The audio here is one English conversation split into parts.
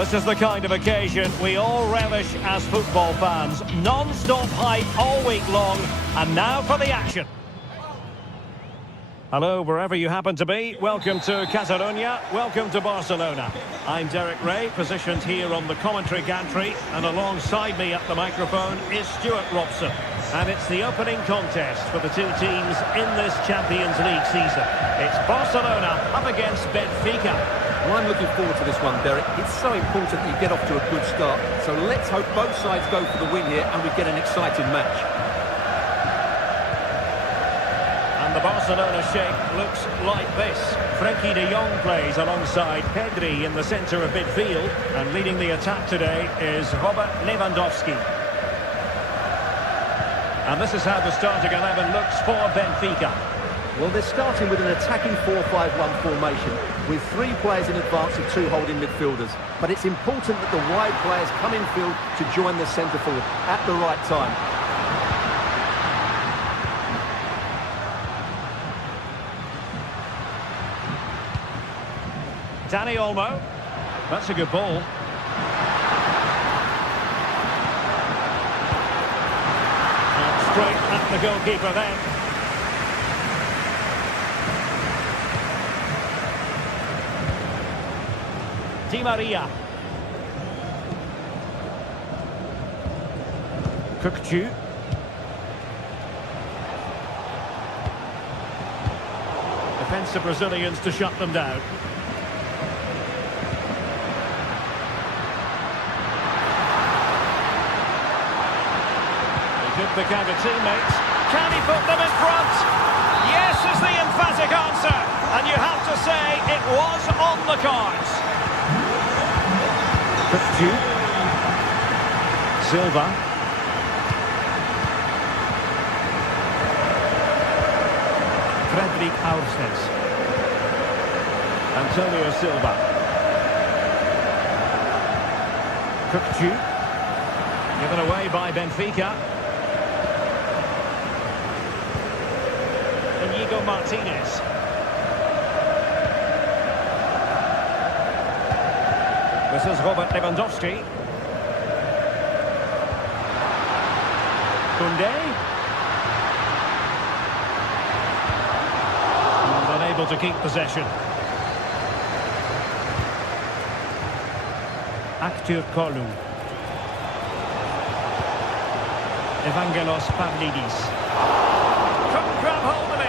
This is the kind of occasion we all relish as football fans. Non-stop hype all week long, and now for the action. Hello, wherever you happen to be. Welcome to Catalonia. Welcome to Barcelona. I'm Derek Ray, positioned here on the commentary gantry, and alongside me at the microphone is Stuart Robson. And it's the opening contest for the two teams in this Champions League season. It's Barcelona up against Benfica. Well, I'm looking forward to this one, Derek. It's so important that you get off to a good start. So let's hope both sides go for the win here and we get an exciting match. And the Barcelona shape looks like this. Frenkie de Jong plays alongside Pedri in the centre of midfield. And leading the attack today is Robert Lewandowski. And this is how the starting 11 looks for Benfica. Well, they're starting with an attacking 4-5-1 formation with 3 players in advance of 2 holding midfielders. But it's important that the wide players come in field to join the centre forward at the right time. Dani Olmo. That's a good ball. And straight at the goalkeeper then. Di Maria. Cookju. Defensive Brazilians to shut them down. He could pick out a teammate. Can he put them in front? Yes is the emphatic answer. And you have to say it was on the cards. Cookju. Silva. Frederick Aursnes. Antonio Silva. Cookju. Given away by Benfica. Inigo Martinez. This is Robert Lewandowski. Koundé. And unable to keep possession. Artur Kolu. Evangelos Pavlidis. Couldn't grab hold of it.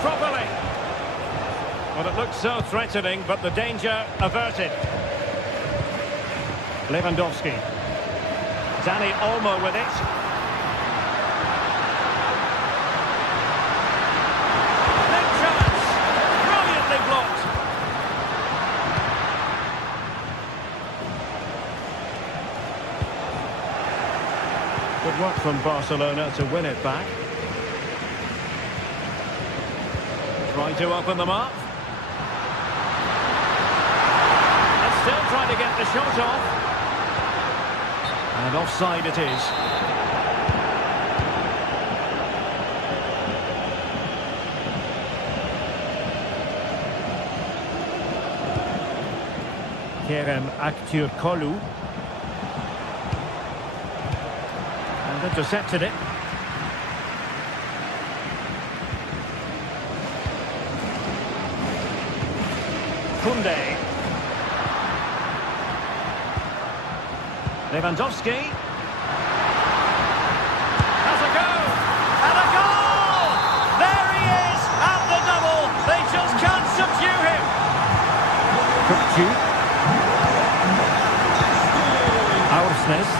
Properly. Well, it looked so threatening, but the danger averted. Lewandowski. Dani Olmo with it. Big chance. Brilliantly blocked. Good work from Barcelona to win it back. Trying to open them up. And still trying to get the shot off. And offside it is. Kerem Aktürkoğlu. And intercepted it. Koundé. Lewandowski. Has a go. And a goal! There he is at the double. They just can't subdue him. Cookju. Aursnes.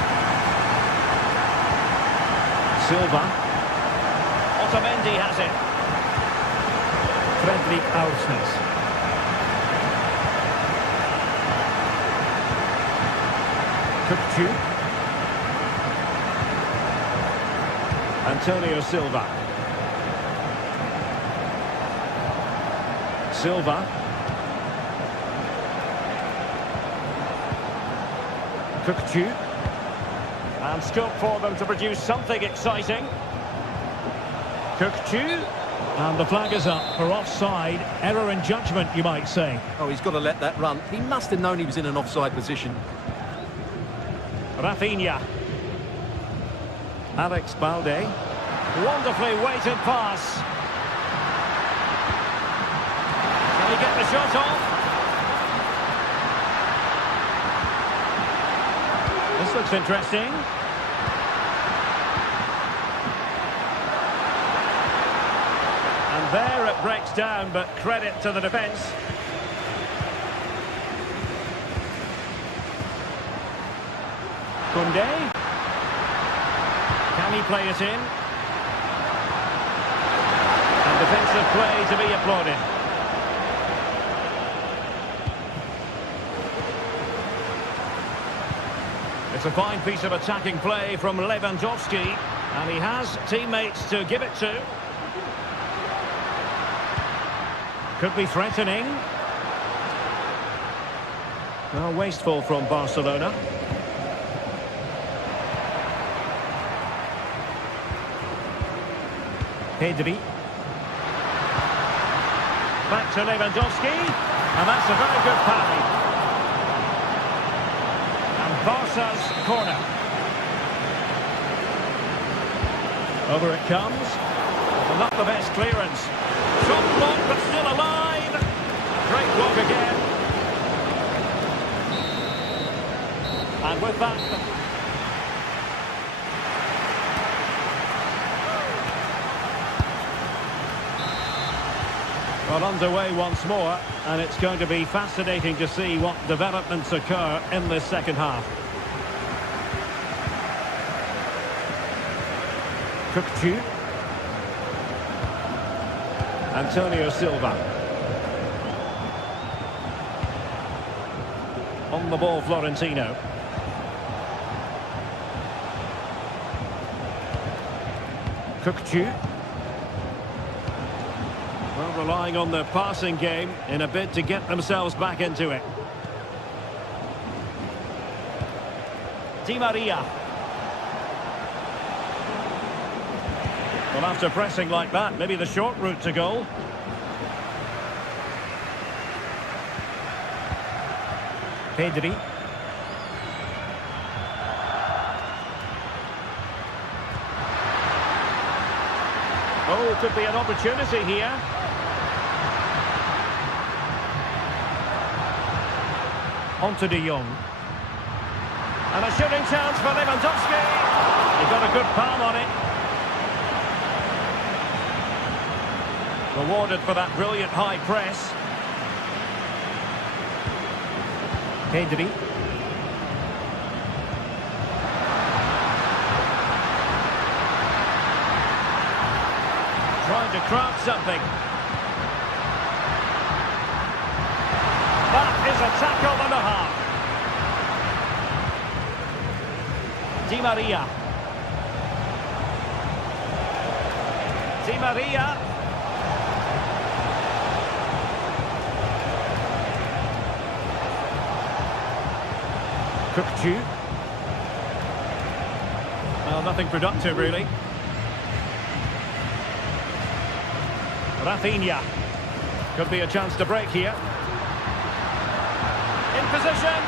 Silva. Otamendi has it. Frederick Aursnes. Cookju. Antonio Silva. Silva. Cookju. And scope for them to produce something exciting. Cook-Chu. And the flag is up for offside. Error in judgment, you might say. Oh, he's got to let that run. He must have known he was in an offside position. Rafinha. Alex Balde. Wonderfully weighted pass. Can he get the shot off? This looks interesting. And there it breaks down, but credit to the defence. Koundé. Can he play it in? And defensive play to be applauded. It's a fine piece of attacking play from Lewandowski, and he has teammates to give it to. Could be threatening. Well, wasteful from Barcelona. Pedri. Back to Lewandowski, and that's a very good parry. And Barca's corner. Over it comes. Well, not the best clearance. Shot blocked, but still alive. Great block again. And with that... Well, underway once more, and it's going to be fascinating to see what developments occur in this second half. Cook-Chu. Antonio Silva. On the ball, Florentino. Cook-Chu. Well, relying on the passing game in a bid to get themselves back into it. Di Maria. Well, after pressing like that, maybe the short route to goal. Pedri. Oh, could be an opportunity here. On to De Jong. And a shooting chance for Lewandowski. He got a good palm on it. Rewarded for that brilliant high press. Pedri. Trying to craft something. That is a tackle and a half. Di Maria. Di Maria. Cook-Chu. Well, nothing productive, really. Rafinha. Could be a chance to break here. In position.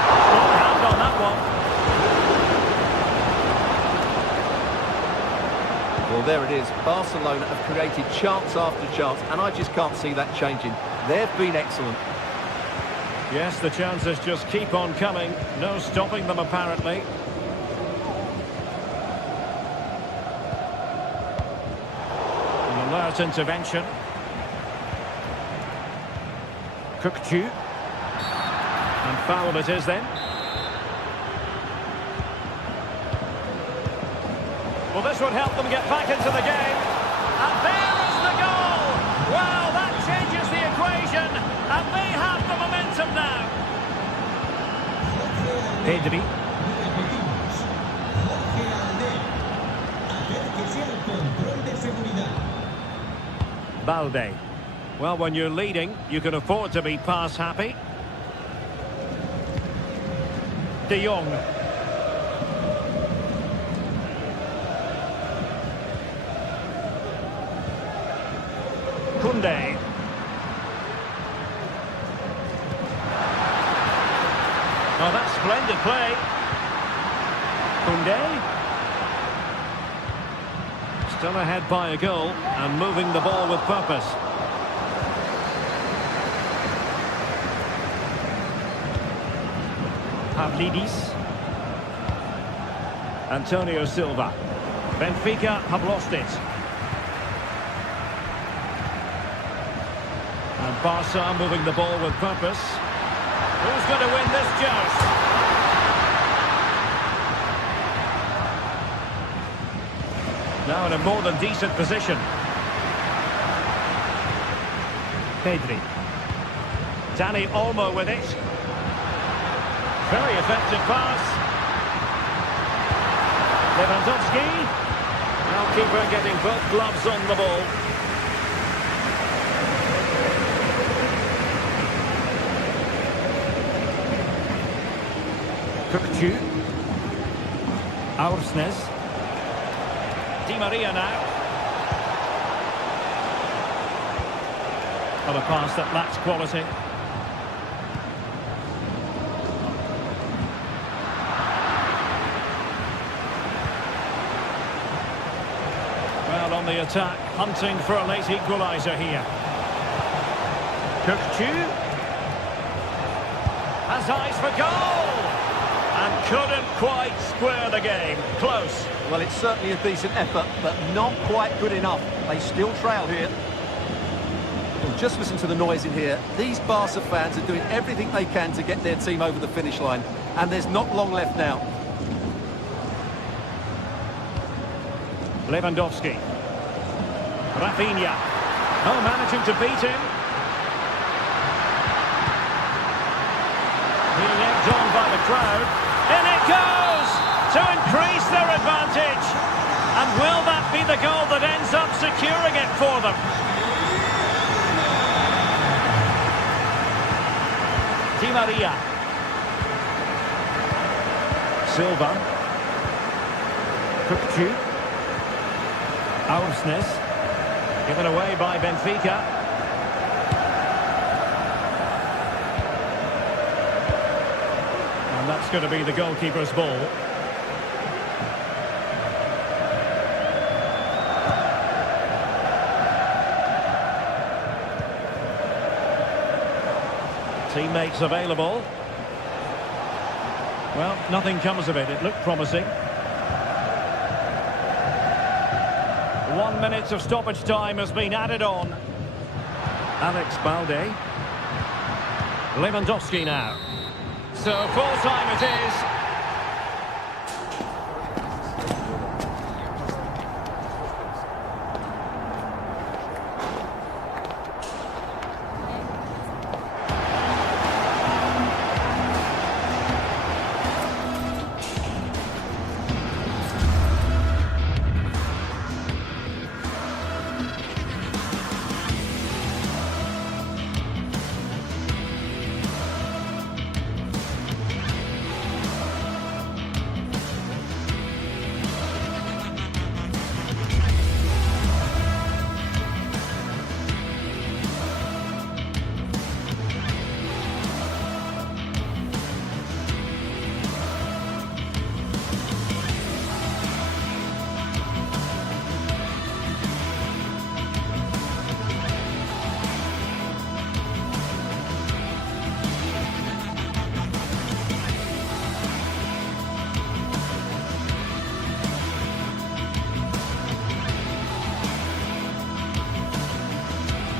Strong hand on that one. Well, there it is. Barcelona have created chance after chance, and I just can't see that changing. They've been excellent. Yes, the chances just keep on coming. No stopping them, apparently. An alert intervention. Cook-Chu. And foul it is then. Well, this would help them get back into the game. And there is the goal! Well, that changes the equation. And they have the momentum now. Pedri. Balde. Well, when you're leading, you can afford to be pass happy. De Jong. Koundé. Oh, that's splendid play. Koundé. Still ahead by a goal and moving the ball with purpose. Pavlidis. Antonio Silva. Benfica have lost it. And Barca moving the ball with purpose. Who's going to win this joust? Now in a more than decent position. Pedri. Dani Olmo with it. Very effective pass. Lewandowski. Now keeper getting both gloves on the ball. Kukçu. Aursnes. Di Maria now. On a pass that lacks quality. Well, on the attack, hunting for a late equaliser here. Kukçu. Has eyes for goal! And couldn't quite square the game. Close. Well, it's certainly a decent effort, but not quite good enough. They still trail here. Well, just listen to the noise in here. These Barca fans are doing everything they can to get their team over the finish line. And there's not long left now. Lewandowski. Rafinha. Oh, managing to beat him. Being egged on by the crowd. In it goes! To increase their advantage. And will that be the goal that ends up securing it for them? Di Maria. Silva. Kukçu. Aursnes. Given away by Benfica. And that's going to be the goalkeeper's ball. Teammates available. Well, nothing comes of it. It looked promising. 1 minute of stoppage time has been added on. Alex Balde. Lewandowski now. So full time it is.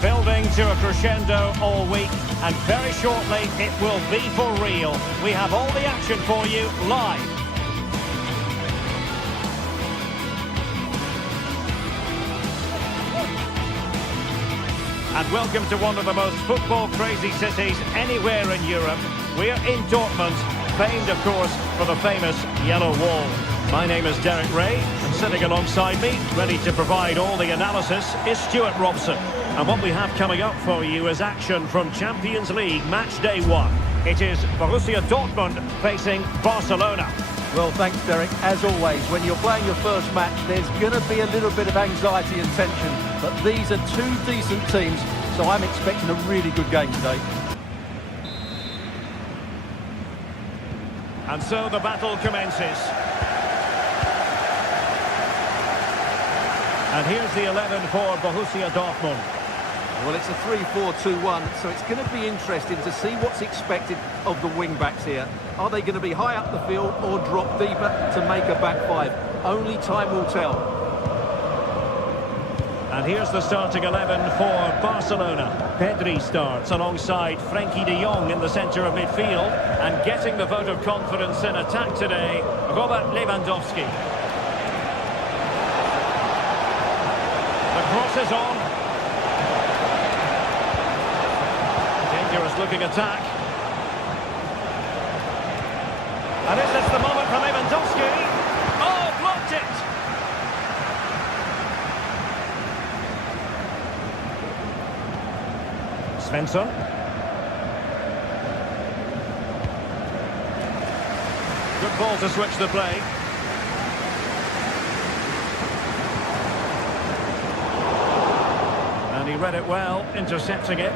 Building to a crescendo all week, and very shortly it will be for real. We have all the action for you live. And welcome to one of the most football-crazy cities anywhere in Europe. We're in Dortmund, famed, of course, for the famous Yellow Wall. My name is Derek Ray, and sitting alongside me, ready to provide all the analysis, is Stuart Robson. And what we have coming up for you is action from Champions League Match Day 1. It is Borussia Dortmund facing Barcelona. Well, thanks, Derek. As always, when you're playing your first match, there's going to be a little bit of anxiety and tension. but these are two decent teams, so I'm expecting a really good game today. And so the battle commences. And here's the 11 for Borussia Dortmund. Well, it's a 3-4-2-1, so it's going to be interesting to see what's expected of the wing-backs here. Are they going to be high up the field or drop deeper to make a back five? Only time will tell. And here's the starting 11 for Barcelona. Pedri starts alongside Frenkie de Jong in the centre of midfield. And getting the vote of confidence in attack today, Robert Lewandowski. The cross is on. Dangerous looking attack. And is this the moment for Lewandowski? Oh, blocked it! Svensson. Good ball to switch the play. And he read it well, intercepting it.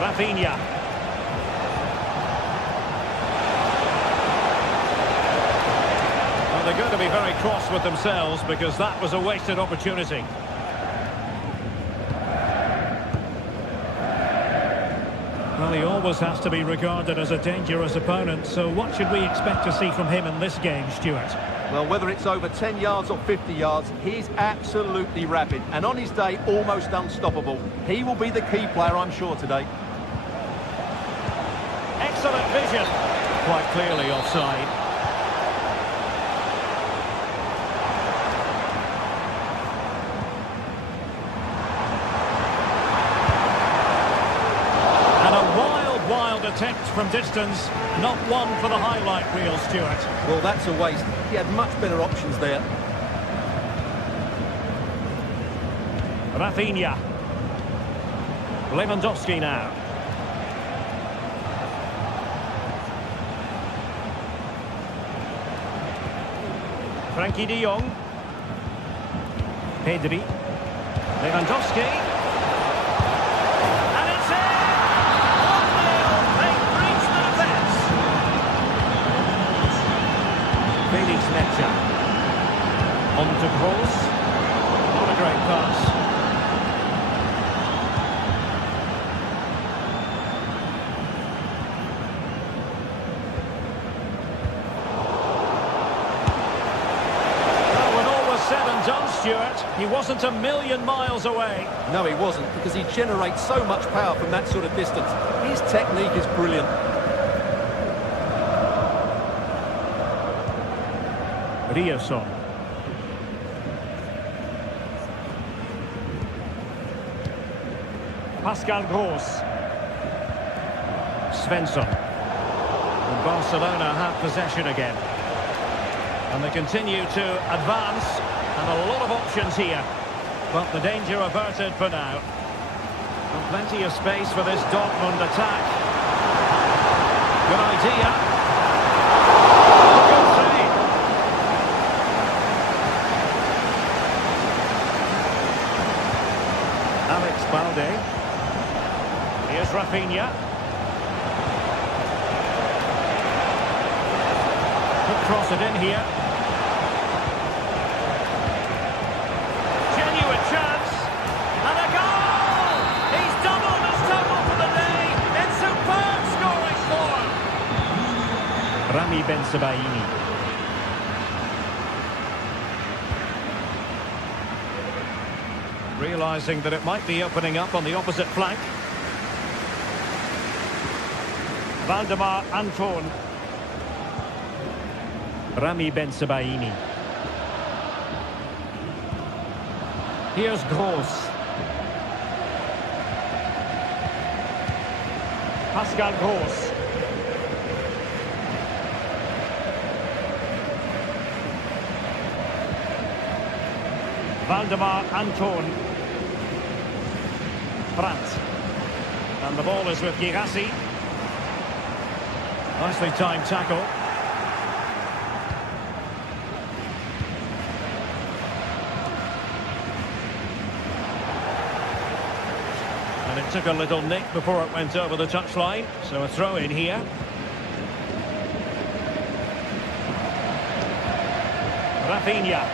Rafinha. Well, they're going to be very cross with themselves because that was a wasted opportunity. Well, he always has to be regarded as a dangerous opponent, so what should we expect to see from him in this game, Stuart? Well, whether it's over 10 yards or 50 yards, he's absolutely rapid. And on his day, almost unstoppable. He will be the key player, I'm sure, today. Excellent vision. Quite clearly offside. And a wild attempt from distance. Not one for the highlight reel, Stuart. Well, that's a waste. He had much better options there. Rafinha. Lewandowski now. Frenkie de Jong. Pedri. Lewandowski. And it's in! 1-0. They breach the defence. Felix Metscher. On to Kroos. Not a great pass. Stuart, he wasn't a million miles away. No, he wasn't, because he generates so much power from that sort of distance. His technique is brilliant. Rierson. Pascal Gross. Svensson. And Barcelona have possession again. And they continue to advance. And a lot of options here, but the danger averted for now. And plenty of space for this Dortmund attack. Good idea. Good save. Alex Balde. Here's Rafinha. Could cross it in here. Ben Sebaini. Realising that it might be opening up on the opposite flank. Valdemar Anton. Rami Ben Sebaini. Here's Gross. Pascal Gross. Valdemar Anton. Brandt. And the ball is with Girassi. Nicely timed tackle. took a little nick before it went over the touchline. So a throw in here. Rafinha.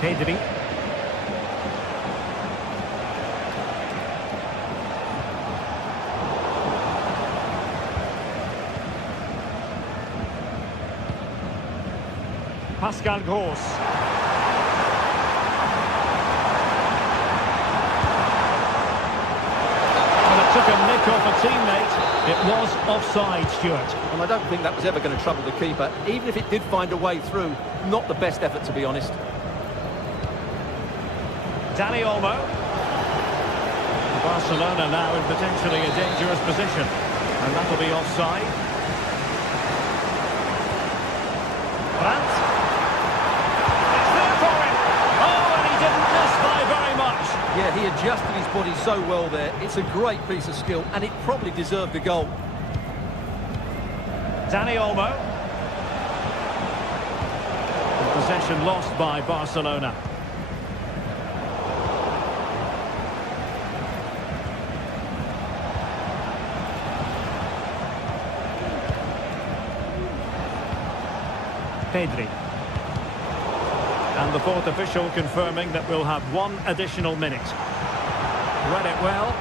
Pedri. Pascal Gross. And it took a nick off a teammate. It was offside, Stuart. And I don't think that was ever going to trouble the keeper. Even if it did find a way through, not the best effort, to be honest. Dani Olmo. Barcelona now in potentially a dangerous position. And that'll be offside. Brandt. It's there for him. Oh, and he didn't miss by very much. Yeah, he adjusted his body so well there. It's a great piece of skill, and it probably deserved a goal. Dani Olmo. Possession lost by Barcelona. Pedri. And the fourth official confirming that we'll have one additional minute. Read it well.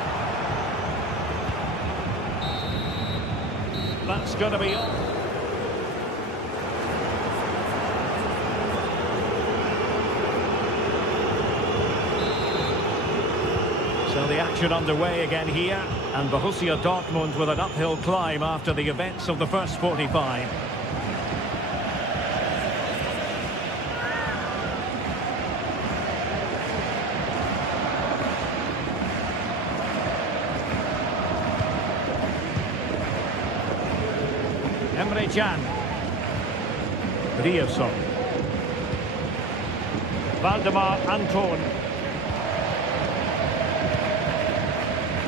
That's going to be all. So the action underway again here, and Borussia Dortmund with an uphill climb after the events of the first 45. Emre Can. Rievson. Valdemar Anton.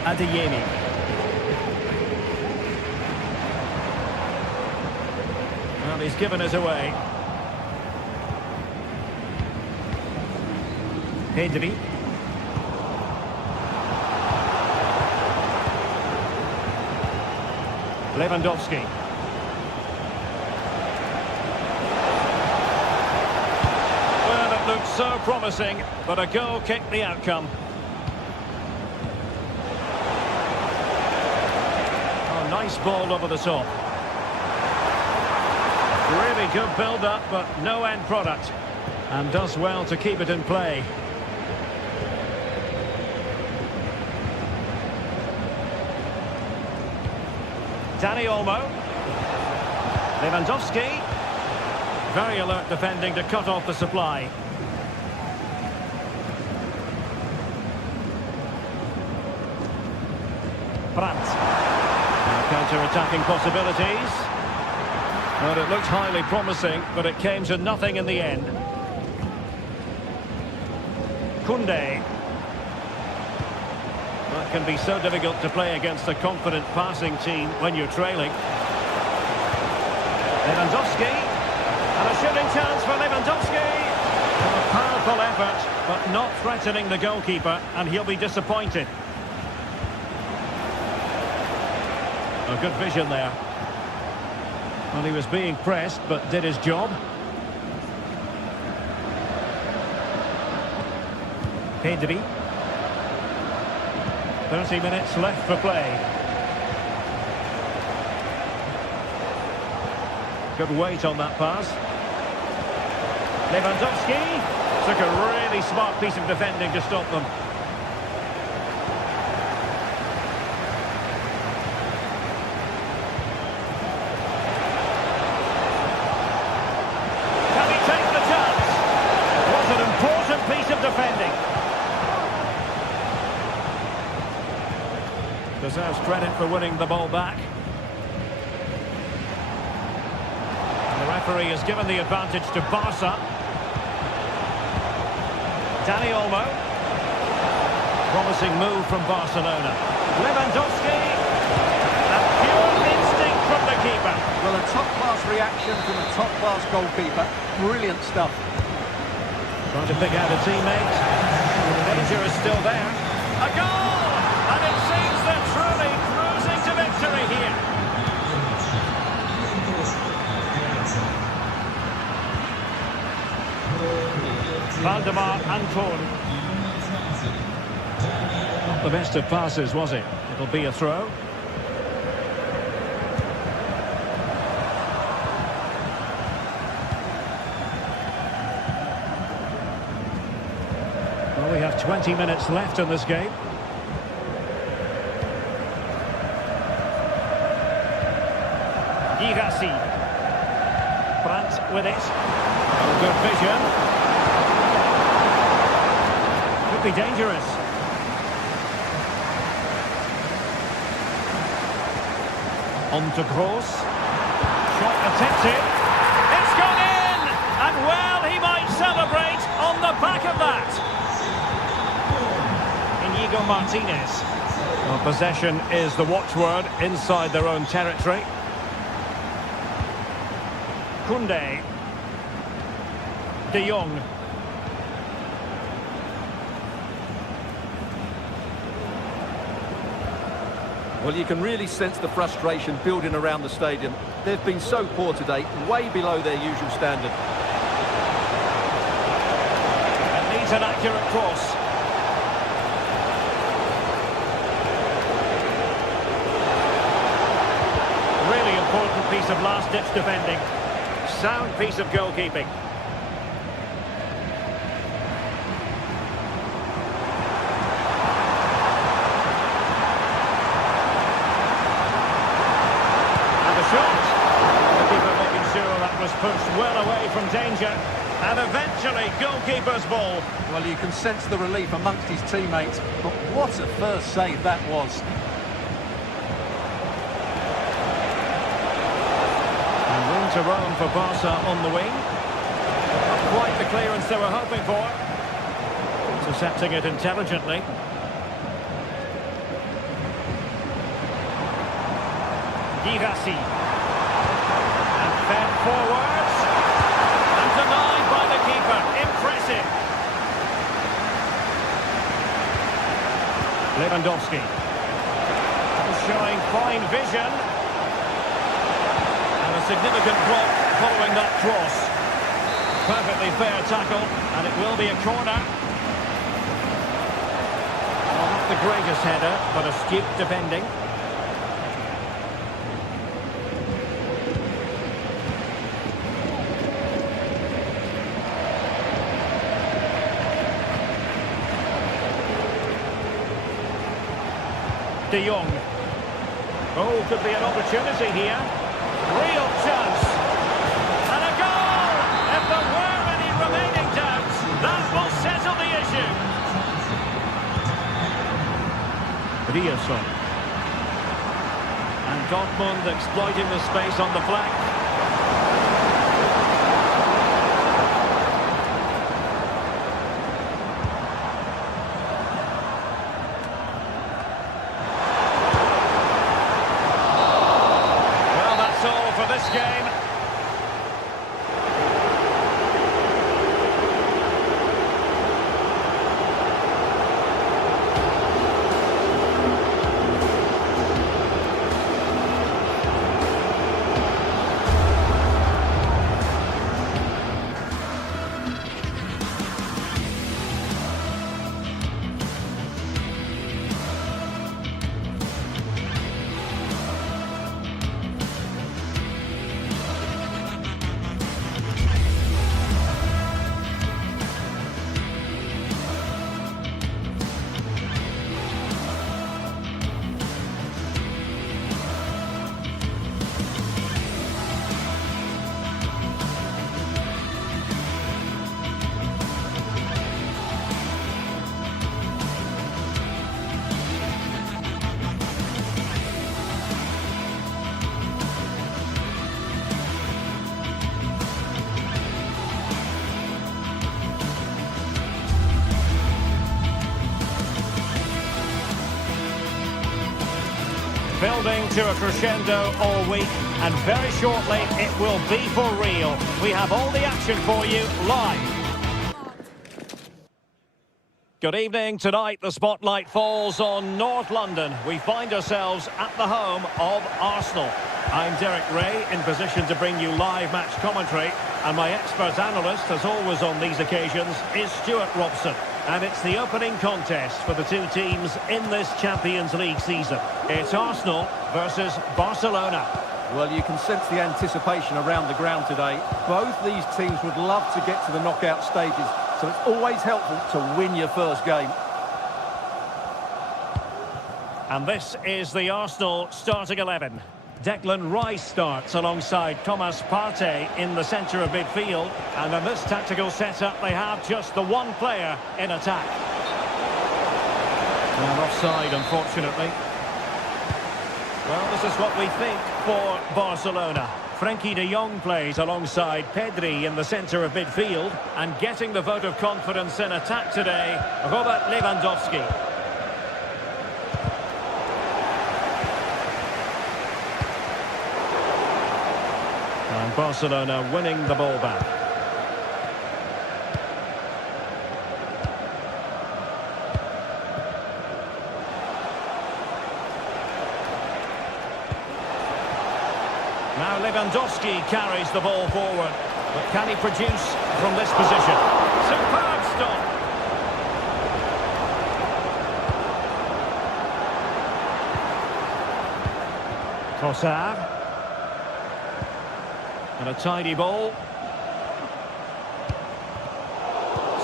Adeyemi. Well, he's given us away. Pedri. Lewandowski. Looked so promising, but a goal kicked the outcome. Oh, nice ball over the top. Really good build-up, but no end product. And does well to keep it in play. Dani Olmo. Lewandowski. Very alert defending to cut off the supply. Brandt. Counter-attacking possibilities. Well, it looked highly promising, but it came to nothing in the end. Koundé. Well, it can be so difficult to play against a confident passing team when you're trailing. Lewandowski. And a shooting chance for Lewandowski. A powerful effort, but not threatening the goalkeeper, and he'll be disappointed. A good vision there. Well, he was being pressed, but did his job. Pedri. 30 minutes left for play. Good weight on that pass. Lewandowski took a really smart piece of defending to stop them. Can he take the chance? It was an important piece of defending. Deserves credit for winning the ball back. The referee has given the advantage to Barca. Dani Olmo. Promising move from Barcelona. Lewandowski. And pure instinct from the keeper. Well, a top-class reaction from a top-class goalkeeper. Brilliant stuff. Trying to pick out a teammate. Danger is still there. A goal! And it seems they're truly cruising to victory here. Valdemar Anton. Not the best of passes, was it? It'll be a throw. Well, we have 20 minutes left in this game. Girassi. Brandt with it. Oh, good vision. Could be dangerous. On to Gross. Shot attempted. It's gone in! And well, he might celebrate on the back of that. Inigo Martinez. Well, possession is the watchword inside their own territory. Koundé. De Jong. Well, you can really sense the frustration building around the stadium. They've been so poor today, way below their usual standard. It needs an accurate cross. Really important piece of last-ditch defending. Sound piece of goalkeeping. Pushed well away from danger, and eventually goalkeeper's ball. Well, you can sense the relief amongst his teammates, but what a first save that was. And room to roam for Barca on the wing. Not quite the clearance they were hoping for. Intercepting it intelligently. Girassi. Fed forwards and denied by the keeper. Impressive. Lewandowski showing fine vision and a significant block following that cross. Perfectly fair tackle, and it will be a corner. Well, not the greatest header, but astute defending. De Jong. Oh, could be an opportunity here. Real chance. And a goal! If there were any remaining doubts, that will settle the issue. Rierson. And Dortmund exploiting the space on the flank. This game. Building to a crescendo all week, and very shortly it will be for real. We have all the action for you live. Good evening. Tonight the spotlight falls on North London. We find ourselves at the home of Arsenal. I'm Derek Ray, in position to bring you live match commentary, and my expert analyst, as always on these occasions, is Stuart Robson. And it's the opening contest for the two teams in this Champions League season. It's Arsenal versus Barcelona. Well, you can sense the anticipation around the ground today. Both these teams would love to get to the knockout stages, so it's always helpful to win your first game. And this is the Arsenal starting 11. Declan Rice starts alongside Thomas Partey in the centre of midfield. And in this tactical setup, they have just the one player in attack. And offside, unfortunately. Well, this is what we think for Barcelona. Frenkie de Jong plays alongside Pedri in the centre of midfield. And getting the vote of confidence in attack today, Robert Lewandowski. And Barcelona winning the ball back. Now Lewandowski carries the ball forward. But can he produce from this position? Superb stop. Trossard. And a tidy ball.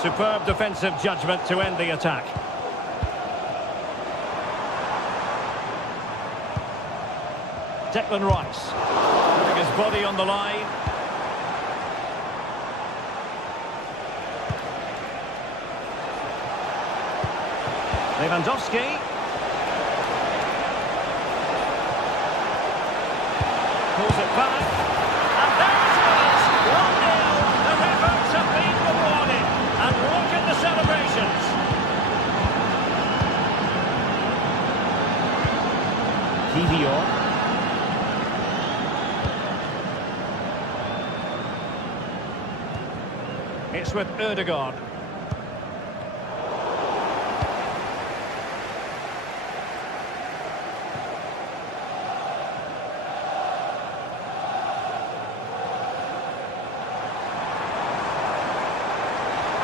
Superb defensive judgment to end the attack. Declan Rice. Putting his body on the line. Lewandowski. Pulls it back. And there it is! 1-0. Their efforts have been rewarded. And look at the celebrations. Kivior. It's with Ødegaard.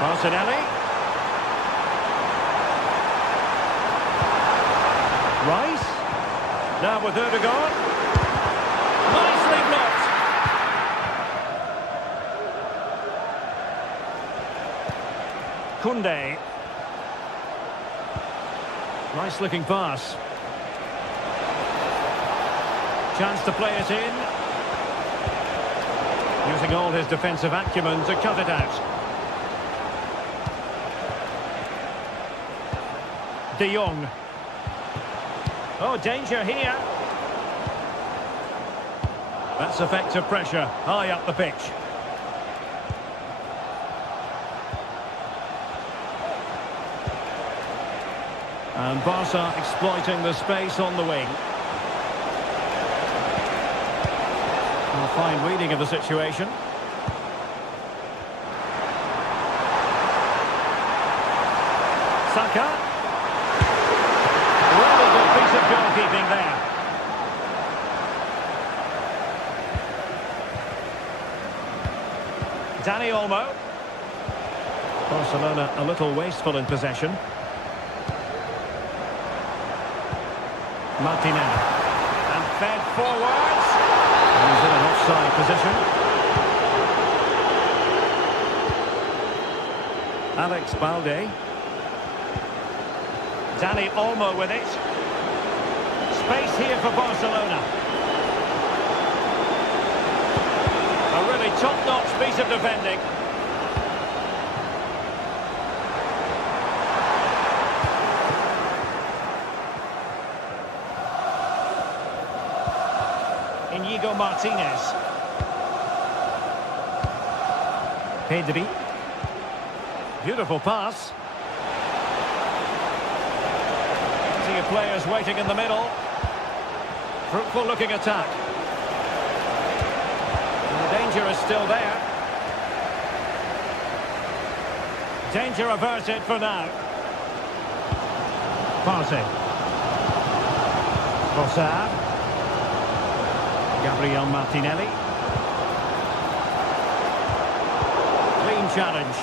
Martinelli. Rice. Now with Ødegaard. Nicely blocked. Koundé. Nice looking pass. Chance to play it in. Using all his defensive acumen to cut it out. De Jong. Oh, danger here. That's effective pressure high up the pitch. And Barca exploiting the space on the wing. A fine reading of the situation. Saka. Really good piece of goalkeeping there. Dani Olmo. Barcelona a little wasteful in possession. Martinelli. And fed forwards. And he's in an offside position. Alex Balde. Dani Olmo with it. Space here for Barcelona. A really top-notch piece of defending. Inigo Martinez. Pedri. Beautiful pass. Plenty of players waiting in the middle. Fruitful looking attack. And the danger is still there. Danger averted for now. Partey. Trossard. Gabriel Martinelli. Clean challenge.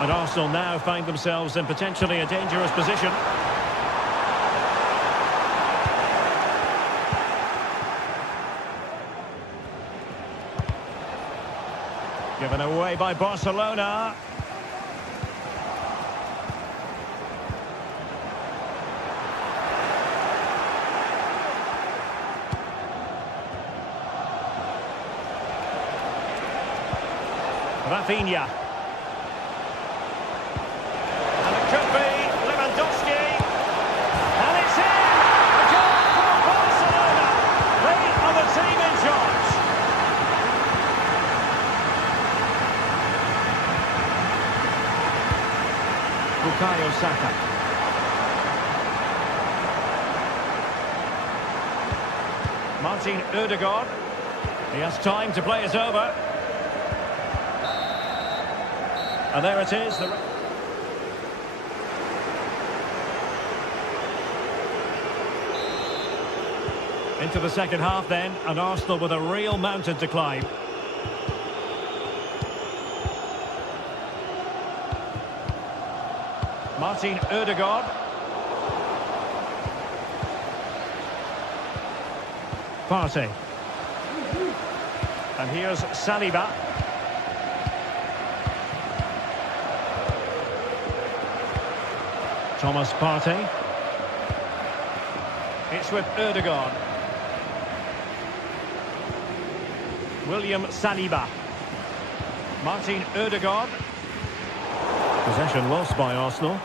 And Arsenal now find themselves in potentially a dangerous position. Given away by Barcelona. Rafinha. And it could be Lewandowski. And it's in! A goal for Barcelona. They are the team in charge. Bukayo Saka. Martin Ødegaard. He has time to play it over. And there it is. Into the second half then, and Arsenal with a real mountain to climb. Martin Ødegaard. Partey. And here's Saliba. Thomas Partey. It's with Ødegaard. William Saliba. Martin Ødegaard. Possession lost by Arsenal.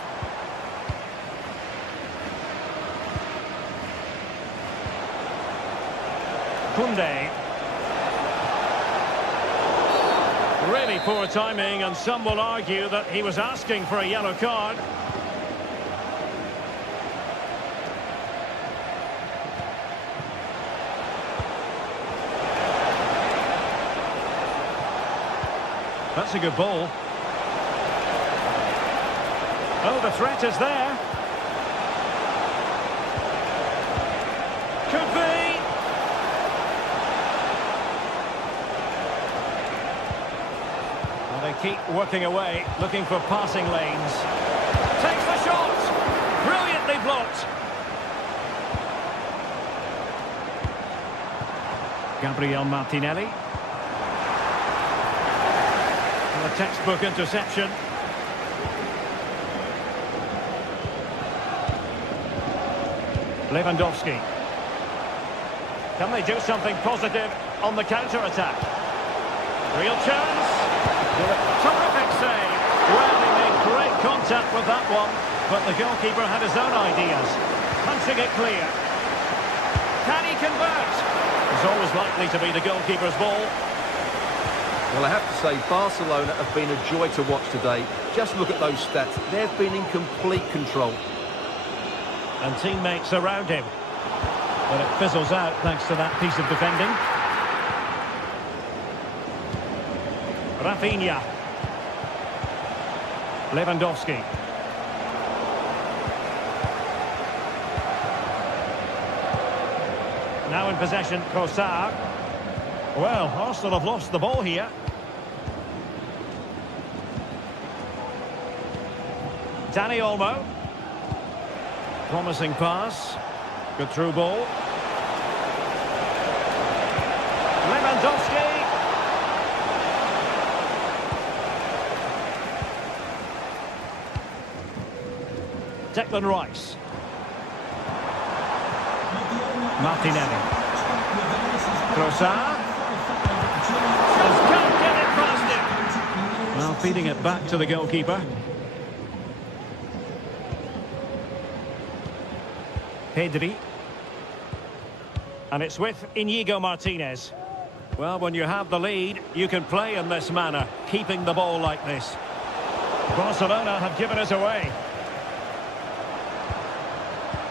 Koundé. Really poor timing, and some will argue that he was asking for a yellow card. That's a good ball. Oh, the threat is there. Could be. Well, they keep working away, looking for passing lanes. Takes the shot. Brilliantly blocked. Gabriel Martinelli. A textbook interception. Lewandowski. Can they do something positive on the counter-attack? Real chance. Terrific save. Well, he made great contact with that one, but the goalkeeper had his own ideas. Punching it clear. Can he convert? It's always likely to be the goalkeeper's ball. Well, I have to say, Barcelona have been a joy to watch today. Just look at those stats. They've been in complete control. And teammates around him. But it fizzles out thanks to that piece of defending. Rafinha. Lewandowski. Now in possession, Trossard. Well, Arsenal have lost the ball here. Dani Olmo. Promising pass. Good through ball. Lewandowski. Declan Rice. Martinelli. Trossard. Just can't get it past him. Well, feeding it back to the goalkeeper. Pedri. And it's with Íñigo Martínez. Well, when you have the lead, you can play in this manner, keeping the ball like this. Barcelona have given us away.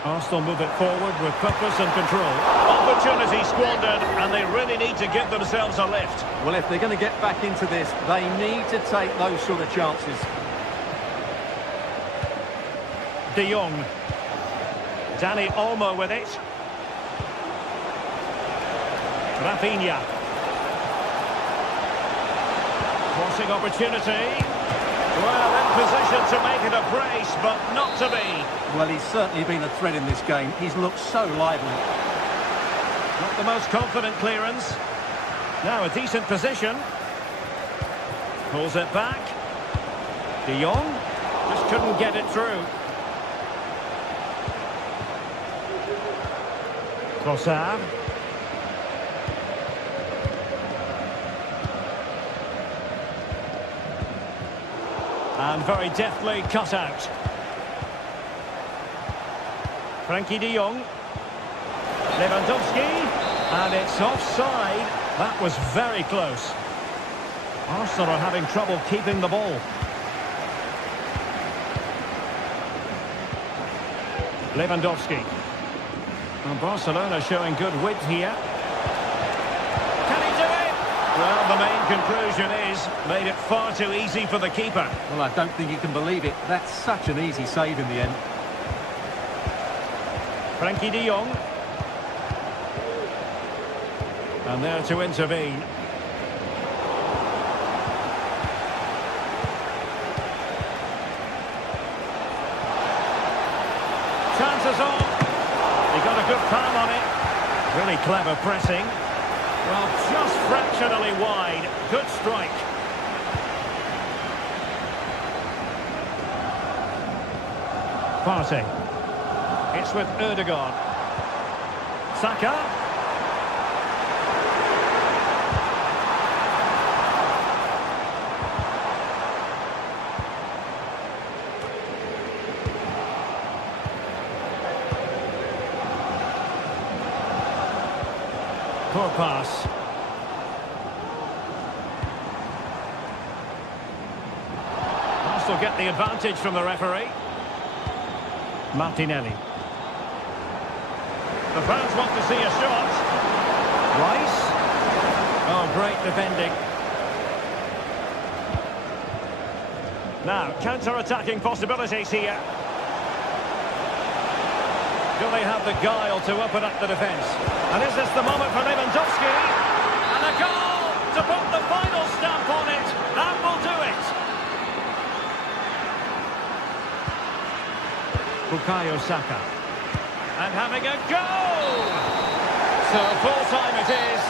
Arsenal move it forward with purpose and control. Opportunity squandered, and they really need to give themselves a lift. Well, if they're going to get back into this, they need to take those sort of chances. De Jong. Danny Olmo with it. Rafinha. Crossing opportunity. Well, in position to make it a brace, but not to be. Well, he's certainly been a threat in this game. He's looked so lively. Not the most confident clearance. Now a decent position. Pulls it back. De Jong just couldn't get it through. Trossard. And very deftly cut out. Frankie de Jong. Lewandowski. And it's offside. That was very close. Arsenal are having trouble keeping the ball. Lewandowski. And Barcelona showing good width here. Can he do it? Well, the main conclusion is made it far too easy for the keeper. Well, I don't think you can believe it. That's such an easy save in the end. Frankie de Jong. And there to intervene. Chances on. He got a good palm on it. Really clever pressing. Well, just fractionally wide. Good strike. Partey. It's with Ødegaard. Saka. Poor pass. Arsenal get the advantage from the referee. Martinelli. The fans want to see a shot. Rice. Oh, great defending. Now, counter-attacking possibilities here. Do they have the guile to open up the defence? And is this the moment for Lewandowski? And a goal to put the final stamp on it. That will do it. Bukayo Saka. And having a goal! So full-time it is.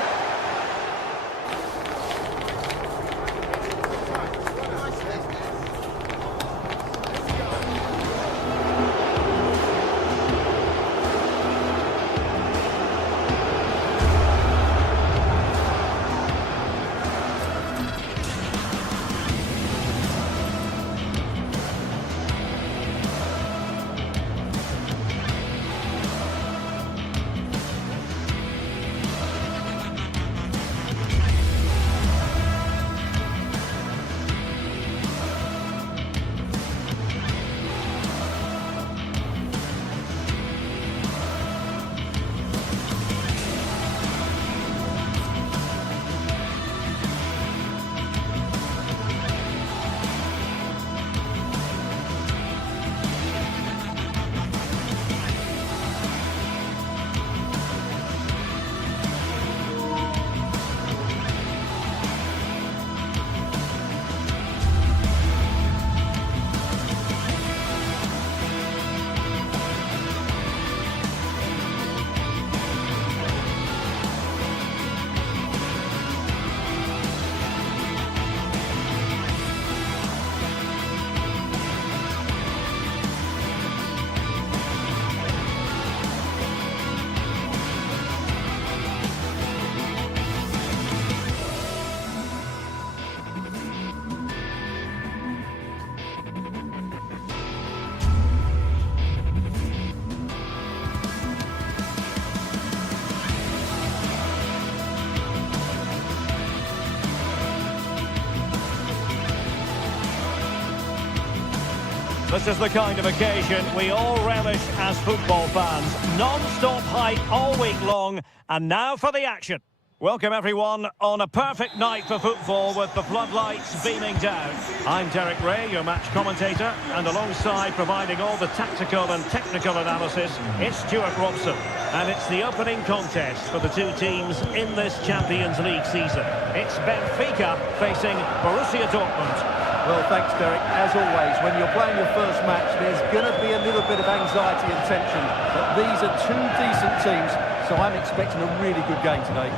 This is the kind of occasion we all relish as football fans. Non-stop hype all week long, and now for the action. Welcome everyone on a perfect night for football with the floodlights beaming down. I'm Derek Ray, your match commentator, and alongside providing all the tactical and technical analysis, it's Stuart Robson. And it's the opening contest for the two teams in this Champions League season. It's Benfica facing Borussia Dortmund. Well, thanks, Derek. As always, when you're playing your first match, there's going to be a little bit of anxiety and tension. But these are two decent teams, so I'm expecting a really good game today.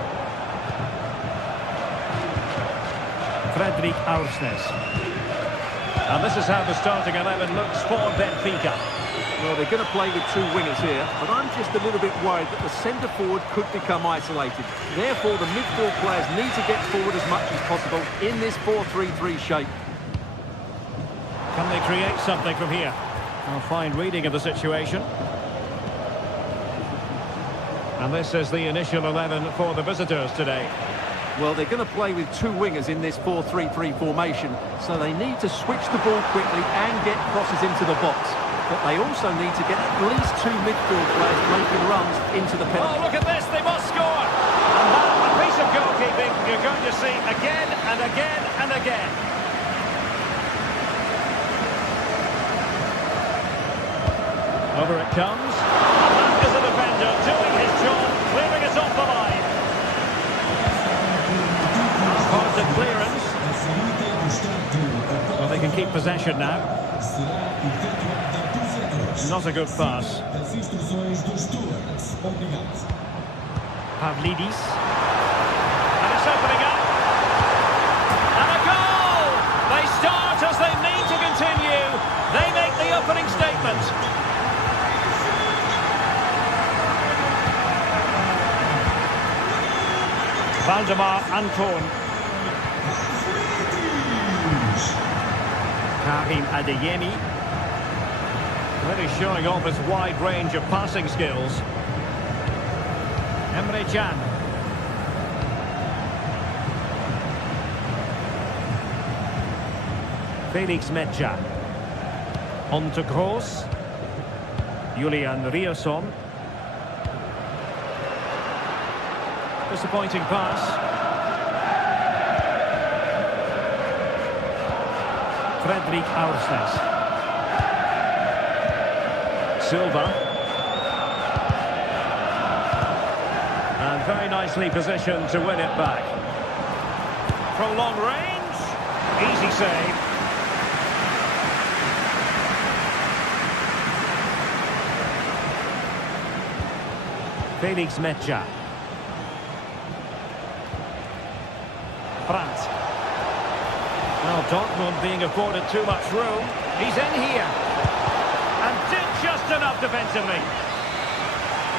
Fredrik Aursnes. And this is how the starting 11 looks for Benfica. Well, they're going to play with two wingers here, but I'm just a little bit worried that the centre-forward could become isolated. Therefore, the midfield players need to get forward as much as possible in this 4-3-3 shape. Can they create something from here? A fine reading of the situation. And this is the initial 11 for the visitors today. Well, they're going to play with two wingers in this 4-3-3 formation, so they need to switch the ball quickly and get crosses into the box. But they also need to get at least two midfield players making runs into the penalty. Oh, look at this, they must score! And that, a piece of goalkeeping you're going to see again and again and again. Over it comes. And that is a defender doing his job, clearing it off the line. Half-hearted clearance. Well, they can keep possession now. Not a good pass. Pavlidis. And it's opening up. And a goal! They start as they mean to continue. They make the opening statement. Valdemar Anton. Karim Adeyemi. Really showing off his wide range of passing skills. Emre Can. Felix Medja. On to Kroos. Julian Rierson. Disappointing pass. Fredrik Aursnes. Silva. And very nicely positioned to win it back. From long range. Easy save. Felix Medja. Brandt. Well, Dortmund being afforded too much room. He's in here. And did just enough defensively.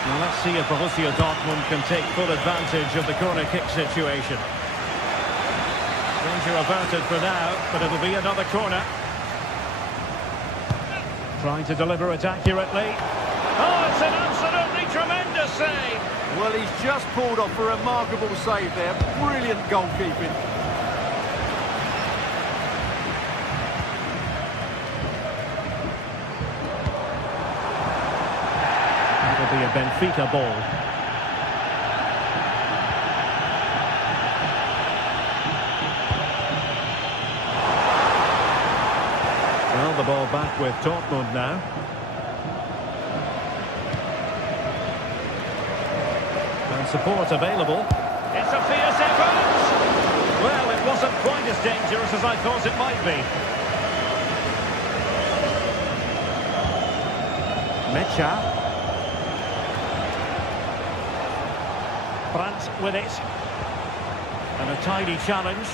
Now let's see if Borussia Dortmund can take full advantage of the corner kick situation. Danger averted for now, but it'll be another corner. Trying to deliver it accurately. Oh, it's an absolutely tremendous save. Well, he's just pulled off a remarkable save there. Brilliant goalkeeping. It'll be a Benfica ball. Well, the ball back with Dortmund now. And support available. It's a fierce effort! Well, it wasn't quite as dangerous as I thought it might be. Mecha. Brandt with it. And a tidy challenge.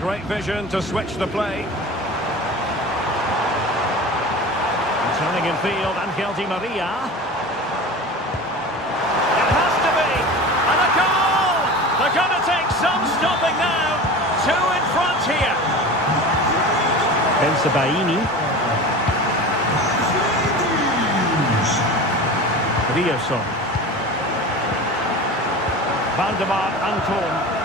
Great vision to switch the play. Turning in field, Angel Di Maria. It has to be! And a goal! They're going to take some stopping now. Two in front here. Bensebaini. Rierson. Valdemar Anton.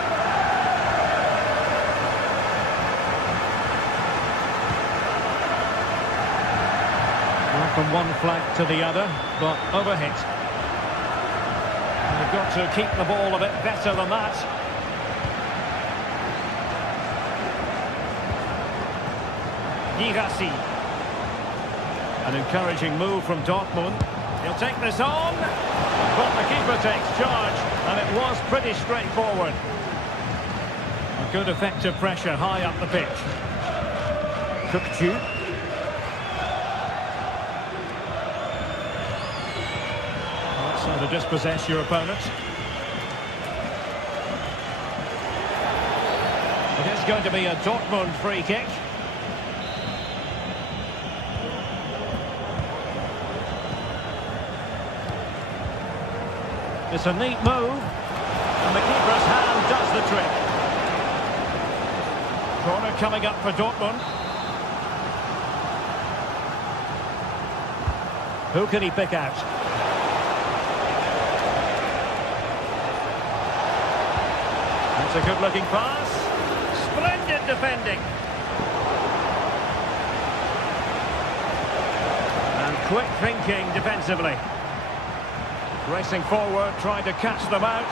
from one flank to the other, but overhit. They've got to keep the ball a bit better than that. Girassi. An encouraging move from Dortmund. He'll take this on, but the keeper takes charge, and it was pretty straightforward. A good effective pressure high up the pitch. Kukçu. That's how to dispossess your opponent. It is going to be a Dortmund free kick. It's a neat move, and the keeper's hand does the trick. Corner coming up for Dortmund. Who can he pick out? That's a good-looking pass. Splendid defending. And quick thinking defensively. Racing forward, trying to catch them out.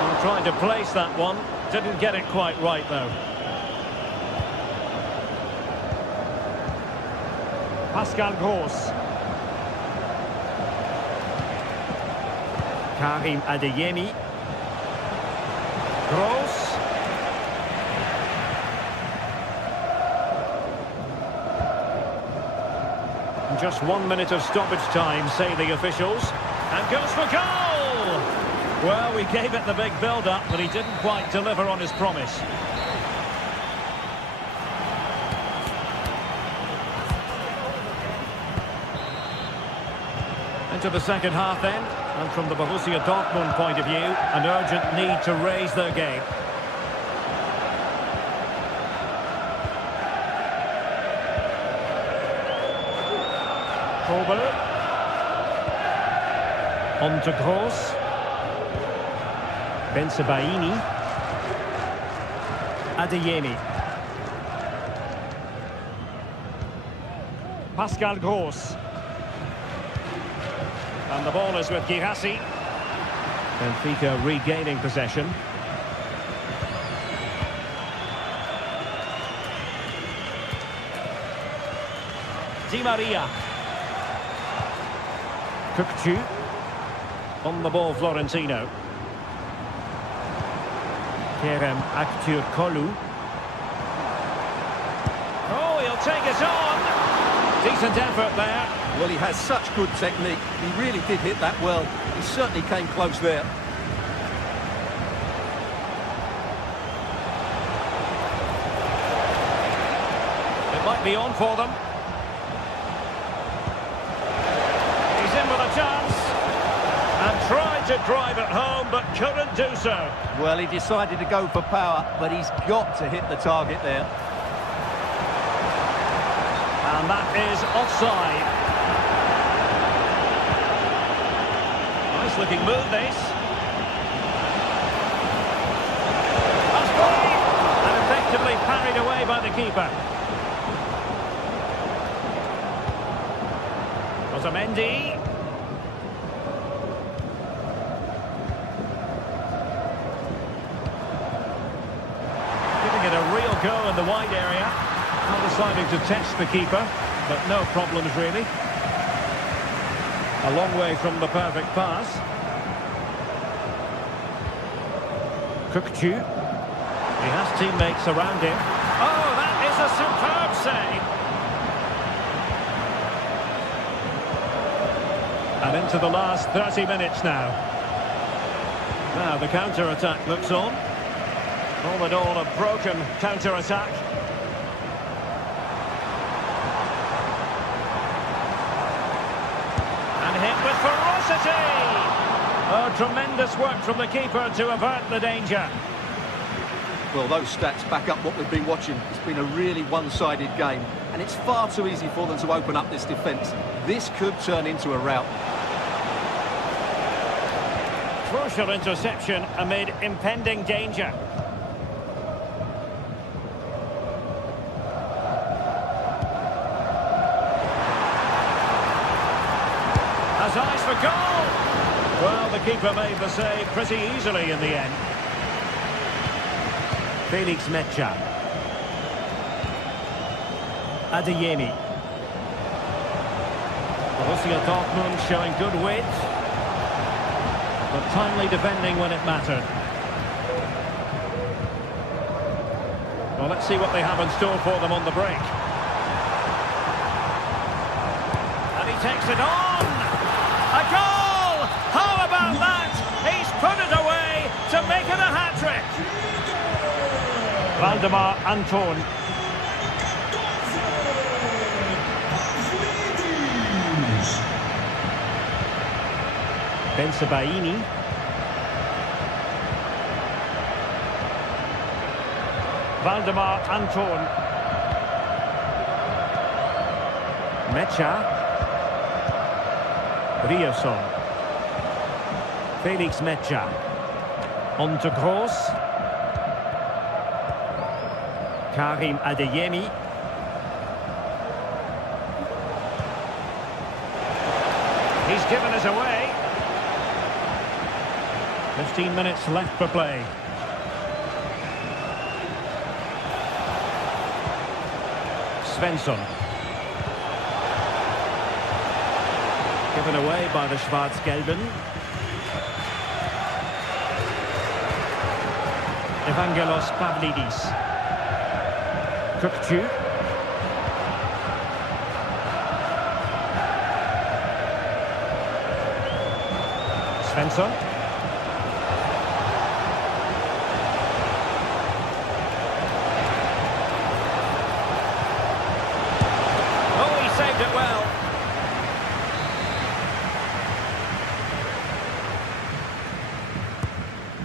And trying to place that one. Didn't get it quite right, though. Pascal Gross. Karim Adeyemi. Gross. Just 1 minute of stoppage time, say the officials. And goes for goal! Well, we gave it the big build-up, but he didn't quite deliver on his promise. Into the second half then, and from the Borussia Dortmund point of view, an urgent need to raise their game. Kobel. On to Gross. Bensebaini. Adeyemi. Pascal Gross. And the ball is with Girassi. Benfica regaining possession. Di Maria. Kukçu. On the ball, Florentino. Kerem Aktürkoğlu. Oh, he'll take it on. Decent effort there. Well, he has such good technique. He really did hit that well. He certainly came close there. It might be on for them. He's in with a chance. And tried to drive it home, but couldn't do so. Well, he decided to go for power, but he's got to hit the target there. And that is offside. Nice looking move, this. That's great. And effectively parried away by the keeper. Otamendi. Giving it a real go in the wide area. Not deciding to test the keeper, but no problems really. A long way from the perfect pass. Kukçu. He has teammates around him. Oh, that is a superb save. And into the last 30 minutes now. Now the counter-attack looks on. All in all, a broken counter-attack. Hit with ferocity! Oh, tremendous work from the keeper to avert the danger. Well, those stats back up what we've been watching. It's been a really one-sided game, and it's far too easy for them to open up this defence. This could turn into a rout. Crucial interception amid impending danger. for goal! Well, the keeper made the save pretty easily in the end. Felix Mecha. Adeyemi. Borussia Dortmund showing good width, but timely defending when it mattered. Well, let's see what they have in store for them on the break. And he takes it on! A goal! How about that? He's put it away to make it a hat-trick! Valdemar Anton. Bensebaini. Valdemar Anton. Mecha. Rioson. Felix Mecha. On to Gross. Karim Adeyemi. He's given us away. 15 minutes left for play. Svensson. Given away by the Schwarz-Gelben. Evangelos Pavlidis. Kukçu. Svensson. Saved it well.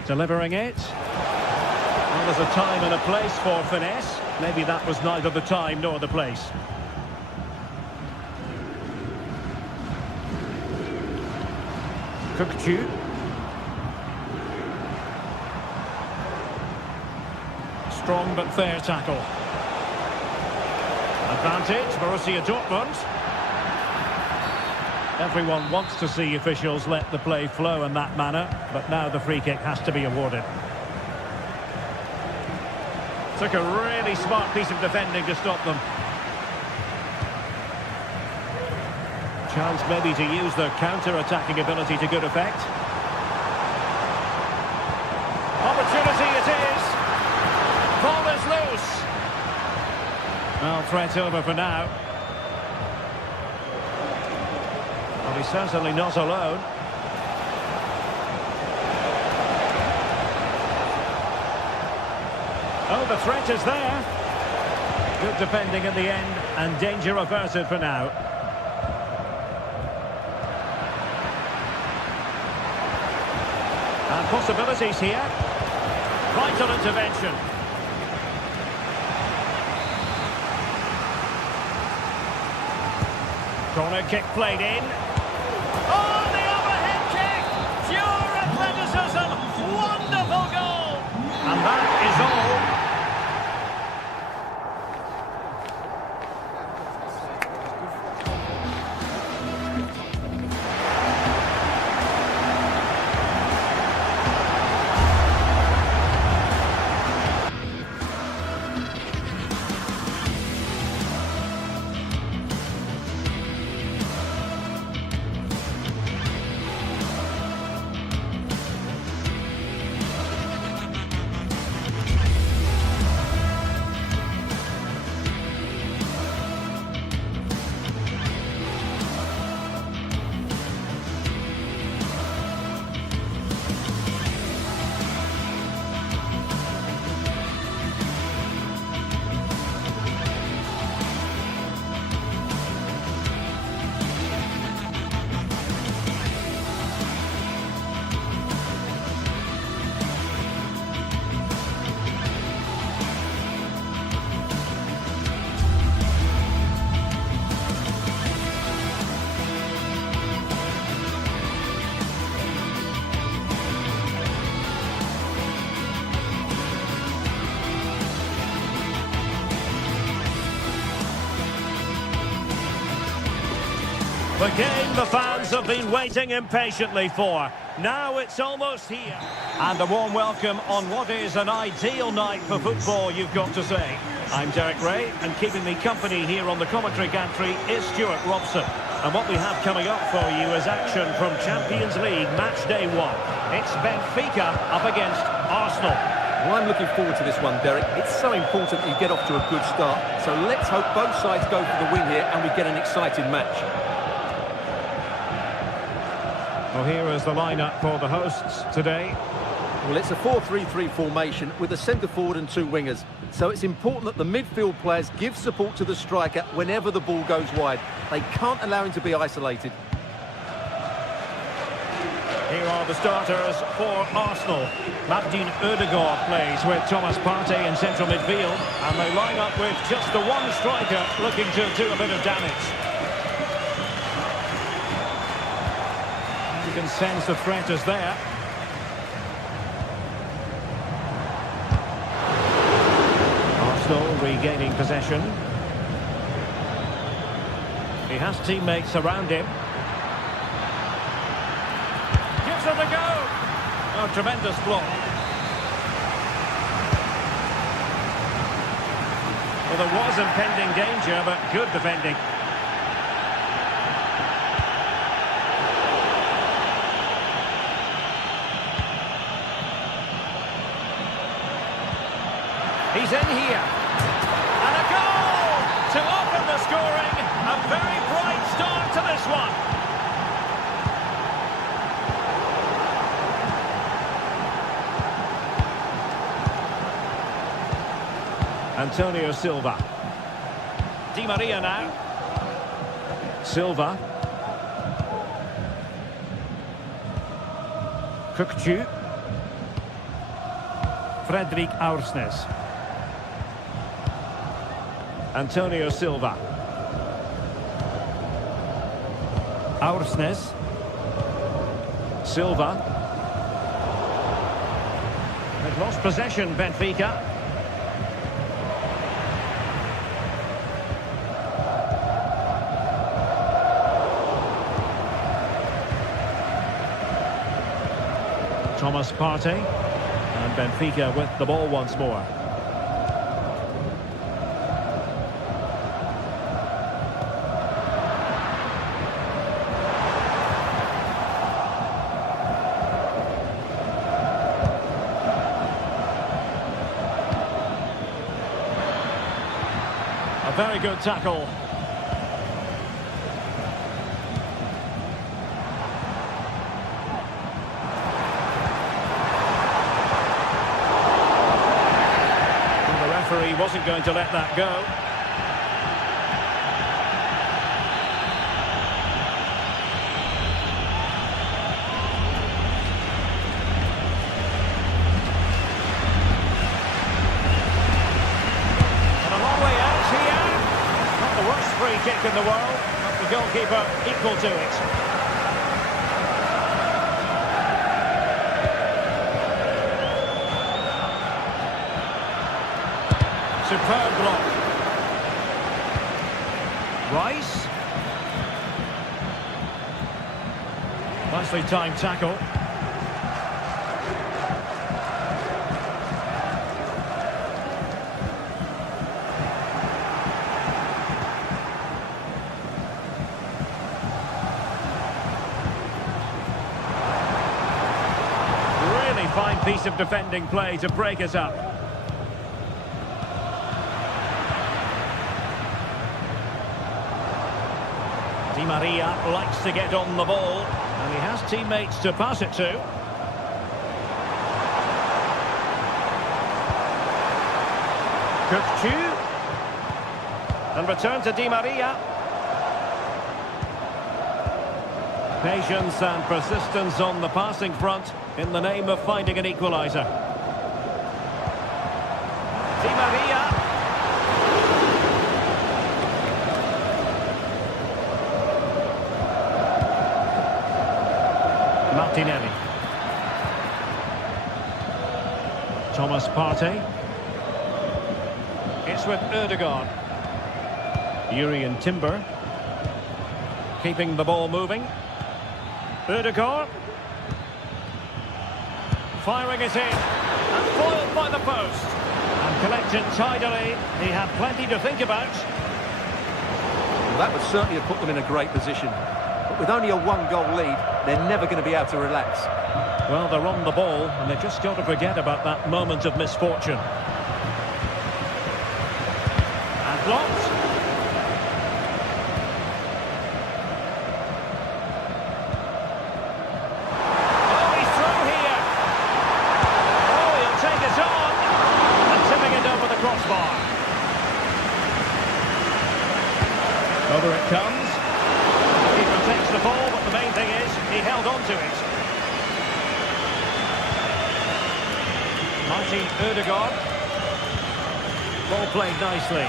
Delivering it. Well, there's a time and a place for finesse. Maybe that was neither the time nor the place. Kukçu. Strong but fair tackle. Advantage, Borussia Dortmund. Everyone wants to see officials let the play flow in that manner, but now the free kick has to be awarded. Took a really smart piece of defending to stop them. Chance maybe to use their counter-attacking ability to good effect. Opportunity it is. Ball is loose. Well, threat over for now. Well, he's certainly not alone. Oh, the threat is there. Good defending in the end, and danger averted for now. And possibilities here. Vital intervention. Corner kick played in. Oh, the overhead kick! Pure athleticism! Wonderful goal! And that is all. The game the fans have been waiting impatiently for. Now it's almost here. And a warm welcome on what is an ideal night for football, you've got to say. I'm Derek Ray, and keeping me company here on the commentary gantry is Stuart Robson. And what we have coming up for you is action from Champions League match day 1. It's Benfica up against Arsenal. Well, I'm looking forward to this one, Derek. It's so important that you get off to a good start. So let's hope both sides go for the win here and we get an exciting match. Well, here is the lineup for the hosts today. Well, it's a 4-3-3 formation with a centre-forward and 2 wingers. So it's important that the midfield players give support to the striker whenever the ball goes wide. They can't allow him to be isolated. Here are the starters for Arsenal. Martin Ødegaard plays with Thomas Partey in central midfield. And they line up with just the one striker looking to do a bit of damage. You can sense the threat is there. Arsenal regaining possession. He has teammates around him. Gives it a go. Oh, tremendous block. Well, there was impending danger, but good defending. He's in here. And a goal to open the scoring. A very bright start to this one. Antonio Silva. Di Maria now. Silva. Kukçu. Fredrik Aursnes. Antonio Silva. Aursnes. Silva. They've lost possession, Benfica. Thomas Partey. And Benfica with the ball once more. A very good tackle. And the referee wasn't going to let that go. Free kick in the world, but the goalkeeper equal to it. Superb block. Rice. Nicely timed tackle. Fine piece of defending play to break us up. Di Maria likes to get on the ball, and he has teammates to pass it to. Kukçu. And return to Di Maria. Patience and persistence on the passing front in the name of finding an equaliser. Di Maria. Martinelli. Thomas Partey. It's with Ødegaard. Urian Timber. Keeping the ball moving. Ødegaard. Firing it in. And foiled by the post. And collected tidily. He had plenty to think about. Well, that would certainly have put them in a great position. But with only a one-goal lead, they're never going to be able to relax. Well, they're on the ball, and they've just got to forget about that moment of misfortune. And blocked. Oh, he's through here. Oh, he'll take it on. And tipping it over the crossbar. Over it comes. He protects the ball, but the main thing is he held on to it. Martin Ødegaard. Ball played nicely.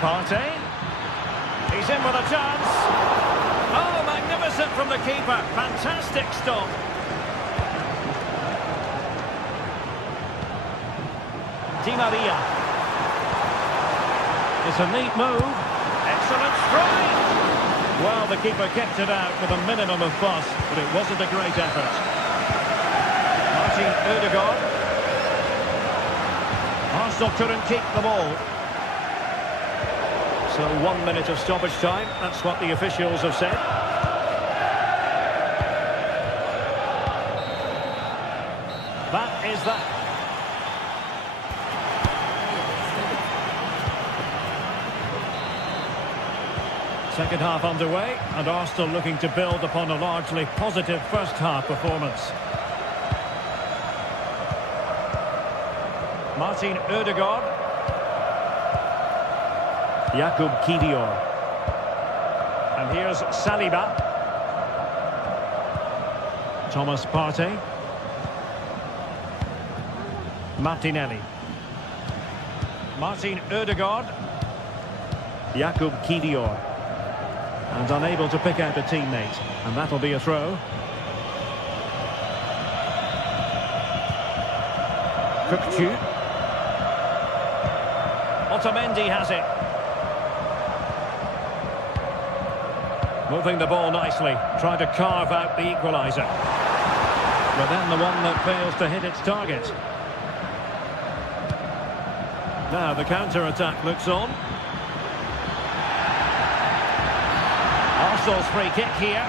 Partey. He's in with a chance. Oh, magnificent from the keeper. Fantastic stop. Di Maria. It's a neat move. Excellent strike. Well, the keeper kept it out with a minimum of fuss, but it wasn't a great effort. Martin Ødegaard. Arsenal couldn't keep the ball. So 1 minute of stoppage time, that's what the officials have said. That is that. Second half underway, and Arsenal looking to build upon a largely positive first half performance. Martin Ødegaard. Jakub Kivior. And here's Saliba. Thomas Partey. Martinelli. Martin Ødegaard. Jakub Kivior. And unable to pick out a teammate. And that'll be a throw. Kukçu. Otamendi has it. Moving the ball nicely. Trying to carve out the equaliser. But then the one that fails to hit its target. Now the counter-attack looks on. Arsenal's free kick here.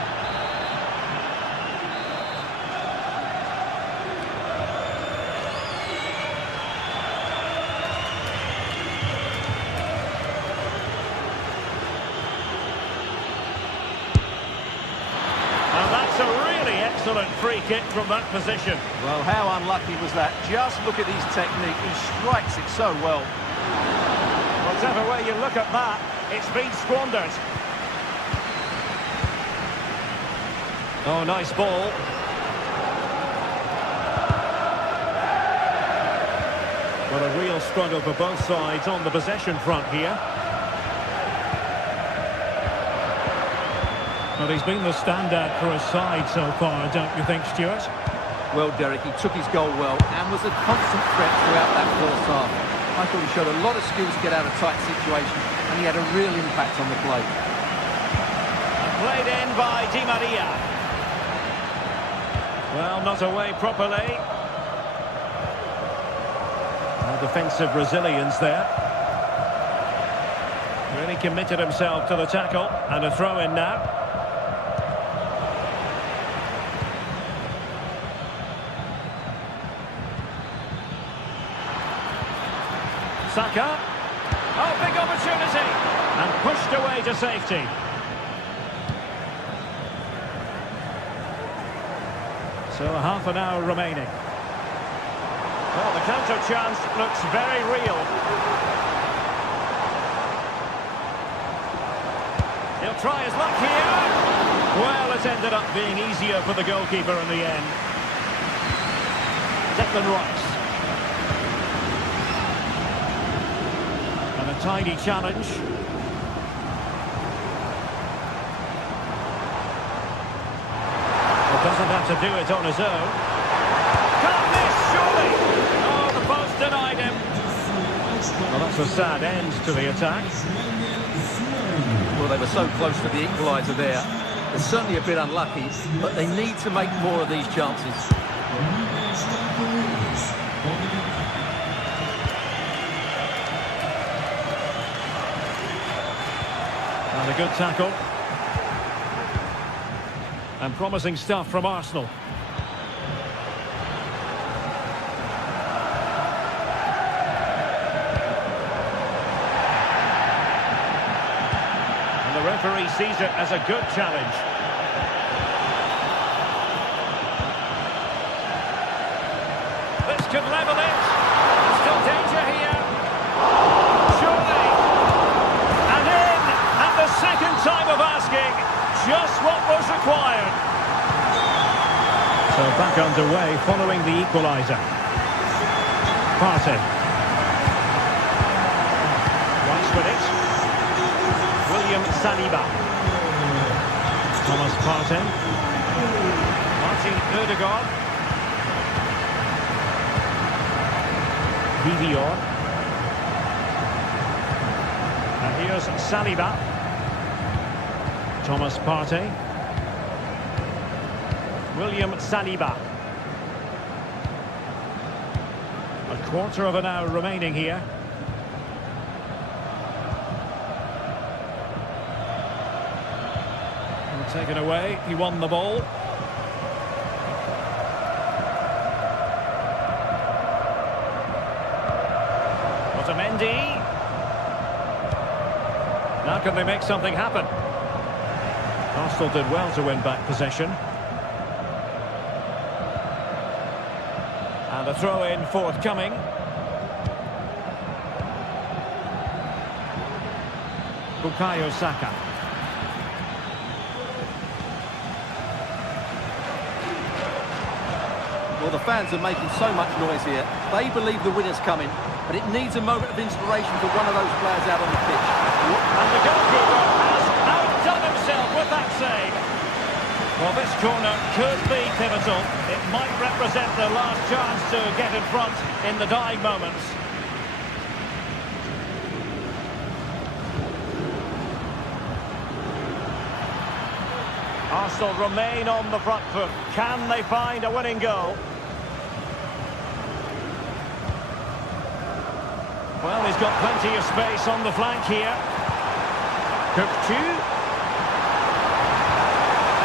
And that's a really excellent free kick from that position. Well, how unlucky was that? Just look at his technique. He strikes it so well. Whatever way you look at that, it's been squandered. Oh, nice ball. Well, a real struggle for both sides on the possession front here. Well, he's been the standout for his side so far, don't you think, Stuart? Well, Derek, he took his goal well and was a constant threat throughout that first half. I thought he showed a lot of skills to get out of tight situations, and he had a real impact on the play. And played in by Di Maria. Well, not away properly. No defensive resilience there. Really committed himself to the tackle, and a throw-in now. Saka. Oh, big opportunity. And pushed away to safety. So half an hour remaining. Well, the counter chance looks very real. He'll try his luck here. Well, it ended up being easier for the goalkeeper in the end. Declan Rice. And a tidy challenge. Doesn't have to do it on his own. Can't miss, surely! Oh, the post denied him. Well, that's a sad end to the attack. Well, they were so close to the equaliser there. They're certainly a bit unlucky, but they need to make more of these chances. And a good tackle. And promising stuff from Arsenal. And the referee sees it as a good challenge. This could level it. There's still danger here. Surely. And in. And the second time of asking. Just what was required. So back underway following the equaliser. Partey. Rice with it. William Saliba. Thomas Partey. Martin Ødegaard. Vivior. And here's Saliba. Thomas Partey. William Saliba. A quarter of an hour remaining here. And taken away. He won the ball. Otamendi. Now can they make something happen? Arsenal did well to win back possession. And a throw-in forthcoming. Bukayo Saka. Well, the fans are making so much noise here. They believe the winner's coming, but it needs a moment of inspiration for one of those players out on the pitch. And the goalkeeper has outdone himself with that save. Well, this corner could be pivotal. It might represent their last chance to get in front in the dying moments. Arsenal remain on the front foot. Can they find a winning goal? Well, he's got plenty of space on the flank here. Cook-Chu.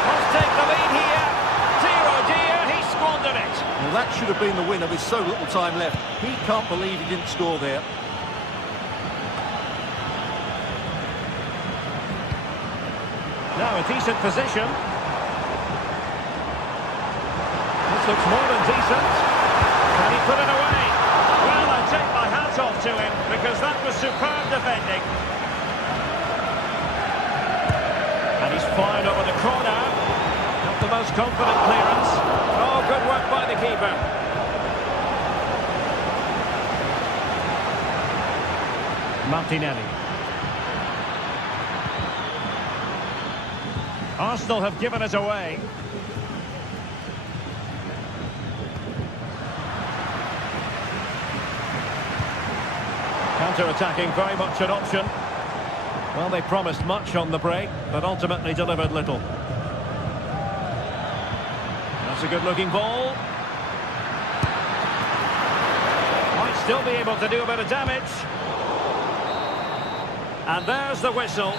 Must take the lead here. Dear oh dear, he squandered it. Well, that should have been the winner with so little time left. He can't believe he didn't score there. Now a decent position. This looks more than decent. Can he put it away? Well, I take my hat off to him because that was superb defending. And he's fired over the corner. Not the most confident clearance. Oh, good work by the keeper. Martinelli. Arsenal have given it away. Counter-attacking, very much an option. Well, they promised much on the break, but ultimately delivered little. That's a good-looking ball. Might still be able to do a bit of damage. And there's the whistle.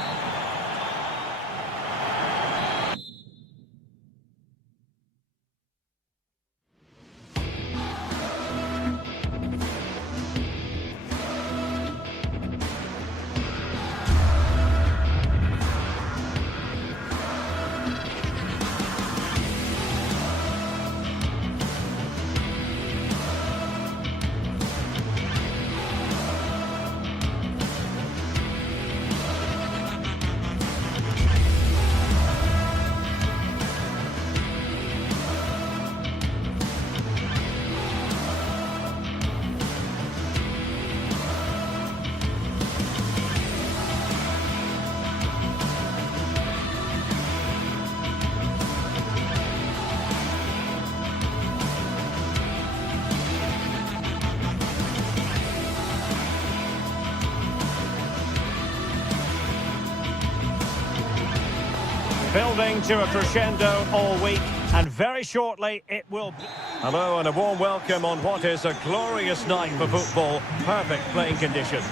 Building to a crescendo all week, and very shortly it will be. Hello and a warm welcome on what is a glorious night for football. Perfect playing conditions.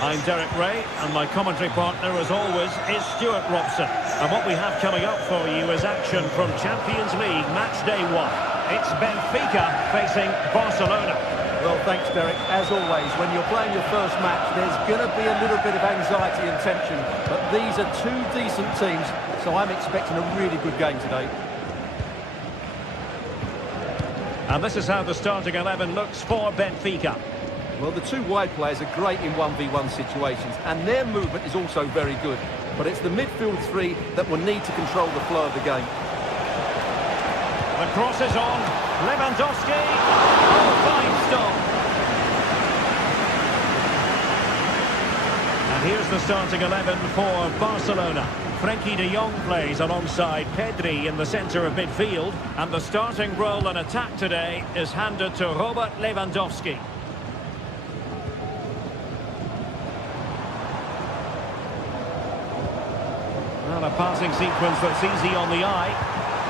I'm Derek Ray, and my commentary partner, as always, is Stuart Robson. And what we have coming up for you is action from Champions League match day 1. It's Benfica facing Barcelona. Well, thanks, Derek. As always, when you're playing your first match, there's going to be a little bit of anxiety and tension. But these are two decent teams, so I'm expecting a really good game today. And this is how the starting 11 looks for Benfica. Well, the two wide players are great in 1v1 situations, and their movement is also very good. But it's the midfield three that will need to control the flow of the game. The cross is on. Lewandowski. Oh, fine stop. And here's the starting 11 for Barcelona. Frenkie de Jong plays alongside Pedri in the centre of midfield. And the starting role in attack today is handed to Robert Lewandowski. Well, a passing sequence that's easy on the eye,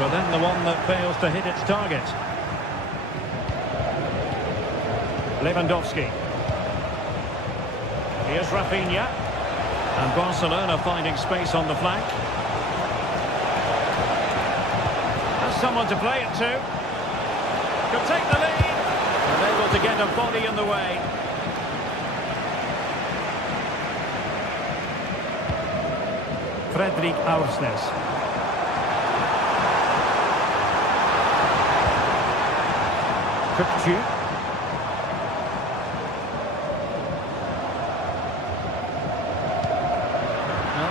but then the one that fails to hit its target. Lewandowski. Here's Rafinha. And Barcelona finding space on the flank. Has someone to play it to. Could take the lead. And able to get a body in the way. Fredrik Aursnes. Kukcu.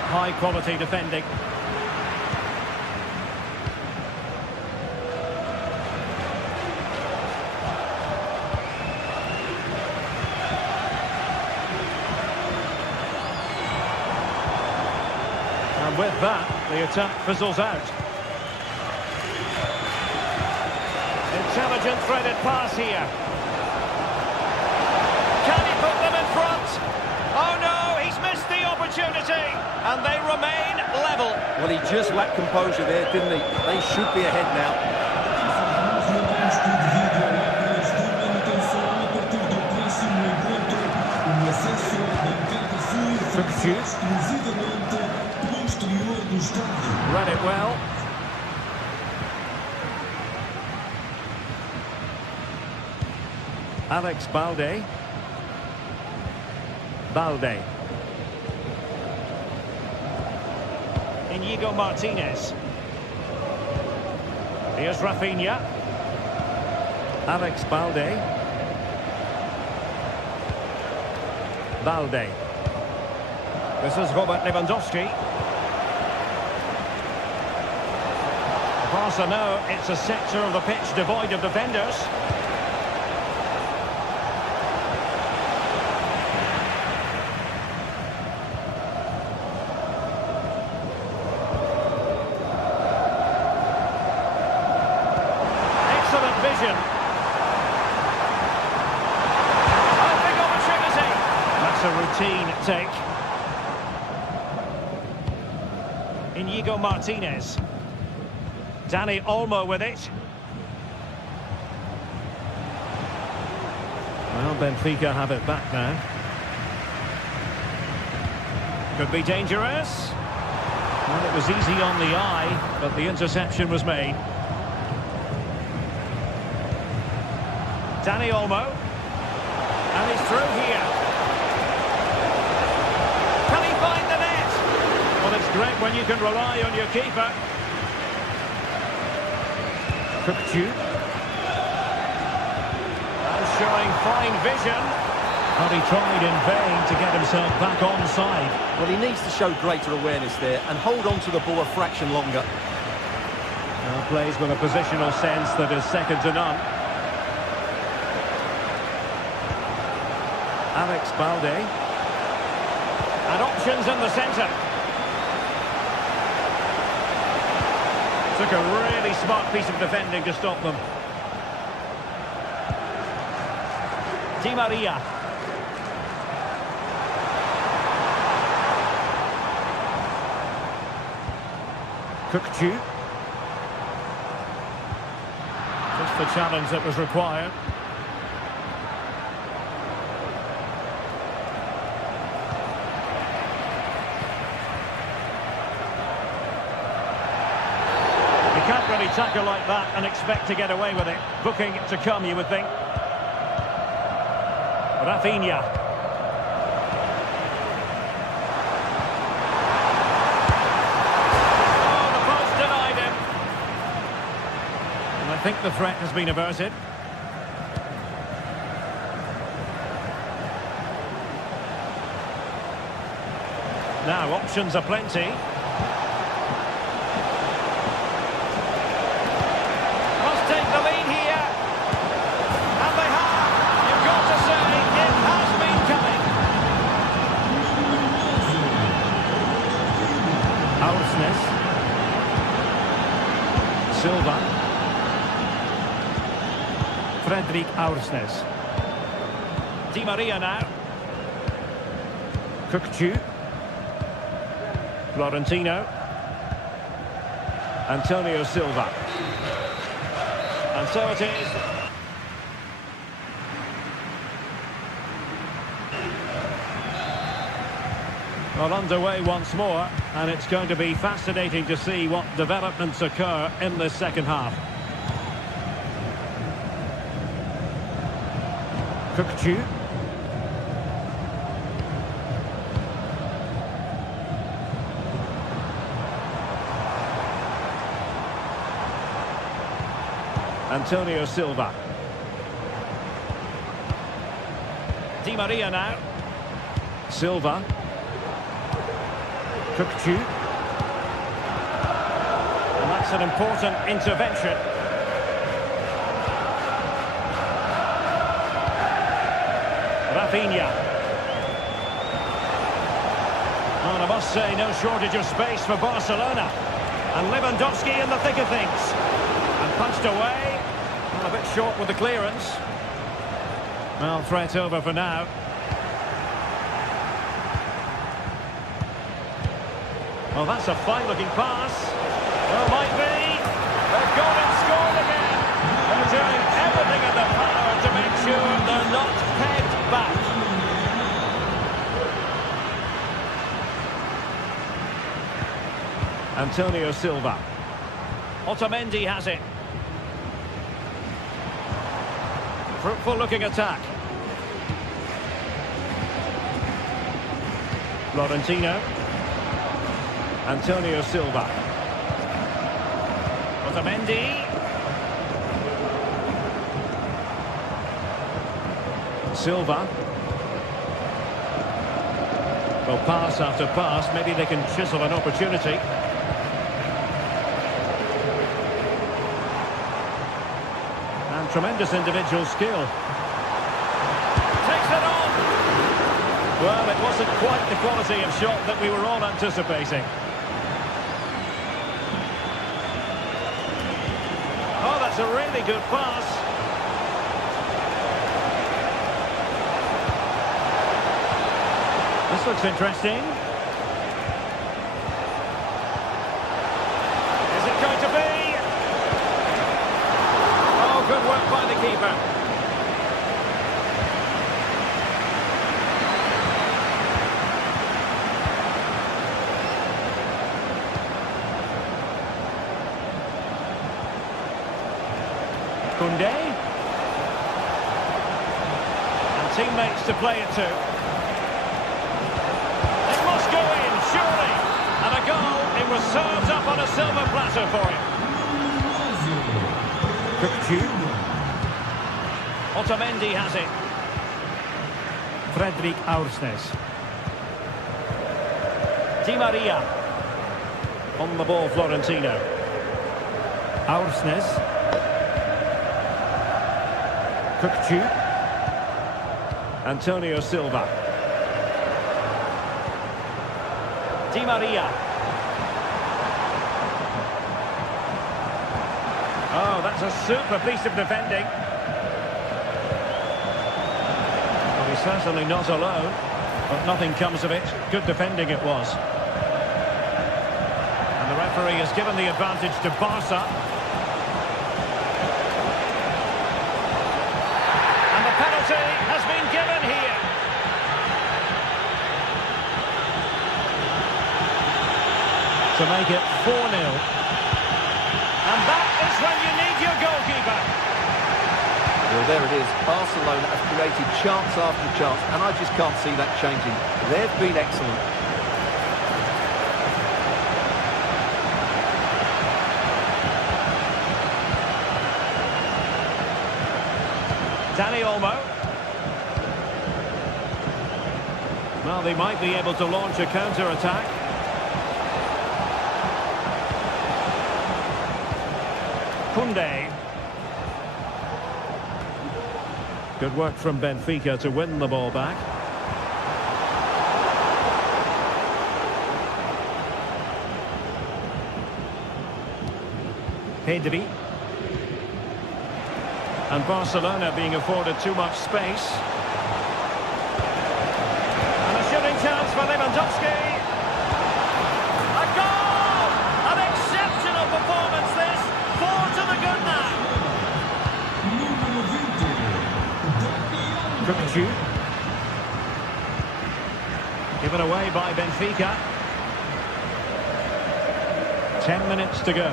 High quality defending. And with that, the attack fizzles out. Intelligent threaded pass here. Can he put them in front? Oh no, he's missed the opportunity, and they remain level. Well, he just lacked composure there, didn't he? They should be ahead now. Read it well. Alex Balde. Inigo Martinez. Here's Rafinha. Alex Balde. This is Robert Lewandowski. Barca know it's a sector of the pitch devoid of defenders. Excellent vision. Oh, big opportunity. That's a routine take. Inigo Martinez. Dani Olmo with it. Well, Benfica have it back now. Could be dangerous. Well, it was easy on the eye, but the interception was made. Dani Olmo. And he's through here. Can he find the net? Well, it's great when you can rely on your keeper. Kukcu. And showing fine vision. But he tried in vain to get himself back onside. Well, he needs to show greater awareness there and hold on to the ball a fraction longer. Now plays with a positional sense that is second to none. Alex Balde. And options in the centre. Took a really smart piece of defending to stop them. Di Maria. Cookchu. Just the challenge that was required. You can't really tackle like that and expect to get away with it. Booking to come, you would think. Rafinha. Oh, the post denied him. And I think the threat has been averted. Now, options are plenty. Must take the lead here. And they have. You've got to say, it has been coming. Aursnes. Silva. Fredrik Aursnes. Di Maria now. Cookchu. Florentino. Antonio Silva. And so it is. Well, underway once more, and it's going to be fascinating to see what developments occur in the second half. Cookchu. Antonio Silva. Di Maria now. Silva. Cookchu. And that's an important intervention. Rafinha. And I must say, no shortage of space for Barcelona. And Lewandowski in the thick of things. And punched away. Well, a bit short with the clearance. Well, threat over for now. Well, that's a fine-looking pass. Well, might be. They've gone and scored again. They're doing everything in their power to make sure they're not pegged back. Antonio Silva. Otamendi has it. Fruitful looking attack. Florentino. Antonio Silva. Otamendi. Silva. Well, pass after pass, maybe they can chisel an opportunity. Tremendous individual skill. Takes it on! Well, it wasn't quite the quality of shot that we were all anticipating. Oh, that's a really good pass. This looks interesting. Is it going to be? Good work by the keeper. Koundé. And teammates to play it to. It must go in, surely. And a goal. It was served up on a silver platter for him. Cookchu. Otamendi has it. Fredrik Aursnes. Di Maria. On the ball, Florentino. Aursnes. Cookchu. Antonio Silva. Di Maria. Oh, that's a super piece of defending. Well, he's certainly not alone, but nothing comes of it. Good defending it was. And the referee referee has given the advantage to Barca. And the penalty has been given here. To make it 4-0. And that is when you need your goalkeeper. Well, there it is. Barcelona have created chance after chance, and I just can't see that changing. They've been excellent. Dani Olmo. Well, they might be able to launch a counter-attack. Koundé. Good work from Benfica to win the ball back. Pedri. And Barcelona being afforded too much space. And a shooting chance for Lewandowski. A goal! An exceptional performance this. 4 to the good now. Given away by Benfica. 10 minutes to go.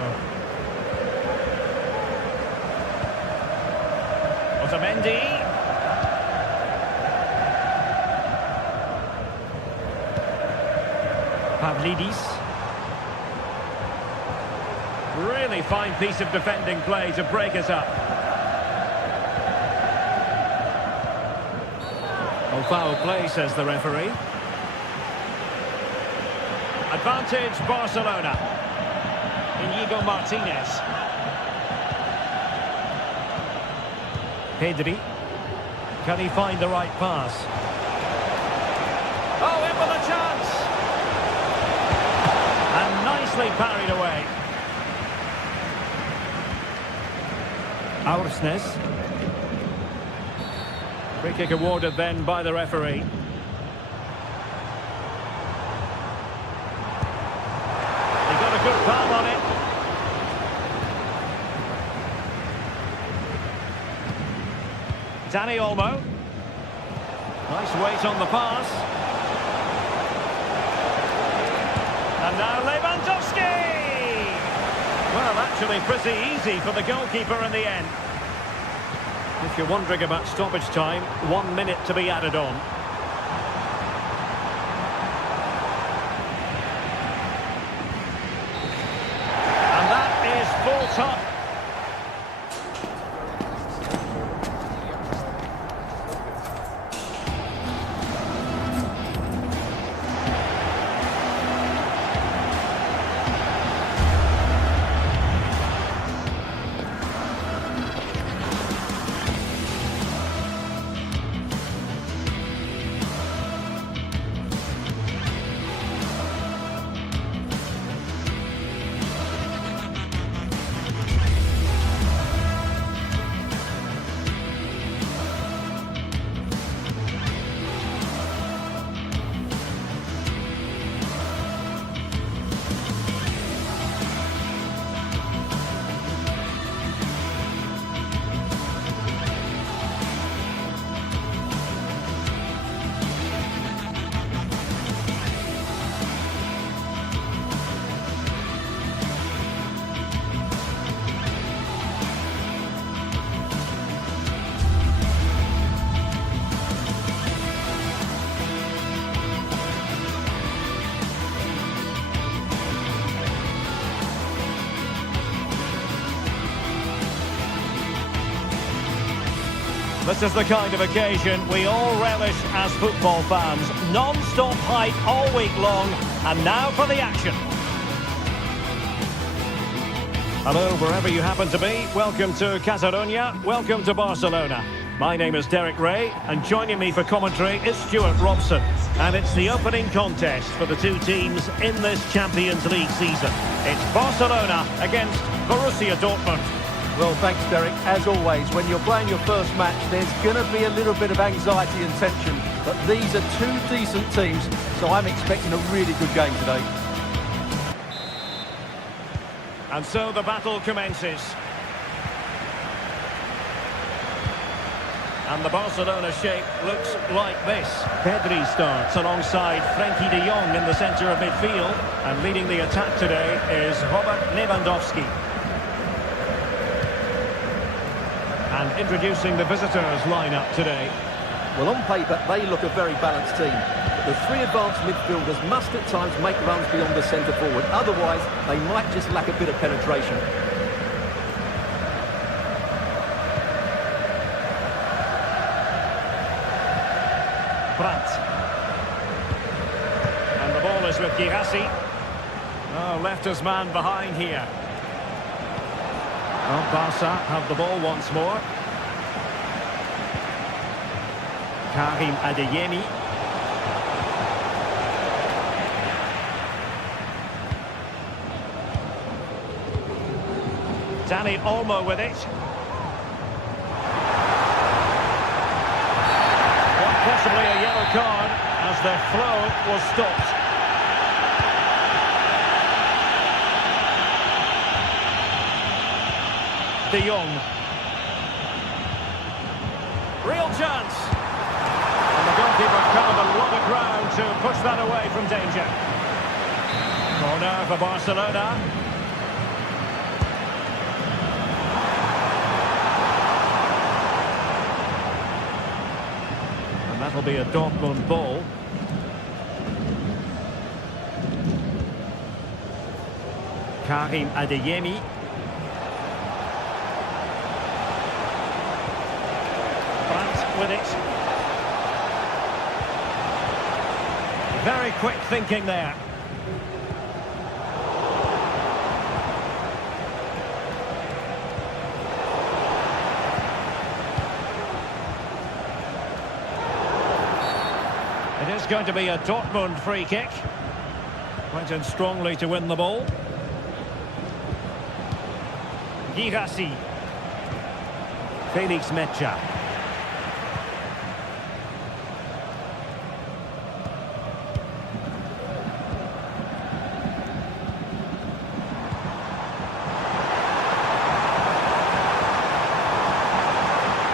Otamendi. Pavlidis. Really fine piece of defending play to break us up. Oh, foul play, says the referee. Advantage Barcelona. Inigo Martinez. Pedri. Can he find the right pass? Oh, in with a chance! And nicely parried away. Aursnes. Free kick awarded then by the referee. He got a good palm on it. Dani Olmo. Nice weight on the pass. And now Lewandowski! Well, actually pretty easy for the goalkeeper in the end. If you're wondering about stoppage time, 1 minute to be added on. And that is full top. This is the kind of occasion we all relish as football fans. Non-stop hype all week long, and now for the action. Hello, wherever you happen to be. Welcome to Catalonia. Welcome to Barcelona. My name is Derek Ray, and joining me for commentary is Stuart Robson. And it's the opening contest for the two teams in this Champions League season. It's Barcelona against Borussia Dortmund. Well, thanks, Derek. As always, when you're playing your first match, there's going to be a little bit of anxiety and tension. But these are two decent teams, so I'm expecting a really good game today. And so the battle commences. And the Barcelona shape looks like this. Pedri starts alongside Frenkie de Jong in the centre of midfield. And leading the attack today is Robert Lewandowski. And introducing the visitors lineup today. Well, on paper, they look a very balanced team. But the three advanced midfielders must at times make runs beyond the centre forward. Otherwise, they might just lack a bit of penetration. Brandt. And the ball is with Girassi. Oh, left his man behind here. Well, Barca have the ball once more. Karim Adeyemi. Dani Olmo with it. Possibly a yellow card as their flow was stopped. De Jong. Real chance. And the goalkeeper covered a lot of ground to push that away from danger. Corner for Barcelona. That'll be a Dortmund ball. Karim Adeyemi. Brandt with it. Very quick thinking there. It is going to be a Dortmund free kick. Went in strongly to win the ball. Girassi. Felix Mecha.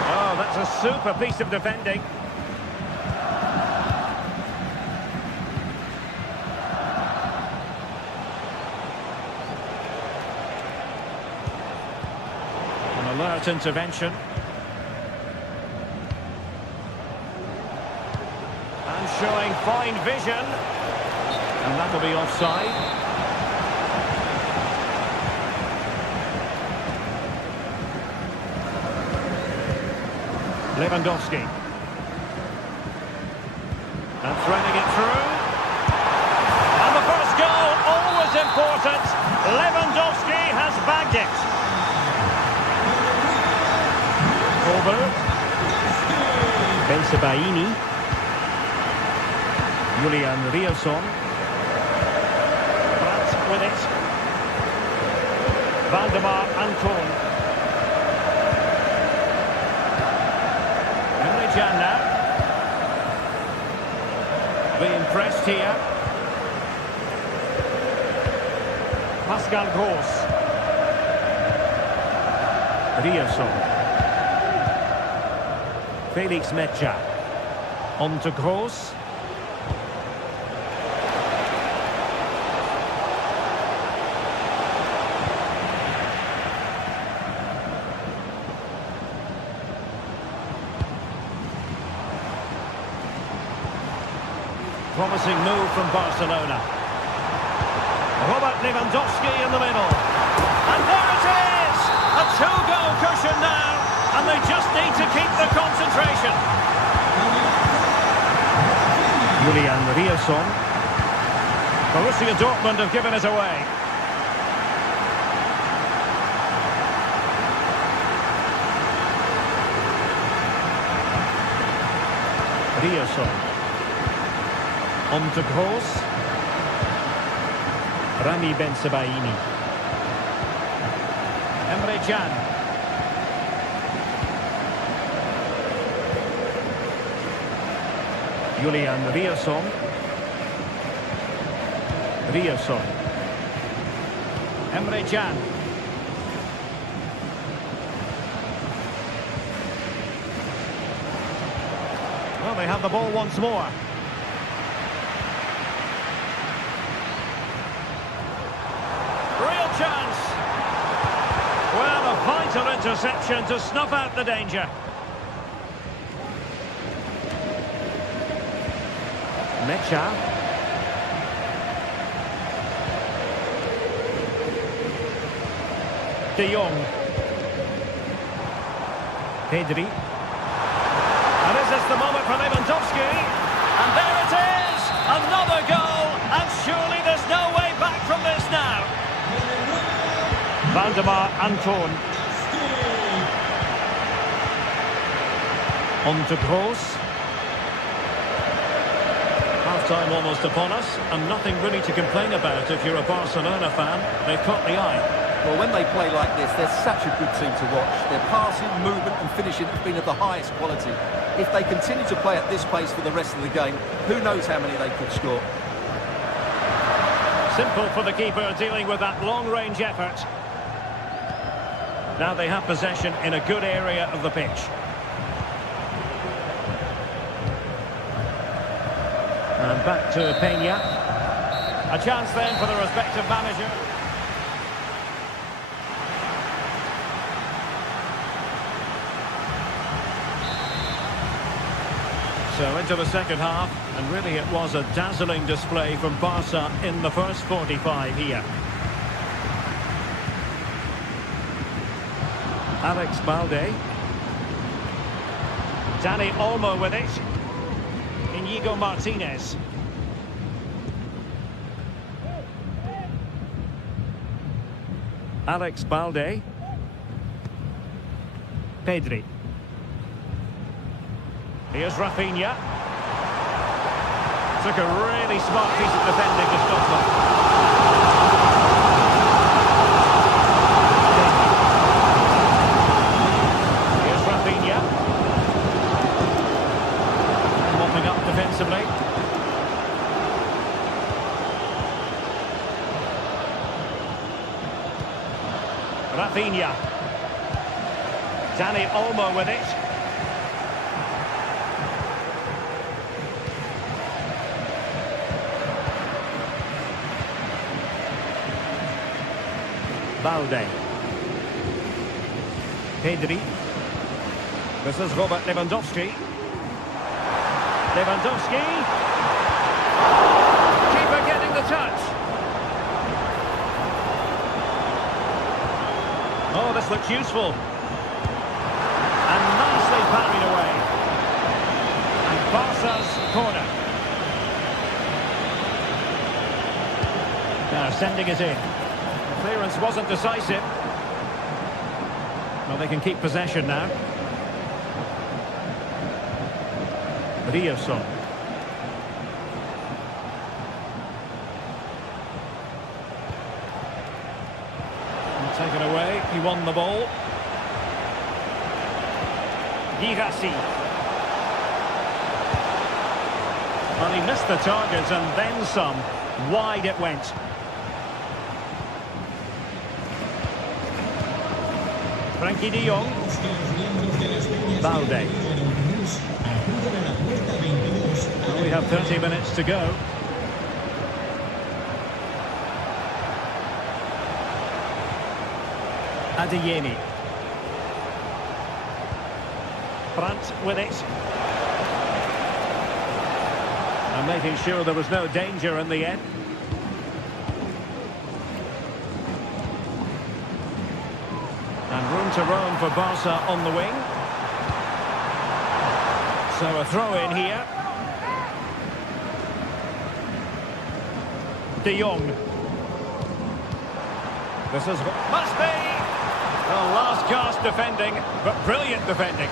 Oh, that's a super piece of defending. Alert intervention. And showing fine vision. And that'll be offside. Lewandowski. And threading it through. And the first goal, always important. Lewandowski has bagged it. Bensebaini. Julian Rielson. Brandt with it. Valdemar Anton. Emre Can now. Being pressed here. Pascal Gross. Rielson. Felix Mecha. On to Gross. Promising move from Barcelona. Robert Lewandowski in the middle. And there it is! A two-goal cushion now. And they just need to keep the concentration. Julian Rielson. Borussia Dortmund have given it away. Rielson. On to Gross. Rami Bensebaini. Emre Can. Julian Rielson. Rielson. Emre Can. Well, they have the ball once more. Real chance. Well, a vital interception to snuff out the danger. Mecha. De Jong. Pedri. And is this the moment for Lewandowski? And there it is! Another goal! And surely there's no way back from this now. Valdemar Anton. On to Kroos. Half-time almost upon us, and nothing really to complain about if you're a Barcelona fan. They've caught the eye. Well, when they play like this, they're such a good team to watch. Their passing, movement and finishing have been of the highest quality. If they continue to play at this pace for the rest of the game, who knows how many they could score. Simple for the keeper dealing with that long-range effort. Now they have possession in a good area of the pitch. And back to Peña. A chance then for the respective manager. So into the second half, and really it was a dazzling display from Barca in the first 45 here. Alex Balde. Dani Olmo with it. Inigo Martinez. Alex Balde. Pedri. Here's Rafinha. Took a really smart piece of defending to stop them. Here's Rafinha. Mopping up defensively. Rafinha. Dani Olmo with it. Balde. Pedri. This is Robert Lewandowski. Lewandowski. Keeper getting the touch. Oh, this looks useful. And nicely parried away. And Barca's corner. Now sending it in. Clearance wasn't decisive. Well, they can keep possession now. Riosson. Taken away, he won the ball. Girassi. Well, he missed the target and then some. Wide it went. Frankie de Jong. Balde. Well, we have 30 minutes to go. Adeyemi. Brandt with it. And making sure there was no danger in the end. And room to roam for Barca on the wing. So a throw in here. De Jong. This is must be. Well, last gasp defending, but brilliant defending.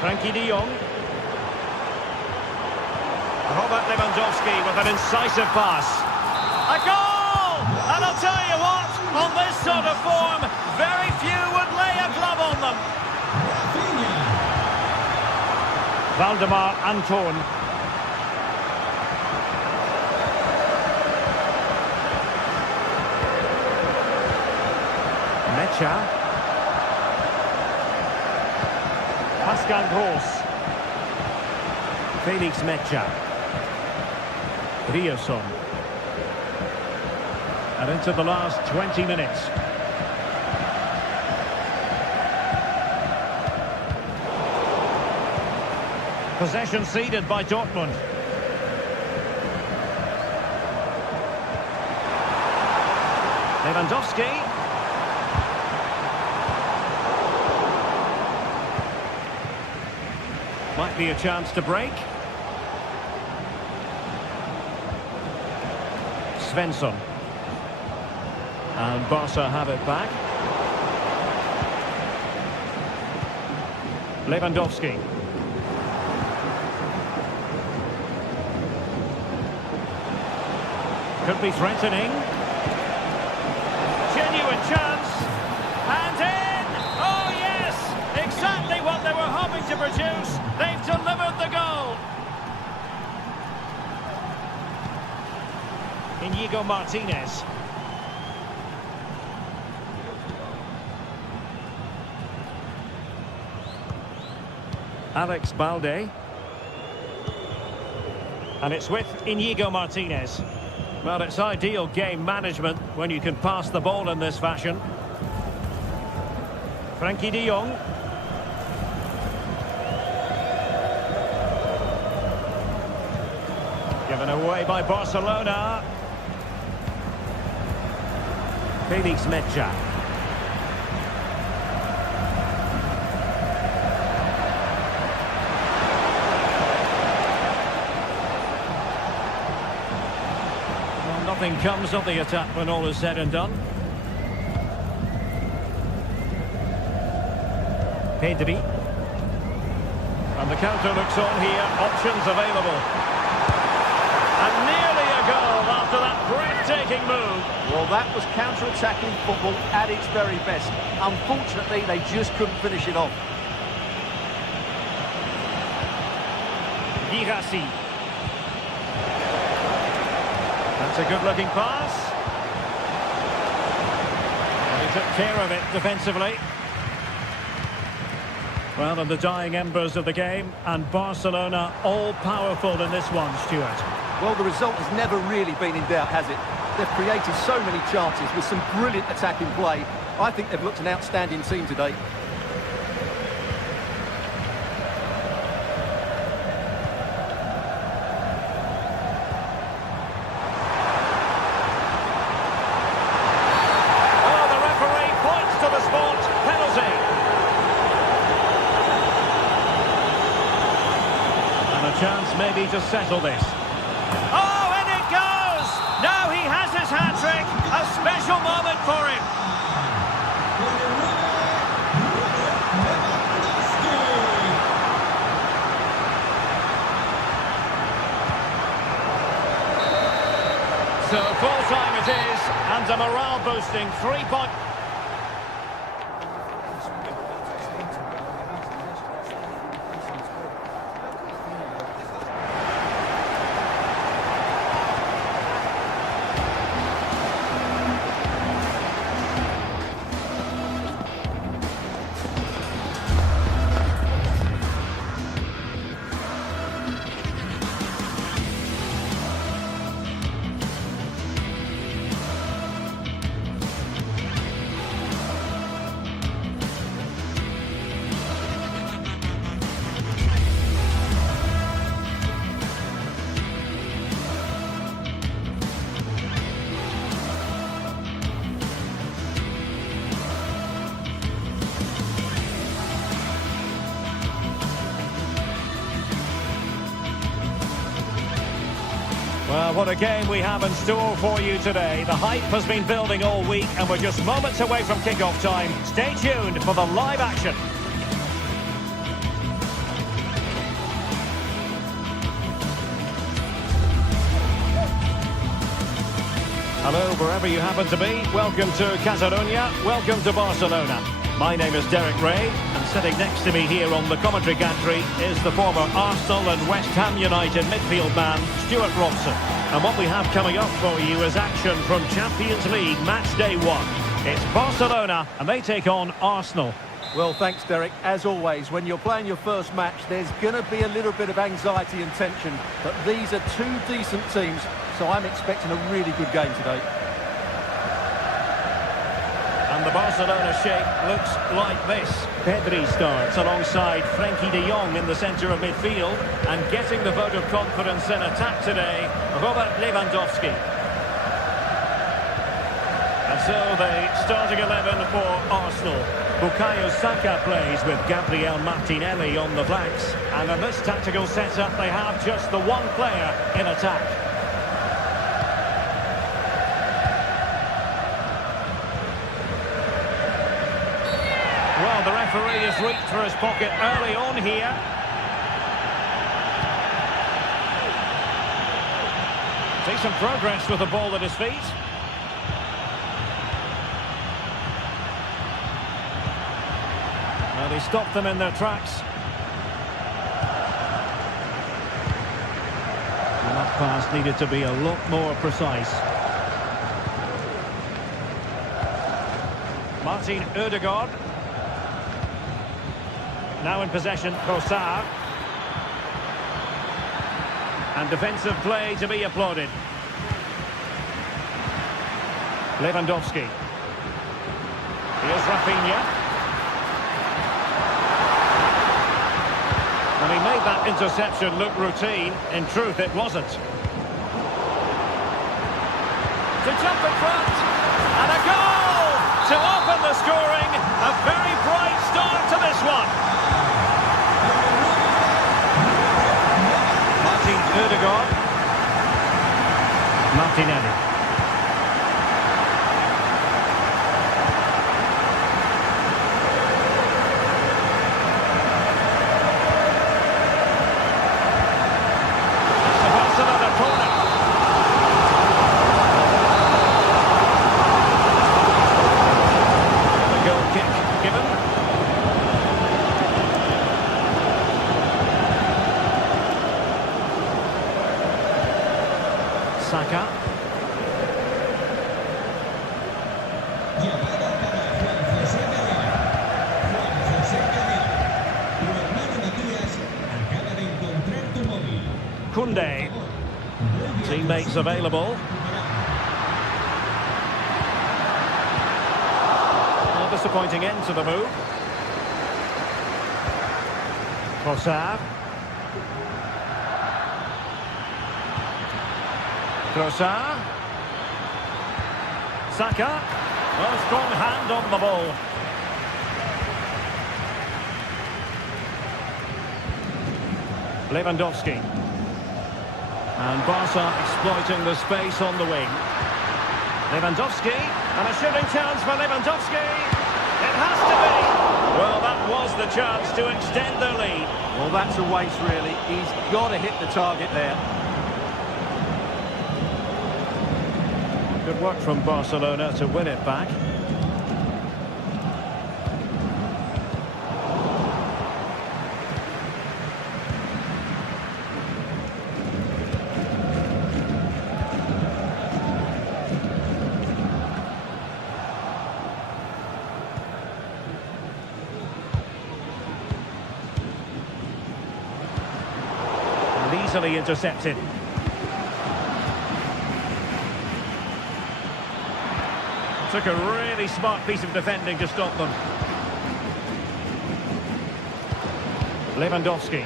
Frankie de Jong. Robert Lewandowski with an incisive pass. A goal! And I'll tell you what, on this sort of form, very few would lay a glove on them. Valdemar Anton. Mecha. Pascal Gross. Felix Mecha. Rioson. And into the last 20 minutes. Possession ceded by Dortmund. Lewandowski. Might be a chance to break. Svensson. And Barca have it back. Lewandowski. Could be threatening. Genuine chance. And in! Oh yes! Exactly what they were hoping to produce. They've delivered the goal. Inigo Martinez. Alex Balde. And it's with Inigo Martinez. Well, it's ideal game management when you can pass the ball in this fashion. Frankie de Jong. Given away by Barcelona. Felix Mecha. Nothing comes of the attack when all is said and done. Pedri. And the counter looks on here. Options available. And nearly a goal after that breathtaking move. Well, that was counter-attacking football at its very best. Unfortunately, they just couldn't finish it off. Girassi. That's a good-looking pass. And he took care of it defensively. Well, in the dying embers of the game, and Barcelona all-powerful in this one, Stuart. Well, the result has never really been in doubt, has it? They've created so many chances with some brilliant attacking play. I think they've looked an outstanding team today. Chance maybe to settle this. Oh, and it goes! Now he has his hat-trick. A special moment for him. So full-time it is, and a morale-boosting 3-point... Well, what a game we have in store for you today. The hype has been building all week and we're just moments away from kick-off time. Stay tuned for the live action. Hello, wherever you happen to be. Welcome to Catalonia. Welcome to Barcelona. My name is Derek Ray, and sitting next to me here on the commentary gantry is the former Arsenal and West Ham United midfield man, Stuart Robson. And what we have coming up for you is action from Champions League match day 1. It's Barcelona, and they take on Arsenal. Well, thanks, Derek. As always, when you're playing your first match, there's going to be a little bit of anxiety and tension. But these are two decent teams, so I'm expecting a really good game today. And the Barcelona shape looks like this. Pedri starts alongside Frenkie de Jong in the centre of midfield. And getting the vote of confidence in attack today, Robert Lewandowski. And so the starting 11 for Arsenal. Bukayo Saka plays with Gabriel Martinelli on the flanks. And in this tactical setup, they have just the one player in attack. Well, the referee has reached for his pocket early on here. See some progress with the ball at his feet. Well, he stopped them in their tracks. And that pass needed to be a lot more precise. Martin Ødegaard. Now in possession, Trossard. And defensive play to be applauded. Lewandowski. Here's Rafinha. And he made that interception look routine. In truth, it wasn't. To jump in front. And a goal to open the scoring. A very bright start to this one. Martin Ødegaard. Martinelli. Saka. Koundé. Teammates available. A disappointing end to the move. Trossard. Trossard. Saka. Well, strong hand on the ball. Lewandowski. And Barca exploiting the space on the wing. Lewandowski. And a shooting chance for Lewandowski. It has to be. Well, that was the chance to extend their lead. Well, that's a waste, really. He's got to hit the target there. Good work from Barcelona to win it back. And easily intercepted. Took a really smart piece of defending to stop them. Lewandowski.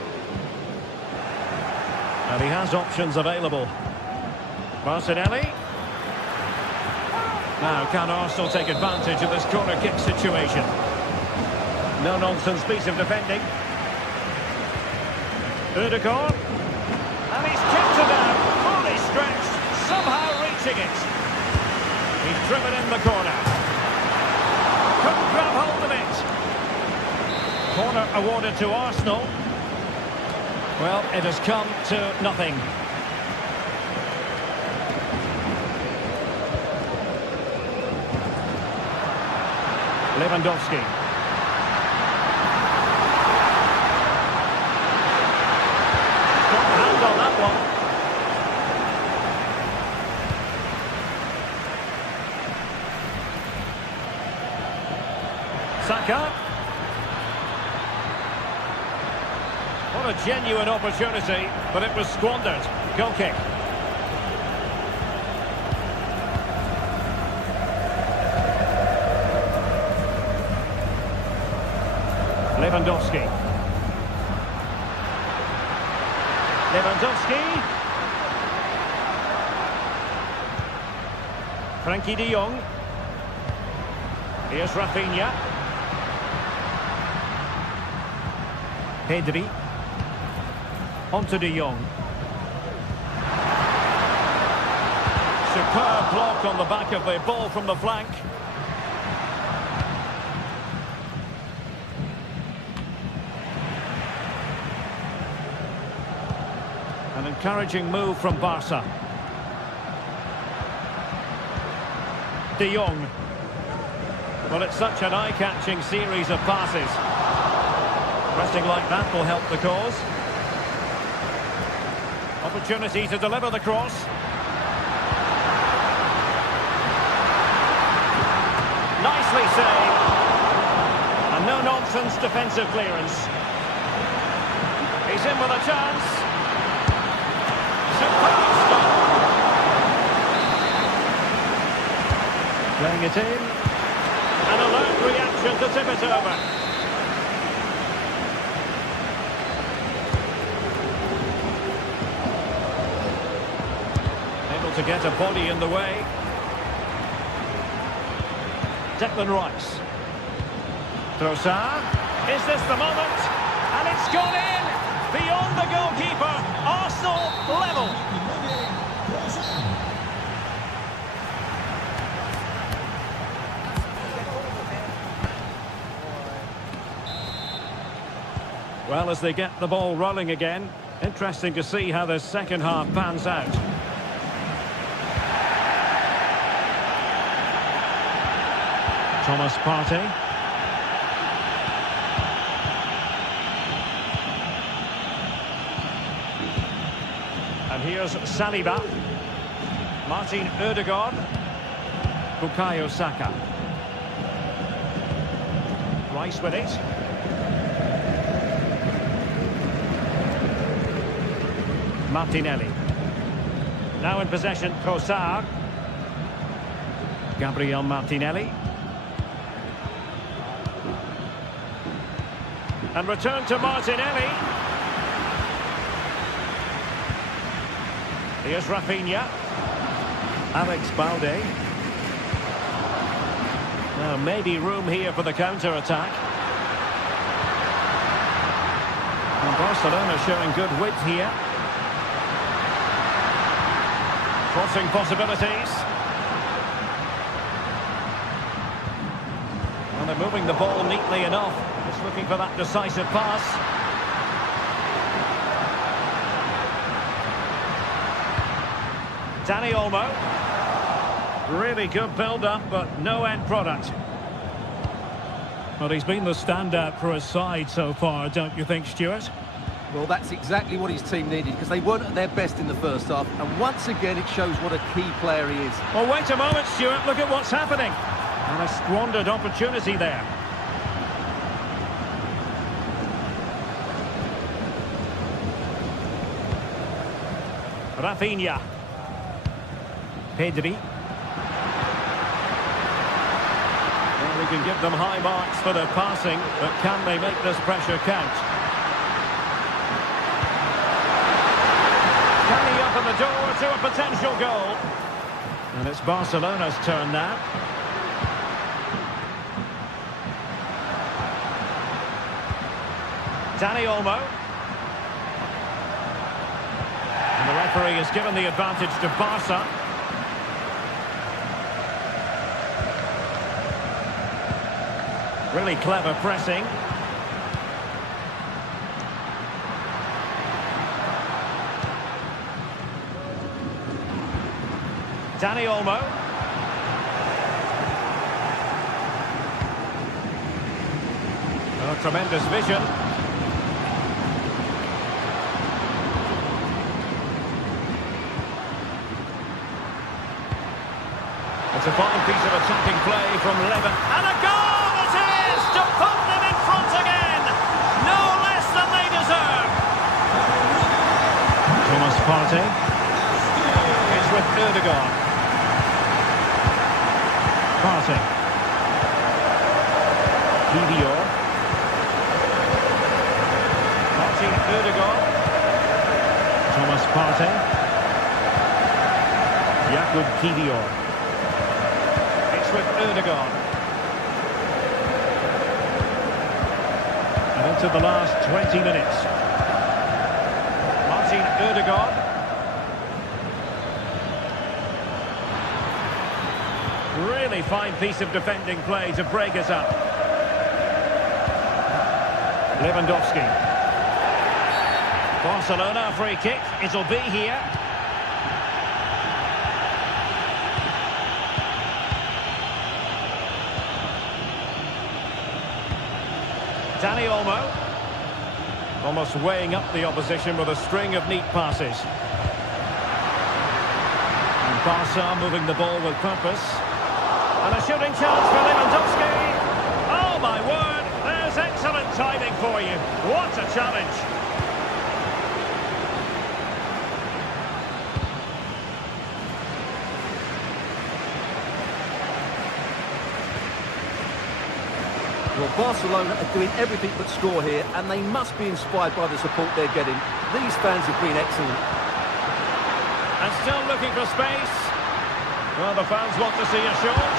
And he has options available. Martinelli. Now, can Arsenal take advantage of this corner kick situation? No-nonsense piece of defending. Ødegaard. And he's kicked it out. Fully stretched. Somehow reaching it. He's driven in the corner. Couldn't grab hold of it. Corner awarded to Arsenal. Well, it has come to nothing. Lewandowski. Strong hand on that one. Saka. What a genuine opportunity, but it was squandered. Goal kick. Lewandowski. Frankie de Jong. Here's Rafinha. Pedri. Onto de Jong. Superb block on the back of the ball from the flank. An encouraging move from Barca. De Jong. Well, it's such an eye-catching series of passes. Pressing like that will help the cause. Opportunity to deliver the cross. Nicely saved. And no-nonsense defensive clearance. He's in with a chance. Superb stop. Playing it in. An alert reaction to tip it over. Able to get a body in the way. Declan Rice. Trossard. Is this the moment? And it's gone in! Beyond the goalkeeper. Arsenal level. Well, as they get the ball rolling again, interesting to see how the second half pans out. Thomas Partey. And here's Saliba. Martin Ødegaard. Bukayo Saka. Rice with it. Martinelli. Now in possession, Trossard. Gabriel Martinelli. And return to Martinelli. Here's Rafinha. Alex Balde. Now maybe room here for the counter-attack. And Barcelona showing good width here. Crossing possibilities. And they're moving the ball neatly enough. Just looking for that decisive pass. Dani Olmo. Really good build-up, but no end product. Well, he's been the standout for his side so far, don't you think, Stuart? Well, that's exactly what his team needed, because they weren't at their best in the first half, and once again it shows what a key player he is. Well, wait a moment, Stuart, look at what's happening. And a squandered opportunity there. Rafinha. Pedri. Well, we can give them high marks for their passing, but can they make this pressure count? Up in the door to a potential goal. And it's Barcelona's turn now. Dani Olmo. And the referee has given the advantage to Barca. Really clever pressing. Dani Olmo. Oh, tremendous vision. It's a fine piece of attacking play from Levin. And a goal it is to put them in front again. No less than they deserve. Partey. It's with Erdogan. Partey. Kivior. Martin Erdogan. Thomas Partey. Jakub Kivior. It's with Erdogan. And into the last 20 minutes. Martin Erdogan. Really fine piece of defending play to break us up. Lewandowski. Barcelona free kick. It'll be here. Dani Olmo. Almost weighing up the opposition with a string of neat passes. And Barca moving the ball with purpose. And a shooting chance for Lewandowski. Oh my word, there's excellent timing for you. What a challenge. Well, Barcelona are doing everything but score here, and they must be inspired by the support they're getting. These fans have been excellent. And still looking for space. Well, the fans want to see a shot.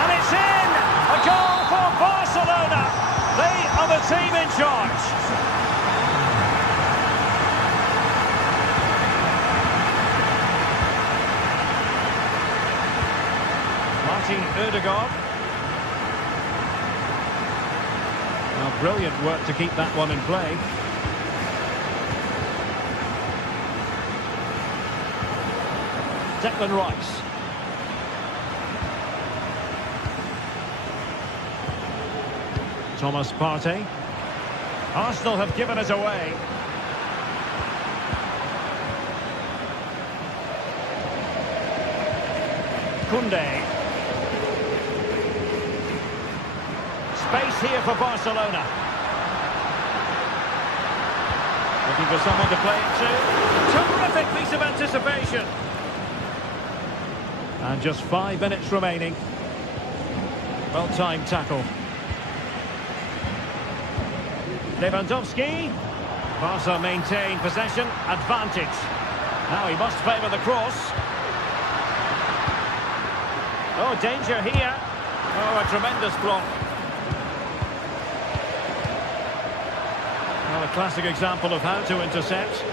And it's in! A goal for Barcelona! They are the team in charge. Martin Erdogan. Well, brilliant work to keep that one in play. Declan Rice. Thomas Partey. Arsenal have given us away. Koundé. Space here for Barcelona. Looking for someone to play it to. Terrific piece of anticipation. And just 5 minutes remaining. Well-timed tackle. Lewandowski. Barca maintain possession, advantage. Now he must favour the cross. Oh, danger here. Oh, a tremendous block. Well, a classic example of how to intercept.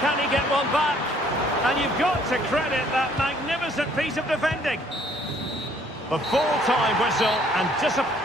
Can he get one back? And you've got to credit that magnificent piece of defending. The full-time whistle and disappointment.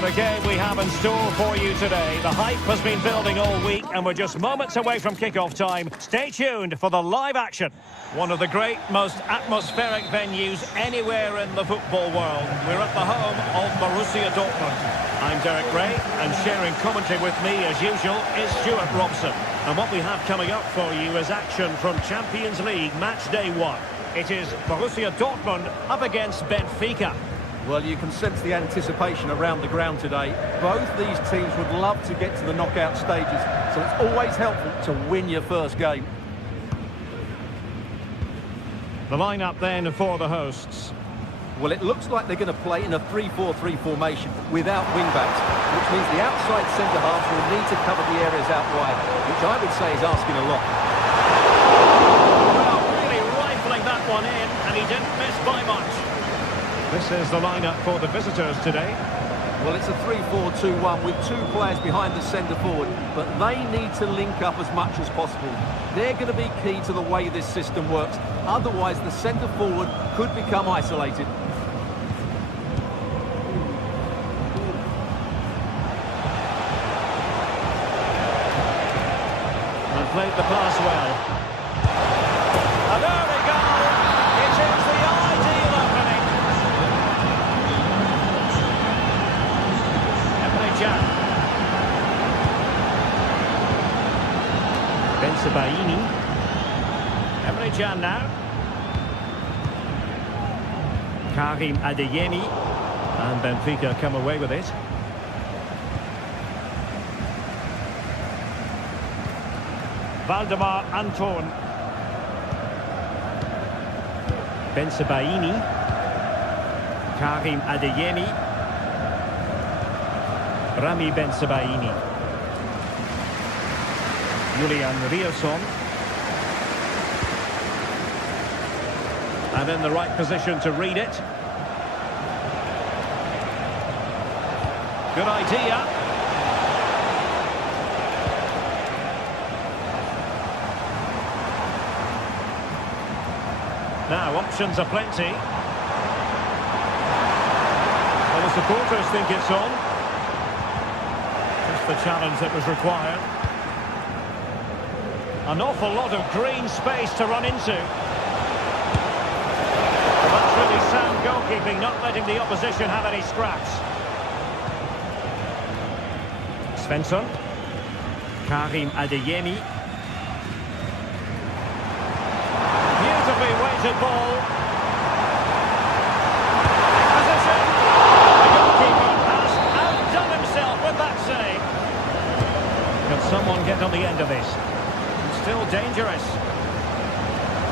what a game we have in store for you today. The hype has been building all week and we're just moments away from kick-off time. Stay tuned for the live action. One of the great, most atmospheric venues anywhere in the football world. We're at the home of Borussia Dortmund. I'm Derek Ray, and sharing commentary with me as usual is Stuart Robson. And what we have coming up for you is action from Champions League match day 1. It is Borussia Dortmund up against Benfica. Well, you can sense the anticipation around the ground today. Both these teams would love to get to the knockout stages, so it's always helpful to win your first game. The lineup then for the hosts. Well, it looks like they're going to play in a 3-4-3 formation without wing-backs, which means the outside centre-halves will need to cover the areas out wide, which I would say is asking a lot. Well, really rifling that one in, and he didn't miss by much. This is the lineup for the visitors today. Well, it's a 3-4-2-1 with two players behind the centre-forward, but they need to link up as much as possible. They're going to be key to the way this system works. Otherwise, the centre-forward could become isolated. And played the pass well. And there we go! It is the ideal opening. Bensebaini. Emre Can now. Karim Adeyemi. And Benfica come away with it. Valdemar Anton. Bensebaini. Karim Adeyemi. Rami Bensebaini. Julian Riosson. And in the right position to read it. Good idea. Now, options are plenty. Well, the supporters think it's on. Just the challenge that was required. An awful lot of green space to run into. That's really sound goalkeeping, not letting the opposition have any scraps. Svensson. Karim Adeyemi. Beautifully weighted ball. Position. The goalkeeper has outdone himself with that save. Can someone get on the end of this? Still dangerous.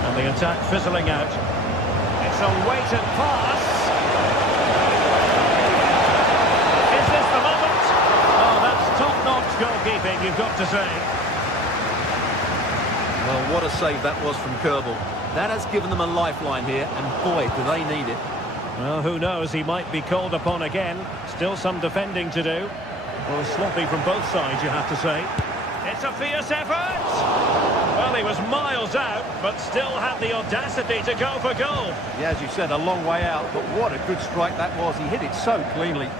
And the attack fizzling out. It's a weighted pass. Is this the moment? Oh, that's top-notch goalkeeping, you've got to say. Well, what a save that was from Kerbal. That has given them a lifeline here, and boy, do they need it. Well, who knows, he might be called upon again. Still some defending to do. Well, sloppy from both sides, you have to say. It's a fierce effort! Well, he was miles out, but still had the audacity to go for goal. Yeah, as you said, a long way out, but what a good strike that was. He hit it so cleanly.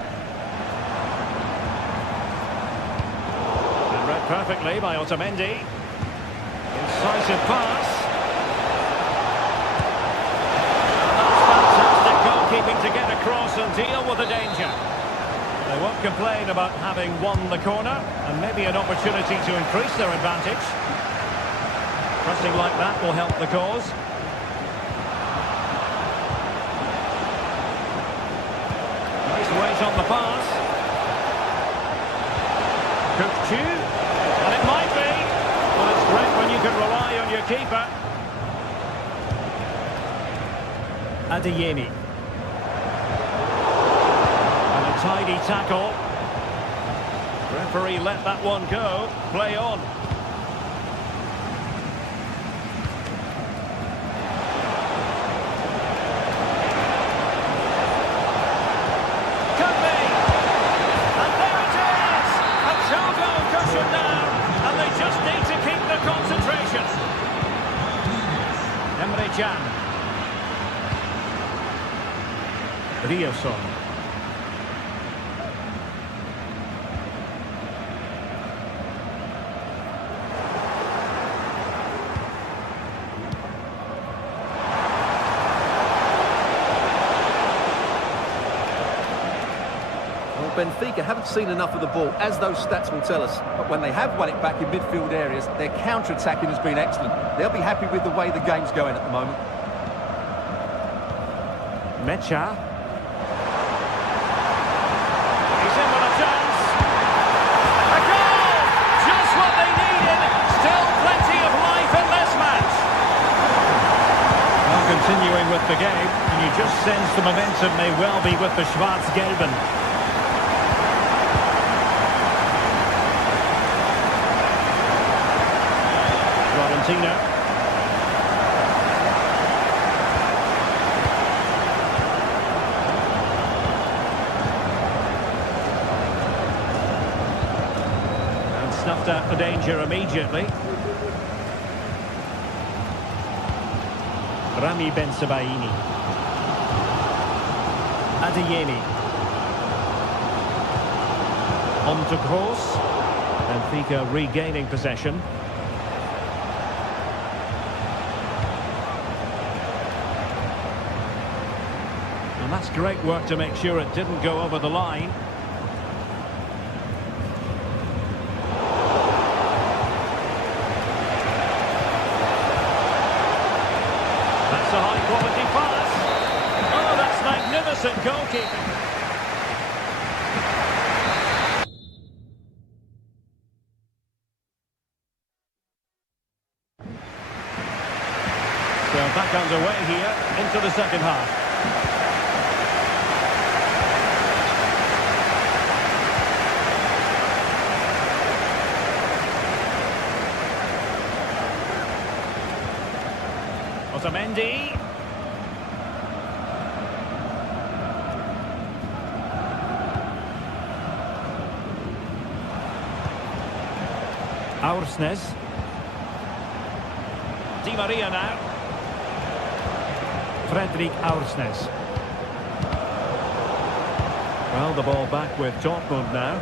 And read perfectly by Otamendi. Incisive pass. That's fantastic goalkeeping to get across and deal with the danger. They won't complain about having won the corner, and maybe an opportunity to increase their advantage. Pressing like that will help the cause. Nice weight on the pass. Kukçu, and it might be. Well, it's great when you can rely on your keeper. Adeyemi. Tidy tackle. Referee let that one go. Play on. Could be. And there it is. A two-goal cushion now. And they just need to keep the concentration. Emre Can. Riosson. Benfica haven't seen enough of the ball, as those stats will tell us. But when they have won it back in midfield areas, their counter-attacking has been excellent. They'll be happy with the way the game's going at the moment. Mecha. He's in with a chance. A goal! Just what they needed. Still plenty of life in this match. Well, continuing with the game, and you just sense the momentum may well be with the Schwarz-Gelben. Florentino. Snuffed out the danger immediately. Rami Bensebaini. Adeyemi. On to Kroos. Benfica regaining possession. And that's great work to make sure it didn't go over the line. That's a high-quality pass. Oh, that's magnificent goalkeeping. So back underway here into the second half. Otamendi. Aursnes. Di Maria now. Fredrik Aursnes. Well, the ball back with Dortmund now.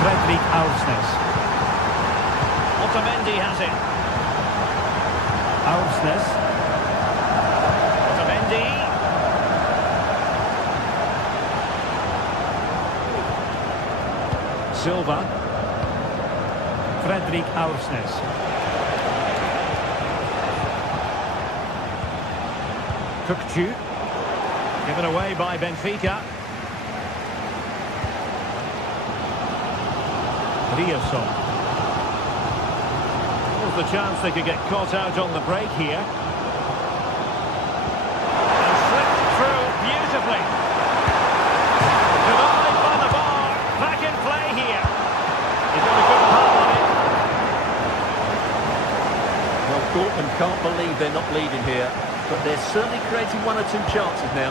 Fredrik Aursnes. Otamendi has it. Aursnes. Otamendi. Silva. Fredrik Aursnes. Kukçu. Given away by Benfica. Riasson. There's the chance they could get caught out on the break here. And slipped through beautifully. Denied by the bar. Back in play here. He's got a good palm on it. Well, Dortmund can't believe they're not leading here, but they're certainly creating one or two chances now.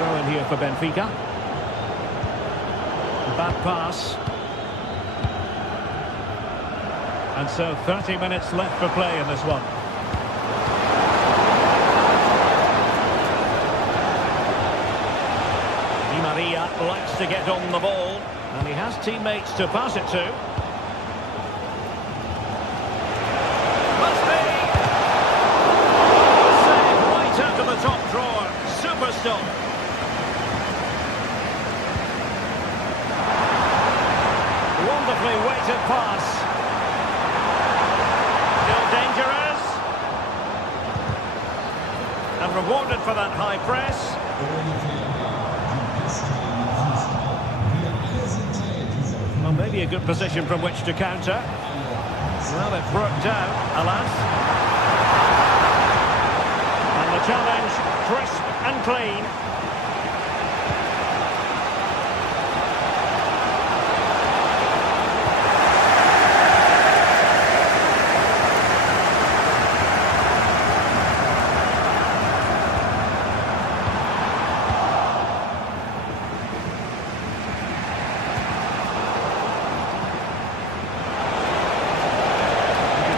Throw in here for Benfica. Bad pass. And so 30 minutes left for play in this one. Di Maria likes to get on the ball, and he has teammates to pass it to. Must be! Save right out of the top drawer. Super stop. Wonderfully weighted pass. Dangerous. And rewarded for that high press. Well, maybe a good position from which to counter. Well, it broke down, alas. And the challenge, crisp and clean.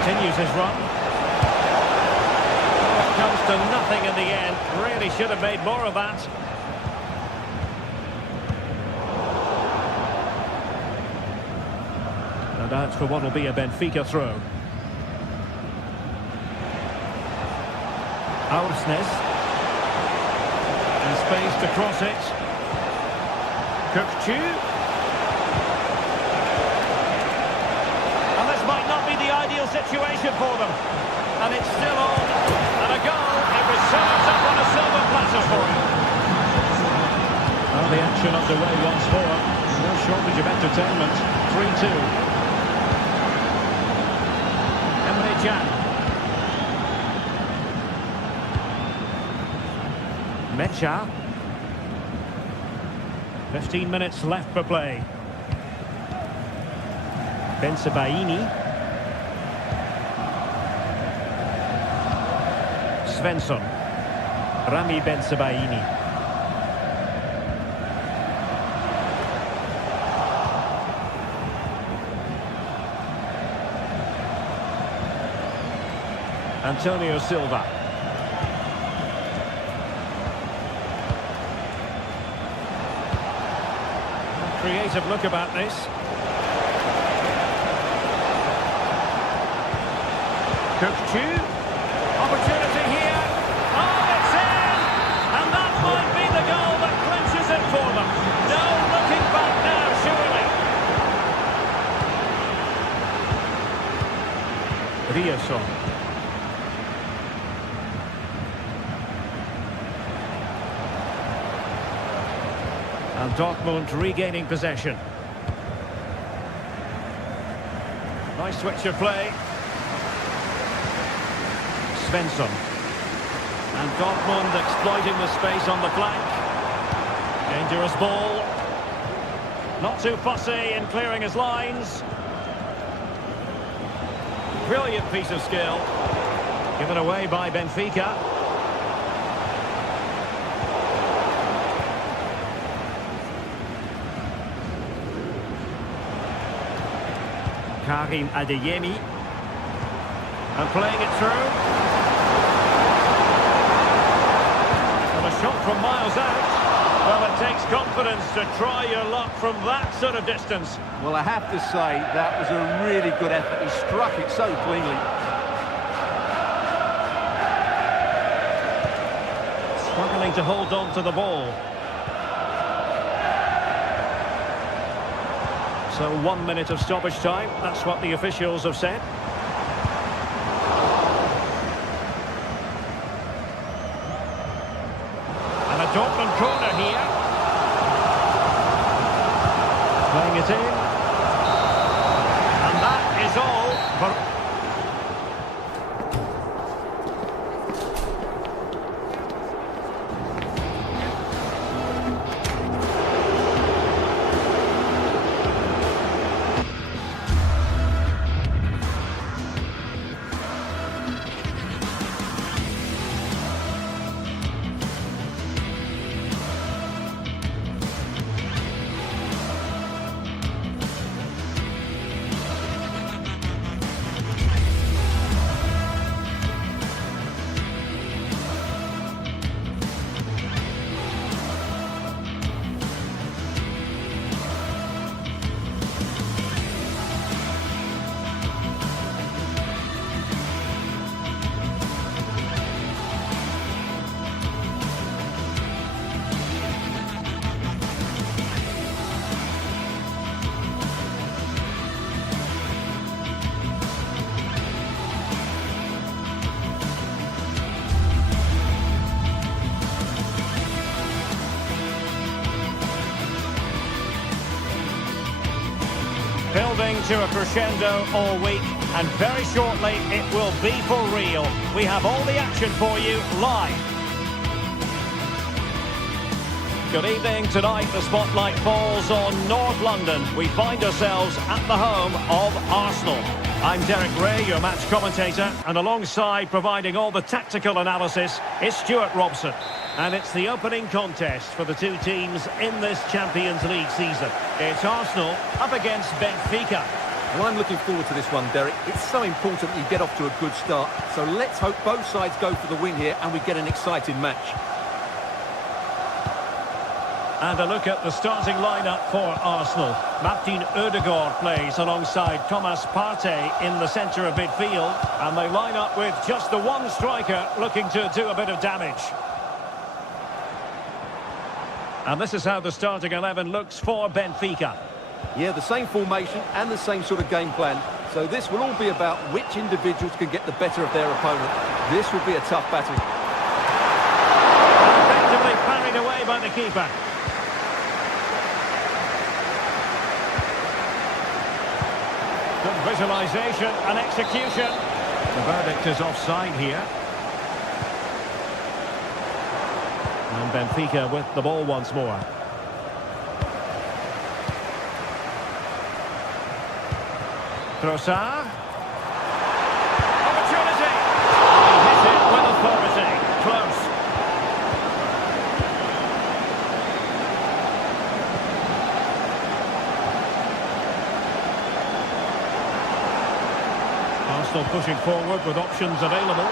Continues his run. It comes to nothing in the end. Really should have made more of that. And out for what will be a Benfica throw. Aursnes. And space to cross it. Kökçü. And this might not be the ideal situation for them. And it's still on. And a goal. It was served up on a silver platter for him. Well, the action underway once more. No shortage of entertainment. 3-2. Can. Mecha. 15 minutes left for play. Bensebaini. Svensson. Rami Bensebaini. Antonio Silva. Creative look about this. Kökçü. Opportunity here. Oh, it's in! And that might be the goal that clinches it for them. No looking back now, surely. Riasson. And Dortmund regaining possession. Nice switch of play. Svensson. And Dortmund exploiting the space on the flank. Dangerous ball. Not too fussy in clearing his lines. Brilliant piece of skill. Given away by Benfica. Karim Adeyemi. And playing it through. And a shot from miles out. Well, it takes confidence to try your luck from that sort of distance. Well, I have to say, that was a really good effort. He struck it so cleanly. Struggling to hold on to the ball. So 1 minute of stoppage time, that's what the officials have said. And a Dortmund corner here. Playing it in. And that is all for... Building to a crescendo all week, and very shortly it will be for real. We have all the action for you live. Good evening. Tonight the spotlight falls on North London. We find ourselves at the home of Arsenal. I'm Derek Ray, your match commentator, and alongside providing all the tactical analysis is Stuart Robson. And it's the opening contest for the two teams in this Champions League season. It's Arsenal up against Benfica. Well, I'm looking forward to this one, Derek. It's so important that you get off to a good start. So let's hope both sides go for the win here and we get an exciting match. And a look at the starting lineup for Arsenal. Martin Ødegaard plays alongside Thomas Partey in the centre of midfield. And they line up with just the one striker looking to do a bit of damage. And this is how the starting 11 looks for Benfica. Yeah, the same formation and the same sort of game plan. So this will all be about which individuals can get the better of their opponent. This will be a tough battle. Effectively parried away by the keeper. Good visualisation and execution. The verdict is offside here. And Benfica with the ball once more. Trossard. Opportunity. He hits it with authority. Close. Arsenal pushing forward with options available.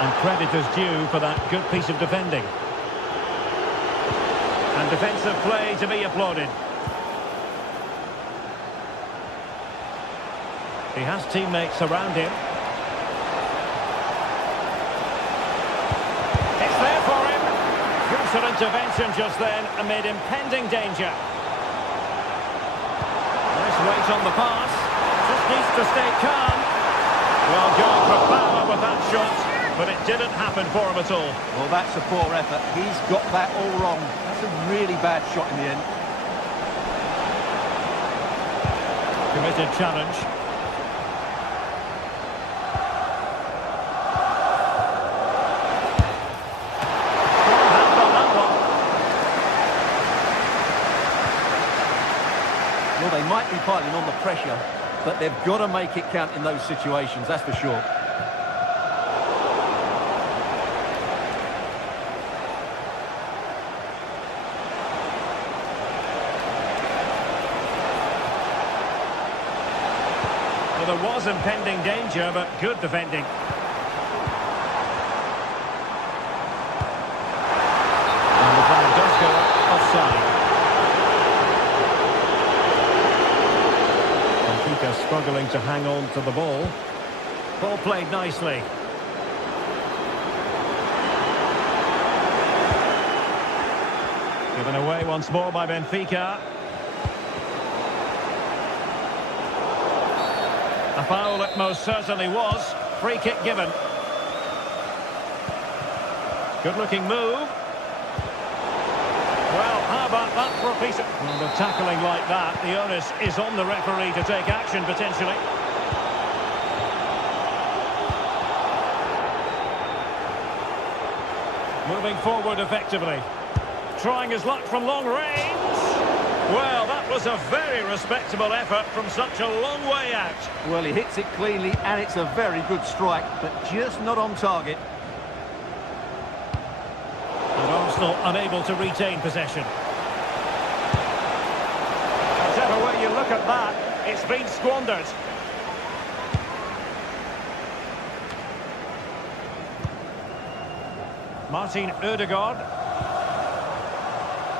And credit is due for that good piece of defending. And defensive play to be applauded. He has teammates around him. It's there for him. Crucial intervention just then amid impending danger. Nice weight on the pass. Just needs to stay calm. Well, going for power with that shot, but it didn't happen for him at all. Well, that's a poor effort. He's got that all wrong. That's a really bad shot in the end. Committed challenge. Well, they might be piling on the pressure, but they've got to make it count in those situations, that's for sure. Well, there was impending danger, but good defending. And the ball does go offside. Struggling to hang on to the ball. Ball played nicely. Given away once more by Benfica. A foul it most certainly was. Free kick given. Good looking move. Well, how about that for a piece of... Well, with tackling like that, the onus is on the referee to take action, potentially. Moving forward effectively. Trying his luck from long range. Well, that was a very respectable effort from such a long way out. Well, he hits it cleanly, and it's a very good strike, but just not on target. And Arsenal unable to retain possession. Whichever way you look at that, it's been squandered. Martin Ødegaard.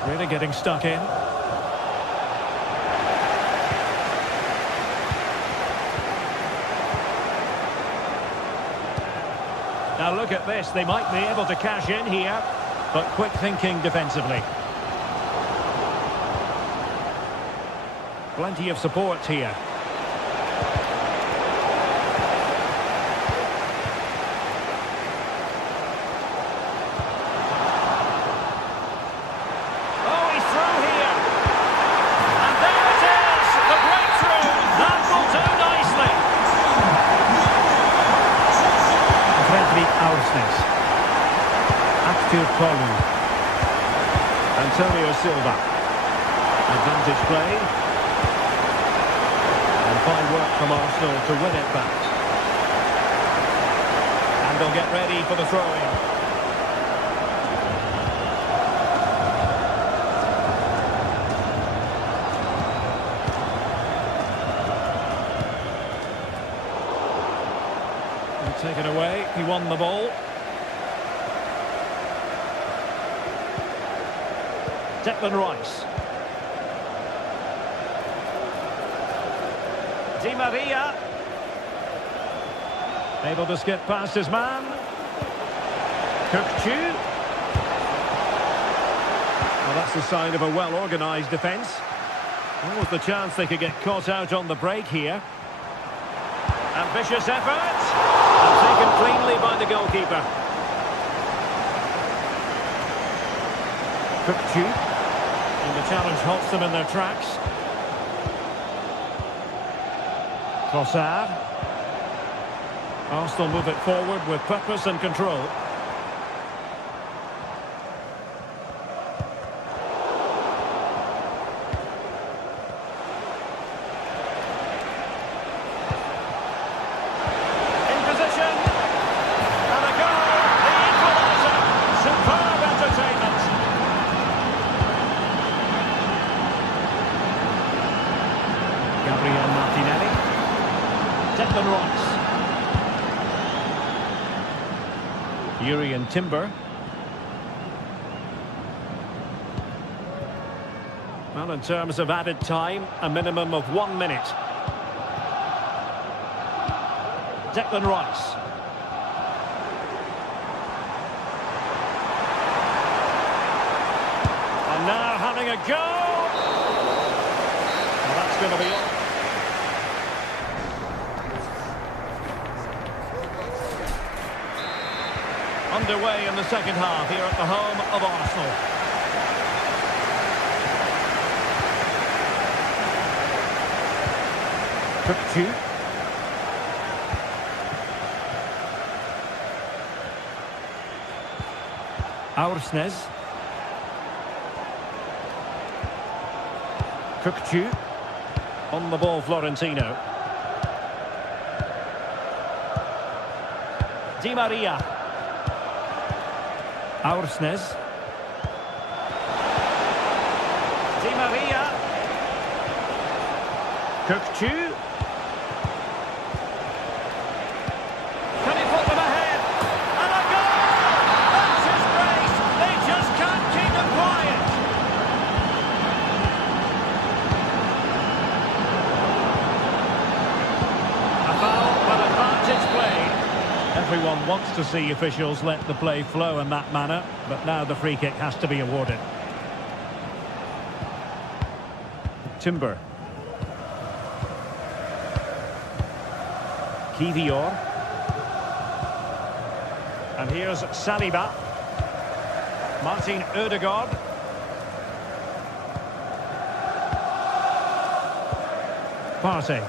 Really getting stuck in. Now look at this, they might be able to cash in here. But quick thinking defensively. Plenty of support here. Oh, he's through here. And there it is, the breakthrough. That will do nicely. Fredrik Aursnes. Active Kolu. Antonio Silva. Advantage play. And fine work from Arsenal to win it back. And they'll get ready for the throw-in. And taken away, he won the ball. Declan Rice. Di Maria. Able to skip past his man. Cook-Chu. Well, that's the sign of a well-organised defence. What was the chance they could get caught out on the break here? Ambitious effort. And taken cleanly by the goalkeeper. Cook-Chu. And the challenge halts them in their tracks. Trossard. Arsenal move it forward with purpose and control. In position. And a goal. The equaliser. Superb entertainment. Gabriel Martinelli. Declan Rice. Urian Timber. Well, in terms of added time, a minimum of 1 minute. Declan Rice. And now having a go. Well, that's going to be all. Underway in the second half here at the home of Arsenal. Cook-Chu. Aursnes. Cook-Chu. On the ball, Florentino. Di Maria. Aursnes. Di Maria. Cook-Chu. Can he put them ahead? And a goal! That's his brace! They just can't keep them quiet! A foul, but advantage played. Everyone wants to see officials let the play flow in that manner, but now the free kick has to be awarded. Timber. Kivior. And here's Saliba. Martin Ødegaard. Partey.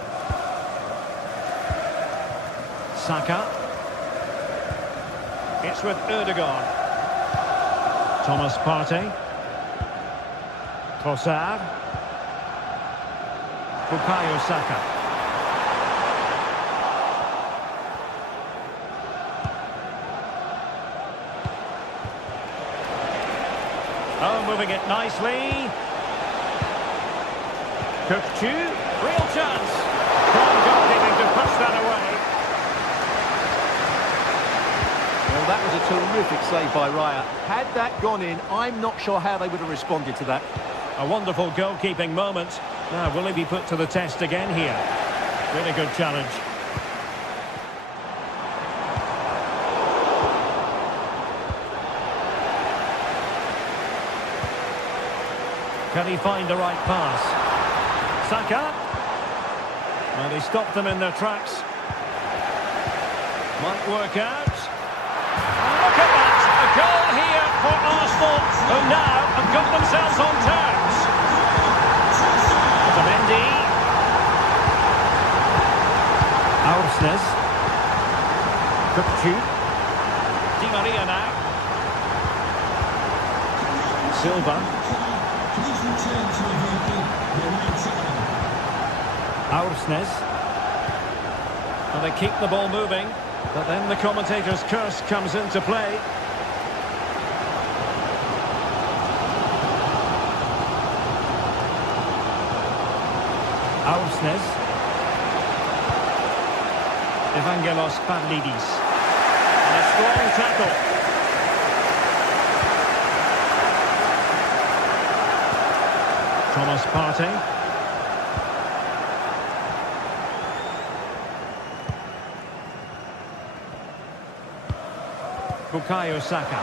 Saka. It's with Ødegaard. Thomas Partey. Trossard. Bukayo Saka. Oh, moving it nicely. Cook-Chu. Real chance. Strong goalkeeping to push that away. Well, that was a terrific save by Raya. Had that gone in, I'm not sure how they would have responded to that. A wonderful goalkeeping moment. Now, will he be put to the test again here? Really good challenge. Can he find the right pass? Saka. And he stopped them in their tracks. Might work out. Look at that! A goal here for Arsenal, who now have got themselves on terms. Mendy. Aursnes. Cook-Chu. Di Maria now. Silva. Aursnes. And they keep the ball moving, but then the commentator's curse comes into play. Aursnes. Evangelos Pavlidis. And a strong tackle. Thomas Partey. Bukayo Saka.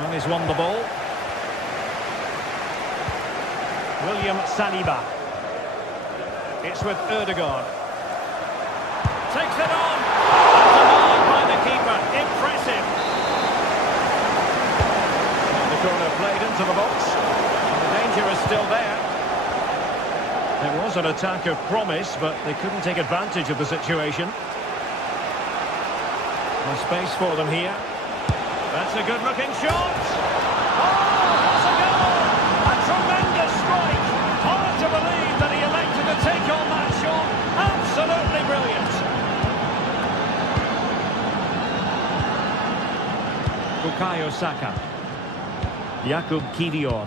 And he's won the ball. William Saliba. It's with Ødegaard. Takes it on. And denied by the keeper. Impressive. And the corner played into the box. And the danger is still there. It was an attack of promise, but they couldn't take advantage of the situation. No space for them here. That's a good-looking shot. Oh, that's a goal! A tremendous strike. Hard to believe that he elected to take on that shot. Absolutely brilliant. Bukayo Saka. Jakub Kivior.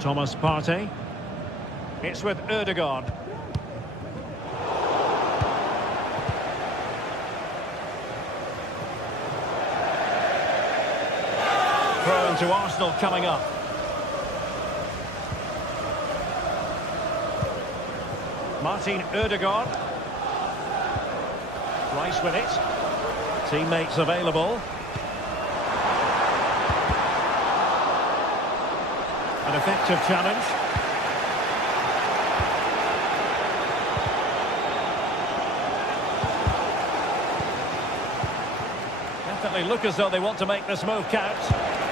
Thomas Partey. It's with Ødegaard. Throw into Arsenal coming up. Martin Ødegaard. Rice with it. Teammates available. An effective challenge. Definitely look as though they want to make this move count.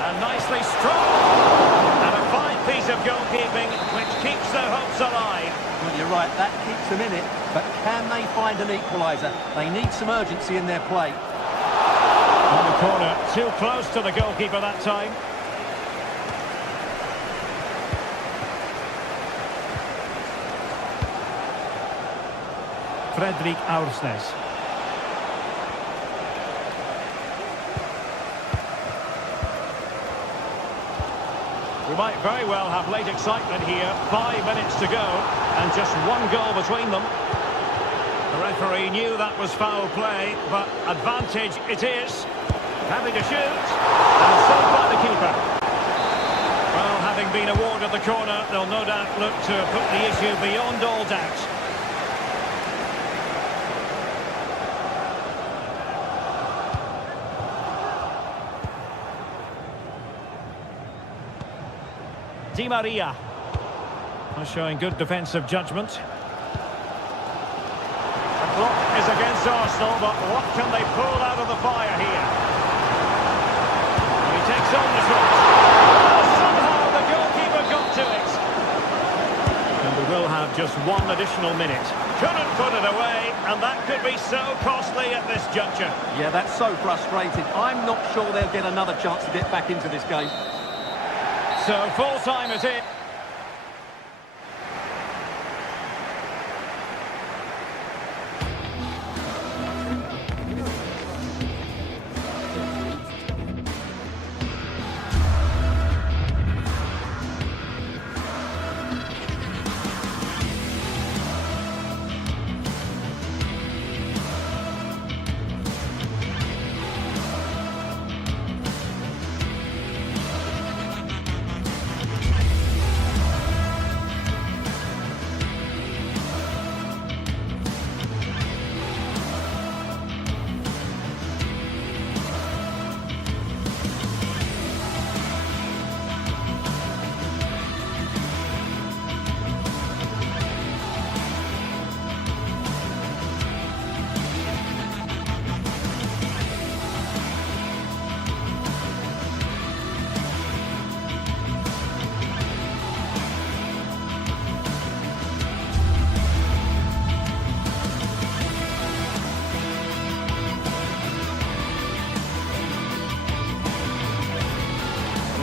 And nicely struck. And a fine piece of goalkeeping which keeps their hopes alive. Well, you're right, that keeps them in it. But can they find an equaliser? They need some urgency in their play. On the corner, too close to the goalkeeper that time. Fredrik Aursnes. We might very well have late excitement here. 5 minutes to go, and just one goal between them. The referee knew that was foul play, but advantage it is. Happy to shoot, and saved by the keeper. Well, having been awarded the corner, they'll no doubt look to put the issue beyond all doubt. Di Maria showing good defensive judgment. The clock is against Arsenal, but what can they pull out of the fire here? He takes on the shot. Oh, somehow the goalkeeper got to it. And we will have just one additional minute. Couldn't put it away, and that could be so costly at this juncture. Yeah, that's so frustrating. I'm not sure they'll get another chance to get back into this game. So full time it is.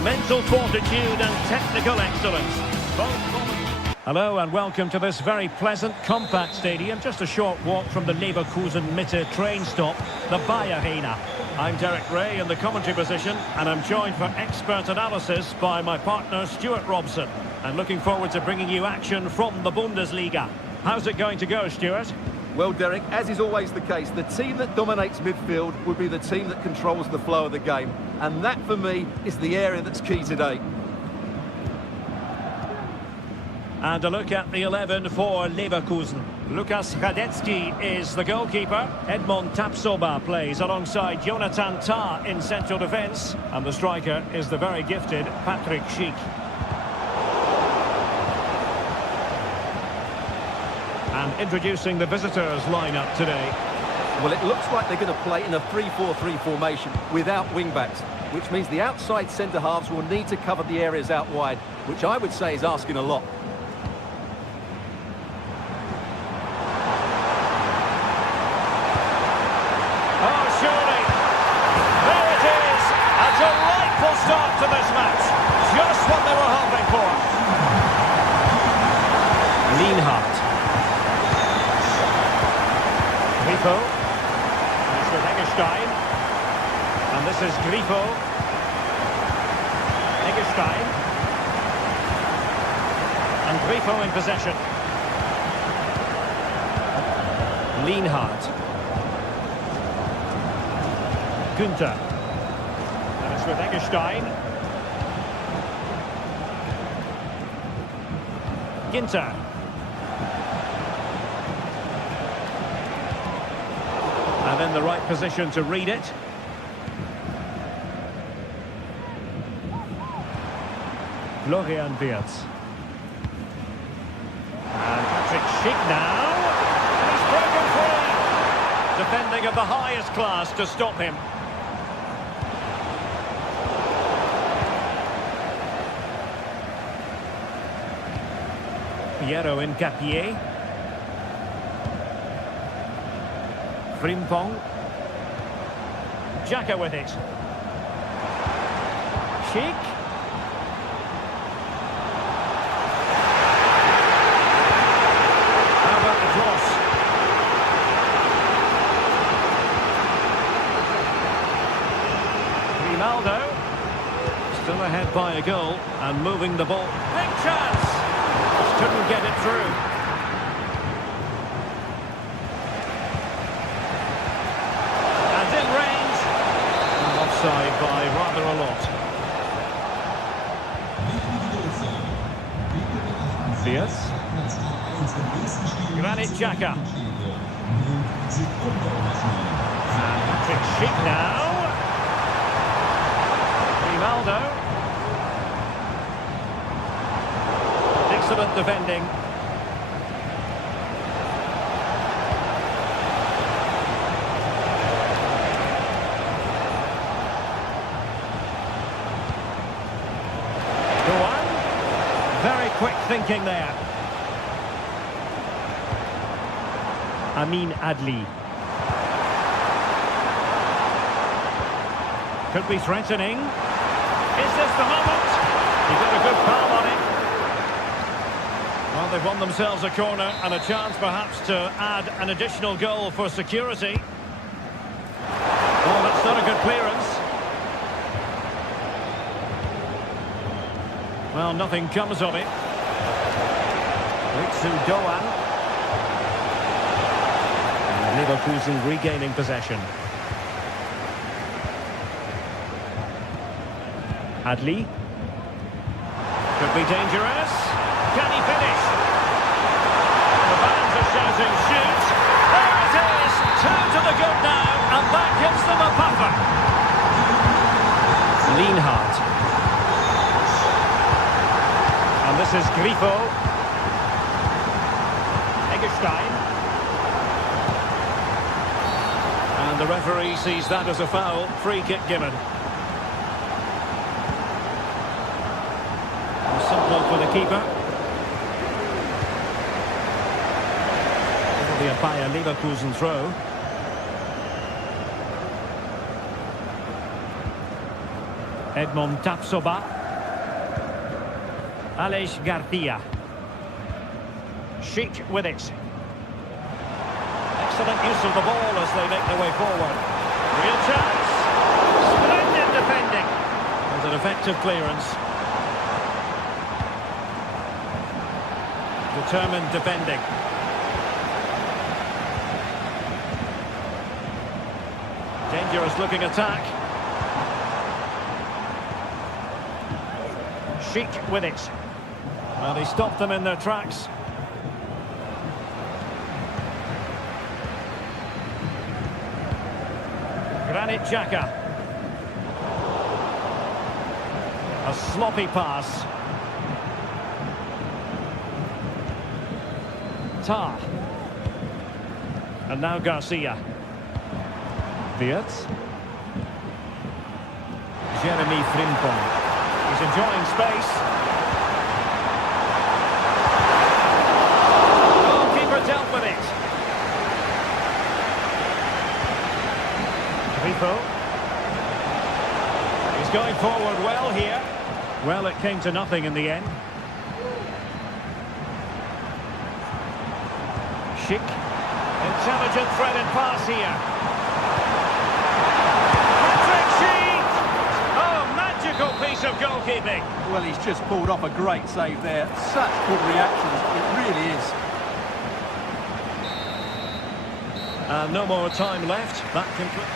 Mental fortitude and technical excellence. Both Hello and welcome to this very pleasant, compact stadium. Just a short walk from the Leverkusen-Mitte train stop, the Bayer Arena. I'm Derek Ray in the commentary position, and I'm joined for expert analysis by my partner Stuart Robson. And looking forward to bringing you action from the Bundesliga. How's it going to go, Stuart? Well, Derek, as is always the case, the team that dominates midfield would be the team that controls the flow of the game. And that, for me, is the area that's key today. And a look at the 11 for Leverkusen. Lukas Radetzky is the goalkeeper. Edmond Tapsoba plays alongside Jonathan Tah in central defence. And the striker is the very gifted Patrick Schick. And introducing the visitors lineup today. Well, it looks like they're going to play in a 3-4-3 formation without wing-backs, which means the outside centre-halves will need to cover the areas out wide, which I would say is asking a lot. Start to this match. Just what they were hoping for. Lienhardt. Grifo. It's with Eggestein. And this is Grifo. Eggestein. And Grifo in possession. Lienhardt. Günther. With Eggestein. Ginter. And in the right position to read it. Florian Wirtz. And Patrick Schick now. And he's broken free. Defending of the highest class to stop him. Piero Incapié. Frimpong. Xhaka with it. Schick. How about the cross? Grimaldo. Still ahead by a goal and moving the ball. Big chance! Couldn't get it through. And in range. And offside by rather a lot. Wirtz. Granit Xhaka. And Patrick Schick now. Grimaldo. Excellent defending. Go on. Very quick thinking there. Amin Adli. Could be threatening. Is this the moment? He got a good palm on it. Well, they've won themselves a corner and a chance perhaps to add an additional goal for security. Oh, that's not a good clearance. Well, nothing comes of it. Ritsu Doan. And Leverkusen regaining possession. Adli. Could be dangerous. Can he finish? The fans are shouting, shoot! There it is! 2 to the good now, and that gives them a buffer. Lienhardt. And this is Grifo. Eggestein. And the referee sees that as a foul. Free kick given. Simple for the keeper. It'll be a Bayer Leverkusen throw. Edmond Tapsoba. Aleix Garcia. Sheik with it. Excellent use of the ball as they make their way forward. Real chance. Splendid defending. And an effective clearance. Determined defending. Dangerous looking attack. Sheik with it. Well, he stopped them in their tracks. Granit Xhaka. A sloppy pass. Tar. And now Garcia. Wirtz. Jeremy Frimpong. He's enjoying space. Goalkeeper dealt with it. Ripo. He's going forward well here. Well, it came to nothing in the end. Sheik. Intelligent threaded pass here. Piece of goalkeeping. Well, he's just pulled off a great save there. Such good reactions, it really is. No more time left. That concludes.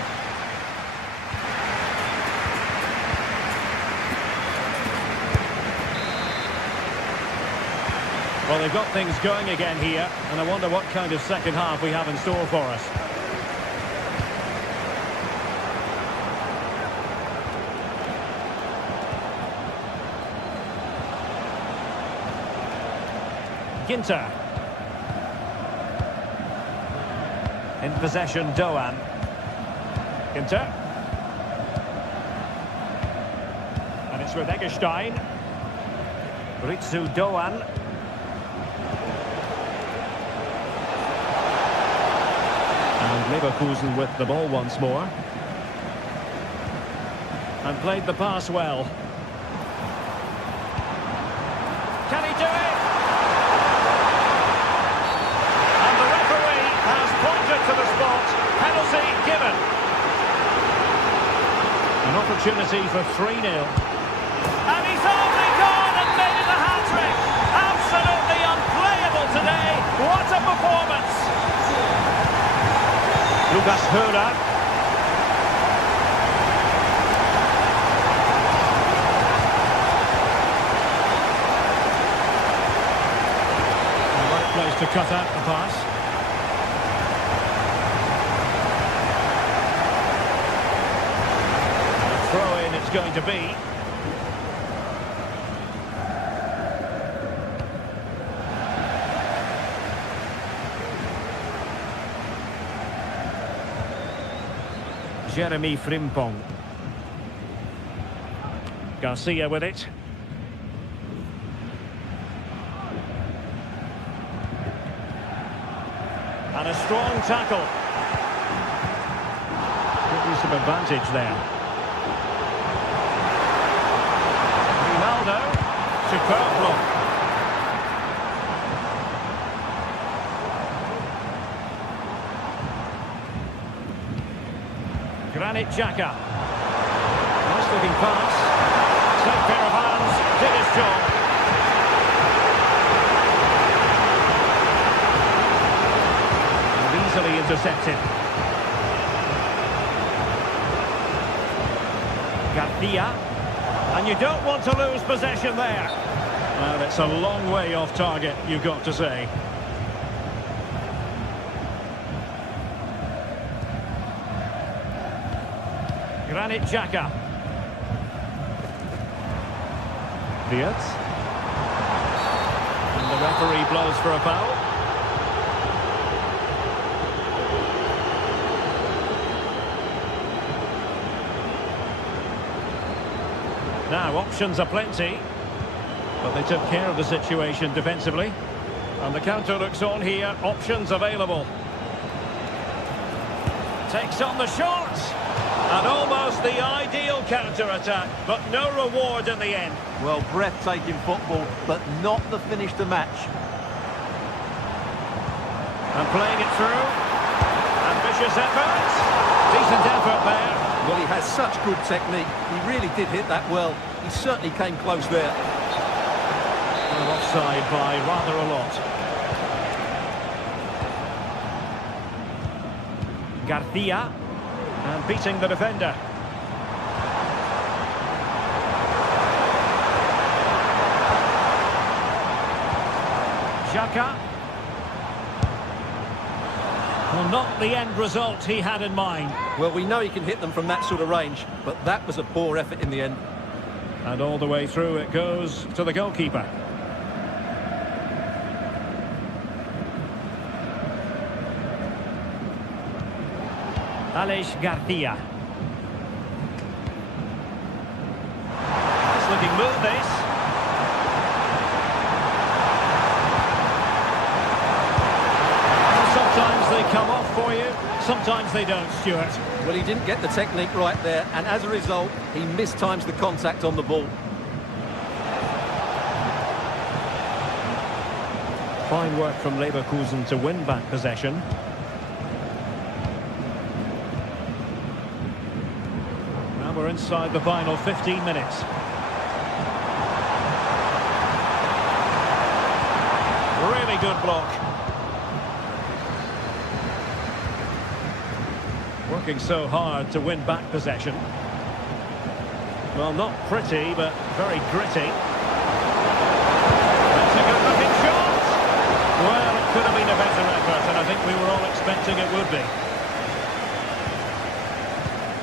Well, they've got things going again here, and I wonder what kind of second half we have in store for us. Ginter. In possession, Doan. Ginter. And it's with Eggestein. Ritsu Doan. And Leverkusen with the ball once more. And played the pass well. Can he do it? To the spot, penalty given. An opportunity for 3-0. And he's only gone and made it a hat-trick. Absolutely unplayable today. What a performance. Lucas Höra. The right place to cut out the pass. Throw-in it's going to be. Jeremy Frimpong. Garcia with it. And a strong tackle. Could be some advantage there. Superb block. Granit Xhaka. Nice looking pass. Same pair of hands. Did his job. And easily intercepted. Garcia. And you don't want to lose possession there. Well, it's a long way off target, you've got to say. Granit Xhaka. Wirtz. And the referee blows for a foul. Now, options are plenty, but they took care of the situation defensively. And the counter looks on here, options available. Takes on the shot, and almost the ideal counter-attack, but no reward in the end. Well, breathtaking football, but not the finish to match. And playing it through. Ambitious effort. Decent effort there. Well, he has such good technique. He really did hit that well. He certainly came close there. Well, offside by rather a lot. Garcia. And beating the defender. Xhaka. Well, not the end result he had in mind. Well, we know he can hit them from that sort of range, but that was a poor effort in the end. And all the way through it goes to the goalkeeper. Aleix Garcia. Nice looking move, this. Sometimes they come off for you, sometimes they don't, Stuart. Well, he didn't get the technique right there, and as a result, he mistimes the contact on the ball. Fine work from Leverkusen to win back possession. Now we're inside the final 15 minutes. Really good block. Working so hard to win back possession. Well, not pretty, but very gritty. That's a good-looking shot! Well, it could have been a better effort, and I think we were all expecting it would be.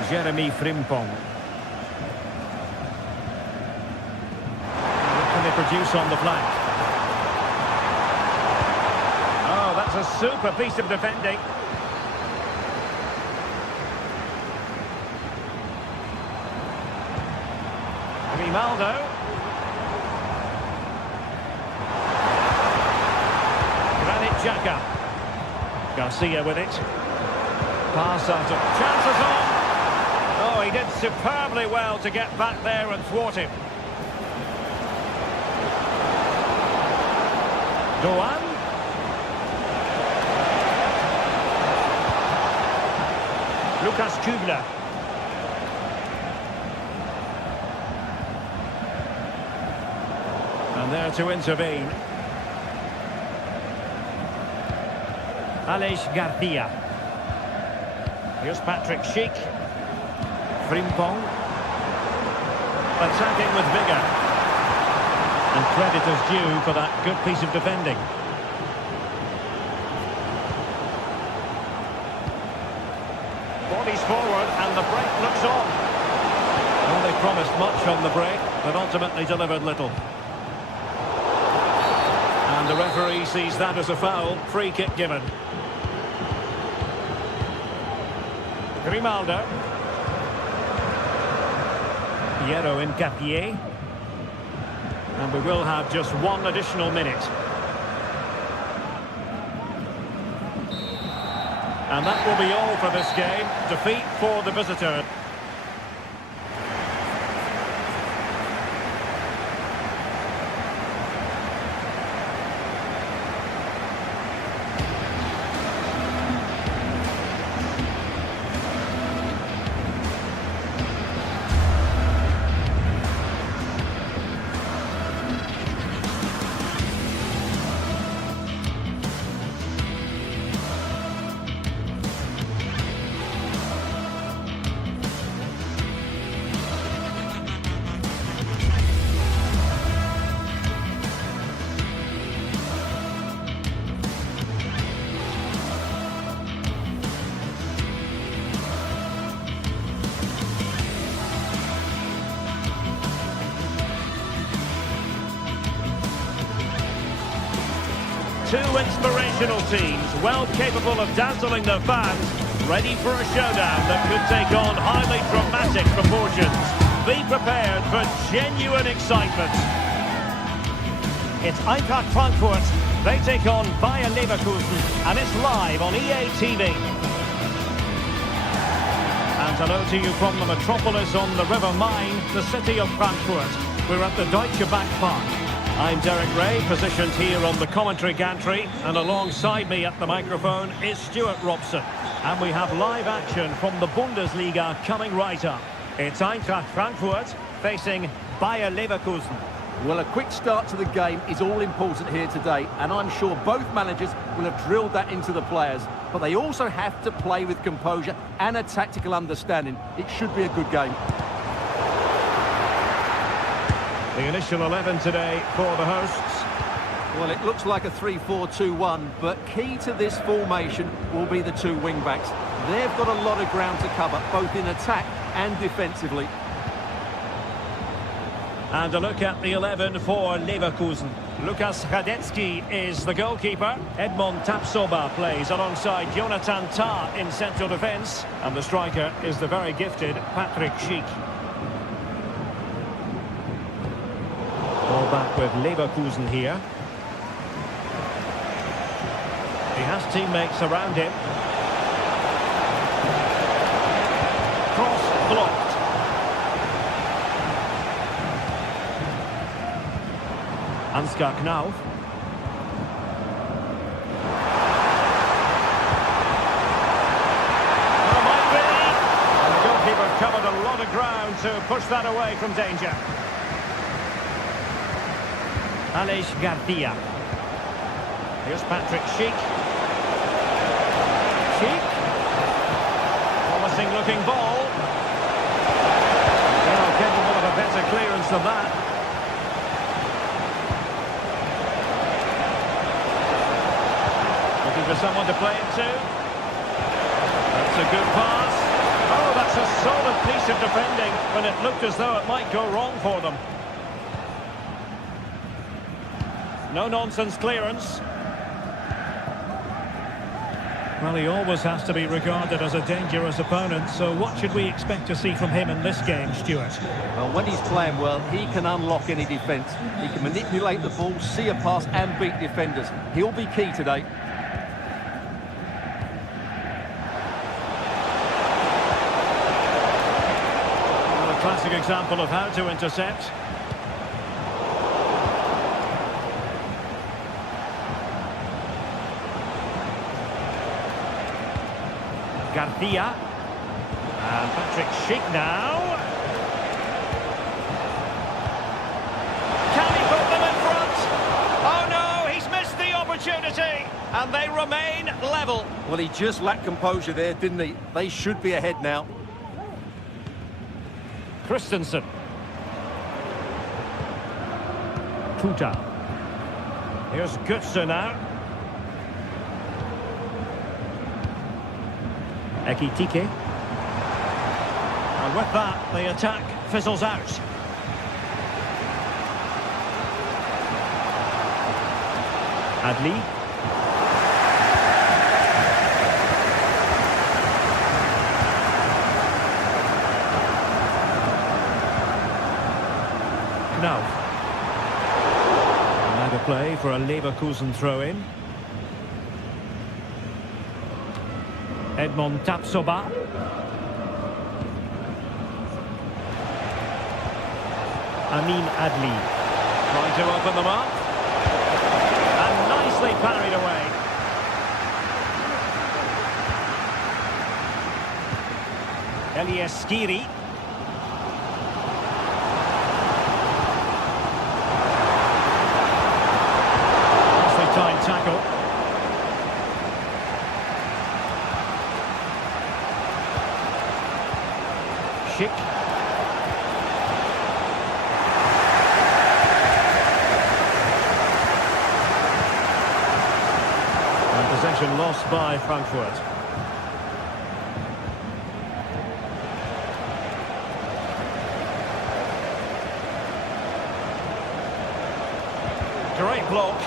Jeremy Frimpong. What can they produce on the flank? Oh, that's a super piece of defending. Grimaldo. Granit Xhaka. Garcia with it. Pass out of chances on. Oh, he did superbly well to get back there and thwart him. Doan. Lucas Kübler. And there to intervene. Aleix Garcia. Here's Patrick Schick. Frimpong. Attacking with vigour. And credit is due for that good piece of defending. Bodies forward and the break looks on. Well, they promised much on the break, but ultimately delivered little. And the referee sees that as a foul. Free kick given. Grimaldo. Piero Hincapié. And we will have just one additional minute. And that will be all for this game. Defeat for the visitor. Two inspirational teams, well capable of dazzling their fans, ready for a showdown that could take on highly dramatic proportions. Be prepared for genuine excitement. It's Eintracht Frankfurt. They take on Bayer Leverkusen, and it's live on EA TV. And hello to you from the metropolis on the River Main, the city of Frankfurt. We're at the Deutsche Bank Park. I'm Derek Ray, positioned here on the commentary gantry, and alongside me at the microphone is Stuart Robson. And we have live action from the Bundesliga coming right up. It's Eintracht Frankfurt facing Bayer Leverkusen. Well, a quick start to the game is all important here today, and I'm sure both managers will have drilled that into the players. But they also have to play with composure and a tactical understanding. It should be a good game. The initial 11 today for the hosts. Well, it looks like a 3-4-2-1, but key to this formation will be the two wing-backs. They've got a lot of ground to cover, both in attack and defensively. And a look at the 11 for Leverkusen. Lukas Radetzky is the goalkeeper. Edmond Tapsoba plays alongside Jonathan Tah in central defence. And the striker is the very gifted Patrick Schick. Ball back with Leverkusen here. He has teammates around him. Cross blocked. Ansgar Knauf. Well, might be. And the goalkeeper covered a lot of ground to push that away from danger. Aleix Garcia. Here's Patrick Schick. Schick. Promising looking ball. Well, capable of a better clearance than that. Looking for someone to play it to. That's a good pass. Oh, that's a solid piece of defending when it looked as though it might go wrong for them. No-nonsense clearance. Well, he always has to be regarded as a dangerous opponent, so what should we expect to see from him in this game, Stuart? Well, when he's playing well, he can unlock any defence. He can manipulate the ball, see a pass and beat defenders. He'll be key today. Well, a classic example of how to intercept. Garcia. And Patrick Schick now. Can he put them in front? Oh no, he's missed the opportunity. And they remain level. Well, he just lacked composure there, didn't he? They should be ahead now. Christensen. Kuta. Here's Götze now. Ekitike. And with that, the attack fizzles out. Adli. Now. Another play for a Leverkusen throw-in. Edmond Tapsoba. Amin Adli. Trying to open them up. And nicely parried away. Elias Skiri. Nicely timed tackle. Schick. And possession lost by Frankfurt. Great block.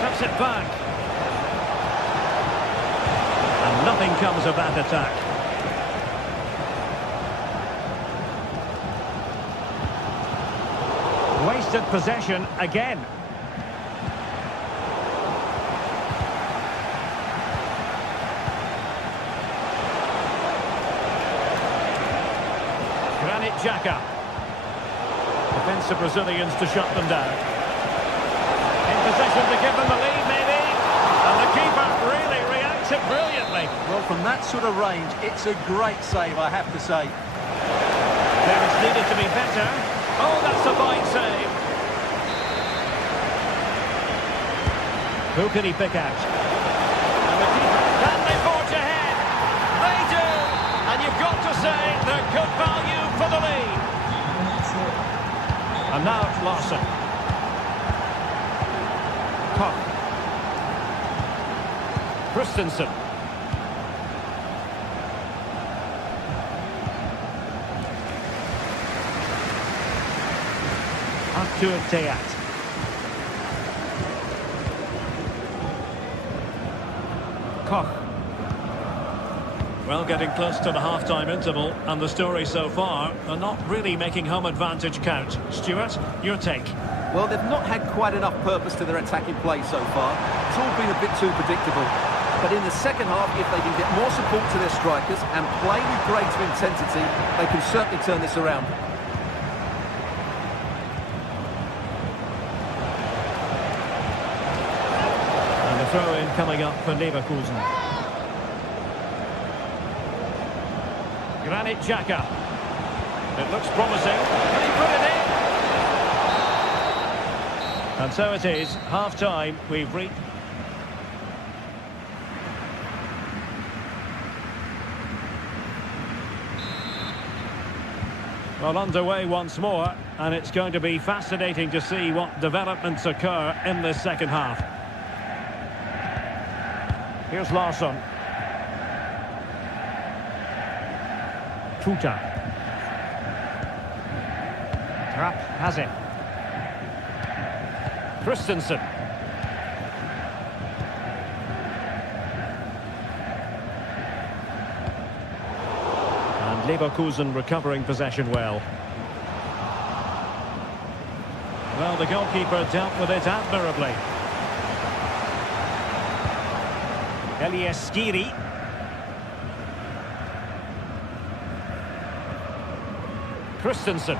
Cuts it back. And nothing comes of that attack. Wasted possession again. Granit Xhaka. the Brazilians to shut them down. In position to give them the lead, maybe. And the keeper really reacted brilliantly. Well, from that sort of range, it's a great save, I have to say. There is needed to be better. Oh, that's a fine save. Who can he pick out? And the keeper, can they forge ahead? They do! And you've got to say they're good value for the lead. And now Larson. Koch. Christensen. Arthur Theat. Koch. Well, getting close to the half-time interval, and the story so far are not really making home advantage count. Stuart, your take? Well, they've not had quite enough purpose to their attacking play so far. It's all been a bit too predictable. But in the second half, if they can get more support to their strikers and play with greater intensity, they can certainly turn this around. And the throw-in coming up for Leverkusen. Granit Xhaka. It looks promising. Can he put it in? And so it is, half-time. We've reached... Well, underway once more, and it's going to be fascinating to see what developments occur in this second half. Here's Larsson. Tuta. Trapp has it. Christensen. And Leverkusen recovering possession well. Well, the goalkeeper dealt with it admirably. Elieskiri. Christensen.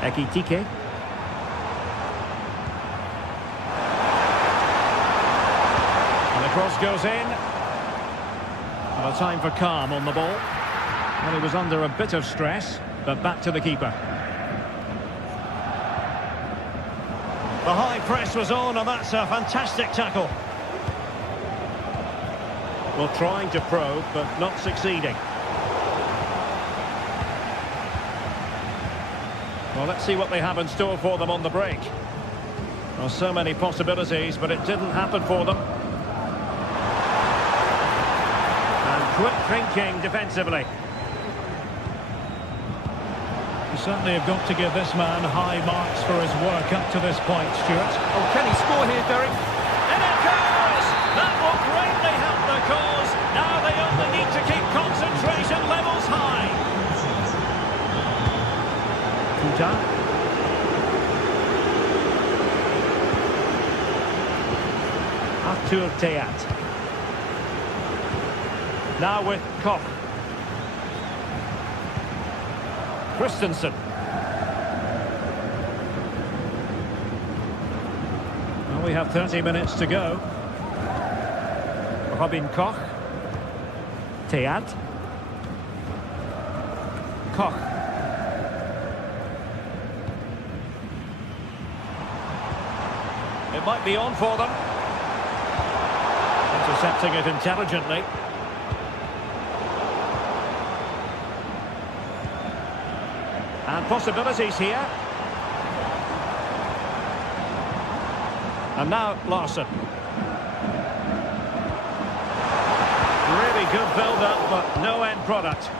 Ekitike. And the cross goes in. And a time for calm on the ball. Well, he was under a bit of stress, but back to the keeper. The high press was on, and that's a fantastic tackle. Well, trying to probe, but not succeeding. Well, let's see what they have in store for them on the break. Well, so many possibilities, but it didn't happen for them. And quick thinking defensively. You certainly have got to give this man high marks for his work up to this point, Stuart. Oh, can he score here, Derek? And it goes! That will greatly help the cause. Now they only need to keep concentration levels high. Tuta. Arthur Theat. Now with Koch. Christensen. Well, we have 30 minutes to go. Robin Koch. Theat. Koch. It might be on for them. Intercepting it intelligently. And possibilities here. And now Larsson. Really good build-up, but no end product.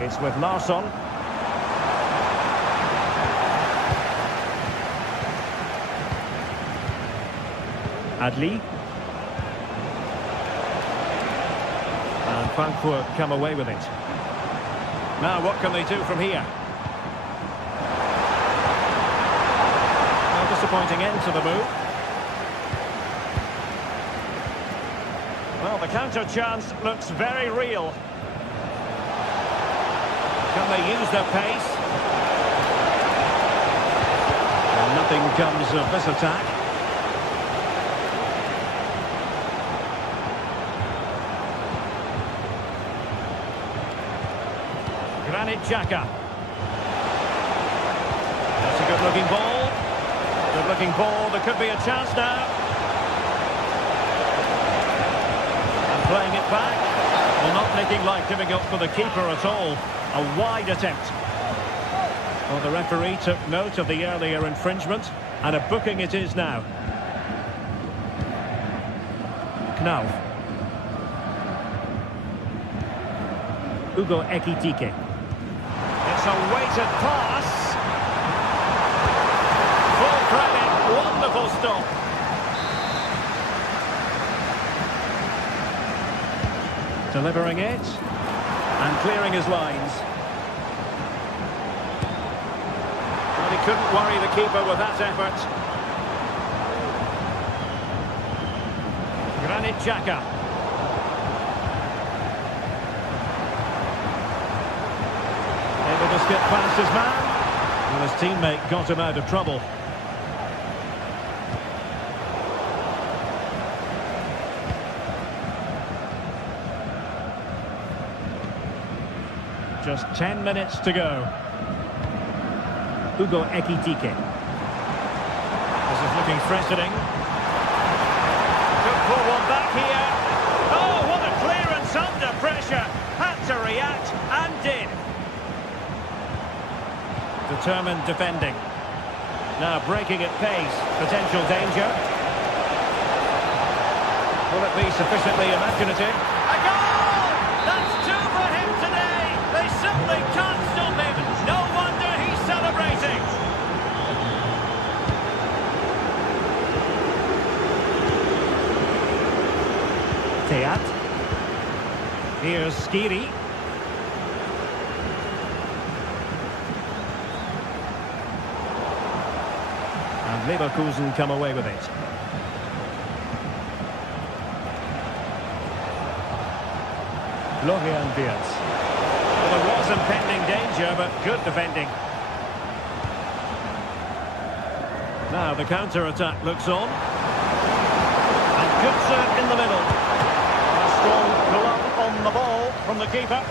It's with Larsson. Adli. And Frankfurt come away with it. Now what can they do from here? Well, disappointing end to the move. Well, the counter chance looks very real. Can they use their pace? Well, nothing comes of this attack. Granit Xhaka. That's a good-looking ball. Good-looking ball. There could be a chance now. And playing it back. Well, not looking like giving up for the keeper at all. A wide attempt. Well, the referee took note of the earlier infringement, and a booking it is now. Knauf. Hugo Ekitike. It's a weighted pass. Full credit. Wonderful stop. Delivering it. And clearing his lines. Well, he couldn't worry the keeper with that effort. Granit Xhaka. Able to skip past his man. Well, his teammate got him out of trouble. Just 10 minutes to go. Hugo Ekitike. This is looking threatening. Could pull one back here. Oh, what a clearance under pressure. Had to react and did. Determined defending. Now breaking at pace. Potential danger. Will it be sufficiently imaginative? A goal! That's two for him today. They simply can't stop him. No wonder he's celebrating. Teat. Here's Skiri. And Leverkusen come away with it. Florian Wirtz. Well, there was impending danger, but good defending. Now the counter-attack looks on. And good serve in the middle. A strong glove on the ball from the keeper.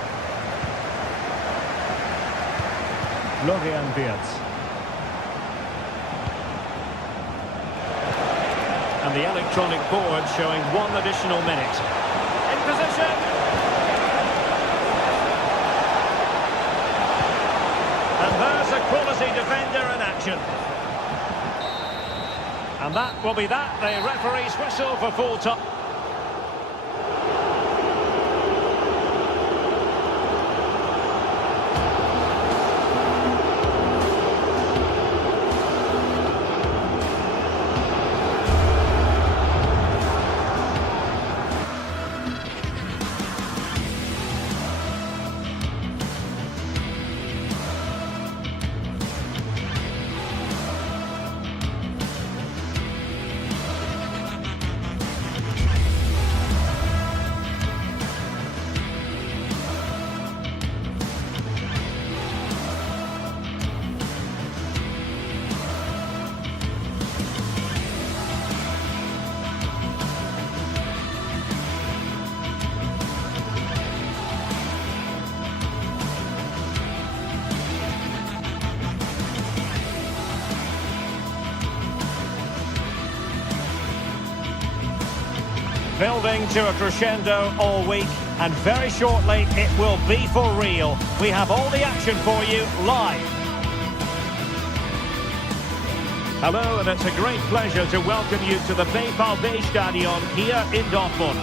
Florian Wirtz. And the electronic board showing one additional minute. In position. And there's a quality defender in action. And that will be that. The referee's whistle for full time. Building to a crescendo all week, and very shortly it will be for real. We have all the action for you live. Hello, and it's a great pleasure to welcome you to the Stadion here in Dortmund.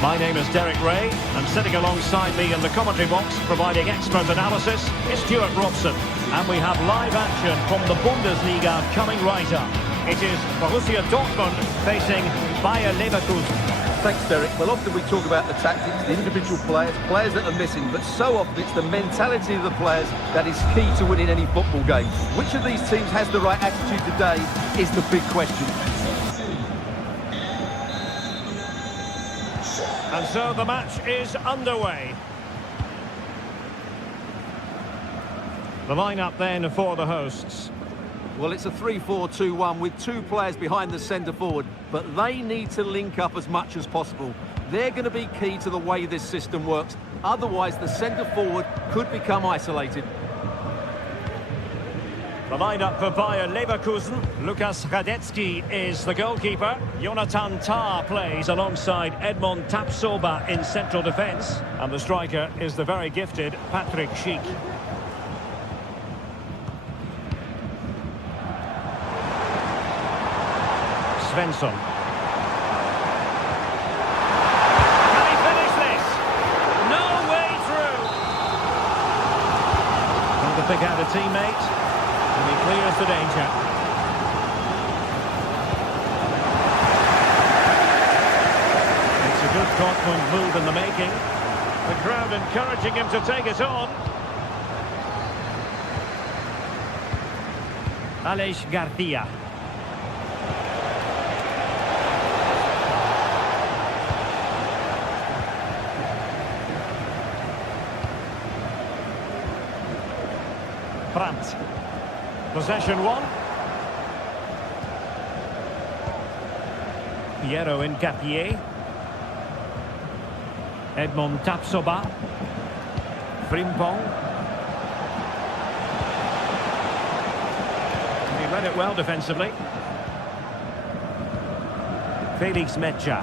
My name is Derek Ray, and sitting alongside me in the commentary box, providing expert analysis, is Stuart Robson. And we have live action from the Bundesliga coming right up. It is Borussia Dortmund facing Bayer Leverkusen. Thanks, Derek. Well, often we talk about the tactics, the individual players that are missing, but so often it's the mentality of the players that is key to winning any football game. Which of these teams has the right attitude today is the big question. And so the match is underway. The lineup then for the hosts. Well, it's a 3-4-2-1 with two players behind the centre forward, but they need to link up as much as possible. They're going to be key to the way this system works. Otherwise, the centre forward could become isolated. The lineup for Bayer Leverkusen. Lukas Radetzky is the goalkeeper. Jonathan Tah plays alongside Edmond Tapsoba in central defence. And the striker is the very gifted Patrick Schick. Svensson. Can he finish this? No way through. Trying to pick out a teammate, and he clears the danger. It's a good Dortmund move in the making. The crowd encouraging him to take it on. Aleix Garcia. Brandt. Possession one. Piero Ngapié. Edmond Tapsoba. Frimpong. He read it well defensively. Felix Mecha.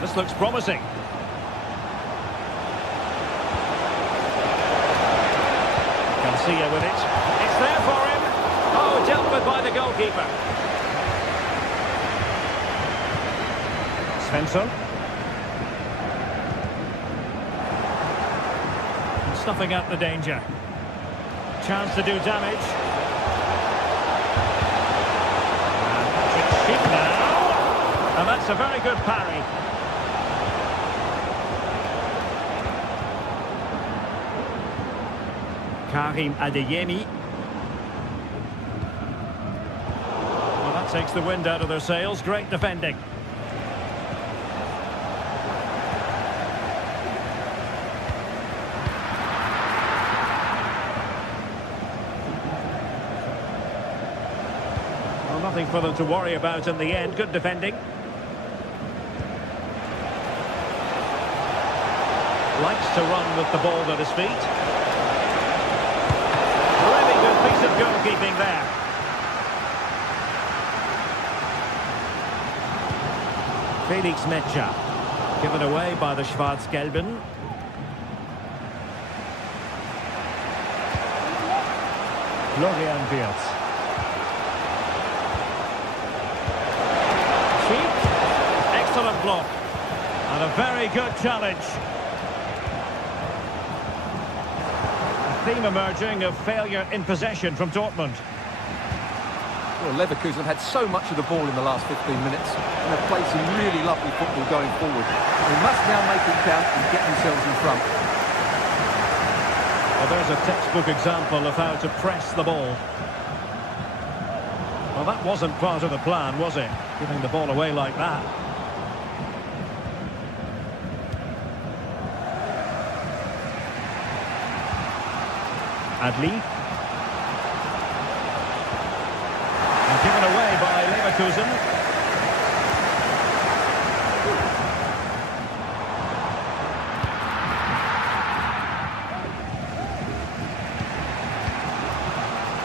This looks promising. Garcia with it. It's there for him. Oh, dealt with by the goalkeeper. Svensson. Stuffing out the danger. Chance to do damage. And now. And that's a very good parry. Karim Adeyemi. Well, that takes the wind out of their sails. Great defending. Well, nothing for them to worry about in the end. Good defending. Likes to run with the ball at his feet. Piece of goalkeeping there. Felix Mecha. Given away by the Schwarz-Gelben. Florian Wirtz. Schick. Excellent block. And a very good challenge. Theme emerging of failure in possession from Dortmund. Well, Leverkusen have had so much of the ball in the last 15 minutes and have played some really lovely football going forward. They must now make it count and get themselves in front. Well, there's a textbook example of how to press the ball. Well, that wasn't part of the plan, was it? Giving the ball away like that. Adli. And given away by Leverkusen.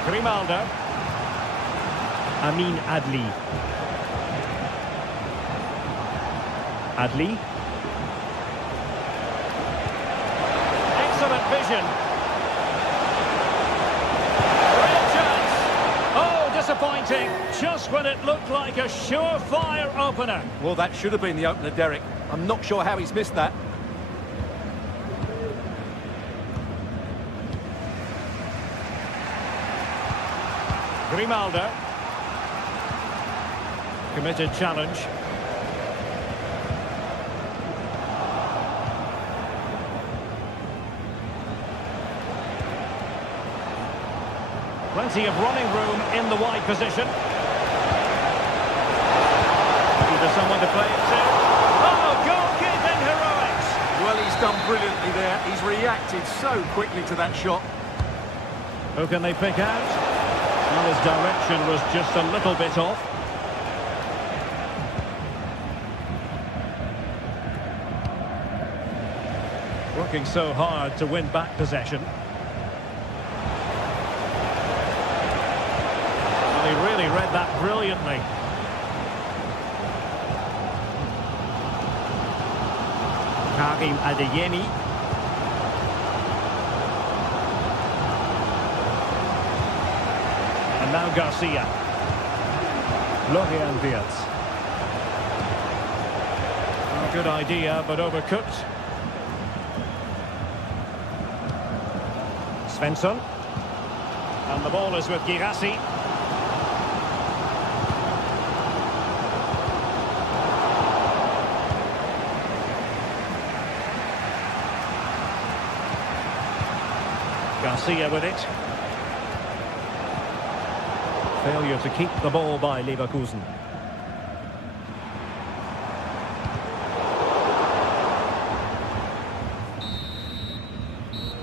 Grimaldo. Amin Adli. Adli. Excellent vision. Disappointing, just when it looked like a surefire opener. Well, that should have been the opener, Derek. I'm not sure how he's missed that. Grimaldo. Committed challenge. Plenty of running room in the wide position. There's someone to play it to. Oh, goalkeeping heroics! Well, he's done brilliantly there. He's reacted so quickly to that shot. Who can they pick out? Well, his direction was just a little bit off. Working so hard to win back possession. Well, he really read that brilliantly. Karim Adeyemi. And now Garcia. Florian Wirtz. A good idea, but overcooked. Svensson. And the ball is with Girassi. Garcia with it. Failure to keep the ball by Leverkusen.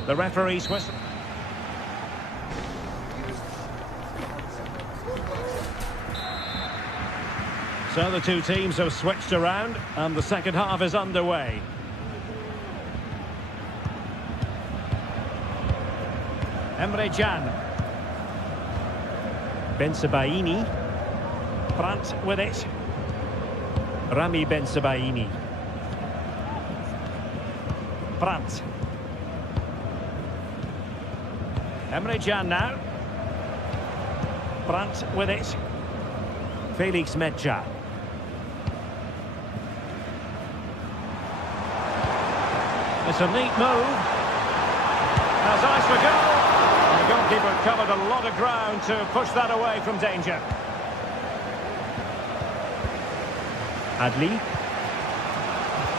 The referee's whistle. So the two teams have switched around and the second half is underway. Emre Can. Bensebaini. Brandt with it. Rami Bensebaini. Brandt. Emre Can now. Brandt with it. Felix Medja. It's a neat move. Has eyes for goal. The goalkeeper covered a lot of ground to push that away from danger. Adli.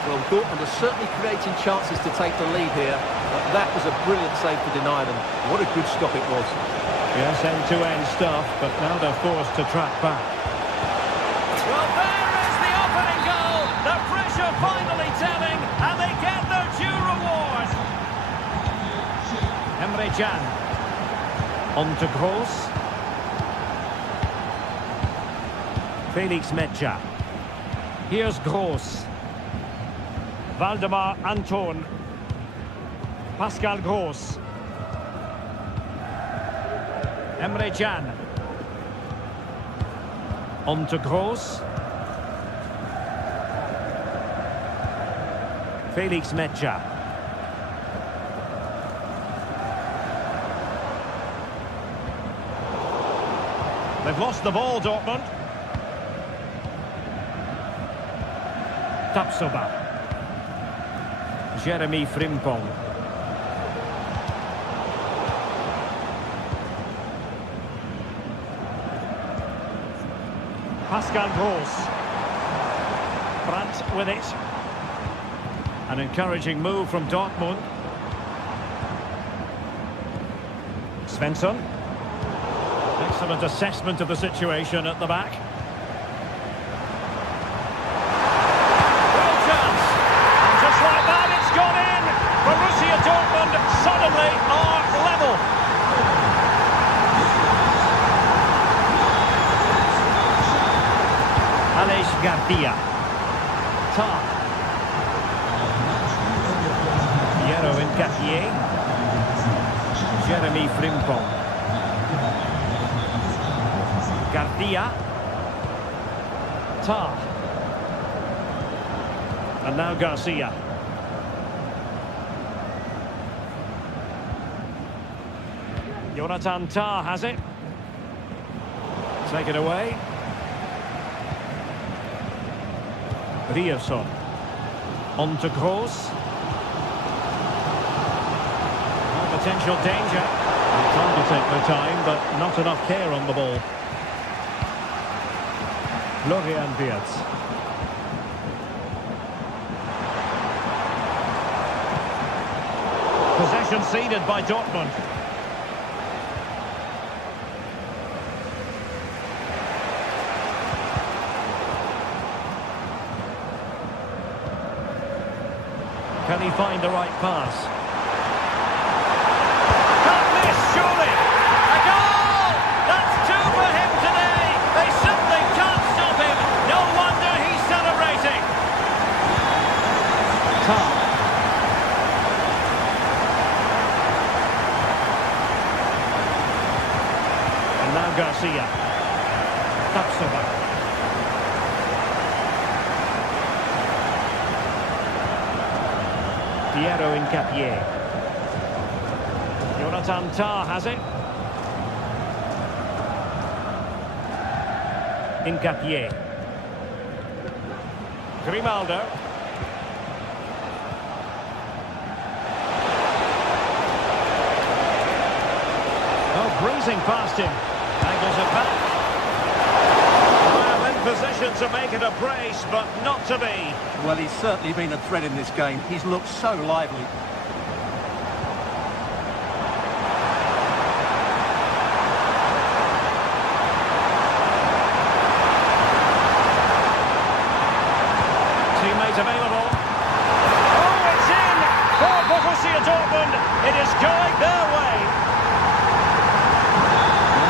Well, Dortmund are certainly creating chances to take the lead here, but that was a brilliant save to deny them. What a good stop it was. Yes, end-to-end stuff, but now they're forced to track back. Well, there is the opening goal. The pressure finally telling, and they get their due reward. Emre Can. On to Gross. Felix Medja. Here's Gross. Waldemar Anton. Pascal Gross. Emre Can. On to Gross. Felix Medja. They've lost the ball, Dortmund. Tapsoba. Jeremy Frimpong. Pascal Gross. Brandt with it. An encouraging move from Dortmund. Svensson. Excellent assessment of the situation at the back. Real chance. And just like that, it's gone in. Borussia Dortmund suddenly are level. Aleix Garcia. Tar. Piero Nketiah. Jeremy Frimpong. Garcia. Tar. And now Garcia. Jonathan Tah has it. Take it away. Ryerson. On to Gross. Well, the potential danger. They're trying to take their time, but not enough care on the ball. Florian Wirtz. Possession ceded by Dortmund. Can he find the right pass? Can't miss, surely! A goal! That's two for him today! They simply can't stop him! No wonder he's celebrating! Top. And now Garcia. Tapsoba. Piero Incapié. Jonathan Tah has it. Incapié. Grimaldo. Oh, breezing past him. Angles it back. Well, in position to make it a brace, but not to be. Well, he's certainly been a threat in this game. He's looked so lively. Teammate available. Oh, it's in! For Borussia Dortmund, it is going their way.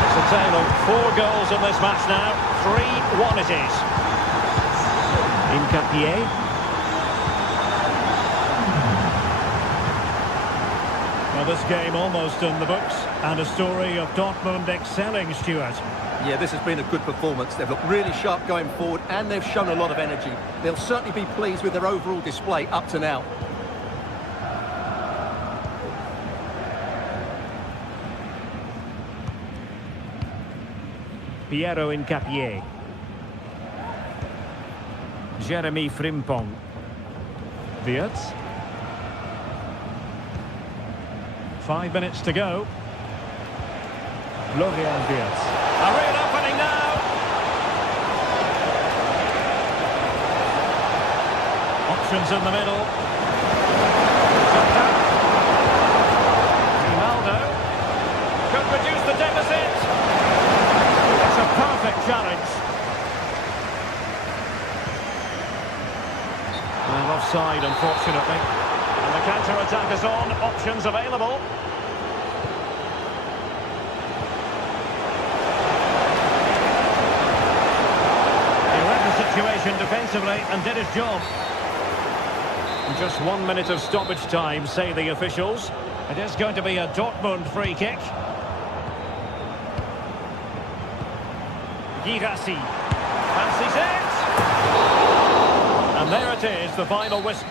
It's a tale of 4 goals in this match now. 3-1 it is. Incapié. Well, this game almost in the books, and a story of Dortmund excelling, Stuart. Yeah, this has been a good performance. They've looked really sharp going forward, and they've shown a lot of energy. They'll certainly be pleased with their overall display up to now. Piero Incapié. Jeremy Frimpong. Wirtz. 5 minutes to go. Florian Wirtz. A real opening now. Options in the middle. Grimaldo. Could reduce the deficit. It's a perfect challenge. Well, offside, unfortunately. And the counter-attack is on. Options available. He read the situation defensively and did his job. And just 1 minute of stoppage time, say the officials. It is going to be a Dortmund free kick. Girassi. Fancies it! And there it is, the final whistle.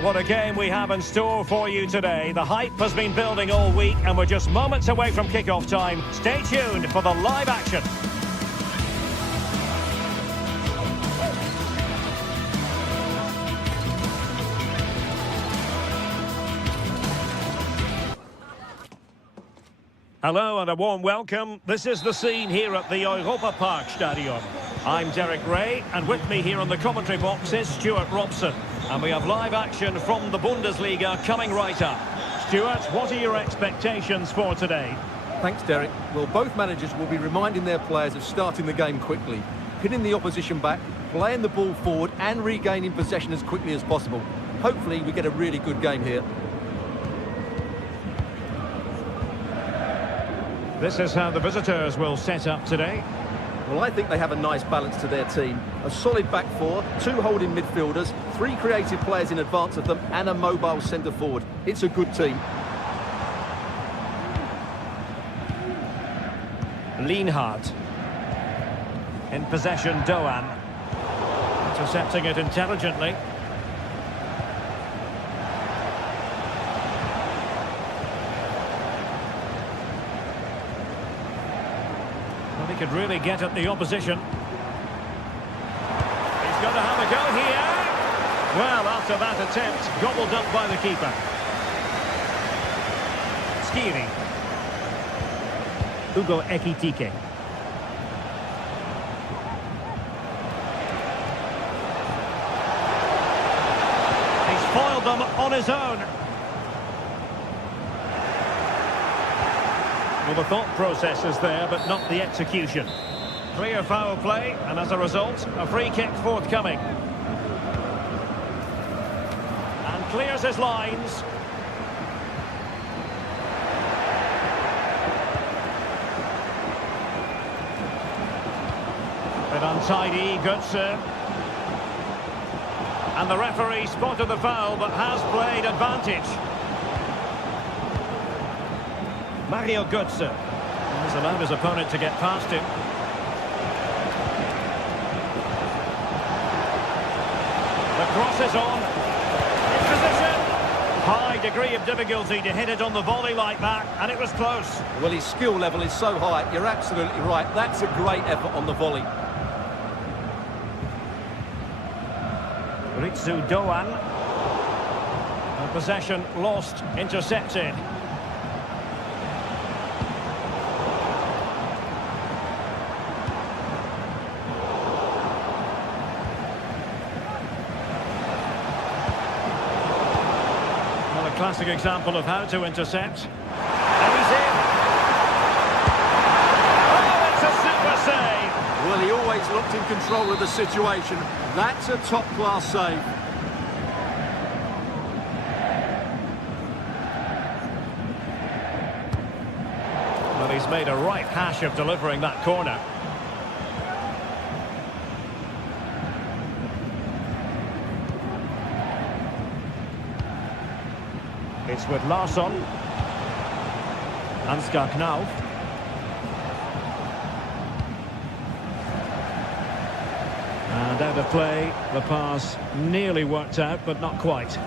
Well, what a game we have in store for you today. The hype has been building all week and we're just moments away from kick-off time. Stay tuned for the live action. Hello and a warm welcome. This is the scene here at the Europa Park Stadium. I'm Derek Ray, and with me here on the commentary box is Stuart Robson. And we have live action from the Bundesliga coming right up. Stuart, what are your expectations for today? Thanks, Derek. Well, both managers will be reminding their players of starting the game quickly, pinning the opposition back, playing the ball forward and regaining possession as quickly as possible. Hopefully we get a really good game here. This is how the visitors will set up today. Well, I think they have a nice balance to their team. A solid back four, two holding midfielders, three creative players in advance of them, and a mobile centre forward. It's a good team. Lienhard. In possession, Doan. Intercepting it intelligently. He could really get at the opposition. He's going to have a go here. Well, after that attempt, gobbled up by the keeper. Skiri. Hugo Ekitike. He's foiled them on his own. Well, the thought process is there, but not the execution. Clear foul play, and as a result, a free kick forthcoming. And clears his lines. Bit untidy, Götze. And the referee spotted the foul, but has played advantage. Mario Götze has allowed his opponent to get past him. The cross is on. In position. High degree of difficulty to hit it on the volley like that, and it was close. Well, his skill level is so high, you're absolutely right. That's a great effort on the volley. Ritsu Doan. And possession lost, intercepted. Classic example of how to intercept. And he's in. Oh, it's a super save. Well, he always looked in control of the situation. That's a top-class save. Well, he's made a right hash of delivering that corner. It's with Larsson. Ansgar Knauf. And out of play, the pass nearly worked out, but not quite.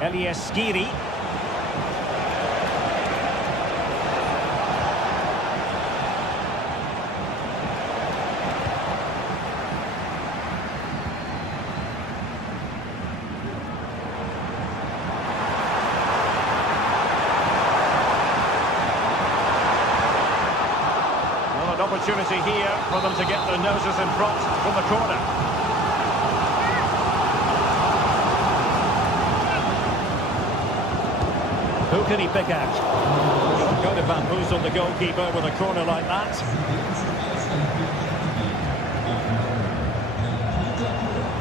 Elias Skiri. Opportunity here for them to get their noses in front from the corner. Who can he pick out? Not going to bamboozle the goalkeeper with a corner like that.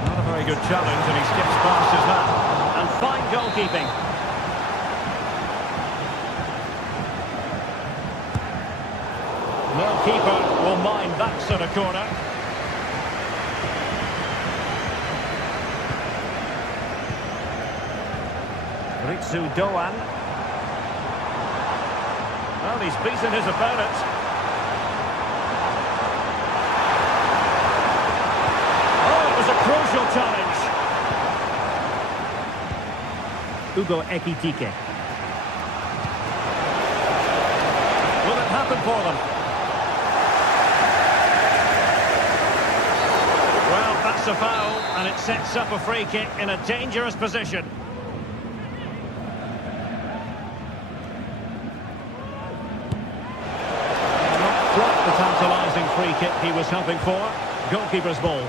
Not a very good challenge, and he skips past his man. And fine goalkeeping. No keeper will mind that sort of corner. Ritsu Doan. Well, he's beaten his opponent. Oh, it was a crucial crucial challenge. Hugo Ekitike. Will it happen for them? Well, that's a foul, and it sets up a free kick in a dangerous position. Not quite the tantalising free kick he was hoping for. Goalkeeper's ball.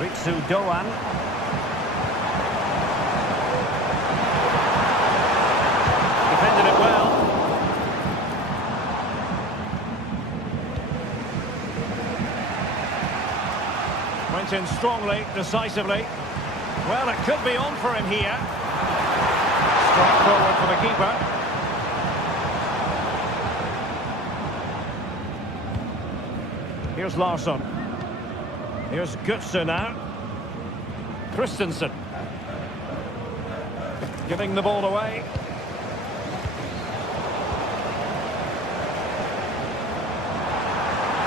Ritsu Doan. Defended it well. Went in strongly, decisively. Well, it could be on for him here. Straight forward for the keeper. Here's Larsson. Here's Götze now. Christensen. Giving the ball away.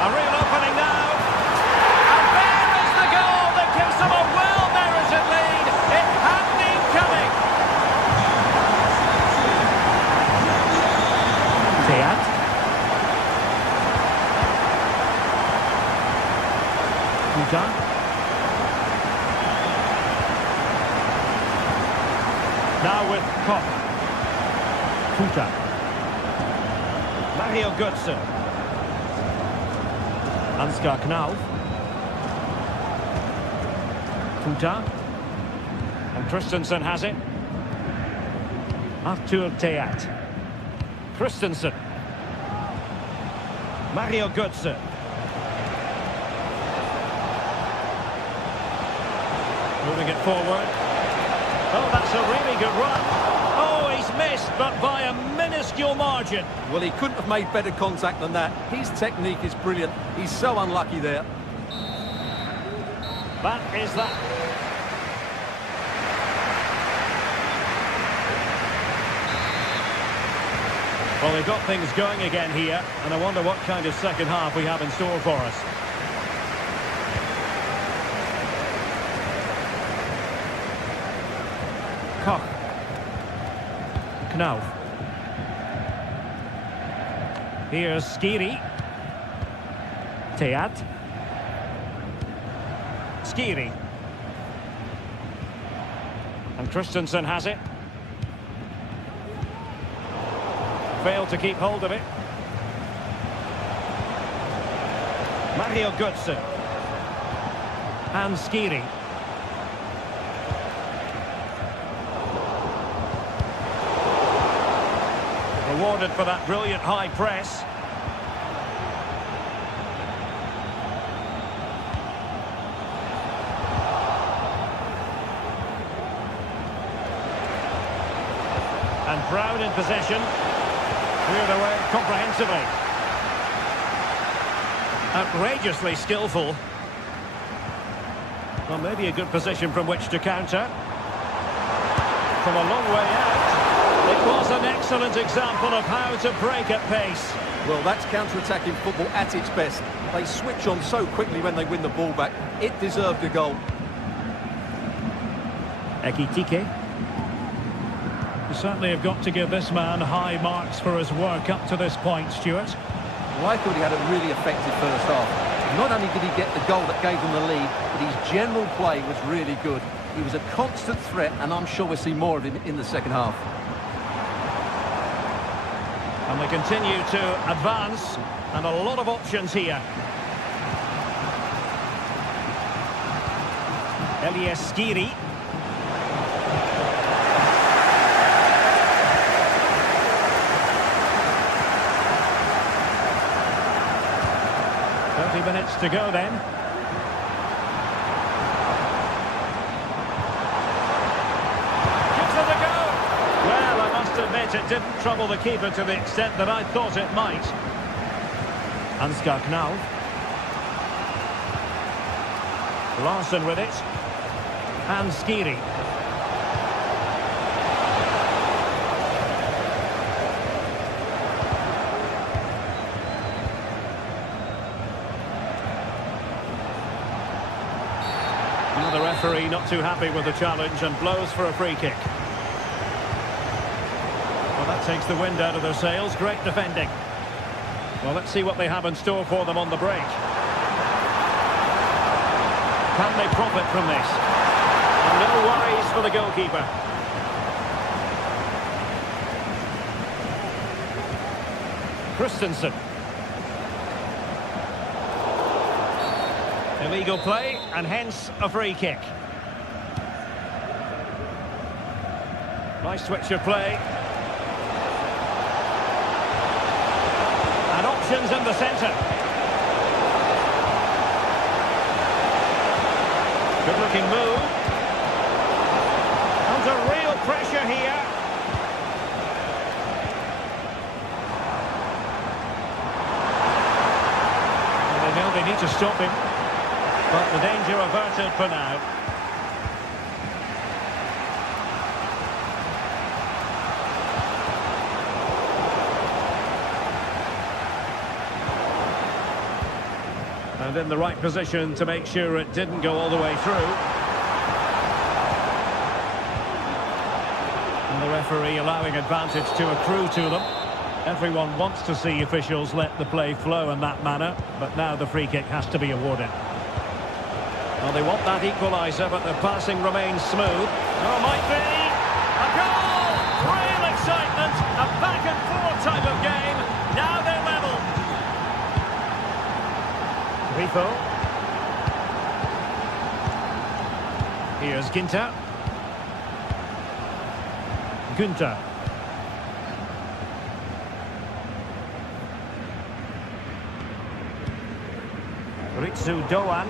A real opening now. And there is the goal that gives them a well-merited lead. It had been coming. Teat. Kuta. Now with Koch. Kuta. Mario Götze. Ansgar Knauf. Kuta. And Christensen has it. Arthur Teat. Christensen. Mario Götze. Moving it forward. Oh, that's a really good run. Oh, he's missed, but by a minuscule margin. Well, he couldn't have made better contact than that. His technique is brilliant. He's so unlucky there. That is that. Well, they've got things going again here, and I wonder what kind of second half we have in store for us. Koch. Knauf. Here's Skiri. Teat. Skiri. And Christensen has it. Failed to keep hold of it. Mario Götze. And Skiri. Rewarded for that brilliant high press. And Brown in possession. Cleared away comprehensively. Outrageously skillful. Well, maybe a good position from which to counter. From a long way out. It was an excellent example of how to break at pace. Well, that's counter-attacking football at its best. They switch on so quickly when they win the ball back. It deserved a goal. Ekitike. You certainly have got to give this man high marks for his work up to this point, Stuart. Well, I thought he had a really effective first half. Not only did he get the goal that gave them the lead, but his general play was really good. He was a constant threat, and I'm sure we'll see more of him in the second half. And they continue to advance, and a lot of options here. Elias Skiri. Minutes to go then. Gives them a go. Well, I must admit it didn't trouble the keeper to the extent that I thought it might. Ansgar Knauf. Larsson with it. And Skiri. referee not too happy with the challenge and blows for a free kick. Well, that takes the wind out of their sails. Great defending. Well, let's see what they have in store for them on the break. Can they profit from this? And no worries for the goalkeeper. Christensen. Illegal play, and hence a free kick. Nice switch of play. And options in the centre. Good looking move. Under real pressure here. And they know they need to stop him. But the danger averted for now. And in the right position to make sure it didn't go all the way through. And the referee allowing advantage to accrue to them. Everyone wants to see officials let the play flow in that manner, but now the free kick has to be awarded. Well, they want that equaliser, but the passing remains smooth. Oh, might be a goal! Real excitement, a back-and-forth type of game. Now they're level. Grifo. Here's Ginter. Günther. Ritsu Doan.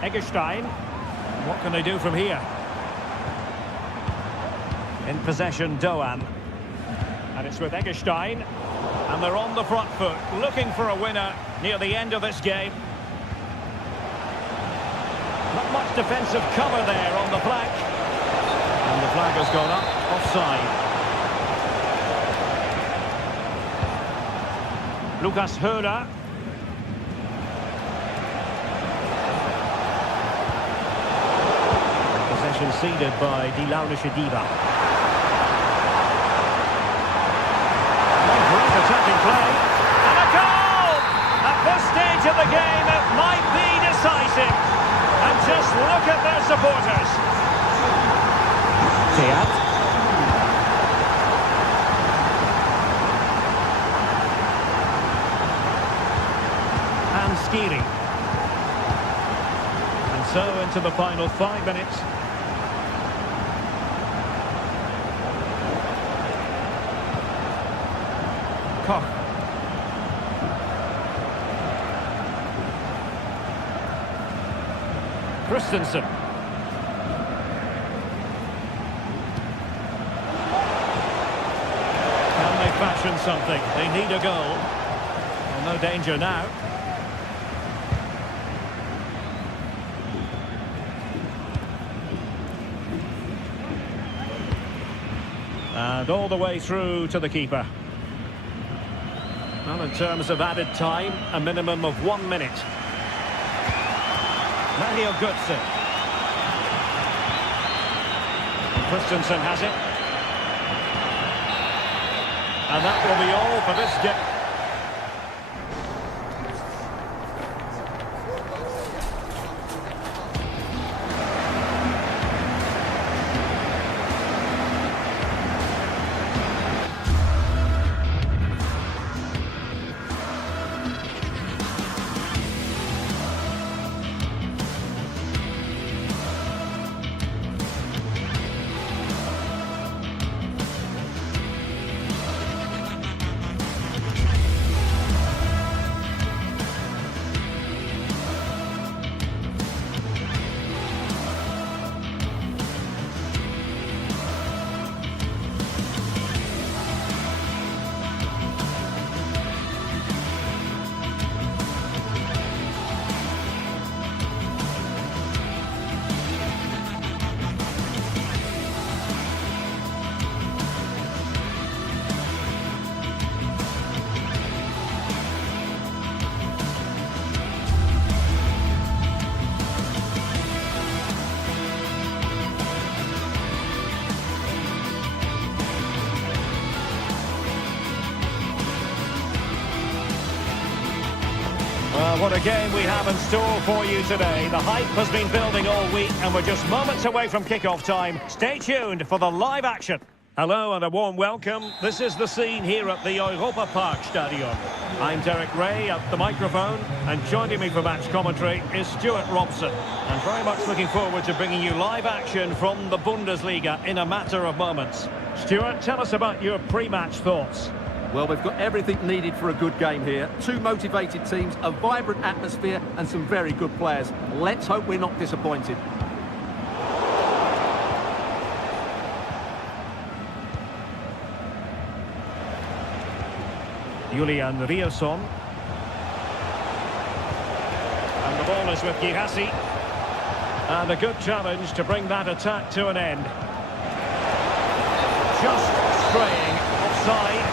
Eggestein. What can they do from here? In possession, Doan. And it's with Eggestein. And they're on the front foot, looking for a winner near the end of this game. Not much defensive cover there on the flank. And the flag has gone up, offside. Lucas Höhler. Possession ceded by Die Launische Diva. Great attacking play. And a goal! At this stage of the game, it might be decisive. And just look at their supporters. Teat. And Skiri. And so into the final 5 minutes. Koch. Christensen. Can they fashion something? They need a goal. Well, no danger now. And all the way through to the keeper. Well, in terms of added time, a minimum of 1 minute. Mario Götze. Christensen has it. And that will be all for this game. Well, what a game we have in store for you today. The hype has been building all week and we're just moments away from kick-off time. Stay tuned for the live action. Hello and a warm welcome. This is the scene here at the Europa Park Stadium. I'm Derek Ray at the microphone, and joining me for match commentary is Stuart Robson. I'm very much looking forward to bringing you live action from the Bundesliga in a matter of moments. Stuart, tell us about your pre-match thoughts. Well, we've got everything needed for a good game here. Two motivated teams, a vibrant atmosphere and some very good players. Let's hope we're not disappointed. Julian Riosson. And the ball is with Girassi. And a good challenge to bring that attack to an end. Just straying offside.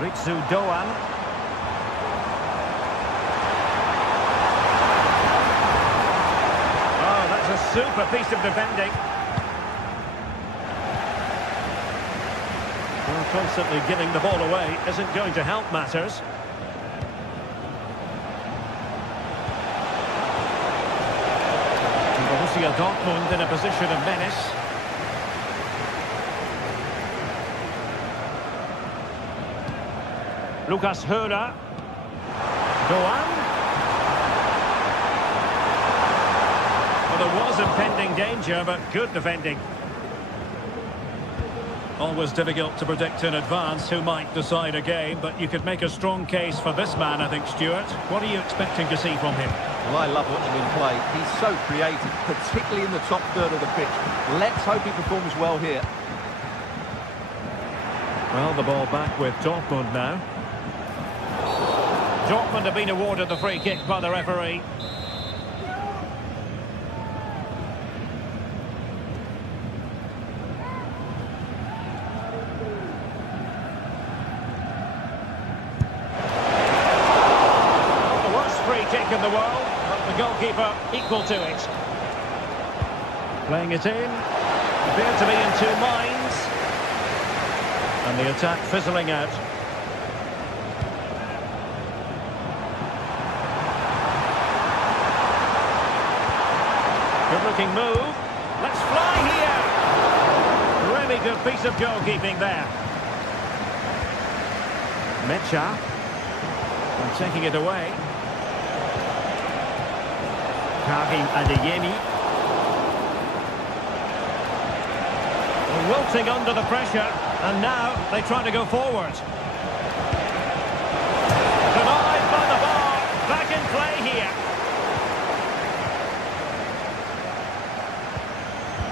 Ritsu Doan. Oh, that's a super piece of defending. Well, constantly giving the ball away isn't going to help matters. Borussia Dortmund in a position of menace. Lucas Höhler. Doan. Well, there was impending danger, but good defending. Always difficult to predict in advance who might decide a game, but you could make a strong case for this man, I think, Stuart. What are you expecting to see from him? Well, I love watching him play. He's so creative, particularly in the top third of the pitch. Let's hope he performs well here. Well, the ball back with Dortmund now. Dortmund have been awarded the free kick by the referee. The worst free kick in the world, but the goalkeeper equal to it. Playing it in. Appear to be in two minds. And the attack fizzling out. Good-looking move. Let's fly here. Really good piece of goalkeeping there. Mecha. And taking it away. Karim Adeyemi. Wilting under the pressure. And now they try to go forward. Denied by the bar. Back in play here.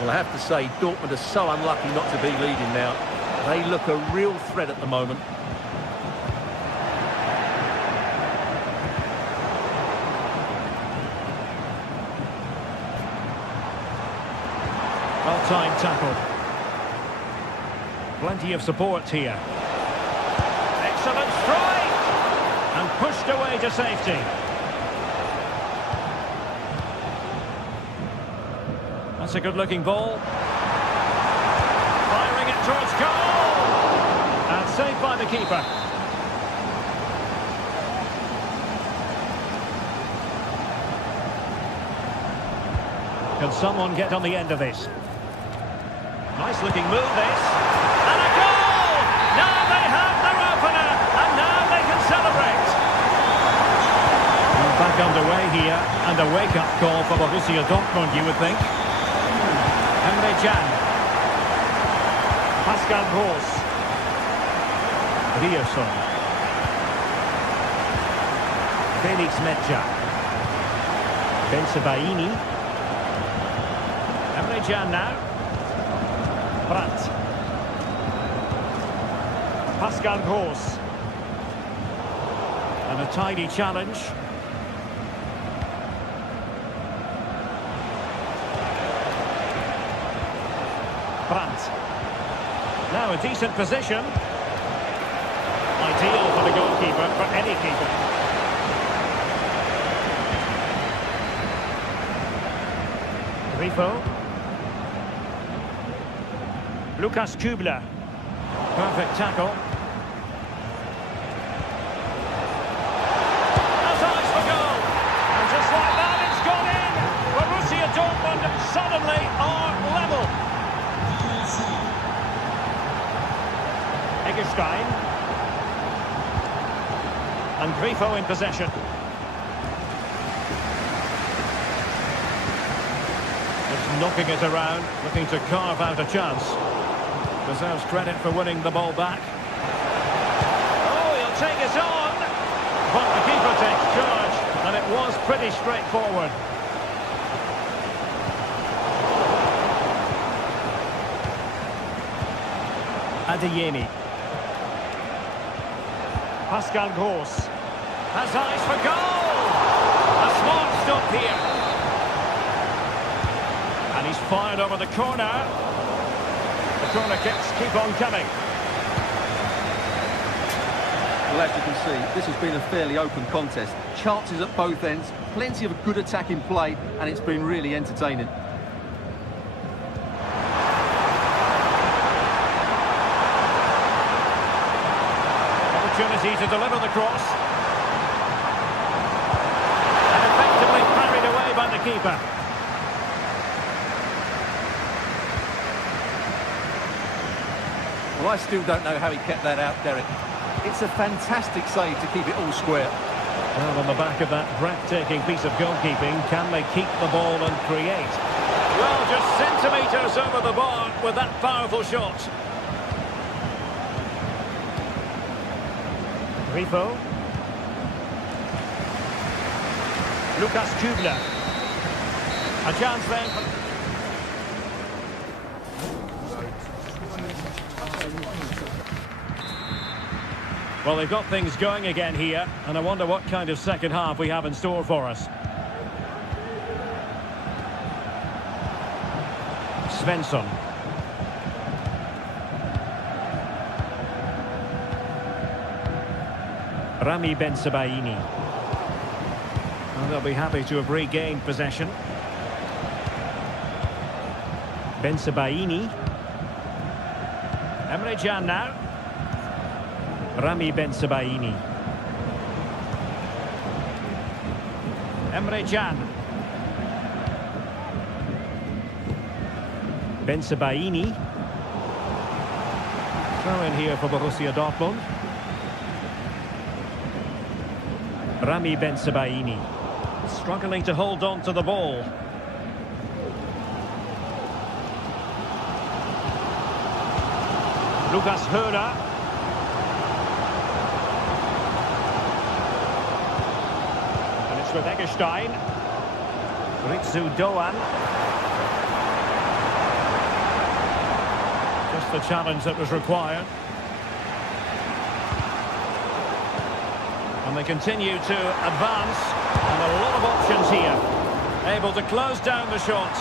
Well, I have to say, Dortmund are so unlucky not to be leading now. They look a real threat at the moment. Well-timed tackle. Plenty of support here. Excellent strike! And pushed away to safety. That's a good-looking ball. Firing it towards goal! And saved by the keeper. Can someone get on the end of this? Nice-looking move, this. And a goal! Now they have their opener, and now they can celebrate. Well, back underway here, and a wake-up call for Borussia Dortmund, you would think. Emre Can. Pascal Gross. Riosson. Felix Mecha. Bensebaini. Emre Can now. Brandt. Pascal Gross. And a tidy challenge. Brandt. Now a decent position. Ideal for the goalkeeper, for any keeper. Grifo. Lukas Kübler. Perfect tackle. That's eyes for goal. And just like that, it's gone in. Borussia Dortmund suddenly are level. Eggestein. And Grifo in possession. Just knocking it around, looking to carve out a chance. Deserves credit for winning the ball back. Oh, he'll take it on. But the keeper takes charge, and it was pretty straightforward. Adeyemi. Pascal Gross has eyes for goal. A smart stop here. And he's fired over the corner. The corner kicks keep on coming. Well, as you can see, this has been a fairly open contest. Chances at both ends, plenty of good attacking play, and it's been really entertaining. Opportunity to deliver the cross. And effectively parried away by the keeper. Well, I still don't know how he kept that out, Derek. It's a fantastic save to keep it all square. Well, on the back of that breathtaking piece of goalkeeping, can they keep the ball and create? Well, just centimetres over the bar with that powerful shot. Grifo. Lucas Kubler. A chance then. Well, they've got things going again here, and I wonder what kind of second half we have in store for us. Svensson. Rami Bensebaini. Well, they'll be happy to have regained possession. Bensebaini. Emre Can now. Rami Bensebaini. Emre Can. Bensebaini. Throw in here for Borussia Dortmund. Rami Bensebaini. Struggling to hold on to the ball. Lucas Höhner. And it's with Eggestein. Ritsu Doan. Just the challenge that was required. And they continue to advance. And a lot of options here. Able to close down the shot.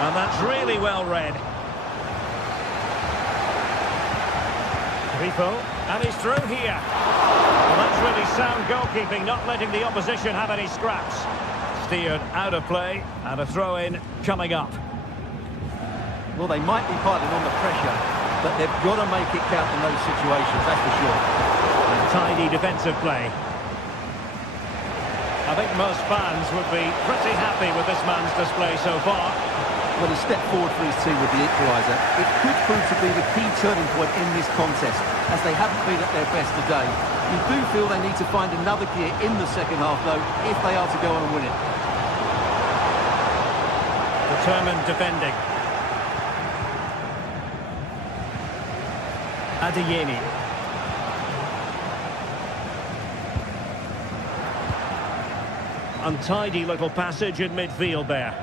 And that's really well read. Grifo, and he's through here. Well, that's really sound goalkeeping, not letting the opposition have any scraps. Steered out of play, and a throw-in coming up. Well, they might be piling on the pressure, but they've got to make it count in those situations, that's for sure. And tidy defensive play. I think most fans would be pretty happy with this man's display so far. Well, he stepped forward for his team with the equaliser. It could prove to be the key turning point in this contest, as they haven't been at their best today. You do feel they need to find another gear in the second half, though, if they are to go on and win it. Determined defending. Adeyemi. Untidy little passage in midfield there.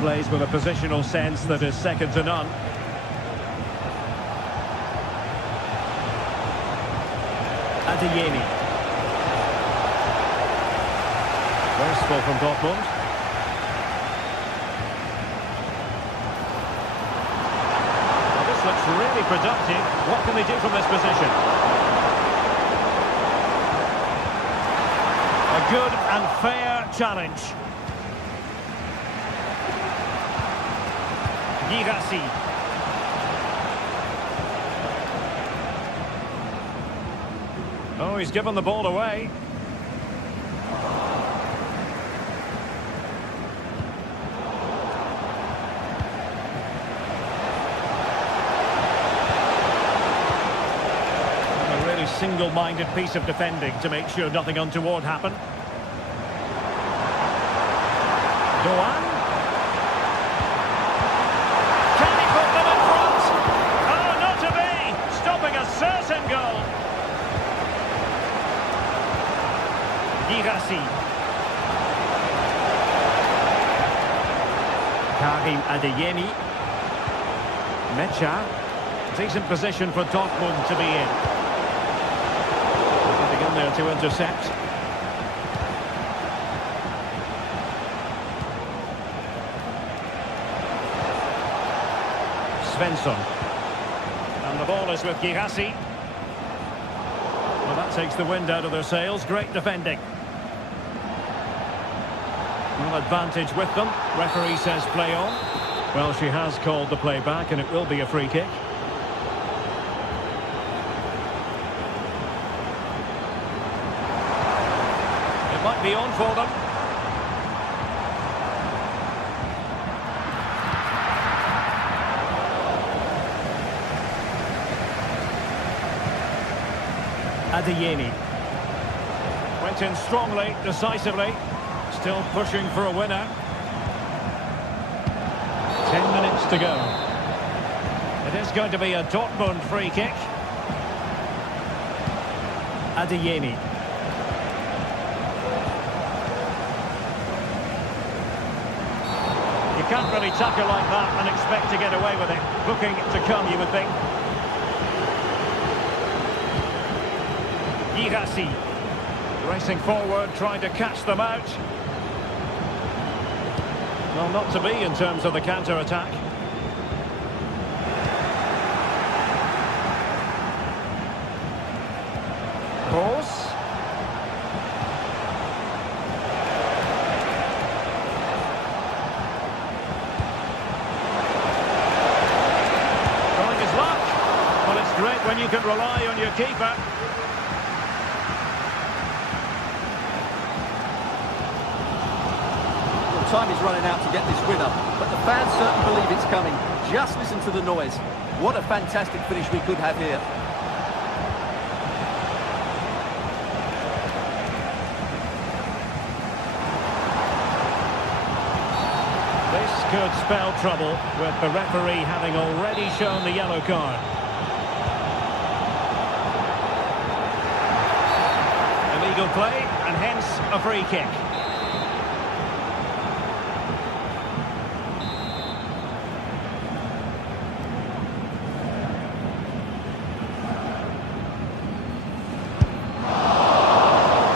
Plays with a positional sense that is second to none. Adeyemi. Wasteful from Dortmund. Well, this looks really productive. What can they do from this position? good and fair challenge. Girassi. Oh, he's given the ball away. Single-minded piece of defending to make sure nothing untoward happened. Doan. Can he put them in front? Oh, not to be! Stopping a certain goal. Girassi. Karim Adeyemi. Mecha. Decent position for Dortmund to be in. In there to intercept. Svensson. And the ball is with Girassi. Well, that takes the wind out of their sails. Great defending. Well, advantage with them. Referee says play on. Well, she has called the play back, and it will be a free kick. Might be on for them. Adeyemi. Went in strongly, decisively. Still pushing for a winner. 10 minutes to go. It is going to be a Dortmund free kick. Adeyemi. You can't really tackle like that and expect to get away with it. Looking to come, you would think. Girassi racing forward, trying to catch them out. Well, not to be in terms of the counter-attack. Cross. Great when you can rely on your keeper. Well, time is running out to get this winner, but the fans certainly believe it's coming. Just listen to the noise. What a fantastic finish we could have here. This could spell trouble with the referee having already shown the yellow card. Illegal play, and hence a free kick.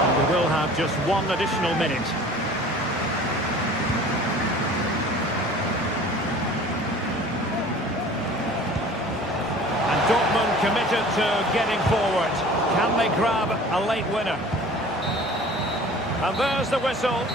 And we will have just one additional minute. And Dortmund committed to getting forward. Can they grab a late winner? And there's the whistle.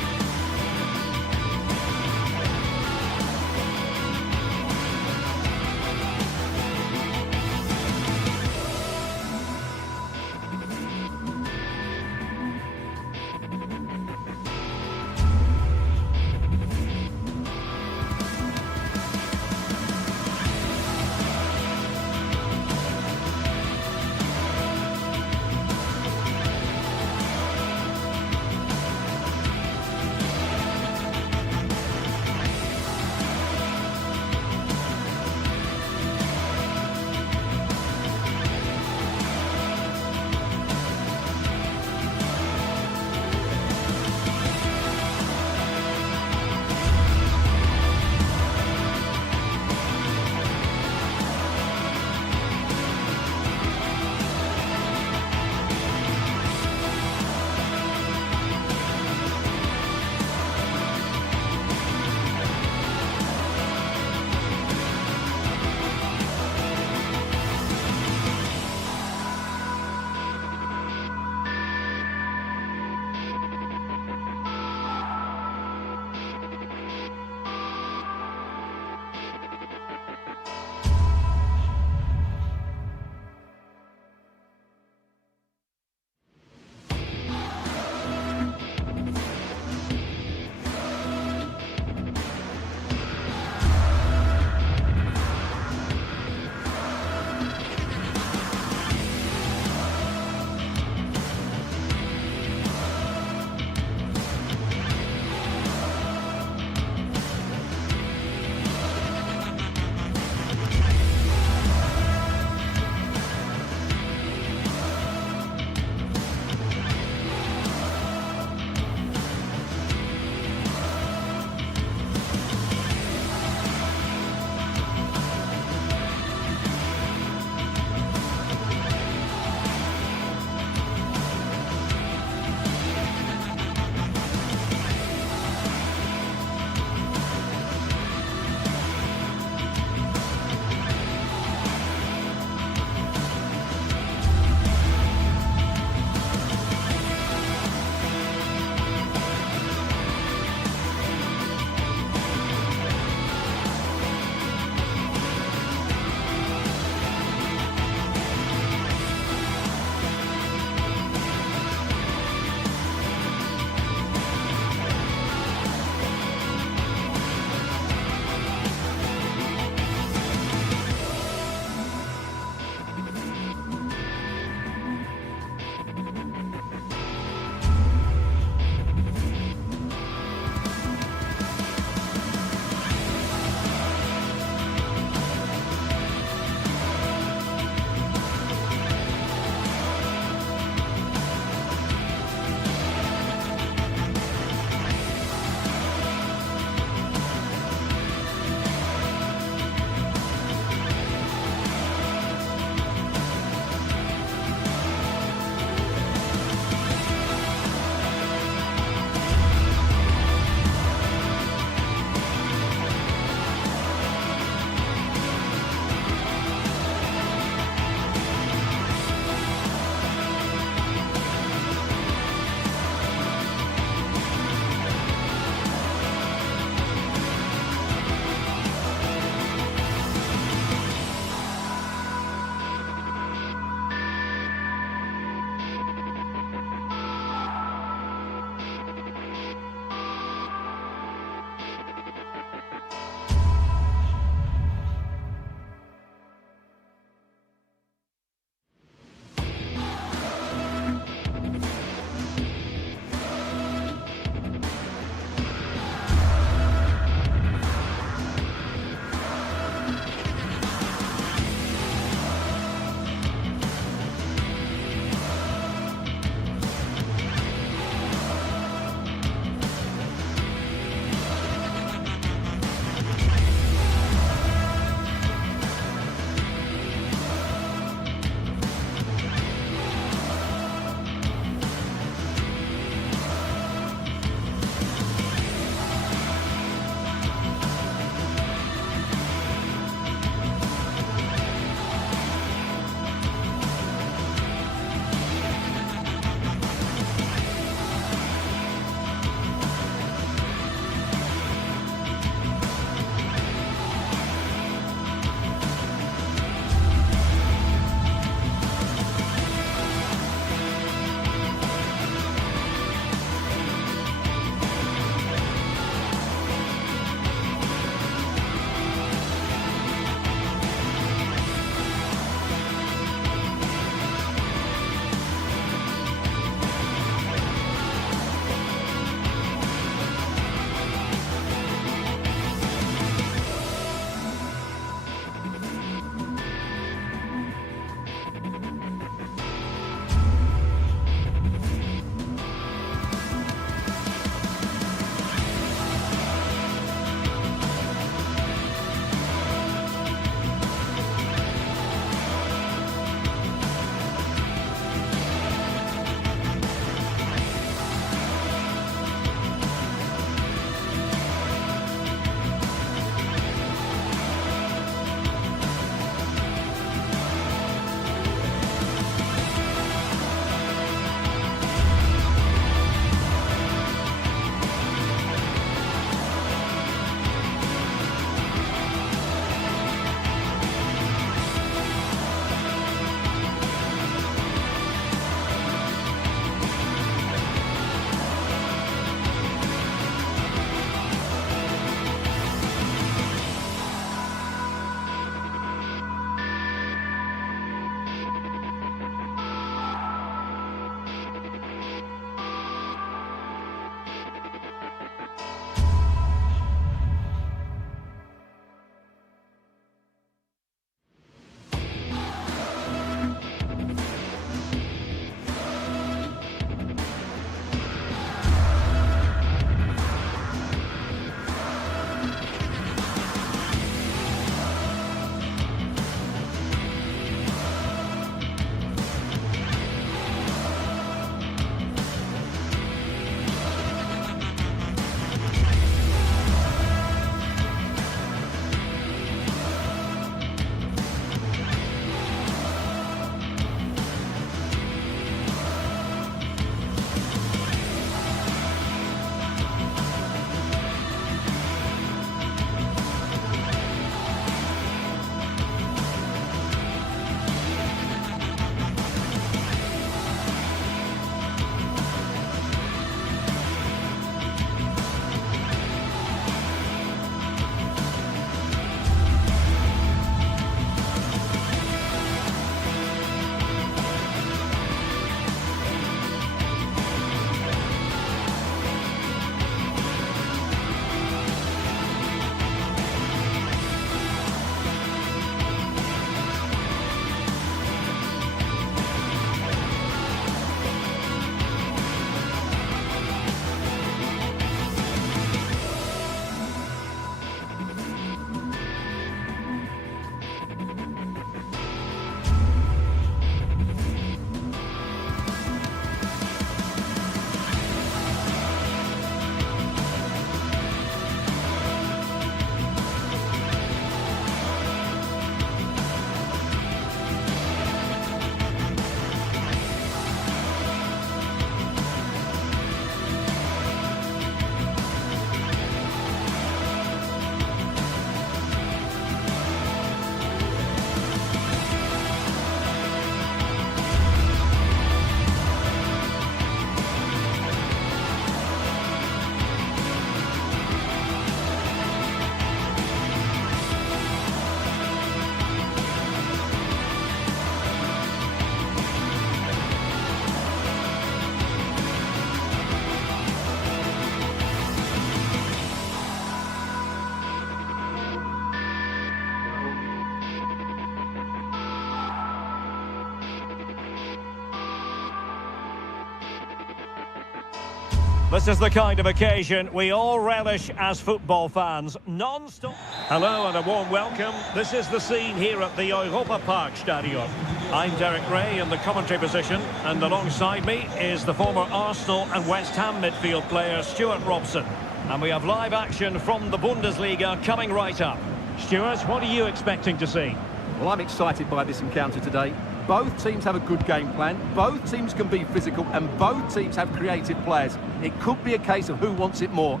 This is the kind of occasion we all relish as football fans. Non-stop. Hello and a warm welcome. This is the scene here at the Europa Park Stadium. I'm Derek Ray in the commentary position, and alongside me is the former Arsenal and West Ham midfield player Stuart Robson. And we have live action from the Bundesliga coming right up. Stuart, what are you expecting to see? Well, I'm excited by this encounter today. Both teams have a good game plan, both teams can be physical, and both teams have creative players. It could be a case of who wants it more.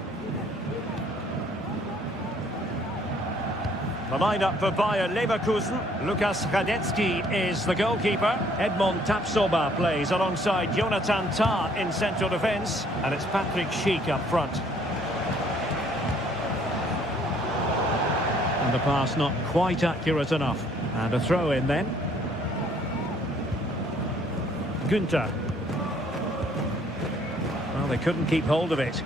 The lineup for Bayer Leverkusen. Lukas Radetzky is the goalkeeper. Edmond Tapsoba plays alongside Jonathan Tah in central defence. And it's Patrick Schick up front. And the pass not quite accurate enough. And a throw in then. Günther. Well, they couldn't keep hold of it.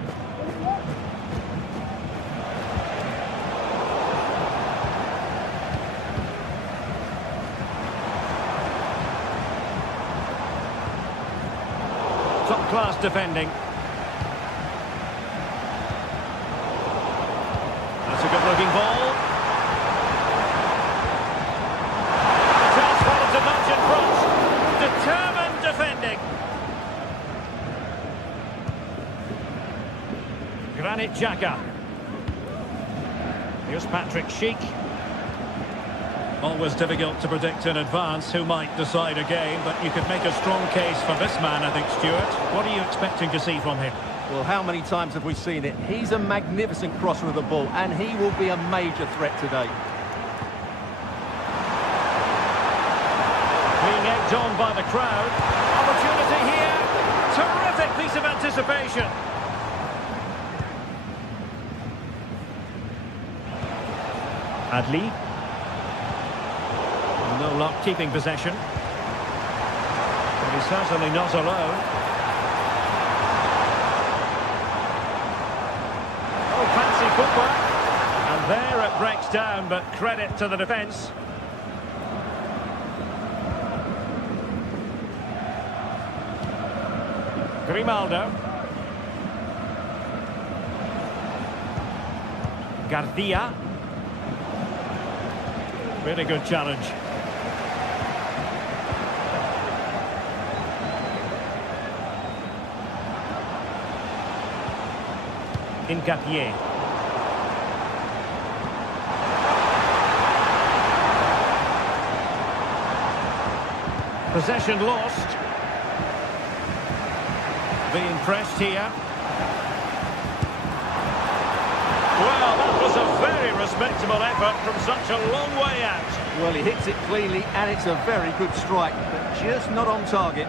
Top-class defending. That's a good-looking ball. Chance for them to nudge in front. Determined defending. Granit Xhaka. Here's Patrick Schick. Always difficult to predict in advance who might decide a game, but you could make a strong case for this man, I think, Stuart. What are you expecting to see from him? Well, how many times have we seen it? He's a magnificent crosser of the ball, and he will be a major threat today. Being egged on by the crowd. Opportunity here. Terrific piece of anticipation. Adli. No luck keeping possession. But he's certainly not alone. Oh, fancy footwork. And there it breaks down, but credit to the defence. Grimaldo. Garcia. Really good challenge. Incapié. Possession lost. Being pressed here. Well, that was a very respectable effort from such a long way out. Well, he hits it cleanly, and it's a very good strike, but just not on target.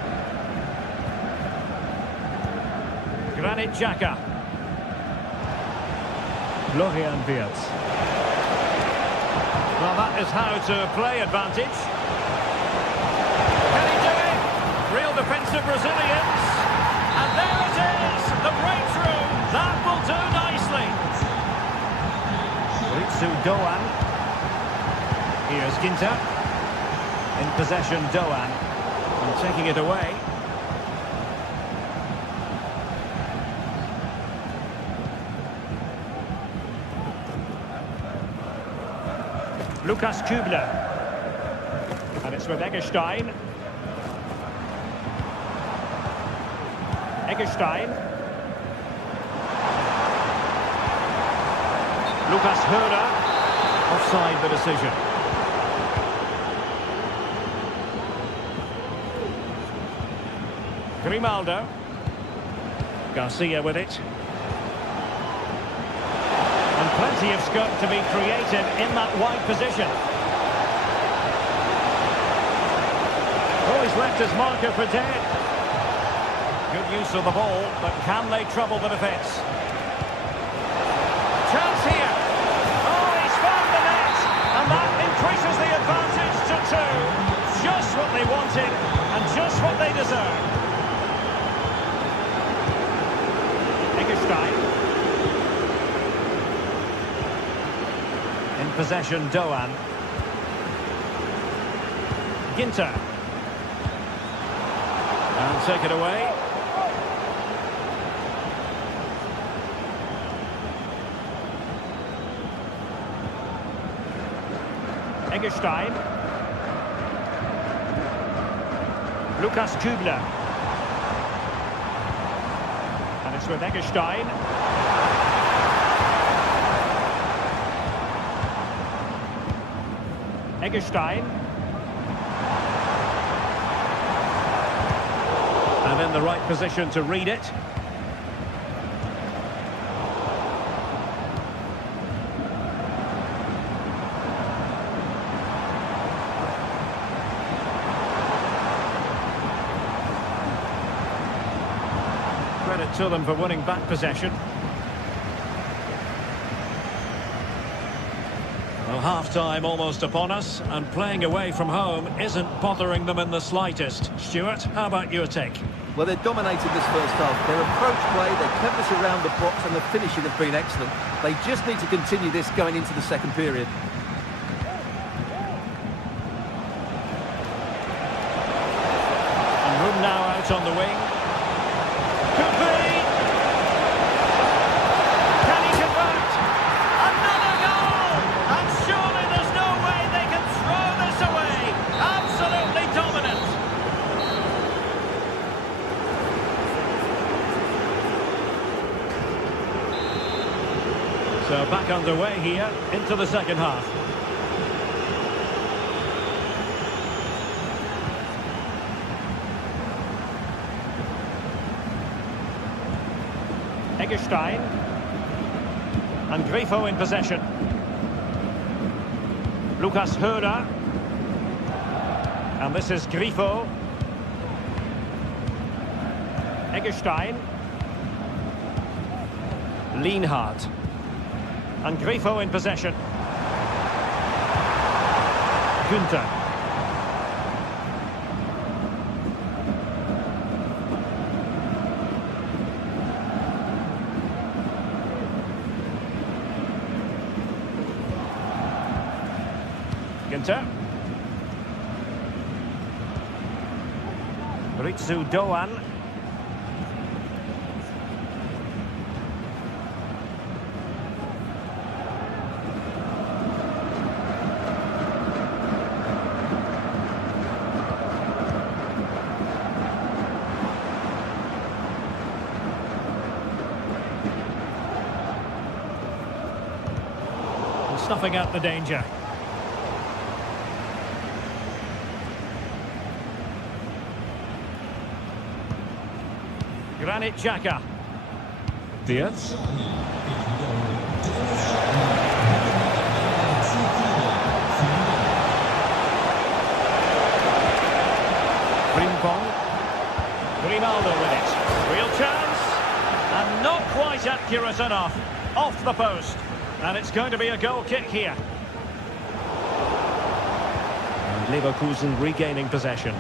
Granit Xhaka. Florian Wirtz. Well, that is how to play advantage. Can he do it? Real defensive resilience. And there it is, the breakthrough. That will do nicely. Ritsu Doan. Here's Ginter. In possession, Doan. And taking it away. Lukas Kübler. And it's with Eggestein. Eggestein. Lucas Hörer. Offside the decision. Grimaldo. Garcia with it. And plenty of scope to be created in that wide position. Oh, he's left his marker for dead. Good use of the ball, but can they trouble the defence? Chance here. Oh, he's found the net. And that increases the advantage to 2. Just what they wanted, and just what they deserve. Eggestein. In possession, Doan. Ginter. And take it away. Eggestein. Lukas Kübler. And it's with Eggestein. Eggestein. And in the right position to read it. Credit to them for winning back possession. Well, half-time almost upon us, and playing away from home isn't bothering them in the slightest. Stuart, how about your take? Well, they're dominated this first half. Their approach play, their cleverness around the box and the finishing have been excellent. They just need to continue this going into the second period. And room now out on the wing. Could be! Can he convert? Another goal! And surely there's no way they can throw this away! Absolutely dominant! So back underway here into the second half. Eggestein. And Grifo in possession. Lucas Hörer. And this is Grifo. Eggestein. Lienhardt. And Grifo in possession. Günther. Günther. Ritsu Doan. Snuffing out the danger. Granit Xhaka. Diaz. Frimpong. Ronaldo with it. Real chance. And not quite accurate enough. Off the post. And it's going to be a goal kick here. And Leverkusen regaining possession.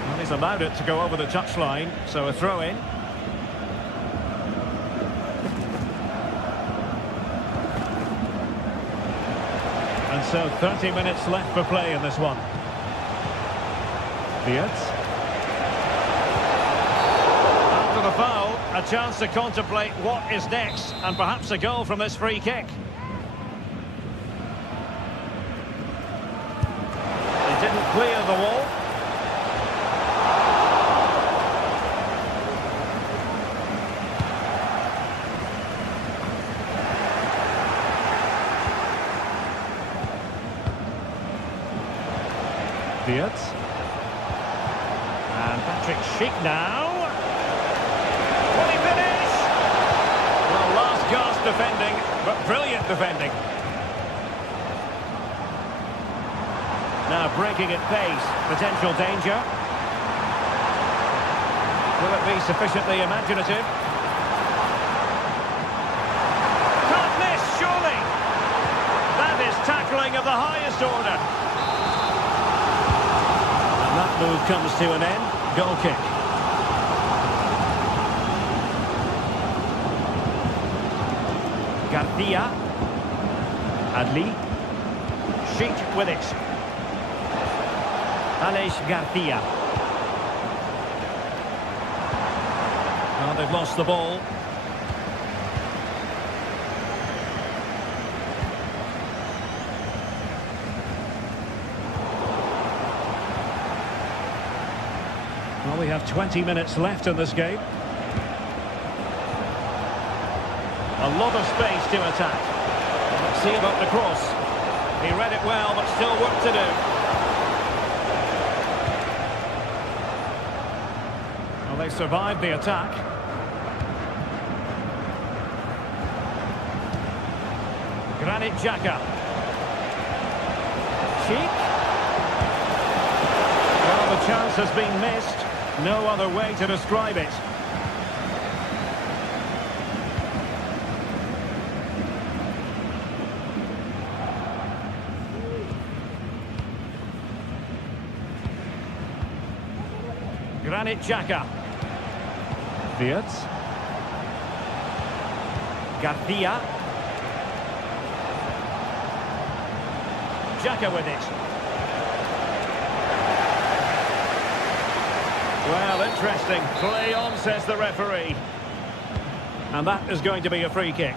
Well, he's allowed it to go over the touchline, so a throw in. And so 30 minutes left for play in this one. Diaz. The foul, a chance to contemplate what is next, and perhaps a goal from this free kick. They didn't clear the wall. Diaz. And Patrick Schick now. Last-gasp defending, but brilliant defending. Now breaking at pace, potential danger. Will it be sufficiently imaginative? Can't miss, surely. That is tackling of the highest order. And that move comes to an end. Goal kick. Garcia. Adli. Schick with it. Aleix Garcia. Well, they've lost the ball. Well, we have 20 minutes left in this game. A lot of space to attack. Let's see about the cross. He read it well, but still work to do. Well, they survived the attack. Granit Xhaka. Cheek. Well, the chance has been missed. No other way to describe it. Granit Xhaka. Wirtz. Garcia. Xhaka with it. Well, interesting. Play on, says the referee. And that is going to be a free kick.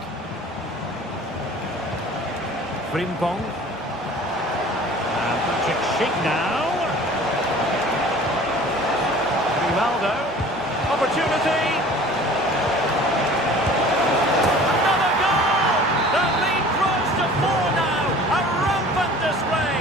Frimpong. And Patrick Schick now. Ronaldo. Opportunity. Another goal! The lead grows to 4 now. A rampant display.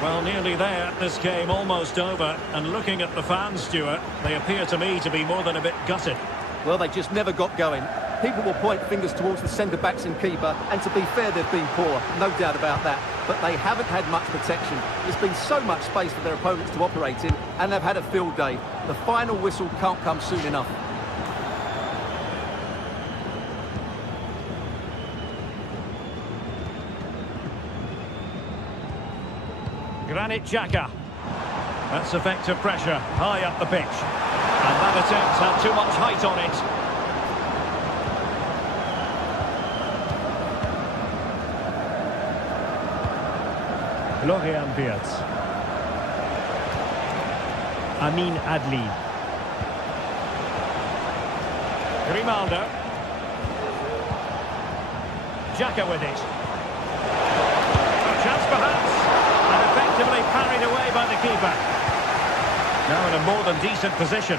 Well, nearly there. This game almost over. And looking at the fans, Stuart, they appear to me to be more than a bit gutted. Well, they just never got going. People will point fingers towards the centre-backs and keeper, and to be fair, they've been poor, no doubt about that. But they haven't had much protection. There's been so much space for their opponents to operate in, and they've had a field day. The final whistle can't come soon enough. Granit Xhaka. That's effective pressure, high up the pitch. And that attempt had too much height on it. Florian Wirtz. Amin Adli. Grimaldo. Xhaka with it. A chance perhaps. And effectively parried away by the keeper. Now in a more than decent position.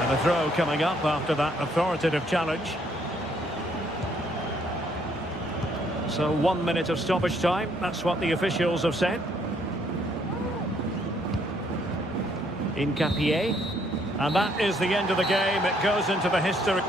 And a throw coming up after that authoritative challenge. So 1 minute of stoppage time. That's what the officials have said. Incapié. And that is the end of the game. It goes into the history.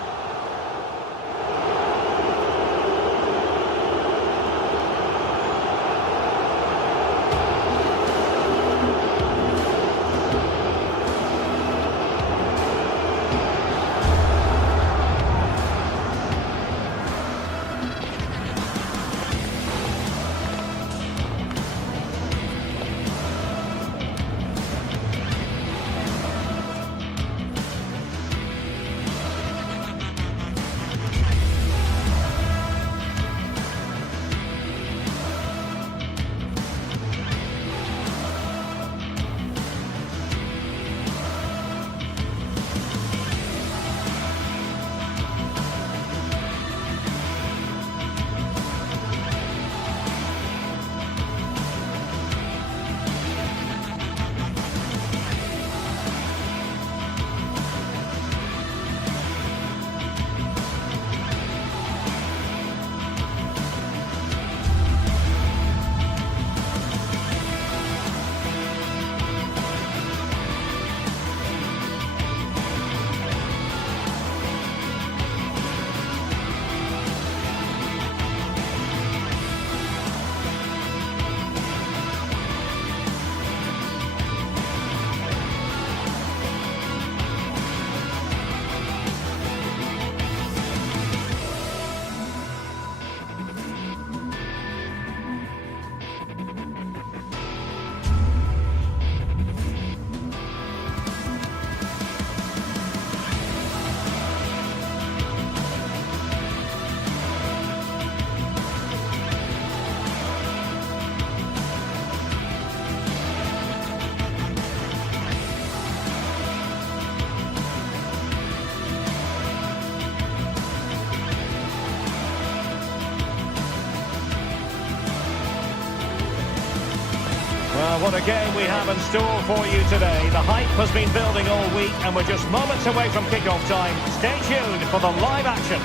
Well, what a game we have in store for you today. The hype has been building all week and we're just moments away from kickoff time. Stay tuned for the live action.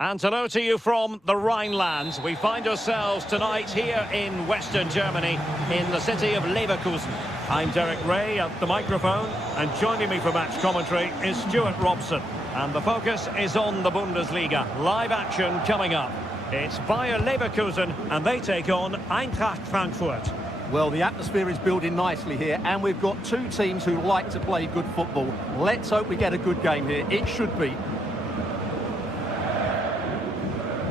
And hello to you from the Rhineland. We find ourselves tonight here in Western Germany, in the city of Leverkusen. I'm Derek Ray at the microphone, and joining me for match commentary is Stuart Robson. And the focus is on the Bundesliga. Live action coming up. It's Bayer Leverkusen, and they take on Eintracht Frankfurt. Well, the atmosphere is building nicely here, and we've got two teams who like to play good football. Let's hope we get a good game here. It should be.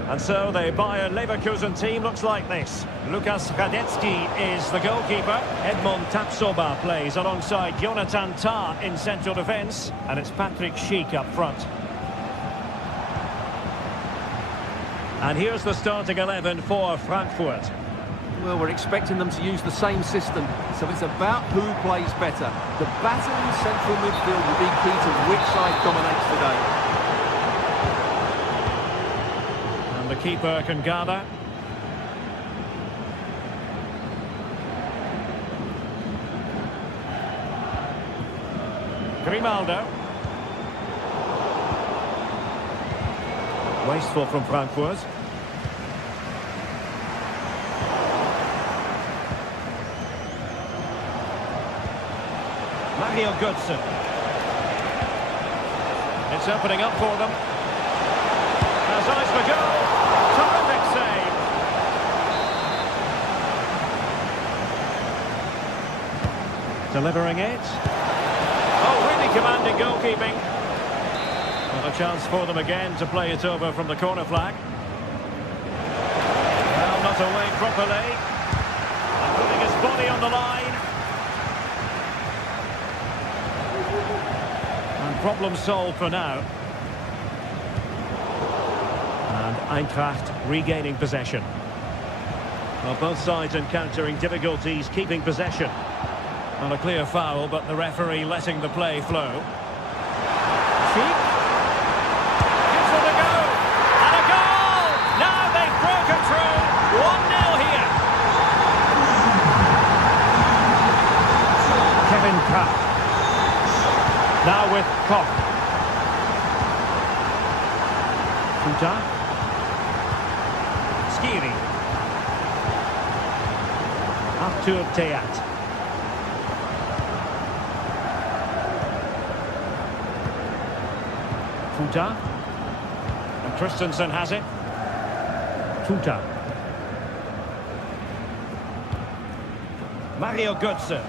And so the Bayer Leverkusen team looks like this. Lukas Radetzky is the goalkeeper. Edmond Tapsoba plays alongside Jonathan Tah in central defence. And it's Patrick Schick up front. And here's the starting 11 for Frankfurt. Well, we're expecting them to use the same system, so it's about who plays better. The battle in central midfield will be key to which side dominates today. The keeper can gather. Grimaldo. Wasteful from Frankfurt. Mario Götze. It's opening up for them. Has eyes for goal. Terrific save. Delivering it. Oh, really commanding goalkeeping. Well, a chance for them again to play it over from the corner flag. Well, not away properly. And putting his body on the line. And problem solved for now. Eintracht regaining possession. Well, both sides encountering difficulties keeping possession. Not a clear foul, but the referee letting the play flow. Schick. Gives it a go. And a goal! Now they've broken through. 1-0 here. Kevin Trapp. Now with Koch. Kuta. Arthur Theat. Kuta. And Christensen has it. Kuta. Mario Götze.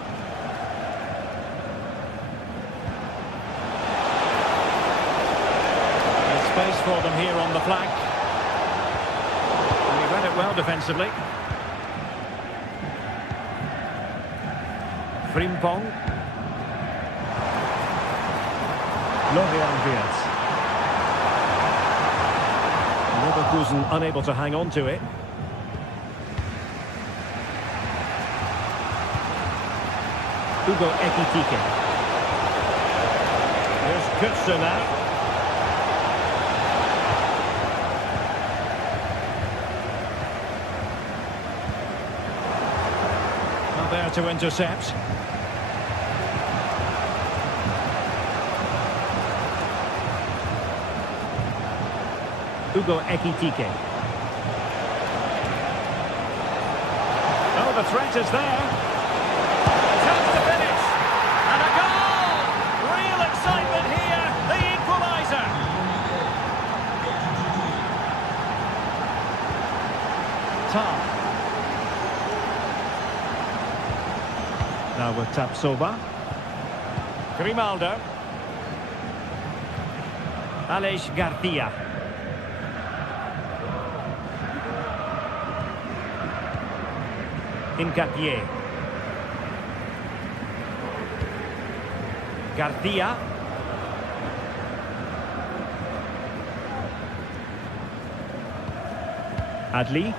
There's space for them here on the flank. And he read it well defensively. Frimpong. Florian Wirtz. Leverkusen unable to hang on to it. Hugo Ekitike. There's Götze now. Not there to intercept. Hugo Ekitike. Oh, the threat is there. Chance to finish. And a goal! Real excitement here. The equaliser. Tah. Now with Tapsoba. Grimaldo. Aleix Garcia. Incapié. Garcia. Adli.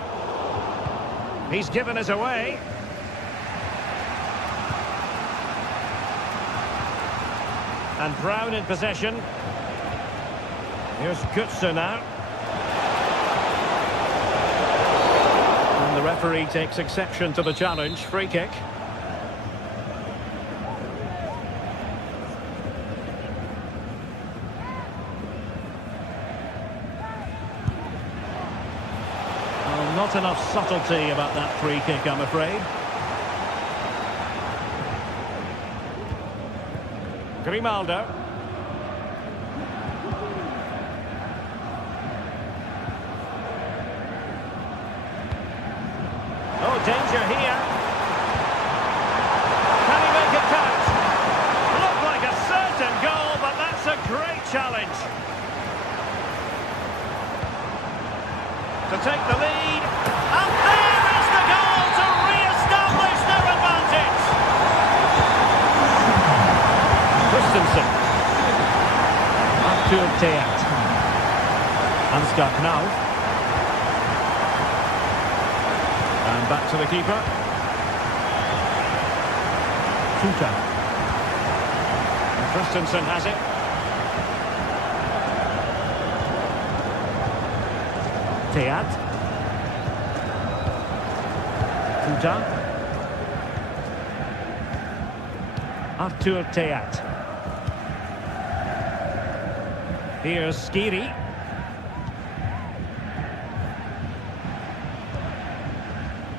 He's given us away. And Brown in possession. Here's Götze now. And the referee takes exception to the challenge. Free kick. Well, not enough subtlety about that free kick, I'm afraid. Grimaldo. Oh, danger here. Can he make it count? Looked like a certain goal, but that's a great challenge. To take the lead. And there is the goal to re-establish their advantage. Christensen. Arthur Theat. Ansgar Knauf. And back to the keeper. Tuta. And Christensen has it. Theat. Tuta. Arthur Theat. Here's Skiri.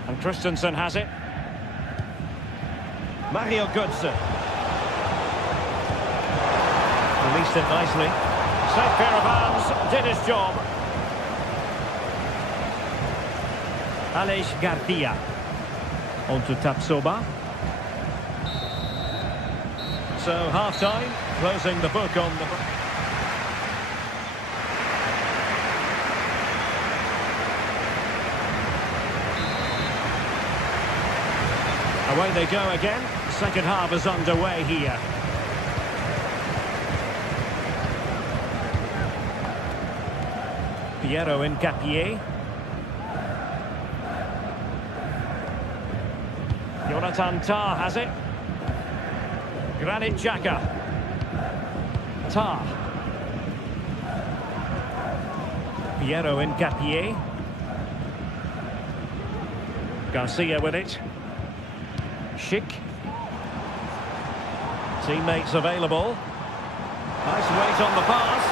And Christensen has it. Mario Götze. Released it nicely. Safe pair of hands, did his job. Aleix Garcia. On to Tapsoba. So half-time, closing the book on the... Away they go again. Second half is underway here. Piero Hincapié. Jonathan Tah has it. Granit Xhaka. Tah. Piero Hincapié. Garcia with it. Schick. Teammates available. Nice weight on the pass.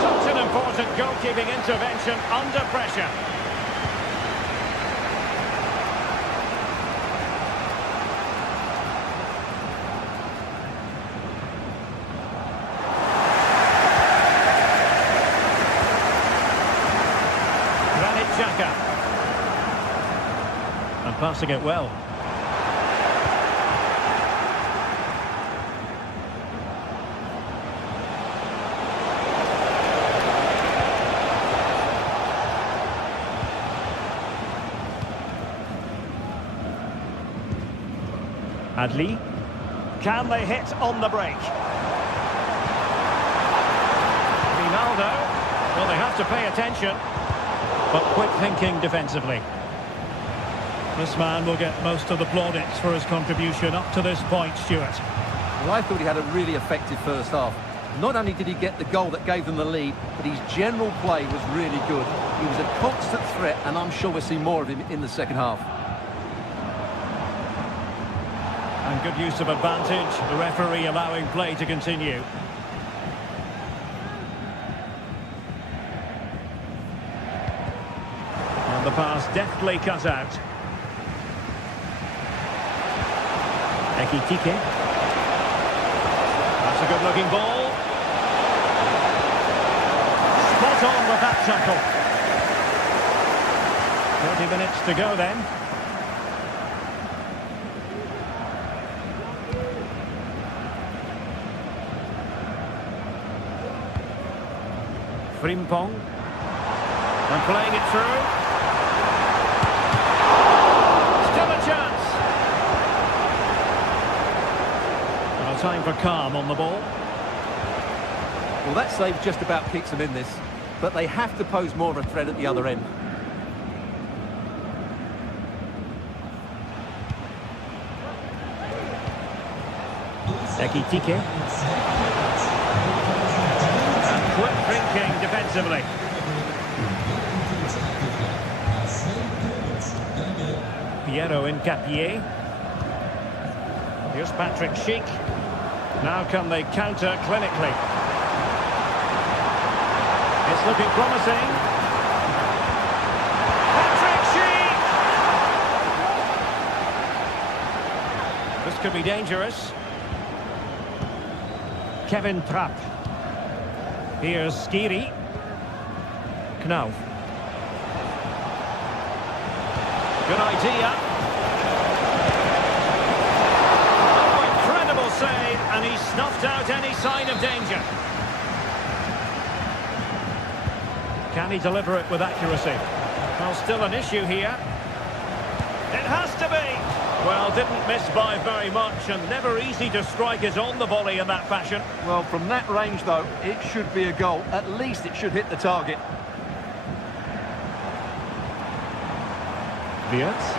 Such an important goalkeeping intervention under pressure. Granit Xhaka. And passing it well. Adli. Can they hit on the break? Ronaldo. Well, they have to pay attention. But quick thinking defensively. This man will get most of the plaudits for his contribution up to this point, Stuart. Well, I thought he had a really effective first half. Not only did he get the goal that gave them the lead, but his general play was really good. He was a constant threat, and I'm sure we'll see more of him in the second half. And good use of advantage, the referee allowing play to continue. And the pass deftly cut out. Ekitike. That's a good-looking ball. Spot on with that tackle. 30 minutes to go then. Frimpong. And playing it through. Still a chance. Well, time for calm on the ball. Well, that save just about kicks them in this, but they have to pose more of a threat at the other end. Ekitike. Quick thinking defensively. Caballero in Capier. Here's Patrick Schick. Now can they counter clinically? It's looking promising. Patrick Schick! This could be dangerous. Kevin Trapp. Here's Skiri. Knauf. Good idea. Oh, incredible save, and he snuffed out any sign of danger. Can he deliver it with accuracy? Well, still an issue here. It has to be. Well, didn't miss by very much, and never easy to strike it on the volley in that fashion. Well, from that range, though, it should be a goal. At least it should hit the target. Wirtz.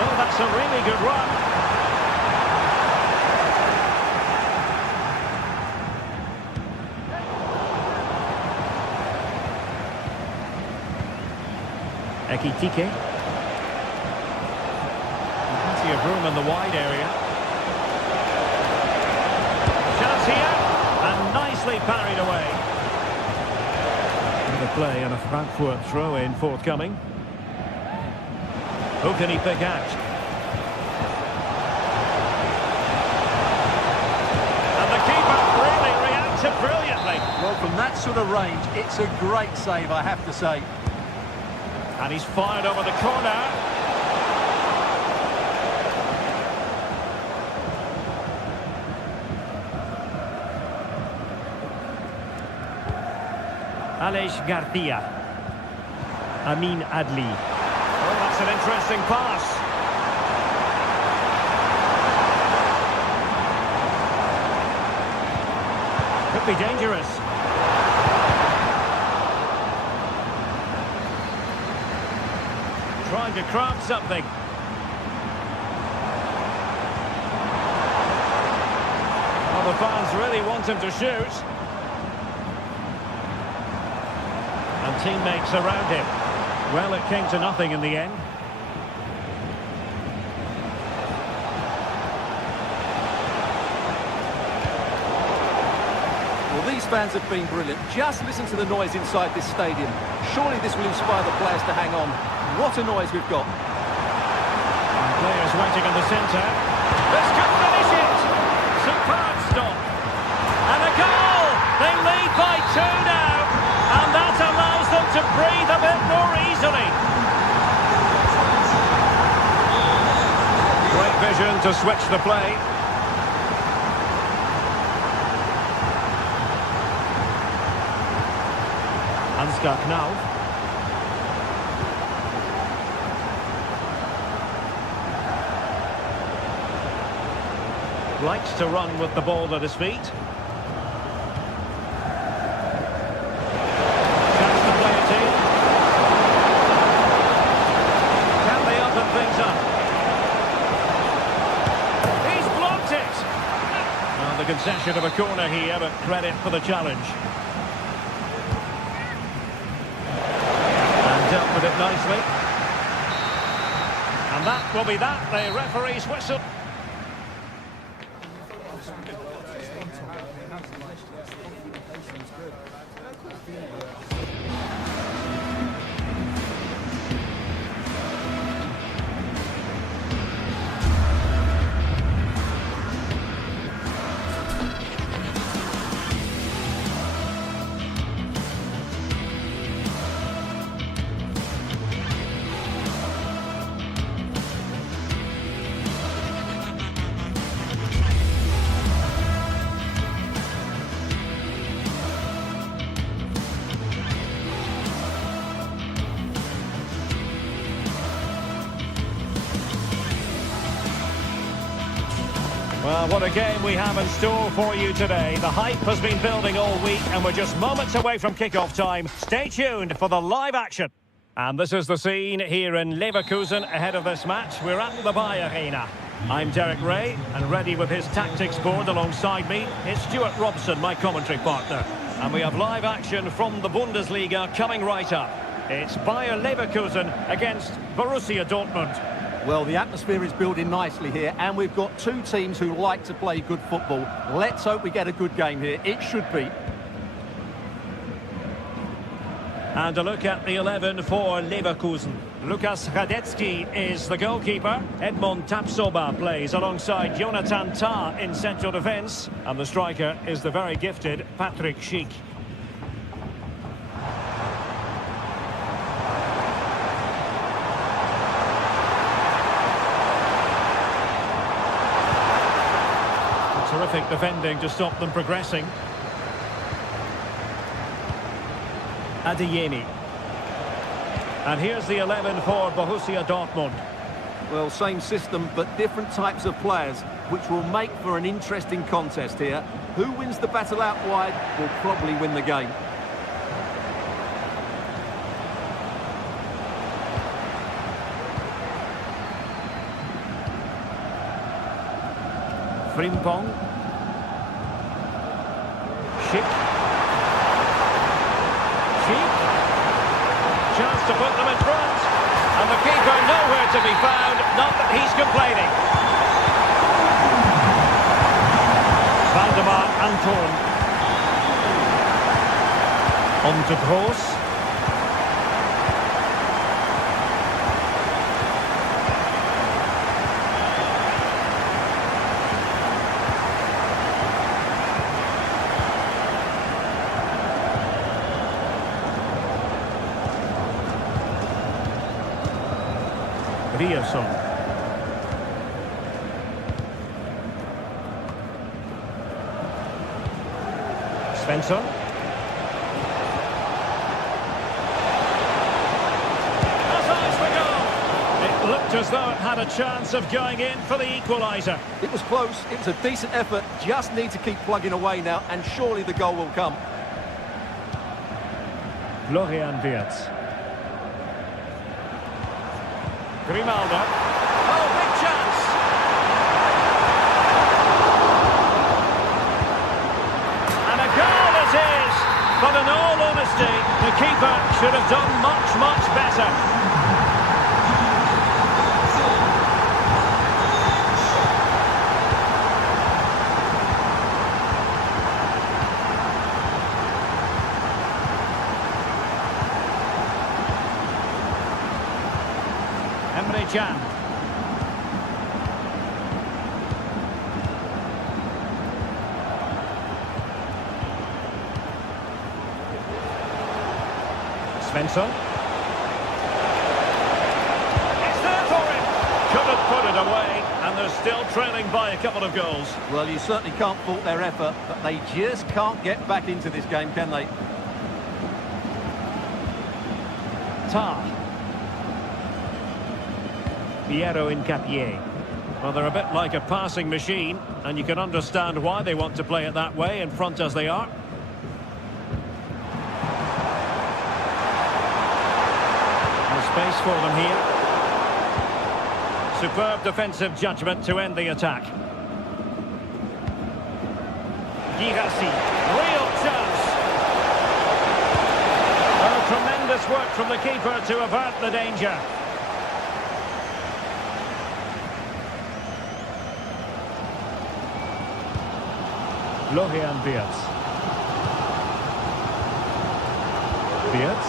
Oh, that's a really good run. Ekitike. Plenty of room in the wide area. Chance here, and nicely parried away. The play and a Frankfurt throw-in forthcoming. Who can he pick out? And the keeper really reacted brilliantly. Well, from that sort of range, it's a great save, I have to say. And he's fired over the corner. Aleix Garcia. Amin Adli. Oh, that's an interesting pass. Could be dangerous. Trying to craft something. Well, the fans really want him to shoot. And teammates around him. Well, it came to nothing in the end. Well, these fans have been brilliant. Just listen to the noise inside this stadium. Surely this will inspire the players to hang on. What a noise we've got. And players waiting in the centre. This could finish it! Superb stop. And a goal! They lead by 2 now. And that allows them to breathe a bit more easily. Great vision to switch the play. Ansgar Knauf. Likes to run with the ball at his feet. Chance to play it in. Can they open things up? He's blocked it! Well, the concession of a corner here, but credit for the challenge. And dealt with it nicely. And that will be that, the referee's whistle. Well, what a game we have in store for you today. The hype has been building all week and we're just moments away from kick-off time. Stay tuned for the live action. And this is the scene here in Leverkusen ahead of this match. We're at the Bayer Arena. I'm Derek Ray, and ready with his tactics board alongside me is Stuart Robson, my commentary partner. And we have live action from the Bundesliga coming right up. It's Bayer Leverkusen against Borussia Dortmund. Well, the atmosphere is building nicely here, and we've got two teams who like to play good football. Let's hope we get a good game here. It should be. And a look at the 11 for Leverkusen. Lukas Radetzky is the goalkeeper. Edmond Tapsoba plays alongside Jonathan Tah in central defence. And the striker is the very gifted Patrick Schick. Terrific defending to stop them progressing. Adeyemi. And here's the 11 for Borussia Dortmund. Well, same system, but different types of players, which will make for an interesting contest here. Who wins the battle out wide will probably win the game. Frimpong. Schick. Chance to put them in front. And the keeper nowhere to be found. Not that he's complaining. Valdemar Anton. On to Gross. Riasson. Svensson. That's eyes for goal. It looked as though it had a chance of going in for the equaliser. It was close, it was a decent effort, just need to keep plugging away now, and surely the goal will come. Florian Wirtz. Grimaldo. Oh, big chance. And a goal it is. But in all honesty, the keeper should have done much, much better. Emre Can. Svensson. It's there for him. Couldn't put it away, and they're still trailing by a couple of goals. Well, you certainly can't fault their effort, but they just can't get back into this game, can they? Tah. Piero Incapié. Well, they're a bit like a passing machine, and you can understand why they want to play it that way, in front as they are. No space for them here. Superb defensive judgment to end the attack. Girassi. Real chance. Oh, tremendous work from the keeper to avert the danger. Florian Wirtz. Wirtz.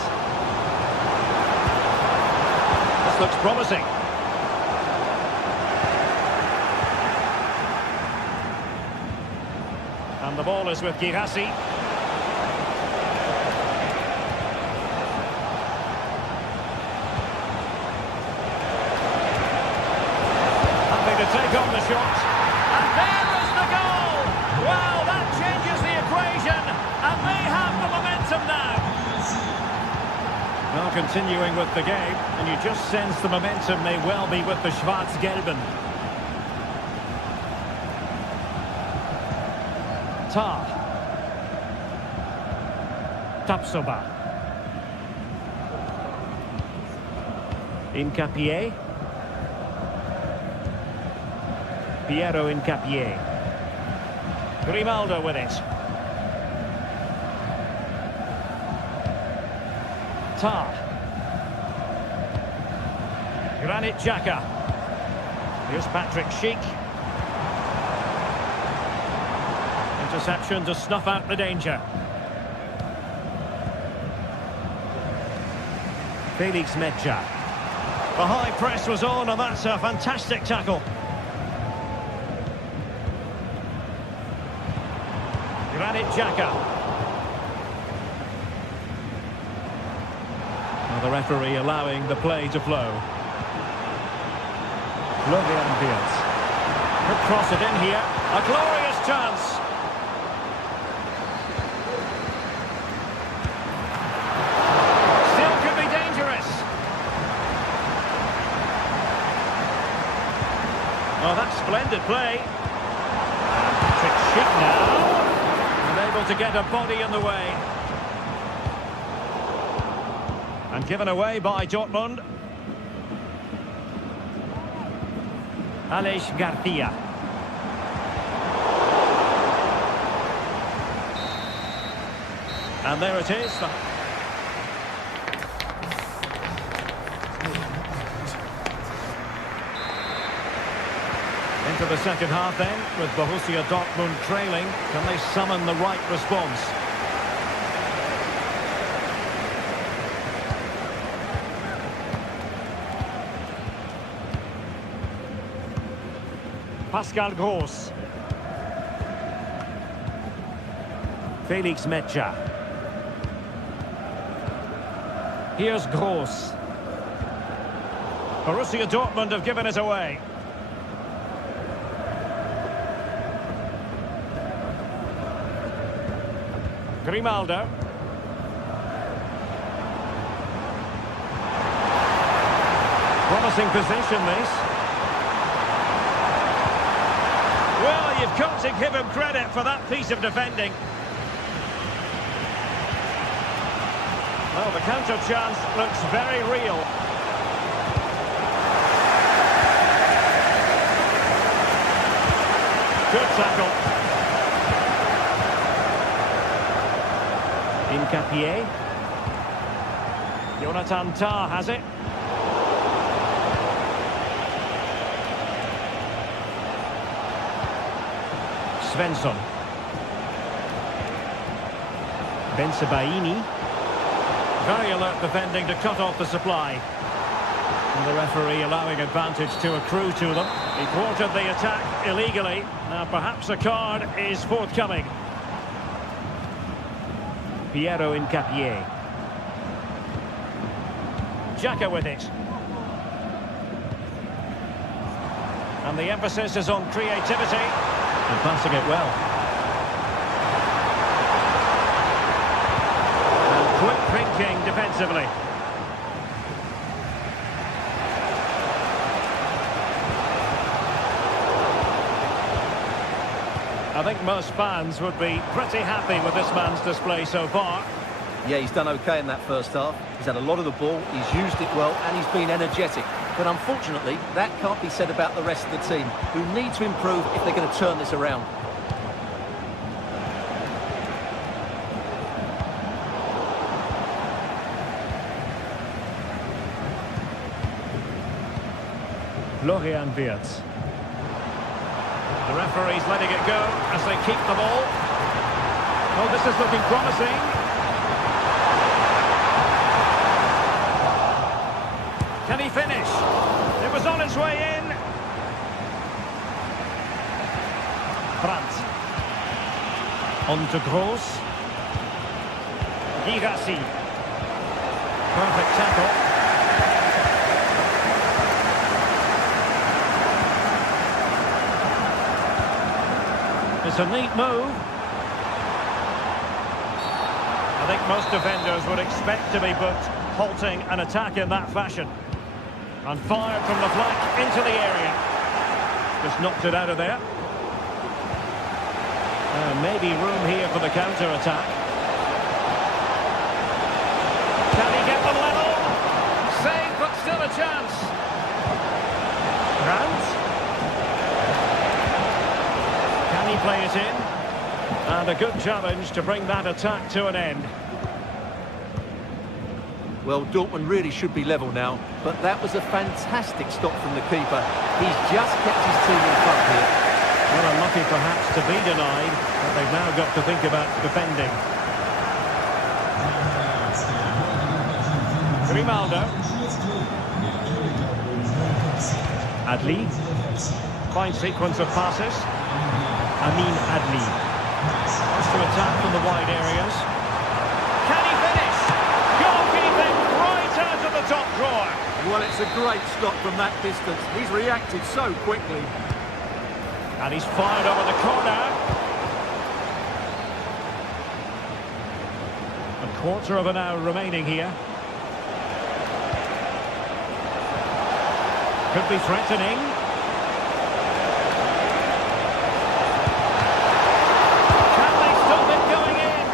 This looks promising. And the ball is with Girassi. Happy to take on the shot. And there is the goal! Well, that changes the equation, and they have the momentum now. Well, continuing with the game, and you just sense the momentum may well be with the Schwarz-Gelben. Tah. Tapsoba. Incapié. Piero Incapié. Grimaldo with it. Tah. Granit Xhaka. Here's Patrick Schick. Interception to snuff out the danger. Felix Medja. The high press was on, and that's a fantastic tackle. Granit Xhaka. Well, the referee allowing the play to flow. Florian Wirtz. Could cross it in here. A glorious chance. Still could be dangerous. Oh, that's splendid play. Patrick Schick now. Unable to get a body in the way. And given away by Dortmund. Aleix Garcia. And there it is. Into the second half then, with Borussia Dortmund trailing. Can they summon the right response? Pascal Gross. Felix Medja. Here's Gross. Borussia Dortmund have given it away. Grimaldo. Promising position, this. Well, you've got to give him credit for that piece of defending. Well, the counter chance looks very real. Good tackle. Incapié. Jonathan Tah has it. Svensson. Bensebaini. Very alert defending to cut off the supply. And the referee allowing advantage to accrue to them. He thwarted the attack illegally. Now perhaps a card is forthcoming. Piero Incapié. Xhaka with it. And the emphasis is on creativity. And passing it well. And quick thinking defensively. I think most fans would be pretty happy with this man's display so far. Yeah, he's done okay in that first half. He's had a lot of the ball, he's used it well, and he's been energetic. But unfortunately, that can't be said about the rest of the team, who need to improve if they're going to turn this around. Florian Wirtz. The referee's letting it go as they keep the ball. Oh, this is looking promising. Can he finish? It was on its way in. Brandt. On to Gross. Girassi. Perfect tackle. It's a neat move. I think most defenders would expect to be booked halting an attack in that fashion. And fired from the flank into the area. Just knocked it out of there. Maybe room here for the counter-attack. Can he get them level? Save, but still a chance. Brandt. Can he play it in? And a good challenge to bring that attack to an end. Well, Dortmund really should be level now, but that was a fantastic stop from the keeper. He's just kept his team in front here. Well, unlucky perhaps to be denied, but they've now got to think about defending. Grimaldo. Adli. Fine sequence of passes. Amin Adli. Wants to attack from the wide areas. Can he finish? Goalkeeping right out of the top drawer. Well, it's a great stop from that distance. He's reacted so quickly. And he's fired over the corner. A quarter of an hour remaining here. Could be threatening. Can they stop it going in?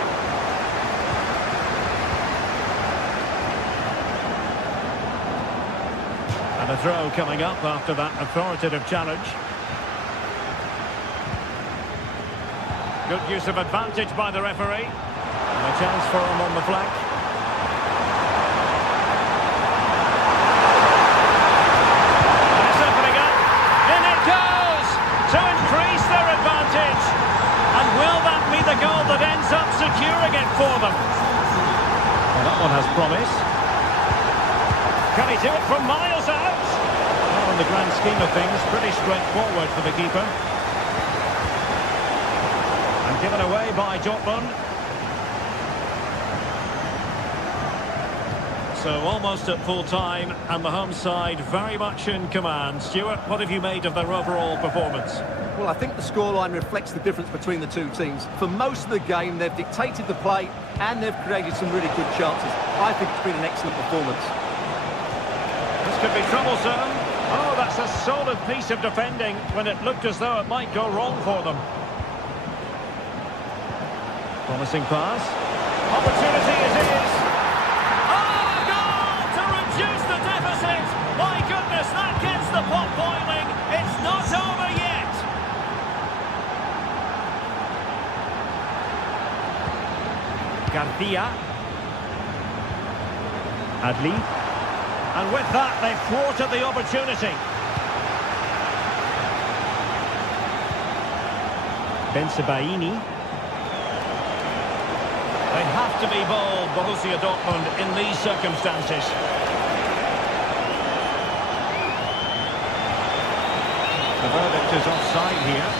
And a throw coming up after that authoritative challenge. Good use of advantage by the referee. And a chance for him on the flank. The goal that ends up securing it for them. Well, that one has promise. Can he do it from miles out? Well, in the grand scheme of things, pretty straightforward for the keeper. And given away by Dortmund. So almost at full time, and the home side very much in command. Stuart, what have you made of their overall performance? Well, I think the scoreline reflects the difference between the two teams. For most of the game, they've dictated the play and they've created some really good chances. I think it's been an excellent performance. This could be troublesome. Oh, that's a solid piece of defending when it looked as though it might go wrong for them. Promising pass. Opportunity it is. Oh, goal to reduce the deficit. My goodness, that gets the pot boiling. It's not over yet. Garcia. Adli. And with that, they've thwarted the opportunity. Bensebaini. They have to be bold, Borussia Dortmund, in these circumstances. The verdict is offside here.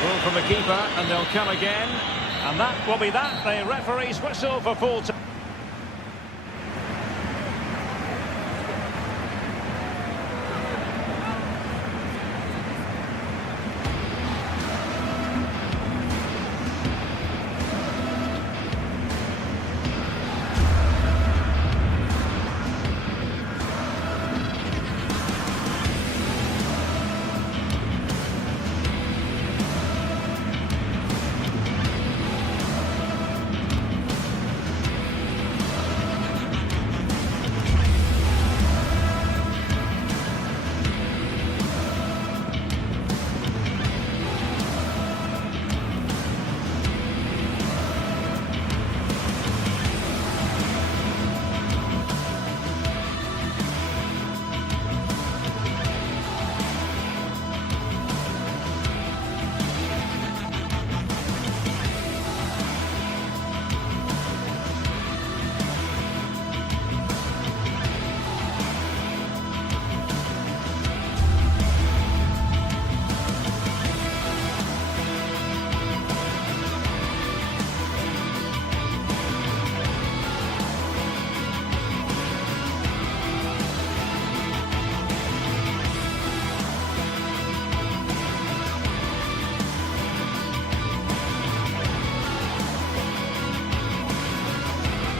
Ball from the keeper, and they'll come again. And that will be that. The referee's whistle for full time.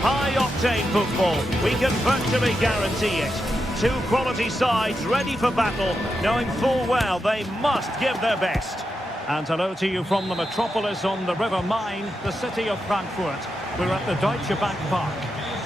High-octane football, we can virtually guarantee it. Two quality sides ready for battle, knowing full well they must give their best. And hello to you from the metropolis on the River Main, the city of Frankfurt. We're at the Deutsche Bank Park.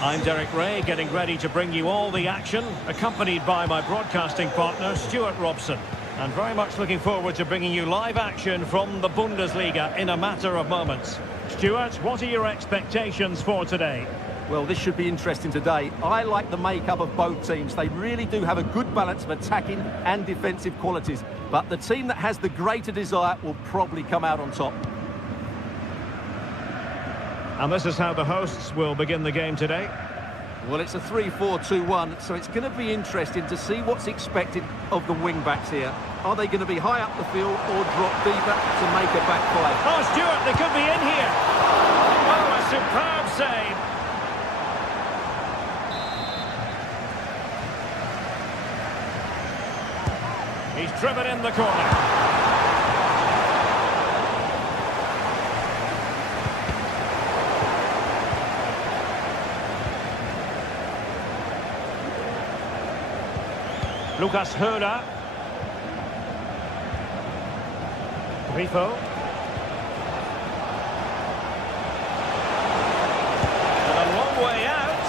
I'm Derek Ray, getting ready to bring you all the action, accompanied by my broadcasting partner, Stuart Robson. And very much looking forward to bringing you live action from the Bundesliga in a matter of moments. Stuart, what are your expectations for today? Well, this should be interesting today. I like the makeup of both teams. They really do have a good balance of attacking and defensive qualities. But the team that has the greater desire will probably come out on top. And this is how the hosts will begin the game today. Well, it's a 3-4-2-1, so it's going to be interesting to see what's expected of the wing-backs here. Are they going to be high up the field or drop deeper to make a back five? Oh, Stuart, they could be in here. Oh, a superb save. He's driven in the corner. Lucas Höra. Grifo. And a long way out.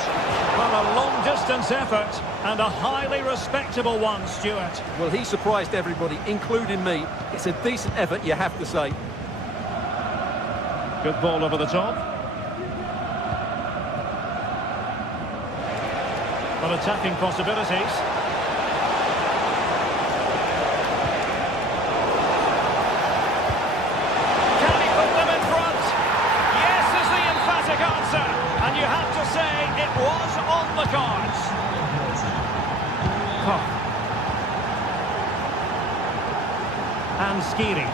Well, a long-distance effort and a highly respectable one, Stuart. Well, he surprised everybody, including me. It's a decent effort, you have to say. Good ball over the top. Well, attacking possibilities. And you have to say it was on the cards. And Skiri.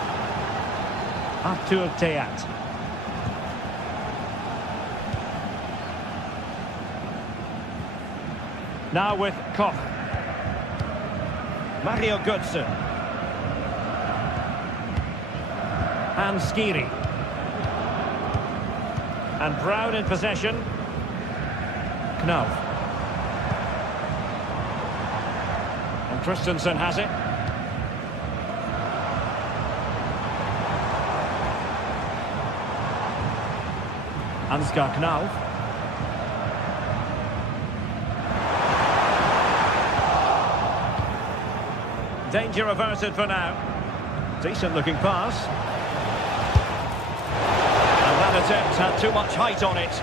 Artur Teat. Now with Koch. Mario Götze. And Skiri. And Brown in possession. Knauf. And Christensen has it. Ansgar Knauf. Danger averted for now. Decent looking pass. Attempt had too much height on it.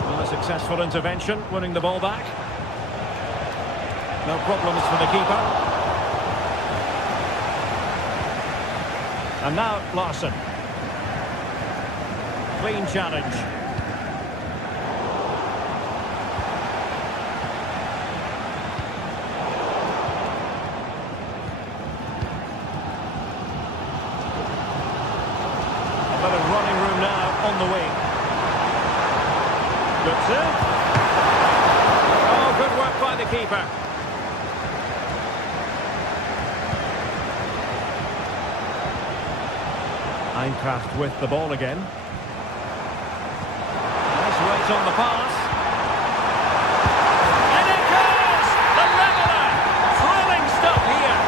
Well, a successful intervention, winning the ball back. No problems for the keeper. And now Larsson. Clean challenge. On the wing. Götze. Oh, good work by the keeper. Eintracht with the ball again. Nice weight on the pass. And it goes! The leveller! Thrilling stuff here.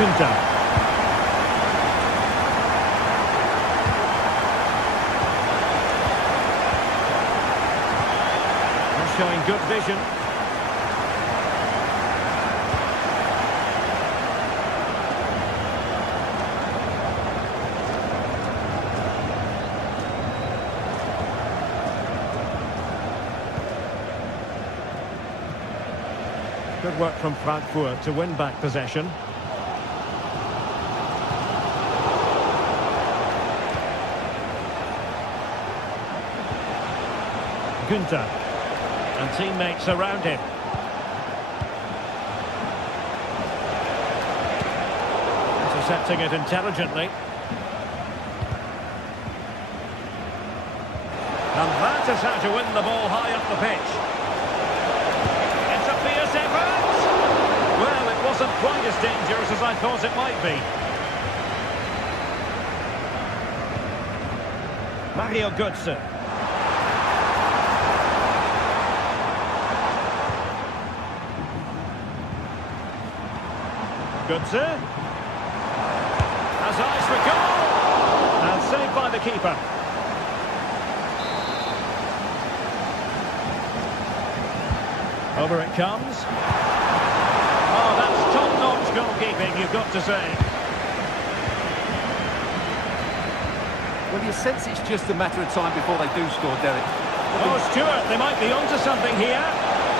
Günther. They're showing good vision. Good work from Frankfurt to win back possession. Günther. And teammates around him. Intercepting it intelligently. And that is how to win the ball high up the pitch. It's a fierce effort! Well, it wasn't quite as dangerous as I thought it might be. Mario Götze. Götze has eyes for goal and saved by the keeper. Over it comes. Oh, that's top-notch goalkeeping, you've got to say. Well, you sense it's just a matter of time before they do score, Derek. Oh, Stuart, they might be onto something here.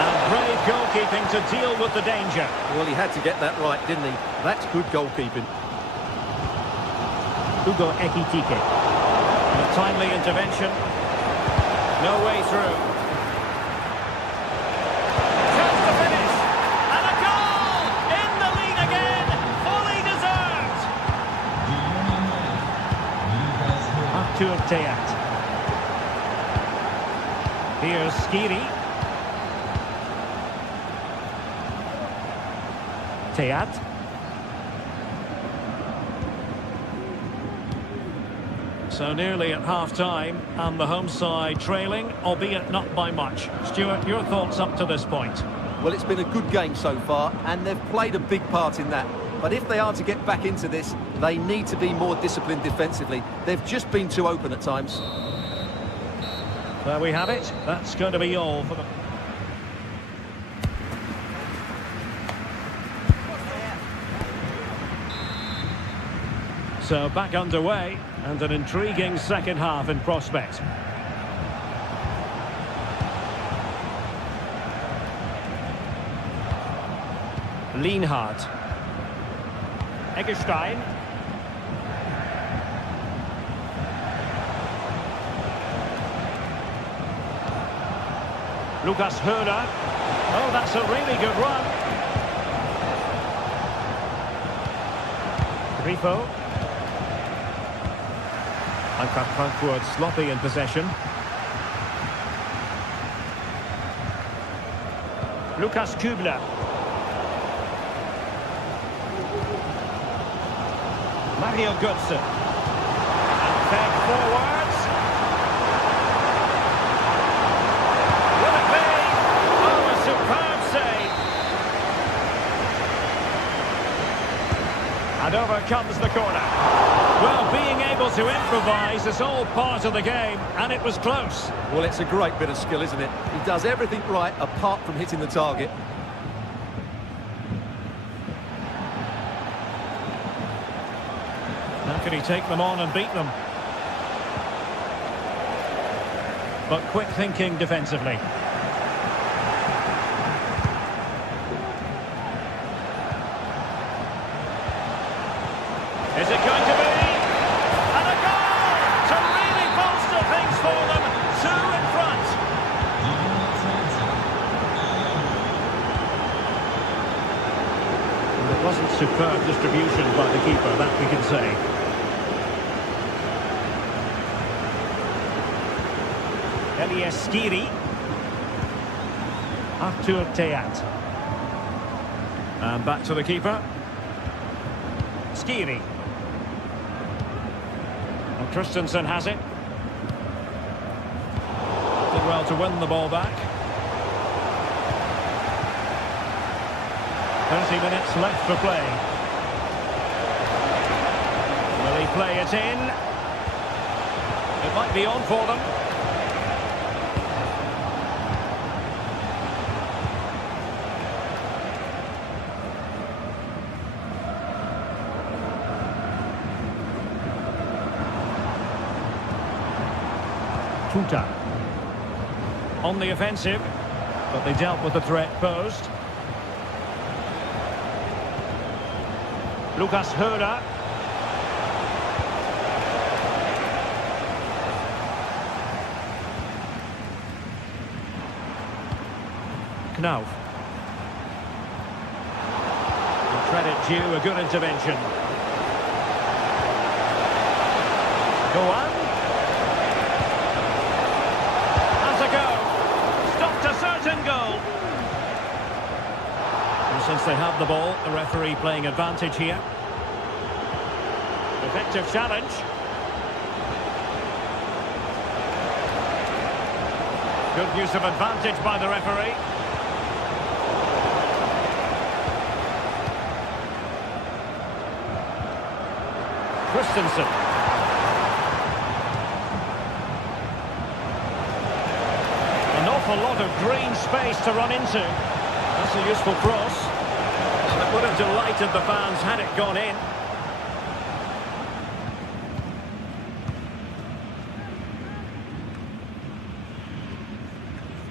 And brave goalkeeping to deal with the danger. Well, he had to get that right, didn't he? That's good goalkeeping. Hugo Ekitike. And a timely intervention. No way through. Chance to finish. And a goal! In the lead again. Fully deserved. Artur Teat. Here's Skiri. Teat. So nearly at half-time, and the home side trailing, albeit not by much. Stuart, your thoughts up to this point? Well, it's been a good game so far, and they've played a big part in that. But if they are to get back into this, they need to be more disciplined defensively. They've just been too open at times. There we have it. That's going to be all for them. So back underway, and an intriguing second half in prospect. Lienhard. Eggestein. Lucas Höhler. Oh, that's a really good run. Grifo. Eintracht Frankfurt sloppy in possession. Lukas Kübler. Mario Götze. And fed forwards. Will it be? Oh, a superb save. And over comes the corner. Well, being able to improvise is all part of the game, and it was close. Well, it's a great bit of skill, isn't it? He does everything right apart from hitting the target. How can he take them on and beat them? But quick thinking defensively. Is it going to be? And a goal to really bolster things for them. Two in front. Well, it wasn't superb distribution by the keeper, that we can say. Elias Skiri. Artur Teat. And back to the keeper. Skiri. And Christensen has it. Did well to win the ball back. 30 minutes left for play. Will he play it in? It might be on for them. Tuta. On the offensive, But they dealt with the threat posed. Lucas Höhler. Knauf. Credit due, a good intervention. Go on. Has a go. Stopped a certain goal. And since they have the ball, the referee playing advantage here. Effective challenge. Good use of advantage by the referee. Christensen. An awful awful lot of green space to run into. That's a useful cross. And it would have delighted the fans had it gone in.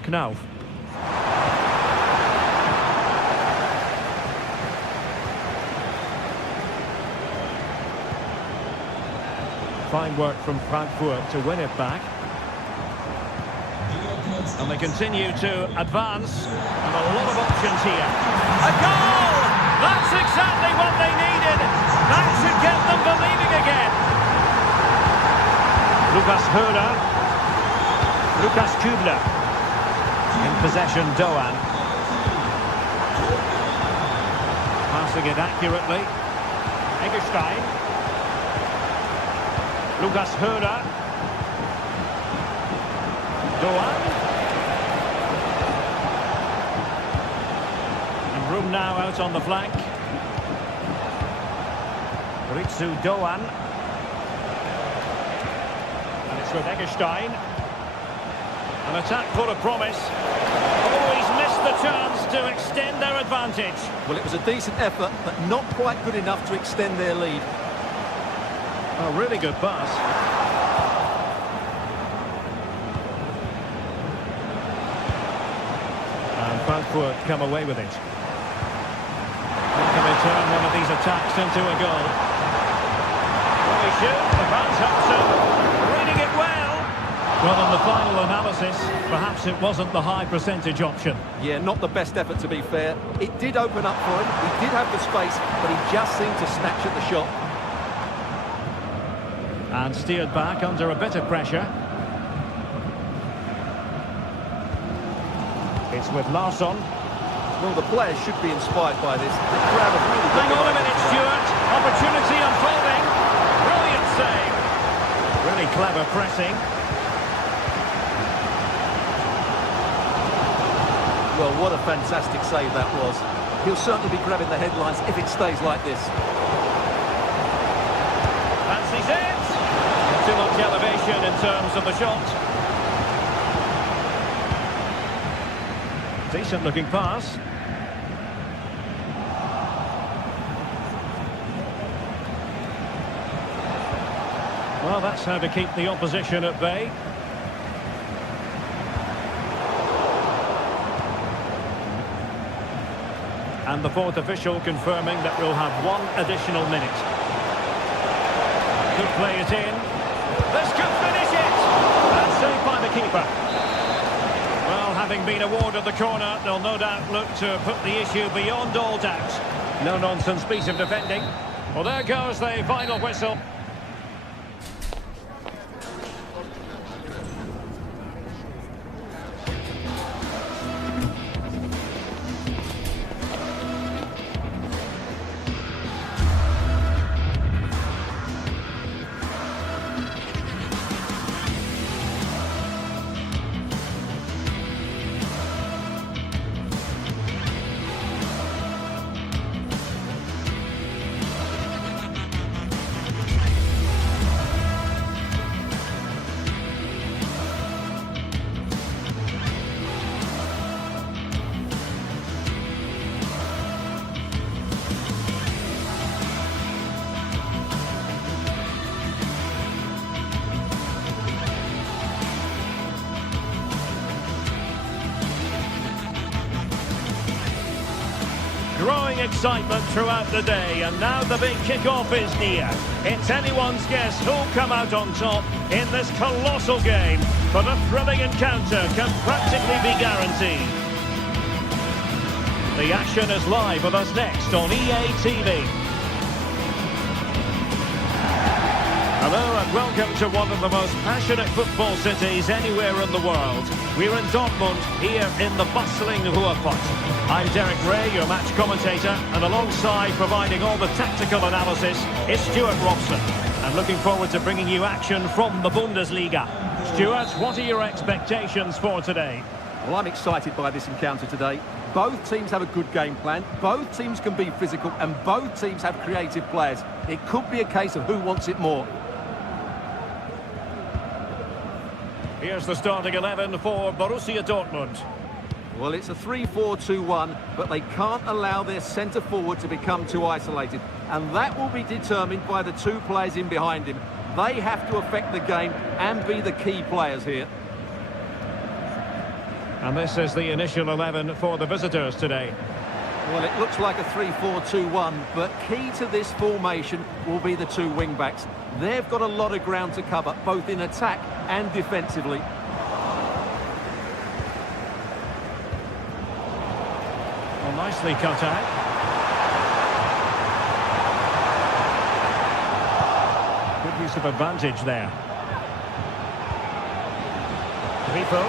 Knauf. Fine work from Frankfurt to win it back. And they continue to advance. And a lot of options here. A goal! That's exactly what they needed. That should get them believing again. Lukas Höhler. Lukas Kübler. In possession, Doan. Passing it accurately. Eggestein. Lukas Höhler. Doan. And room now out on the flank. Ritsu Doan. And it's with Eggestein. An attack full of promise. Oh, he's missed the chance to extend their advantage. Well, it was a decent effort, but not quite good enough to extend their lead. A really good pass. And Frankfurt come away with it. How can they turn one of these attacks into a goal? Well, they shoot. The fans hope so. Reading it well. Well, on the final analysis, perhaps it wasn't the high percentage option. Yeah, not the best effort, to be fair. It did open up for him. He did have the space, but he just seemed to snatch at the shot. And steered back under a bit of pressure. It's with Larsson. Well, the players should be inspired by this. The crowd have really got Hang on a behind minute, this. Stuart. Opportunity unfolding. Brilliant save. Really clever pressing. Well, what a fantastic save that was. He'll certainly be grabbing the headlines if it stays like this. Fancies it. Too much elevation in terms of the shot. Decent looking pass. Well, that's how to keep the opposition at bay. And the fourth official confirming that we'll have one additional minute. Could play it in. This could finish it! And saved by the keeper. Well, having been awarded the corner, they'll no doubt look to put the issue beyond all doubt. No-nonsense piece of defending. Well, there goes the final whistle. Growing excitement throughout the day, and now the big kick-off is near. It's anyone's guess who'll come out on top in this colossal game, but a thrilling encounter can practically be guaranteed. The action is live with us next on EA TV. Hello and welcome to one of the most passionate football cities anywhere in the world. We're in Dortmund, here in the bustling Ruhrpott. I'm Derek Ray, your match commentator, and alongside providing all the tactical analysis is Stuart Robson. And looking forward to bringing you action from the Bundesliga. Stuart, what are your expectations for today? Well, I'm excited by this encounter today. Both teams have a good game plan, both teams can be physical, and both teams have creative players. It could be a case of who wants it more. Here's the starting 11 for Borussia Dortmund. Well, it's a 3-4-2-1, but they can't allow their centre-forward to become too isolated. And that will be determined by the two players in behind him. They have to affect the game and be the key players here. And this is the initial 11 for the visitors today. Well, it looks like a 3-4-2-1, but key to this formation will be the two wing-backs. They've got a lot of ground to cover, both in attack and defensively. Well, nicely cut out. Good use of advantage there. Rico.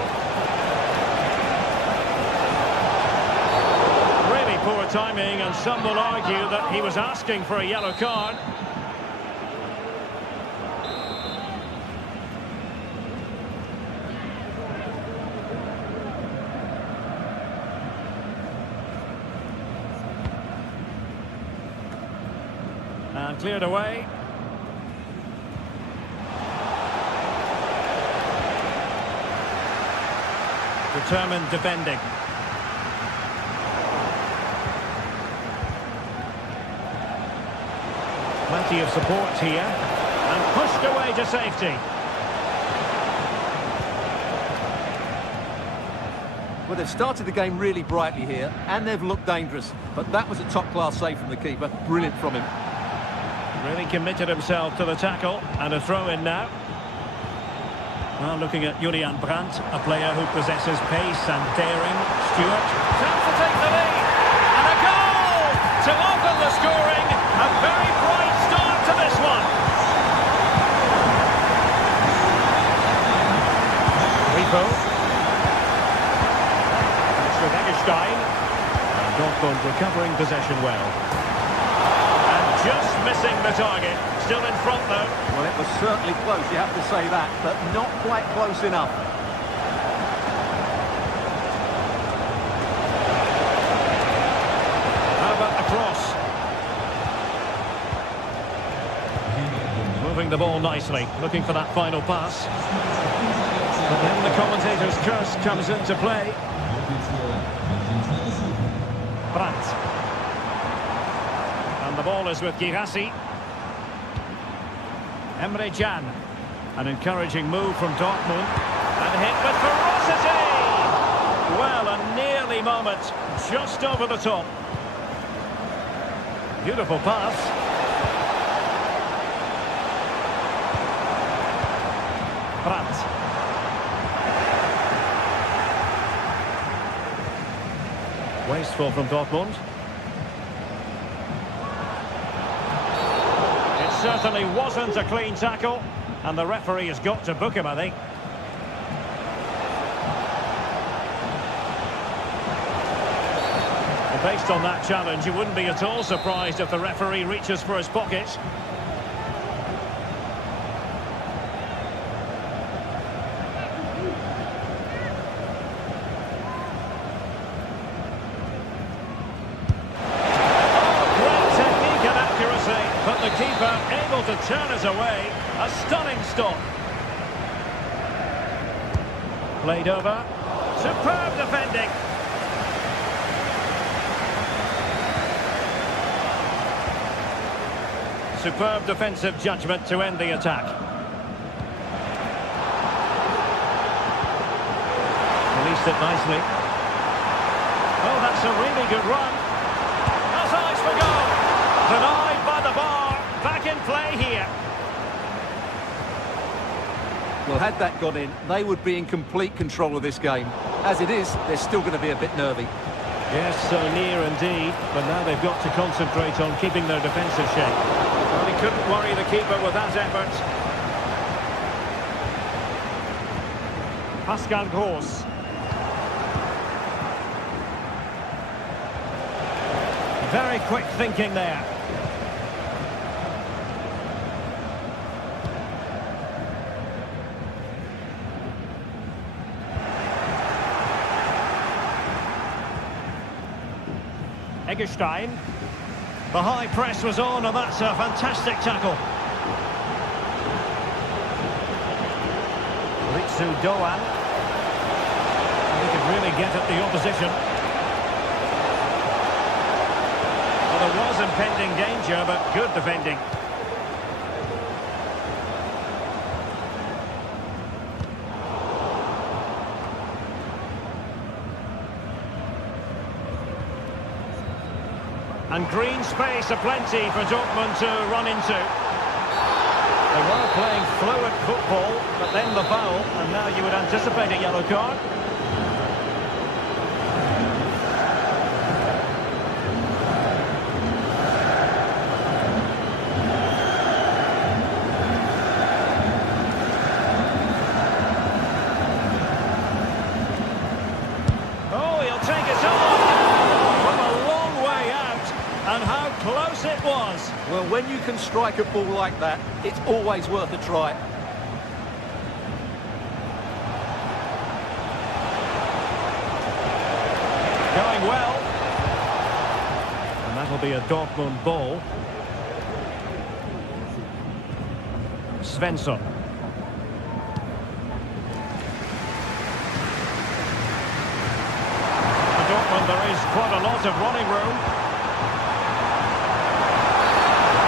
Really poor timing, and some will argue that he was asking for a yellow card. And cleared away. Determined defending. Plenty of support here. And pushed away to safety. Well, they've started the game really brightly here, and they've looked dangerous. But that was a top-class save from the keeper. Brilliant from him. Really committed himself to the tackle, and a throw-in now. Well, looking at Julian Brandt, a player who possesses pace and daring. Stewart, chance to take the lead, and a goal to open the scoring. A very bright start to this one. Rico. It's with Eggestein. And Dortmund recovering possession well. Just missing the target. Still in front, though. Well, it was certainly close, you have to say that, but not quite close enough. How about the cross? Moving the ball nicely, looking for that final pass. But then the commentator's curse comes into play. Brandt. And the ball is with Girassi. Emre Can. An encouraging move from Dortmund. And hit with ferocity! Well, a nearly moment. Just over the top. Beautiful pass. Brandt. Wasteful from Dortmund. Certainly wasn't a clean tackle, and the referee has got to book him, I think. Well, based on that challenge, you wouldn't be at all surprised if the referee reaches for his pocket. But the keeper able to turn us away. A stunning stop. Played over. Superb defending. Superb defensive judgment to end the attack. Released it nicely. Oh, that's a really good run. That's eyes for goal. Denied by the bar. Back in play here. Well, had that gone in, they would be in complete control of this game. As it is, they're still going to be a bit nervy. Yes, so near indeed, but now they've got to concentrate on keeping their defensive shape. Well, he couldn't worry the keeper with that effort. Pascal Gross. Very quick thinking there. Eggestein. The high press was on, and that's a fantastic tackle. to Doan. He could really get at the opposition. Well, there was impending danger, but good defending. And green space aplenty for Dortmund to run into. They were playing fluid football, but then the foul, and now you would anticipate a yellow card. Oh, he'll take it on from a long way out, and how close it was. Well, when you can strike a ball like that, it's always worth a try. Going well. And that'll be a Dortmund ball. Svensson. For Dortmund, there is quite a lot of running room.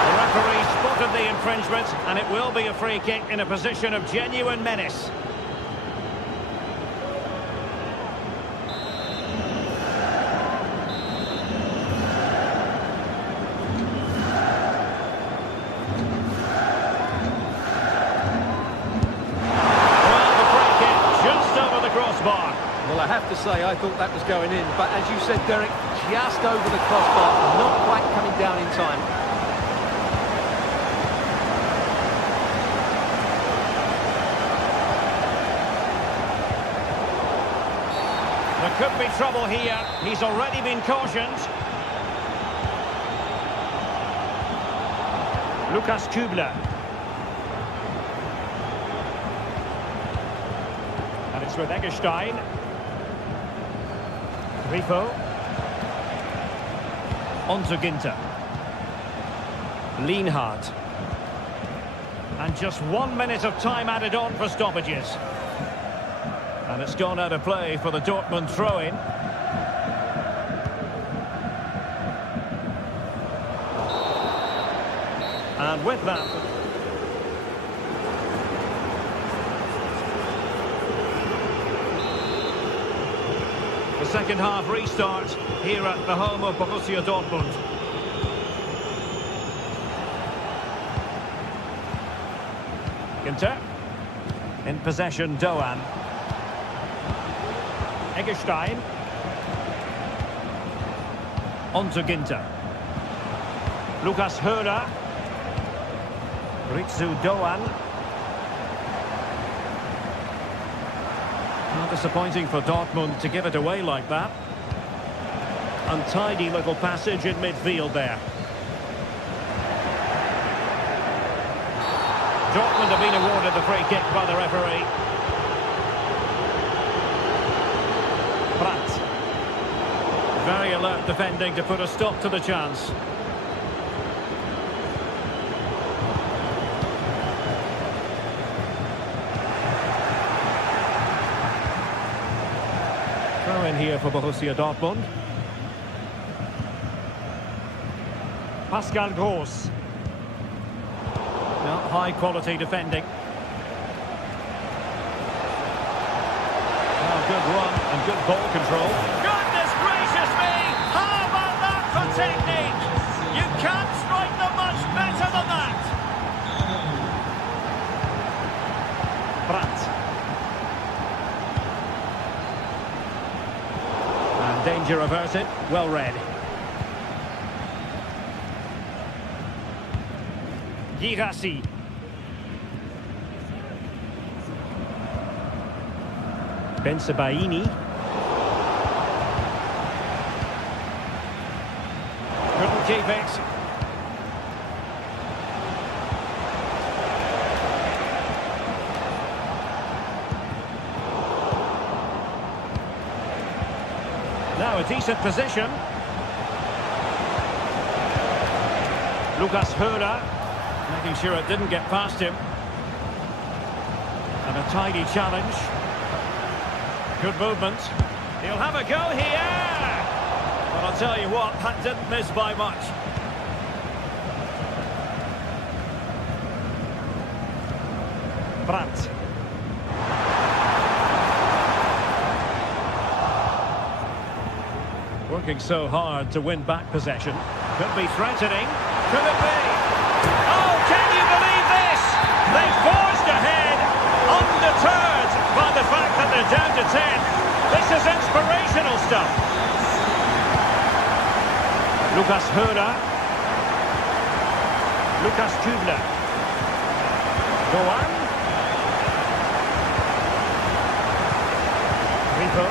The referee spotted the infringement, and it will be a free kick in a position of genuine menace. Well, I have to say, I thought that was going in, but as you said, Derek, just over the crossbar, not quite coming down in time. There could be trouble here. He's already been cautioned. Lukas Kübler. And it's with Eggestein. Grifo. On to Ginter. Lienhardt. And just 1 minute of time added on for stoppages. And it's gone out of play for the Dortmund throw-in. And with that... the second half restart here at the home of Borussia Dortmund. Ginter. In possession, Doan. Eggestein. On to Ginter. Lukas Höhler. Ritsu Doan. Not disappointing for Dortmund to give it away like that. Untidy little passage in midfield there. Dortmund have been awarded the free kick by the referee. Brandt. Very alert defending to put a stop to the chance. Throw in here for Borussia Dortmund. Pascal Gross. Now, high quality defending. Well, good run and good ball control. Goodness gracious me! How about that for technique? You can't strike them much better than that. Brandt. And danger averted. Well read. Girassi. Bensebaini. Couldn't keep it. Now a decent position. Lukas Höhler. Making sure it didn't get past him. And a tidy challenge. Good movement. He'll have a go here! But I'll tell you what, that didn't miss by much. Brandt. Working so hard to win back possession. Could be threatening. Could it be? Oh, can you believe this? They forged ahead, undeterred by the fact that they're down to 10. This is inspirational stuff. Lucas Höhner. Lucas Kübler. Doan. Rico.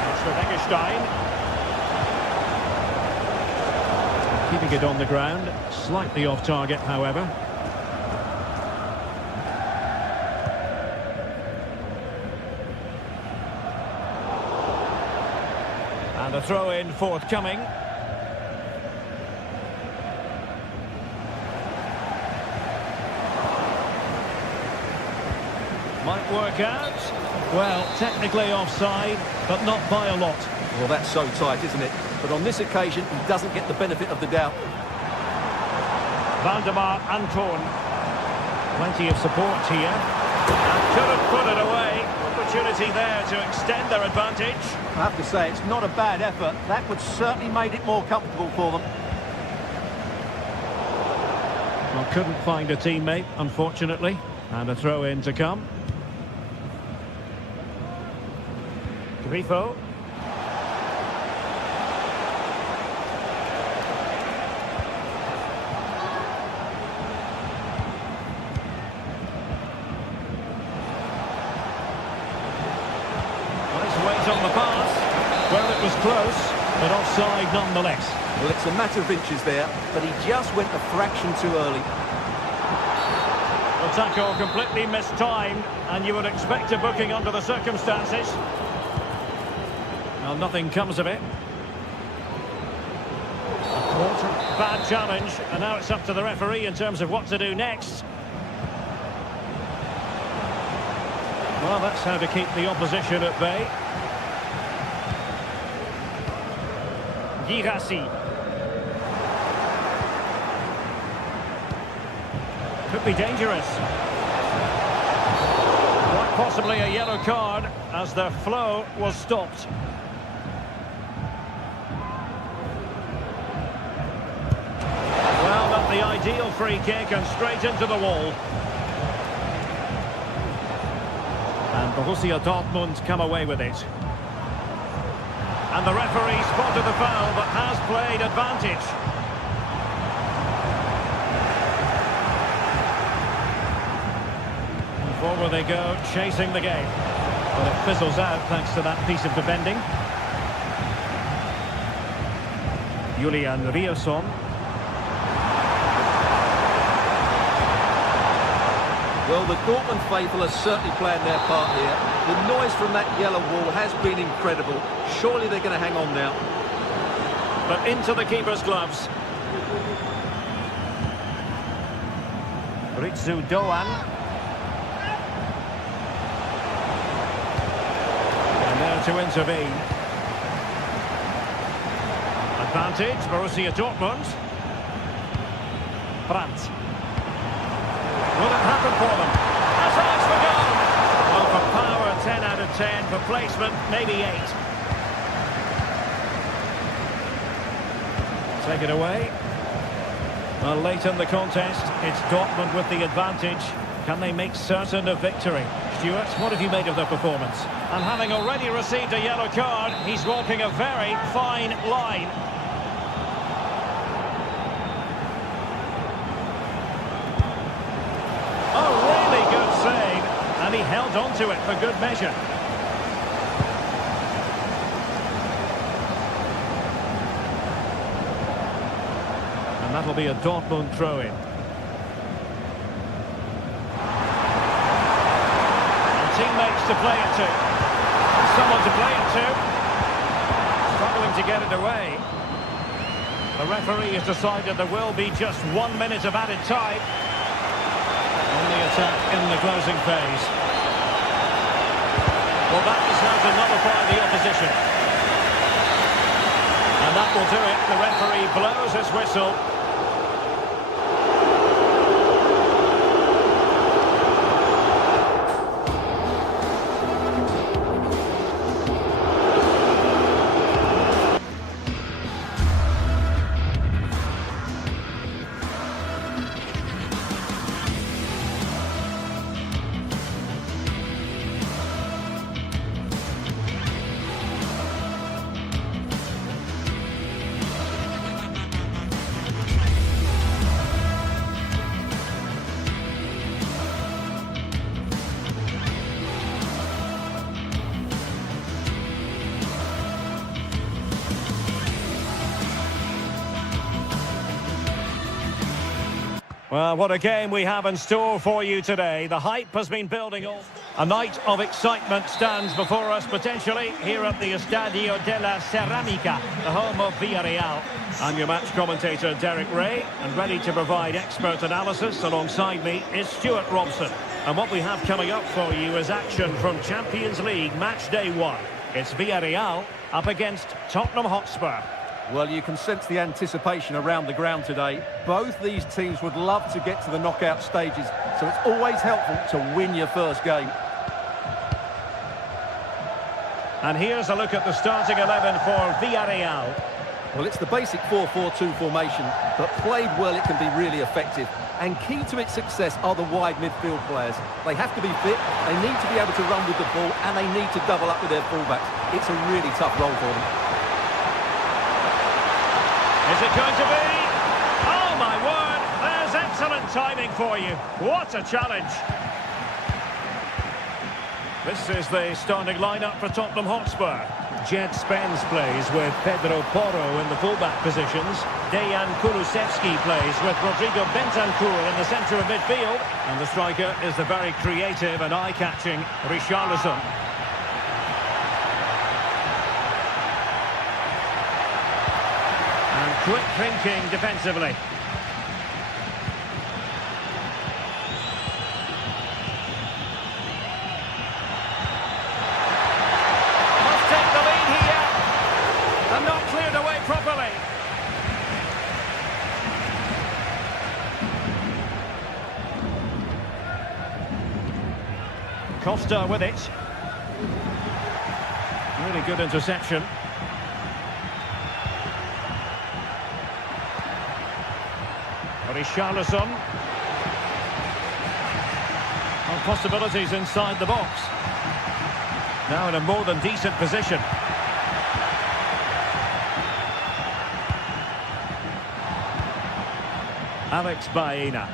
That's for Eggestein. Keeping it on the ground. Slightly off target, however. And a throw-in forthcoming. Might work out. Well, technically offside, but not by a lot. Well, that's so tight, isn't it? But on this occasion, he doesn't get the benefit of the doubt. Valdemar Anton. Plenty of support here. And could have put it away. Opportunity there to extend their advantage. I have to say, it's not a bad effort. That would certainly made it more comfortable for them. Well, couldn't find a teammate, unfortunately. And a throw-in to come. Grifo. Nice weight on the pass. Well, it was close, but offside nonetheless. Well, it's a matter of inches there, but he just went a fraction too early. The tackle completely mistimed, and you would expect a booking under the circumstances. Well, nothing comes of it. Bad challenge, and now it's up to the referee in terms of what to do next. Well, that's how to keep the opposition at bay. Girassi. Could be dangerous. Quite possibly a yellow card as the flow was stopped. Well, not the ideal free kick and straight into the wall. And Borussia Dortmund come away with it. And the referee spotted the foul but has played advantage. And forward they go, chasing the game. Well, it fizzles out thanks to that piece of defending. Julian Riosson. Well, the Dortmund faithful are certainly playing their part here. The noise from that yellow wall has been incredible. Surely they're going to hang on now. But into the keeper's gloves. Ritsu Doan. And there to intervene. Advantage, Borussia Dortmund. Brandt. Will it happen for them? That's eyes for goal. Well, for power, 10 out of 10. For placement, maybe 8. Take it away. Well, late in the contest, it's Dortmund with the advantage. Can they make certain of victory? Stuart, what have you made of their performance? And having already received a yellow card, he's walking a very fine line. And he held on to it for good measure. And that'll be a Dortmund throw-in. And teammates to play it to. Someone to play it to. Struggling to get it away. The referee has decided there will be just 1 minute of added time. On the attack in the closing phase. Well, that is how to nullify the opposition. And that will do it. The referee blows his whistle. Well, what a game we have in store for you today. The hype has been building all. A night of excitement stands before us, potentially, here at the Estadio de la Ceramica, the home of Villarreal. I'm your match commentator, Derek Ray, and ready to provide expert analysis alongside me is Stuart Robson. And what we have coming up for you is action from Champions League Match Day 1. It's Villarreal up against Tottenham Hotspur. Well, you can sense the anticipation around the ground today. Both these teams would love to get to the knockout stages, so it's always helpful to win your first game. And here's a look at the starting 11 for Villarreal. Well, it's the basic 4-4-2 formation, but played well it can be really effective. And key to its success are the wide midfield players. They have to be fit, they need to be able to run with the ball, and they need to double up with their fullbacks. It's a really tough role for them. Is it going to be? Oh, my word! There's excellent timing for you. What a challenge. This is the starting lineup for Tottenham Hotspur. Jed Spence plays with Pedro Porro in the fullback positions. Dejan Kulusevski plays with Rodrigo Bentancur in the centre of midfield. And the striker is the very creative and eye-catching Richarlison. Quick thinking defensively. Must take the lead here. And not cleared away properly. Costa with it. Really good interception. Richarlison. Well, possibilities inside the box. Now in a more than decent position. Alex Baena.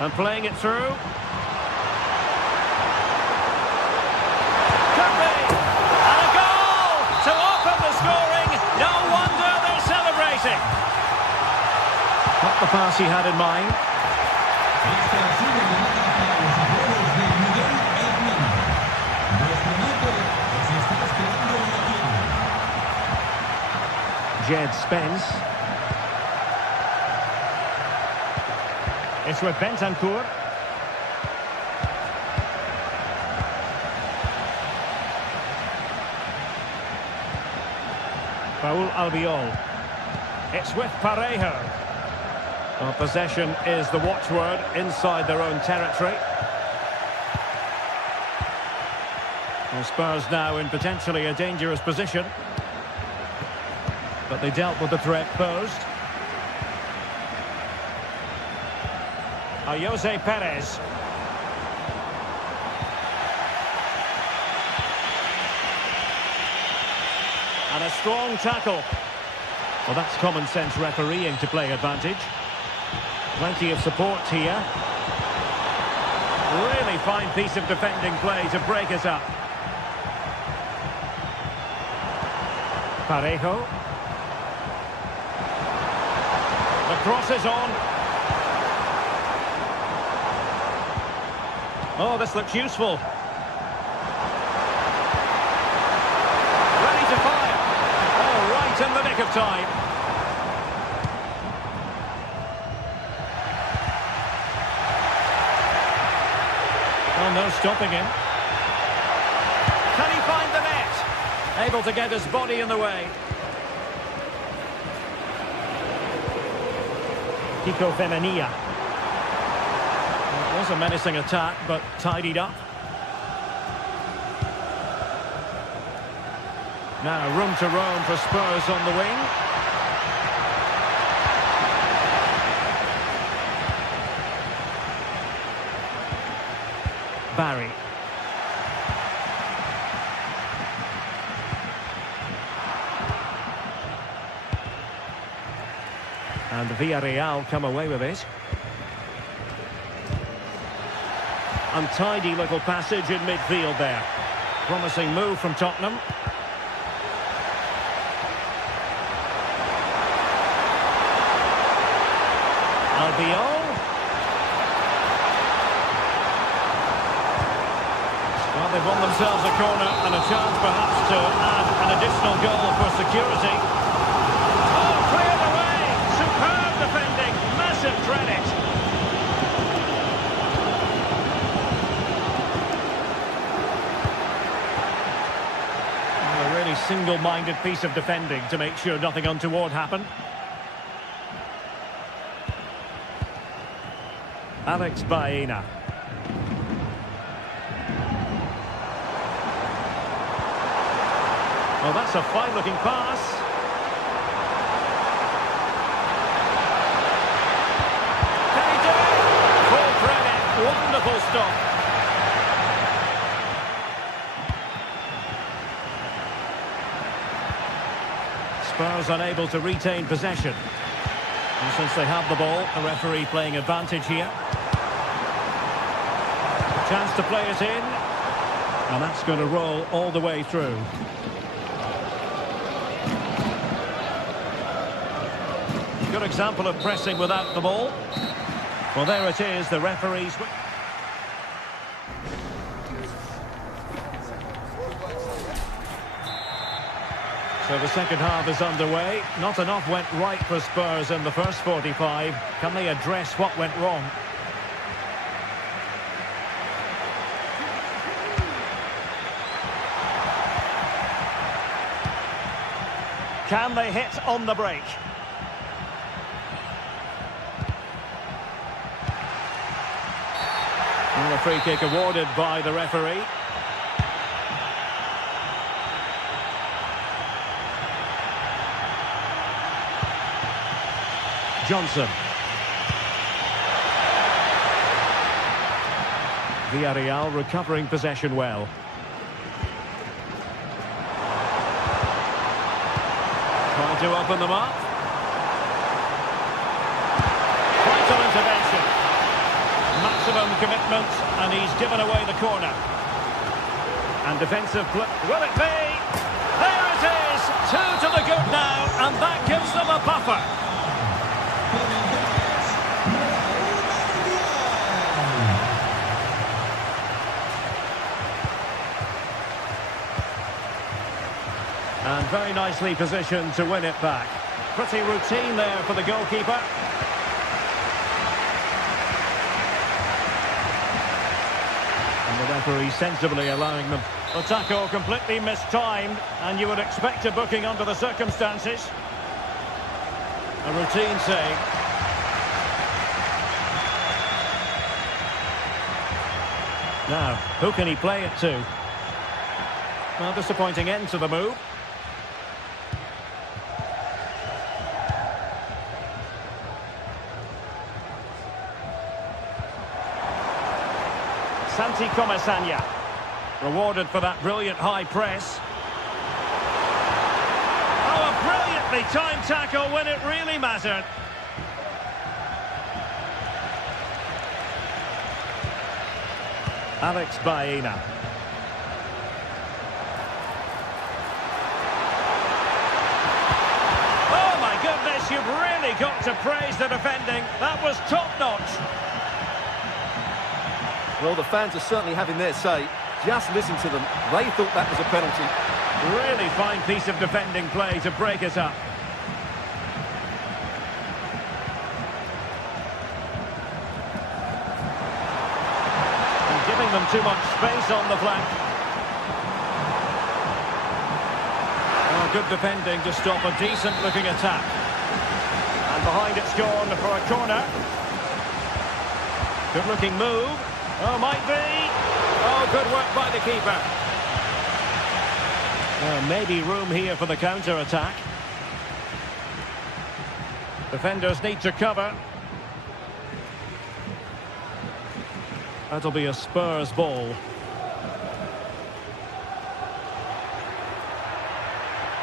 And playing it through. Could be! And a goal to open the scoring. No wonder they're celebrating. Not the pass he had in mind. Jed Spence. It's with Bentancur. Raul Albiol. It's with Parejo. Well, possession is the watchword inside their own territory. Well, Spurs now in potentially a dangerous position. But they dealt with the threat posed. Jose Perez. And a strong tackle. Well, that's common sense refereeing to play advantage. Plenty of support here. Really fine piece of defending play to break it up. Parejo. The cross is on. Oh, this looks useful. Ready to fire. Oh, right in the nick of time. Oh, no stopping him. Can he find the net? Able to get his body in the way. Kiko Femenia. It was a menacing attack, but tidied up. Now room to roam for Spurs on the wing. Barry. And Villarreal come away with it. Untidy little passage in midfield there. Promising move from Tottenham. Albiol. Well, they've won themselves a corner and a chance perhaps to add an additional goal for security. Oh, cleared away! Superb defending, massive credit. A really single-minded piece of defending to make sure nothing untoward happened. Alex Baena. Well, that's a fine-looking pass. Can he do it? Full credit. Wonderful stop. Spurs unable to retain possession. And since they have the ball, the referee playing advantage here. Chance to play it in. And that's going to roll all the way through. Good example of pressing without the ball. Well, there it is, the referee's... So the second half is underway. Not enough went right for Spurs in the first 45. Can they address what went wrong? Can they hit on the break? And a free kick awarded by the referee. Johnson. Villarreal recovering possession well. Trying to open them up. Vital intervention. Maximum commitment, and he's given away the corner. And defensive play. Will it be? There it is! 2 to the good now, and that gives them a buffer. And very nicely positioned to win it back. Pretty routine there for the goalkeeper. And the referee sensibly allowing them. The tackle completely mistimed, and you would expect a booking under the circumstances. A routine save. Now, who can he play it to? Well, disappointing end to the move. Santi Comasagna, rewarded for that brilliant high press. Oh, a brilliantly timed tackle when it really mattered. Alex Baena. Oh my goodness, you've really got to praise the defending. That was top-notch. Well, the fans are certainly having their say. Just listen to them. They thought that was a penalty. Really fine piece of defending play to break it up. And giving giving them too much space on the flank. Oh, good defending to stop a decent-looking attack. And behind it's gone for a corner. Good-looking move. Oh, might be. Oh, good work by the keeper. Maybe room here for the counter-attack. Defenders need to cover. That'll be a Spurs ball.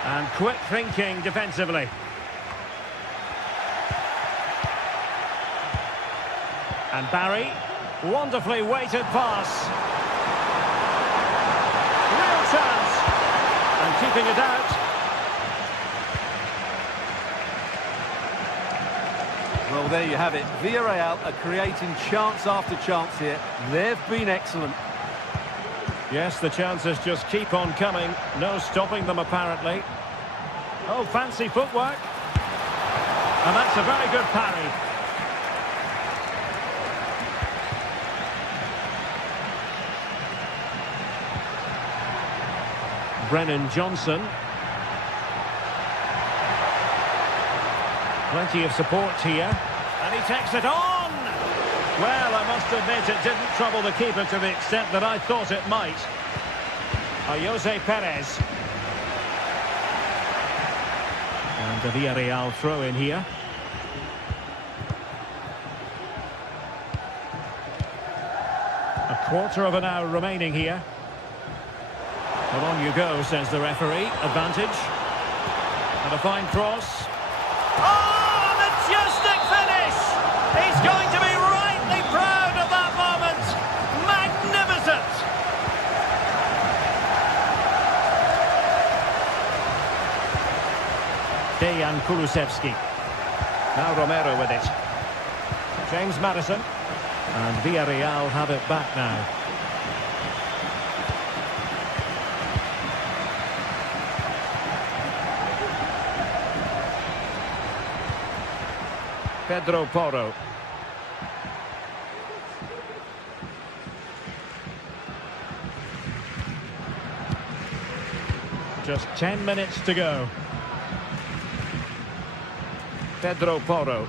And quick thinking defensively. And Barry, wonderfully weighted pass. Real chance. And keeping it out. Well, there you have it. Villarreal are creating chance after chance here. They've been excellent. Yes, the chances just keep on coming. No stopping them, apparently. Oh, fancy footwork. And that's a very good parry. Brennan Johnson. Plenty of support here. And he takes it on! Well, I must admit it didn't trouble the keeper to the extent that I thought it might. Jose Perez. And the Villarreal throw in here. A quarter of an hour remaining here. Well, on you go, says the referee. Advantage. And a fine cross. Oh, majestic finish! He's going to be rightly proud of that moment. Magnificent! Dejan Kulusevski. Now Romero with it. James Maddison. And Villarreal have it back now. Pedro Porro. Just 10 minutes to go. Pedro Porro.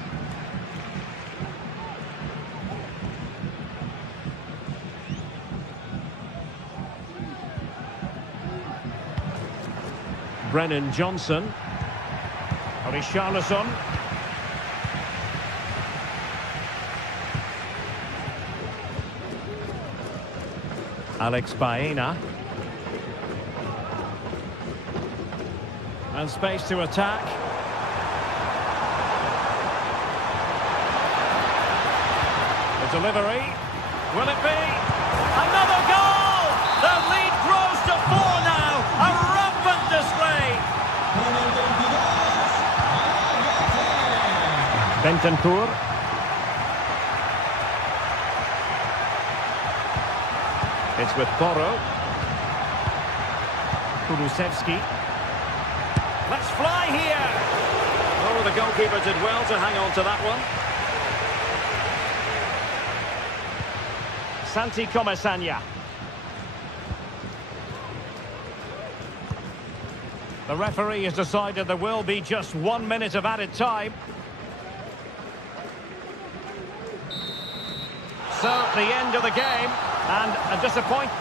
Brennan Johnson. Richarlison. Alex Baena. And space to attack. The delivery. Will it be? Another goal! The lead grows to 4 now. A rampant display. Bentancur. It's with Porro. Kulusevski. Let's fly here! Oh, the goalkeeper did well to hang on to that one. Santi Comesaña. The referee has decided there will be just 1 minute of added time. So, the end of the game, and a disappointment.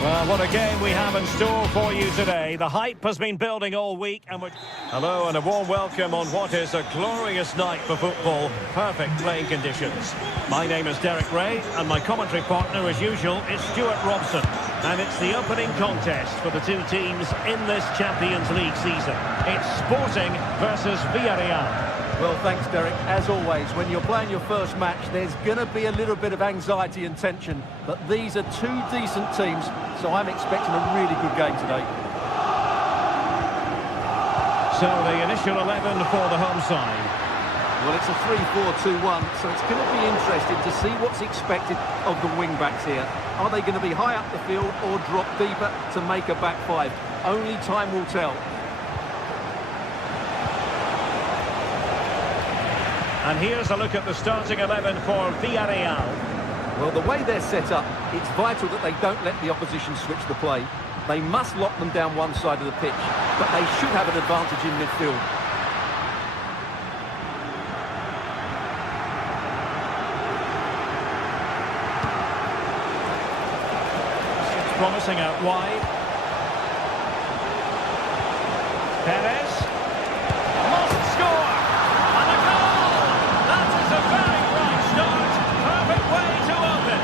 Well, what a game we have in store for you today. The hype has been building all week, and hello and a warm welcome on what is a glorious night for football. Perfect playing conditions. My name is Derek Ray, and my commentary partner, as usual, is Stuart Robson. And it's the opening contest for the two teams in this Champions League season. It's Sporting versus Villarreal. Well, thanks, Derek. As always, when you're playing your first match, there's going to be a little bit of anxiety and tension. But these are two decent teams, so I'm expecting a really good game today. So the initial 11 for the home side. Well, it's a 3-4-2-1, so it's going to be interesting to see what's expected of the wing-backs here. Are they going to be high up the field or drop deeper to make a back five? Only time will tell. And here's a look at the starting 11 for Villarreal. Well, the way they're set up, it's vital that they don't let the opposition switch the play. They must lock them down one side of the pitch, but they should have an advantage in midfield. It's promising out wide. Perez must score! And a goal! That is a very bright start. Perfect way to open.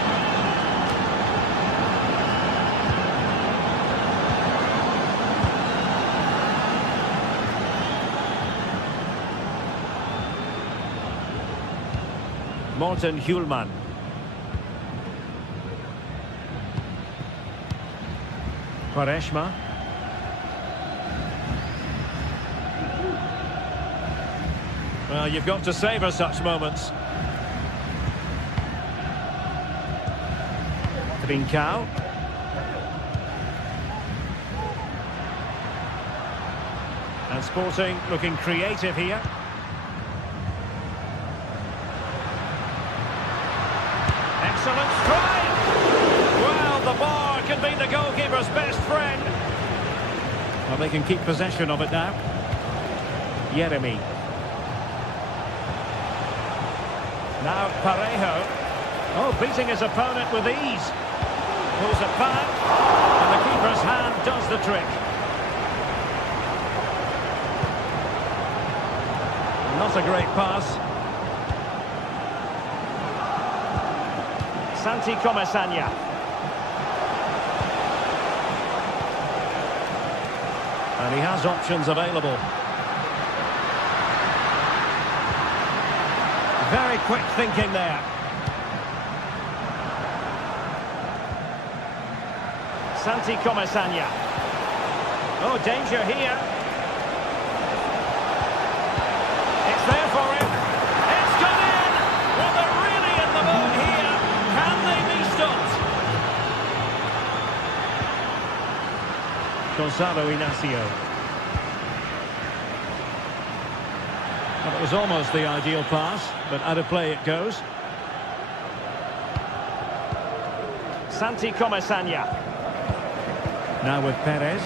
Morten Hjulman. Quaresma. Well, you've got to savour such moments. Trincao. And Sporting looking creative here. Excellent strike! Well, the bar can be the goalkeeper's best friend. Well, they can keep possession of it now. Yeremy. Now Parejo. Oh, beating his opponent with ease. Pulls it back. And the keeper's hand does the trick. Not a great pass. Santi Comesaña. And he has options available. Very quick thinking there. Santi Comesaña. Oh, danger here. It's there for him. It's gone in! Well, they're really in the mood here. Can they be stopped? Gonzalo Inacio. Well, it was almost the ideal pass, but out of play it goes. Santi Comesaña. Now with Perez.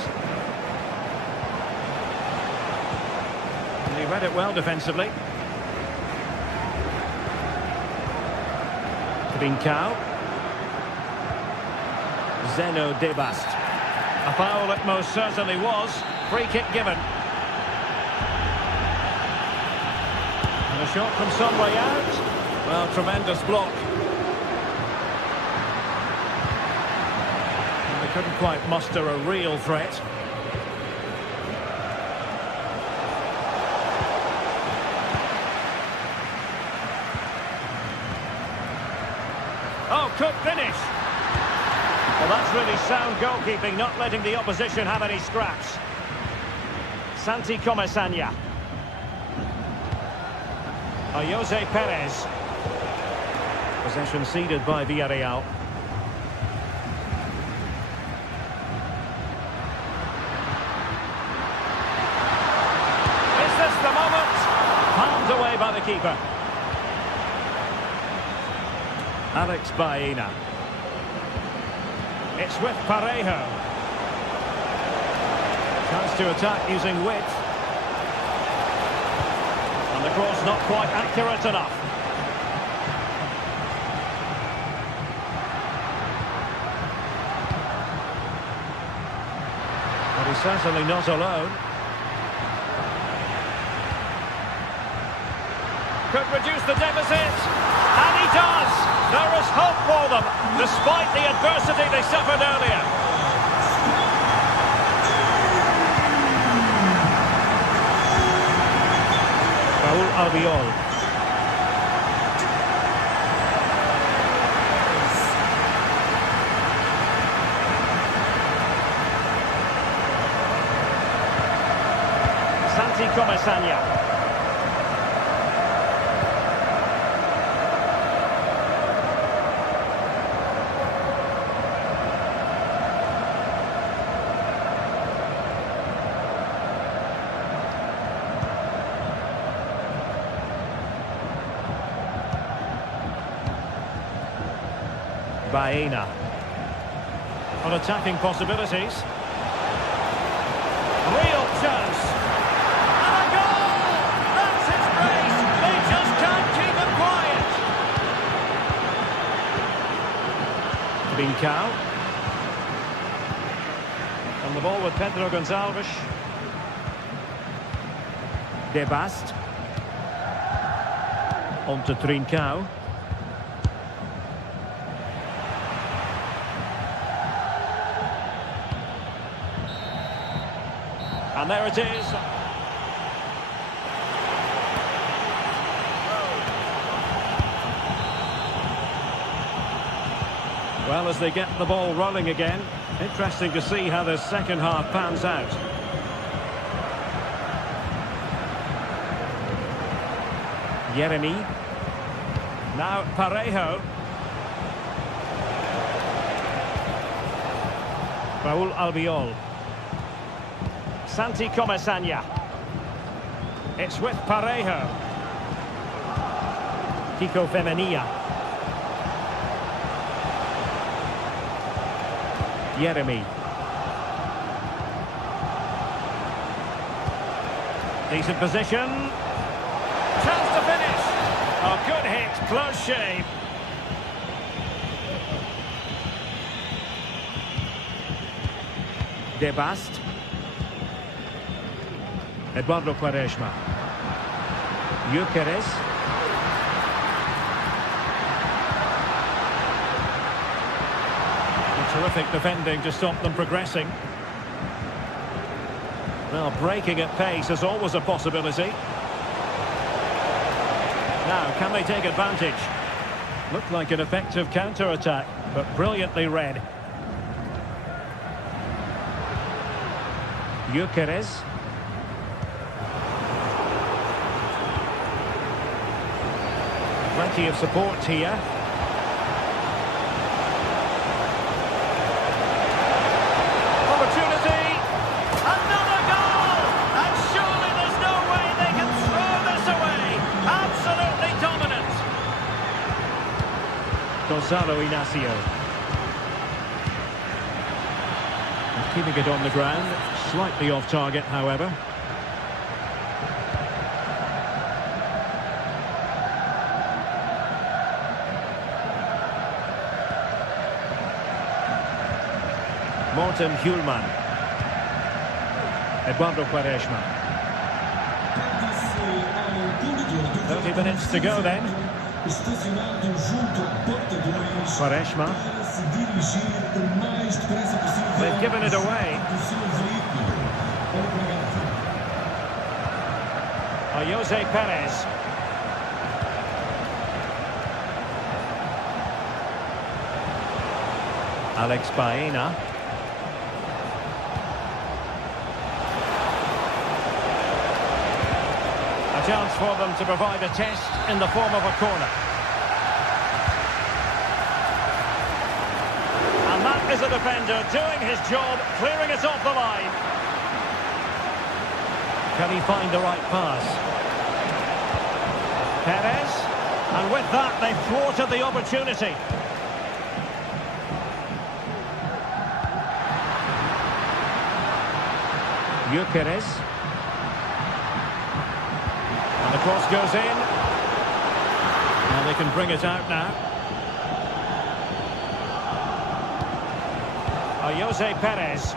And he read it well defensively. Trincao. Zeno Debast. A foul it most certainly was. Free kick given. And a shot from some way out. Well, tremendous block. And they couldn't quite muster a real threat. Oh, could finish. Well, that's really sound goalkeeping, not letting the opposition have any scraps. Santi Comesaña. Jose Perez. Possession ceded by Villarreal. Is this the moment? Palmed away by the keeper. Alex Baena. It's with Parejo. Chance to attack using width. And the cross not quite accurate enough. He's certainly not alone. Could reduce the deficit. And he does! There is hope for them, despite the adversity they suffered earlier. Raúl Albiol. Santi Comesaña. Baena. On attacking possibilities. Real chance. And a goal! That's his brace. They just can't keep him quiet. Bincao. On the ball with Pedro Gonçalves. De Bast. On to Trincao. And there it is. Well, as they get the ball rolling again, interesting to see how the second half pans out. Yeremy. Now Parejo. Raúl Albiol. Santi Comesaña. It's with Parejo. Kiko Femenia. Yeremy. Decent position. Chance to finish. Oh, good hit. Close shave. De Bast. Eduardo Quaresma. Gyökeres. Terrific defending to stop them progressing. Well, breaking at pace is always a possibility. Now, can they take advantage? Looked like an effective counter-attack, but brilliantly read. Gyökeres. Plenty of support here. Opportunity. Another goal! And surely there's no way they can throw this away. Absolutely dominant. Gonzalo Inacio. Keeping it on the ground. Slightly off target, however. Morten Hjulman. Eduardo Quaresma. 30 minutes to go then. Quaresma. They've given it away. Jose Perez. Alex Baena. A chance for them to provide a test in the form of a corner. And that is a defender doing his job, clearing it off the line. Can he find the right pass? Perez, and with that they've thwarted the opportunity. Gyökeres. And the cross goes in. And they can bring it out now. Jose Perez.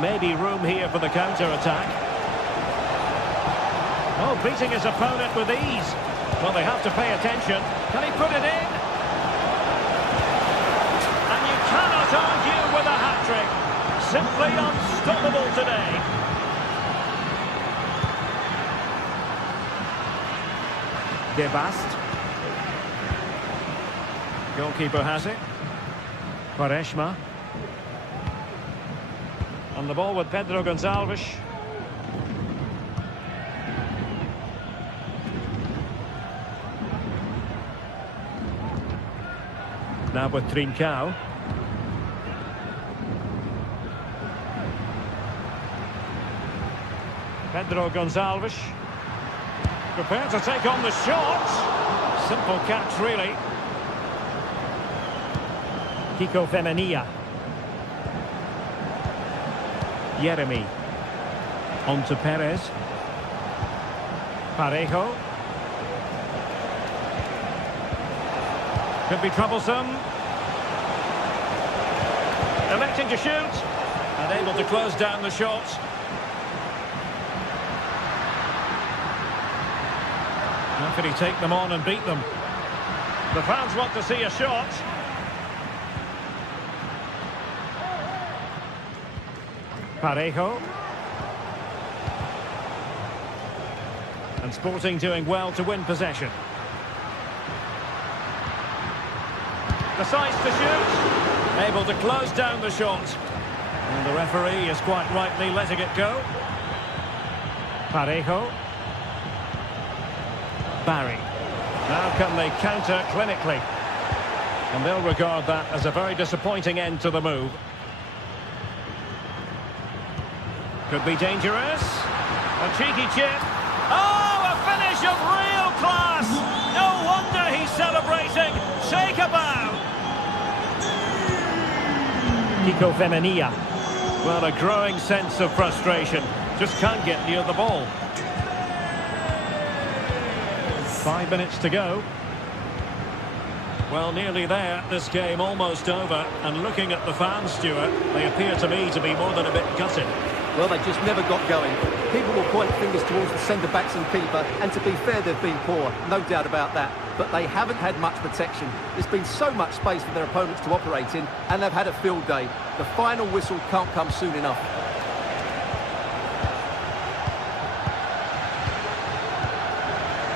Maybe room here for the counter-attack. Oh, beating his opponent with ease. Well, they have to pay attention. Can he put it in? And you cannot argue with a hat-trick. Simply unstoppable today. De Bast. Goalkeeper has it. Quaresma. On the ball with Pedro Gonçalves. Now with Trincao. Pedro Gonçalves. Prepared to take on the shot. Simple catch, really. Kiko Femenia. Jeremy. On to Perez. Parejo. Could be troublesome. Electing to shoot. And able to close down the shots. How could he take them on and beat them? The fans want to see a shot. Parejo. And Sporting doing well to win possession. Decides to shoot. Able to close down the shot. And the referee is quite rightly letting it go. Parejo. Barry. Now can they counter clinically? And they'll regard that as a very disappointing end to the move. Could be dangerous. A cheeky chip. Oh, a finish of real class. No wonder he's celebrating. Shake a bow. Kiko Femenia. Well, a growing sense of frustration. Just can't get near the ball. 5 minutes to go. Well, nearly there. This game almost over. And looking at the fans, Stuart, they appear to me to be more than a bit gutted. Well, they just never got going. People will point fingers towards the centre-backs and keeper, and to be fair, they've been poor, no doubt about that. But they haven't had much protection. There's been so much space for their opponents to operate in, and they've had a field day. The final whistle can't come soon enough.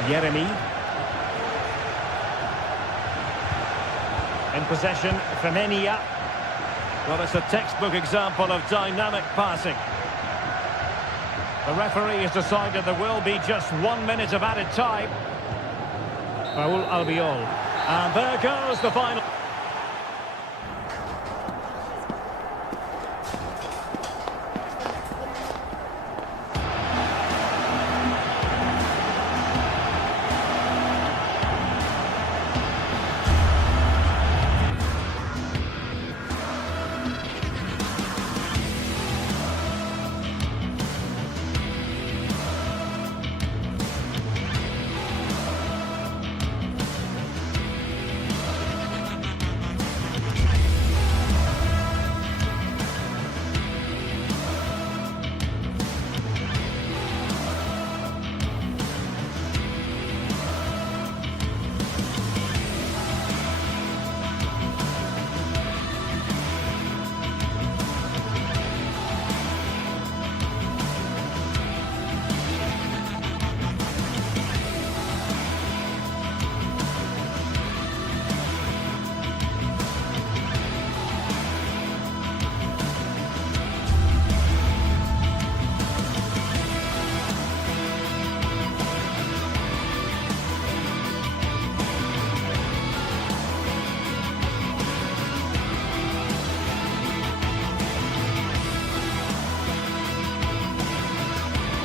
Jeremy. In possession, Femenia. Well, it's a textbook example of dynamic passing. The referee has decided there will be just 1 minute of added time. Raul Albiol. And there goes the final.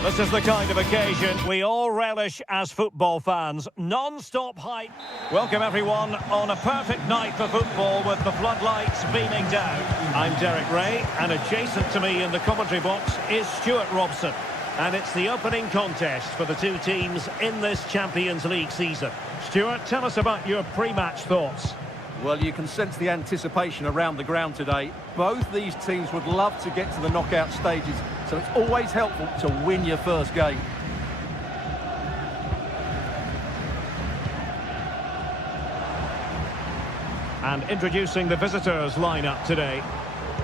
This is the kind of occasion we all relish as football fans. Non-stop hype. Welcome everyone on a perfect night for football with the floodlights beaming down. I'm Derek Ray, and adjacent to me in the commentary box is Stuart Robson. And it's the opening contest for the two teams in this Champions League season. Stuart, tell us about your pre-match thoughts. Well, you can sense the anticipation around the ground today. Both these teams would love to get to the knockout stages, so it's always helpful to win your first game. And introducing the visitors lineup today.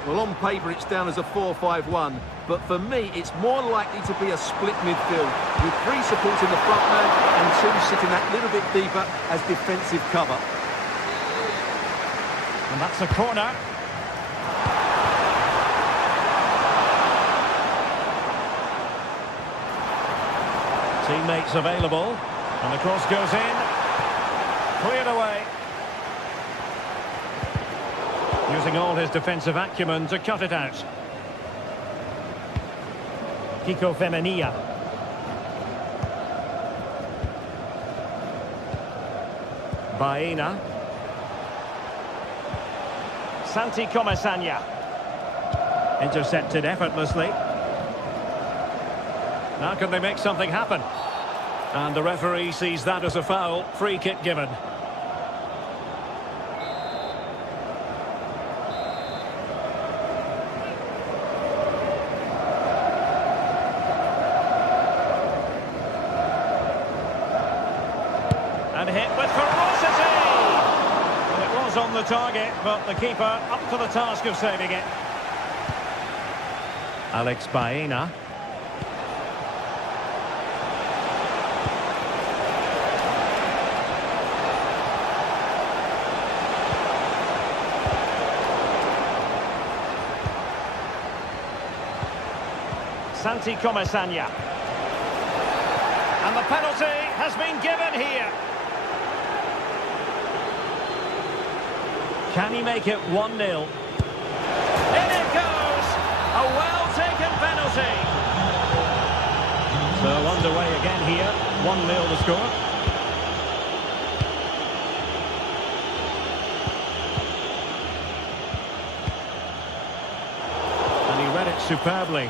Well, on paper it's down as a 4-5-1, but for me it's more likely to be a split midfield, with 3 supporting the front man and 2 sitting that little bit deeper as defensive cover. And that's a corner. Teammates available, and the cross goes in. Cleared away. Using all his defensive acumen to cut it out. Kiko Femenia. Baena. Santi Comesaña. Intercepted effortlessly. Now can they make something happen? And the referee sees that as a foul. Free kick given. And hit with ferocity! And it was on the target, but the keeper up to the task of saving it. Alex Baena. Santi Comesaña. And the penalty has been given here. Can he make it 1-0? In it goes! A well-taken penalty. So underway again here. 1-0 the score. And he read it superbly.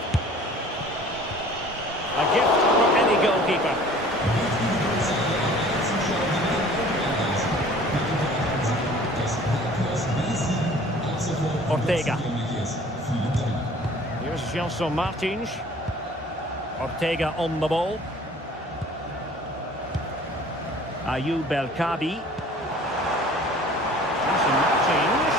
A gift for any goalkeeper. Ortega. Here's Gelson Martins. Ortega on the ball. Ayoub El Kabi. Gelson Martins.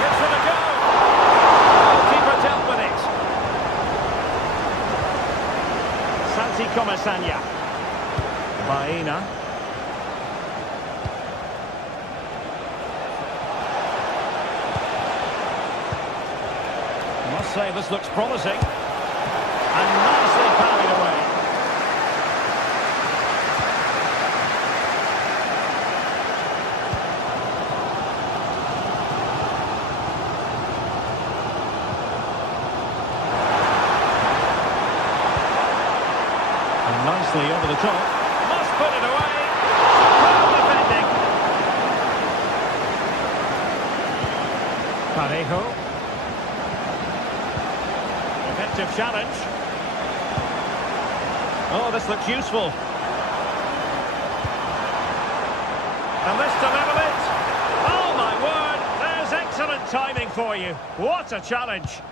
Gives it a go. Keeper dealt with it. Santi Comesaña. Baena. I must say this looks promising. And nicely parried away. And nicely over the top. Must put it away. Well defending. Parejo. Effective challenge. Oh, this looks useful. And this to level it. Oh, my word. There's excellent timing for you. What a challenge.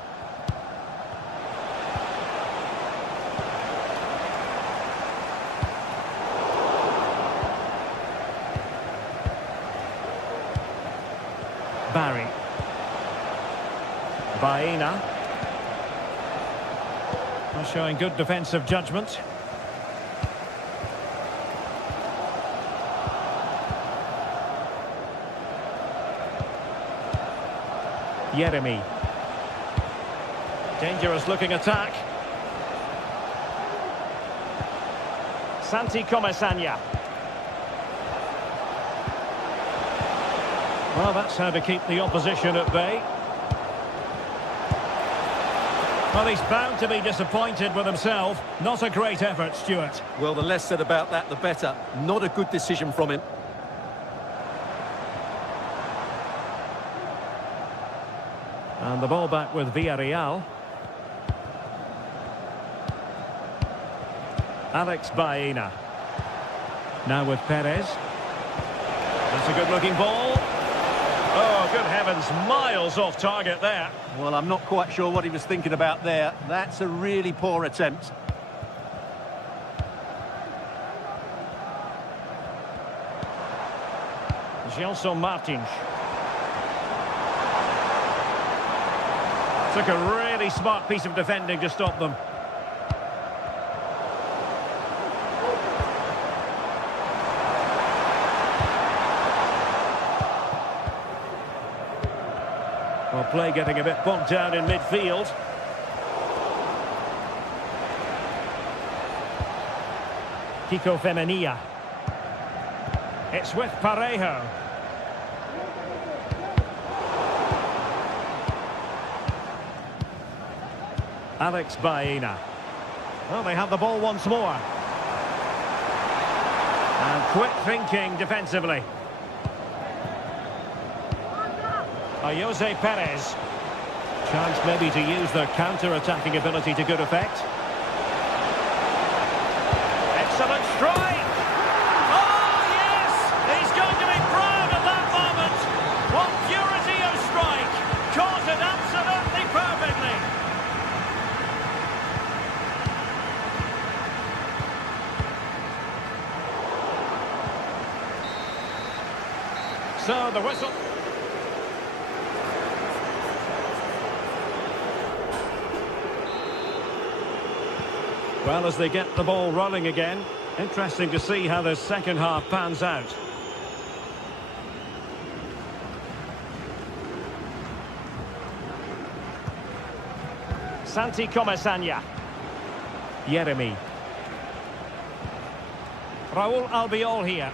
Barry. Baena. Showing good defensive judgment. Yeremi. Dangerous looking attack. Santi Comesaña. Well, that's how to keep the opposition at bay. Well, he's bound to be disappointed with himself. Not a great effort, Stuart. Well, the less said about that, the better. Not a good decision from him. And the ball back with Villarreal. Alex Baena. Now with Perez. That's a good-looking ball. Oh, good heavens, miles off target there. Well, I'm not quite sure what he was thinking about there. That's a really poor attempt. Gelson Martins. Took a really smart piece of defending to stop them. Well, play getting a bit bogged down in midfield. Kiko Femenia. It's with Parejo. Alex Baena. Well, they have the ball once more. And quick thinking defensively. Jose Perez. Chance maybe to use their counter-attacking ability to good effect. Excellent strike! Oh, yes! He's going to be proud of that moment! What purity of strike! Caught it absolutely perfectly! So, the whistle... Well, as they get the ball rolling again, interesting to see how the second half pans out. Santi Comesaña. Yeremy. Raúl Albiol here.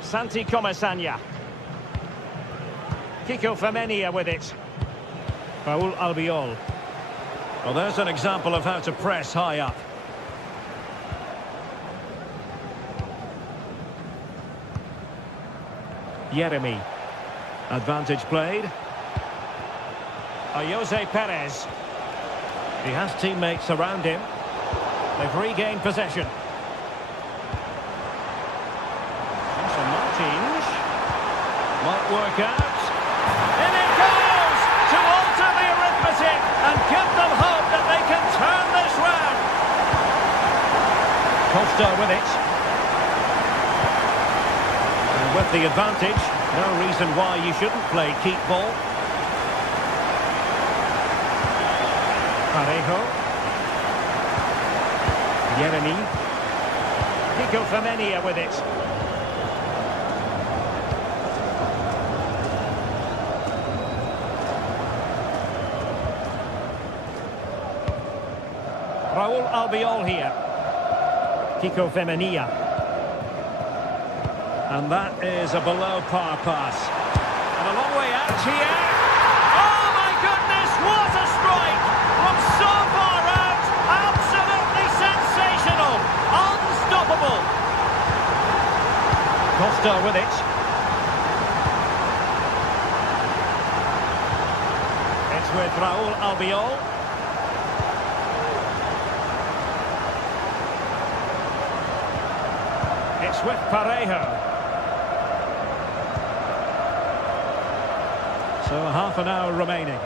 Santi Comesaña. Kiko Femenia with it. Raúl Albiol. Well, there's an example of how to press high up. Yeremy. Advantage played. Jose Perez. He has teammates around him. They've regained possession. Martins. Might work out. In it goes to alter the arithmetic and give them hope that they can turn this round. Costa with it. And with the advantage, no reason why you shouldn't play keep ball. Parejo. Yeremy. Kiko Femenia with it. Raúl Albiol here. Kiko Femenia. And that is a below-par pass. And a long way out here. Oh, my goodness, what a strike! From so far out, absolutely sensational! Unstoppable! Costa with it. It's with Raúl Albiol. It's with Parejo. So half an hour remaining.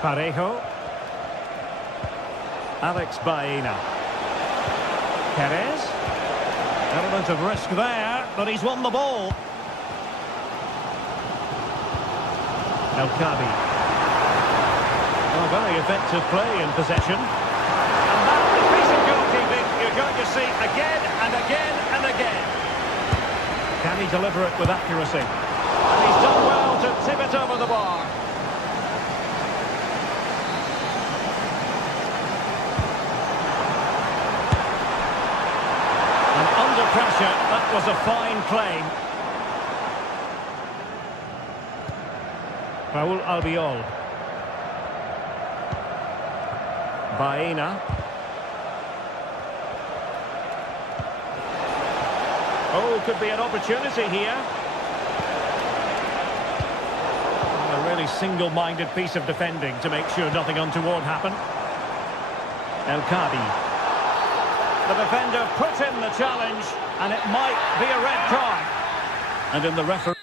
Parejo. Alex Baena. Perez. Element of risk there, but he's won the ball. El Kabi. Oh, very effective play in possession. And that piece of goalkeeping you're going to see again and again and again. Can he deliver it with accuracy? And he's done well to tip it over the bar. And under pressure, that was a fine claim. Raúl Albiol. Baena. Oh, could be an opportunity here. They're really single-minded piece of defending to make sure nothing untoward happened. El Kadi. The defender put in the challenge, and it might be a red card. And in the referee...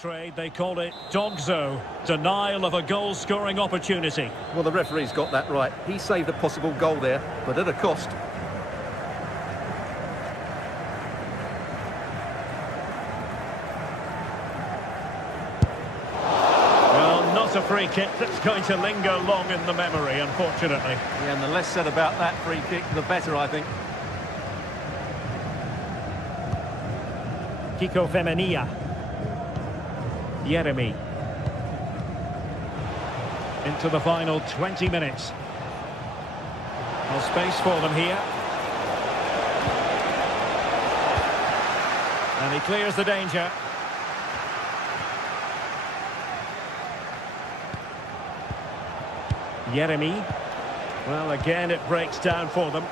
trade, they call it dogzo, denial of a goal-scoring opportunity. Well, the referee's got that right. He saved a possible goal there, but at a cost. Well, not a free kick that's going to linger long in the memory, unfortunately. Yeah, and the less said about that free kick, the better, I think. Kiko Femenia. Yeremy. Into the final 20 minutes. Well, space for them here. And he clears the danger. Yeremy. Well, again, it breaks down for them.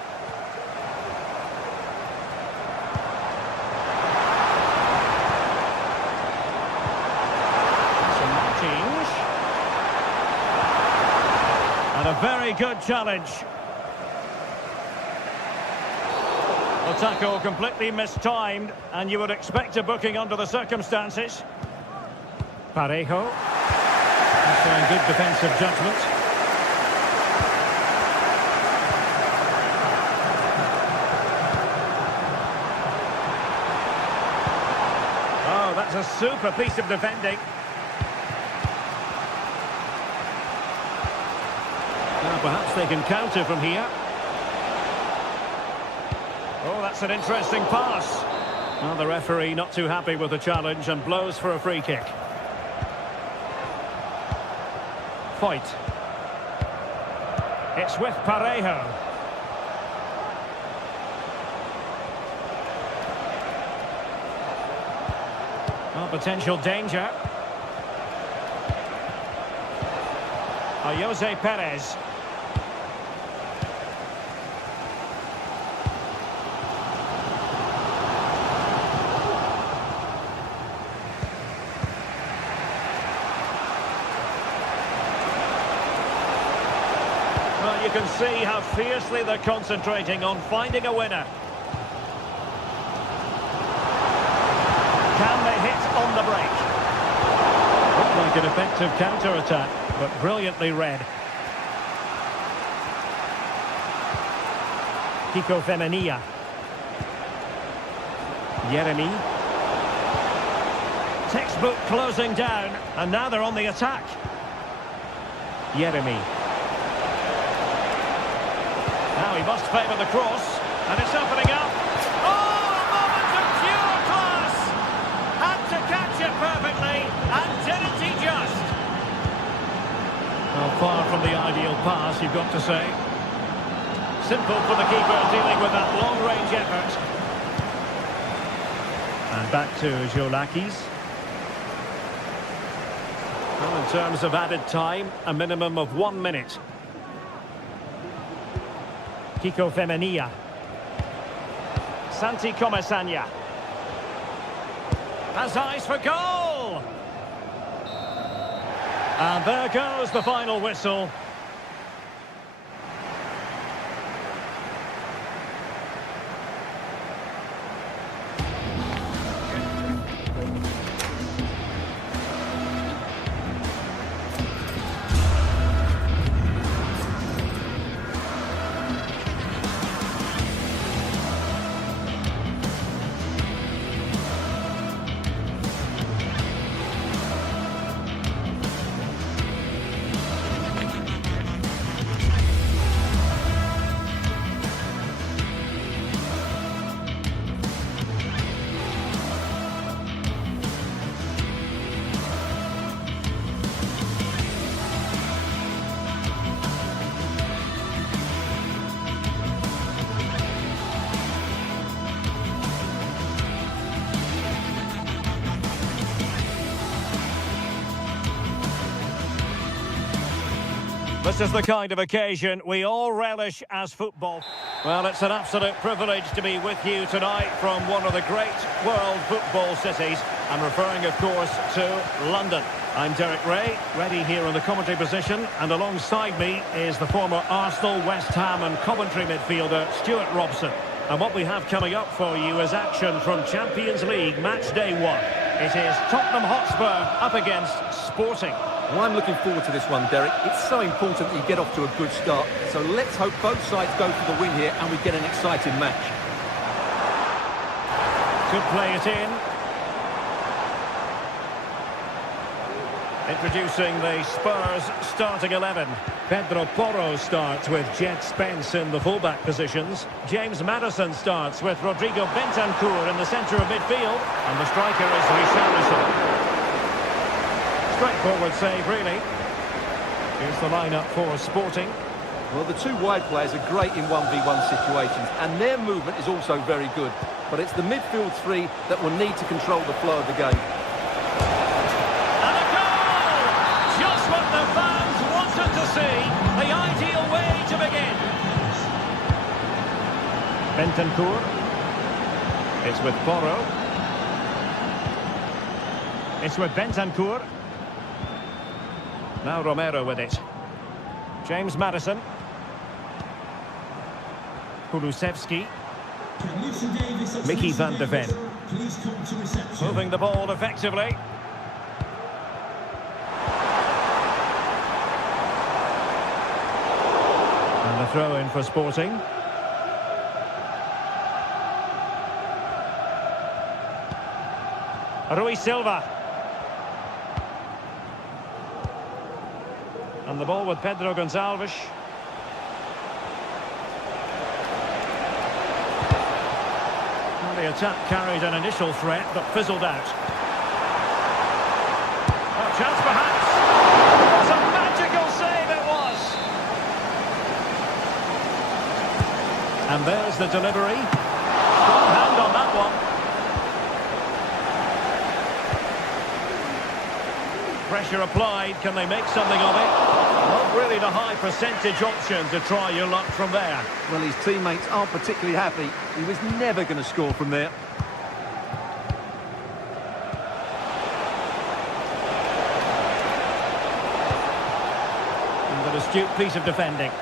And a very good challenge. The tackle completely mistimed, and you would expect a booking under the circumstances. Parejo. Showing good defensive judgment. Oh, that's a super piece of defending. Perhaps they can counter from here. Oh, that's an interesting pass. Well, the referee not too happy with the challenge and blows for a free kick. Foyt. It's with Parejo. Well, potential danger. Jose Perez. Well, you can see how fiercely they're concentrating on finding a winner. Can they hit on the break? Looked like an effective counter-attack, but brilliantly read. Kiko Femenia. Yeremy. Textbook closing down, and now they're on the attack. Yeremy. Now he must favour the cross, and it's opening up. Oh, a moment of pure class! Had to catch it perfectly, and didn't he just? Well, far from the ideal pass, you've got to say. Simple for the keeper dealing with that long-range effort. And back to Jolakis. Well, in terms of added time, a minimum of 1 minute. Kiko Femenia. Santi Comesaña. Has eyes for goal! And there goes the final whistle. This is the kind of occasion we all relish as football. Well, it's an absolute privilege to be with you tonight from one of the great world football cities. I'm referring, of course, to London. I'm Derek Ray, ready here in the commentary position, and alongside me is the former Arsenal, West Ham and Coventry midfielder, Stuart Robson. And what we have coming up for you is action from Champions League match day 1. It is Tottenham Hotspur up against Sporting. Well, I'm looking forward to this one, Derek. It's so important that you get off to a good start. So let's hope both sides go for the win here and we get an exciting match. Could play it in. Introducing the Spurs starting 11. Pedro Porro starts with Jet Spence in the fullback positions. James Maddison starts with Rodrigo Bentancur in the centre of midfield. And the striker is Richarlison. Straightforward save, really. Here's the lineup for Sporting. Well, the two wide players are great in 1v1 situations, and their movement is also very good. But it's the midfield three that will need to control the flow of the game. And a goal! Just what the fans wanted to see. The ideal way to begin. Bentancur. It's with Porro. It's with Bentancur. Now Romero with it. James Maddison. Kulusevski. Mickey van de Ven. Moving the ball effectively. And a throw in for Sporting. Rui Silva. And the ball with Pedro Gonçalves. Well, the attack carried an initial threat, but fizzled out. Oh, chance perhaps. What a magical save it was. And there's the delivery. Strong hand on that one. Pressure applied, can they make something of it? Not really the high percentage option to try your luck from there. Well, his teammates aren't particularly happy. He was never going to score from there. And an astute piece of defending.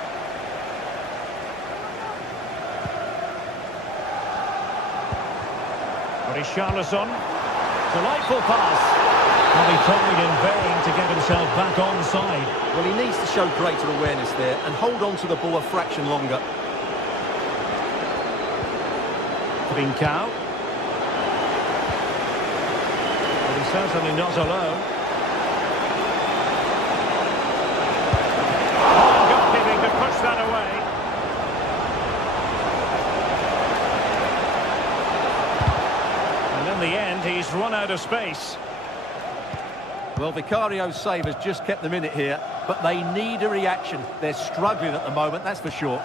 Richarlison. Delightful pass. And he tried in vain to get himself back onside. Well, he needs to show greater awareness there and hold on to the ball a fraction longer. Trincao. But he's certainly not alone. Oh, goalkeeping to push that away. And in the end, he's run out of space. Well, Vicario's save has just kept them in it here, but they need a reaction. They're struggling at the moment, that's for sure.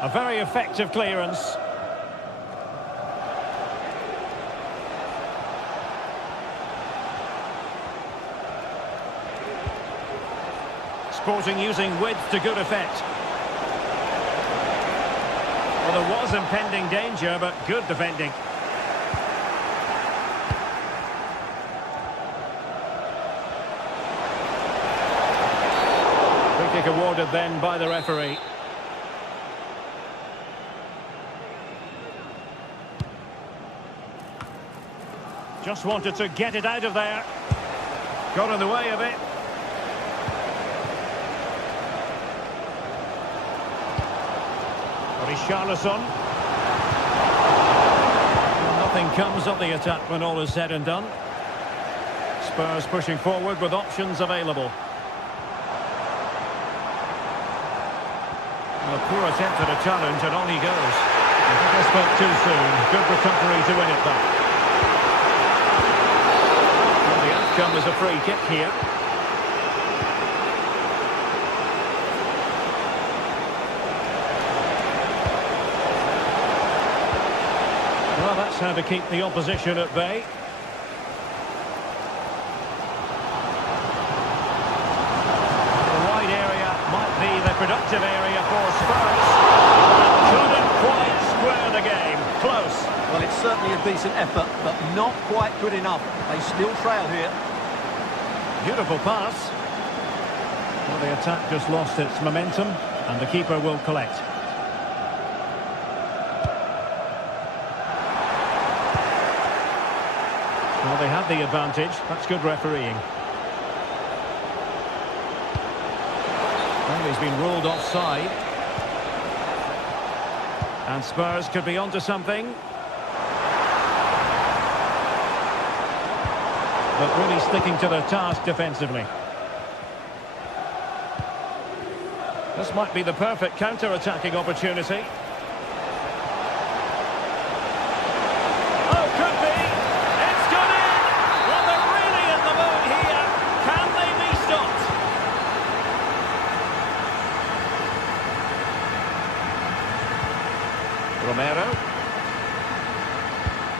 A very effective clearance. Sporting using width to good effect. Well, there was impending danger, but good defending. Kick awarded then by the referee. Just wanted to get it out of there. Got in the way of it. Richarlison. Nothing comes of the attack when all is said and done. Spurs pushing forward with options available. A poor attempt at a challenge, and on he goes. I think I spoke too soon. Good recovery to win it back. Well, the outcome is a free kick here. Well, that's how to keep the opposition at bay. The wide area might be effective area for Spurs. Couldn't quite square the game. Close. Well, it's certainly a decent effort, but not quite good enough. They still trail here. Beautiful pass. Well, the attack just lost its momentum, and the keeper will collect. Well, they had the advantage. That's good refereeing. Well, he's been ruled offside. And Spurs could be onto something. But really sticking to their task defensively. This might be the perfect counter-attacking opportunity. Oh, could be! It's gone in! Well, they're really in the mood here. Can they be stopped? Romero.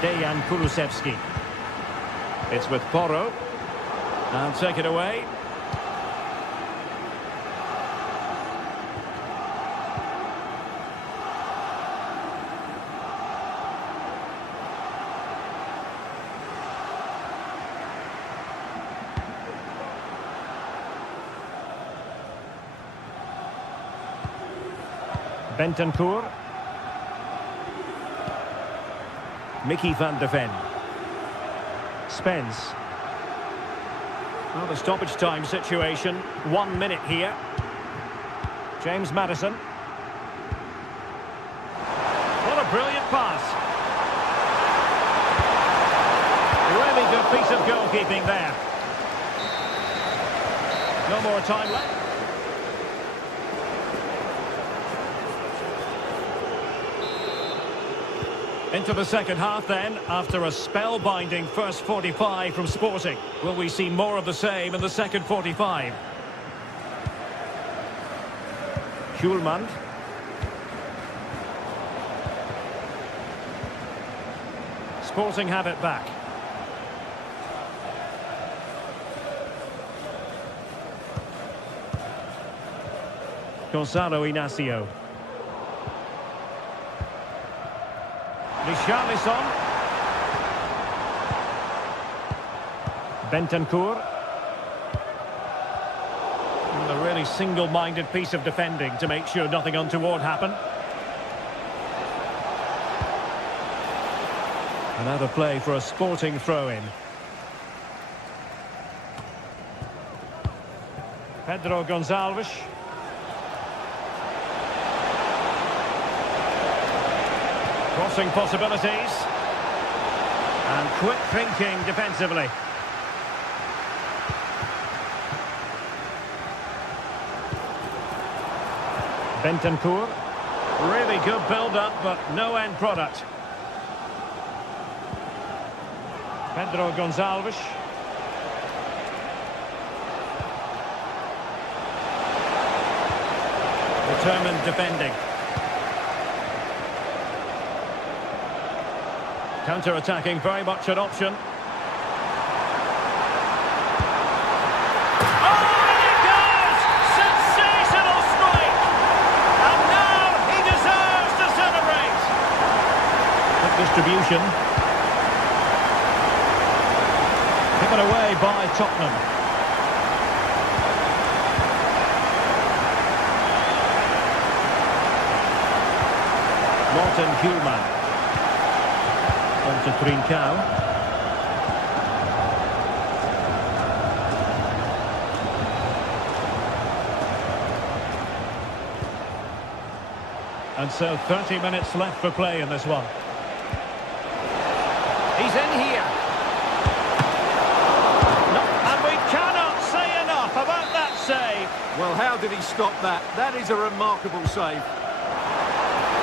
Dejan Kulusevski. It's with Porro. And take it away. Bentancur. Mickey van de Ven. Spence. Well, the stoppage time situation. 1 minute here. James Maddison. What a brilliant pass. Really good piece of goalkeeping there. No more time left. Into the second half then, after a spellbinding first 45 from Sporting. Will we see more of the same in the second 45? Schulman. Sporting have it back. Gonzalo Inacio. Richarlison. Bentancur. And a really single-minded piece of defending to make sure nothing untoward happened. Another play for a Sporting throw-in. Pedro Gonçalves. Crossing possibilities. And quick thinking defensively. Bentancur. Really good build-up, but no end product. Pedro Gonçalves. Determined defending. Counter-attacking, very much an option. Oh, and it goes! Sensational strike! And now he deserves to celebrate! Good distribution. Given away by Tottenham. Morten Hjulman. On to Trincao. And so 30 minutes left for play in this one. He's in here. No, and we cannot say enough about that save. Well, how did he stop that? That is a remarkable save.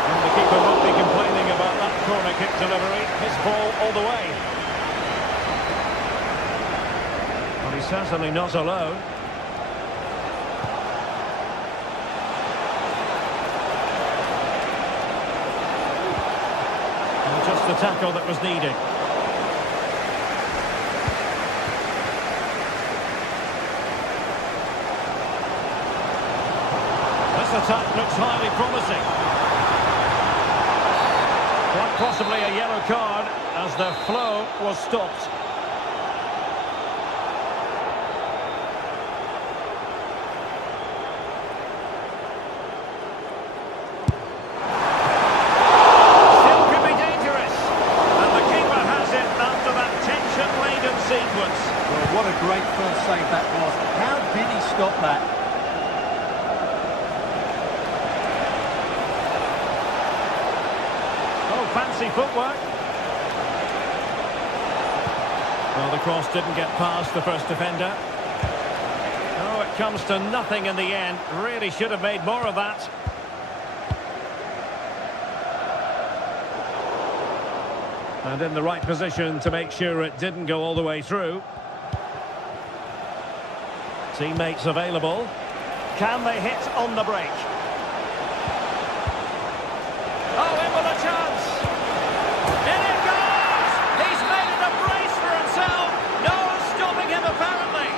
And the keeper won't be complaining about that corner kick delivery. His ball all the way. Well, he's certainly not alone. And just the tackle that was needed. This attack looks highly promising. Quite possibly a yellow card as the flow was stopped. Still could be dangerous. And the keeper has it after that tension-laden sequence. Well, what a great first save that was. How did he stop that? Fancy footwork. Well, the cross didn't get past the first defender. Oh, it comes to nothing in the end. Really should have made more of that. And in the right position to make sure it didn't go all the way through. Teammates available. Can they hit on the break? Oh, in with a chance. In it goes! He's made it a brace for himself. No one's stopping him, apparently.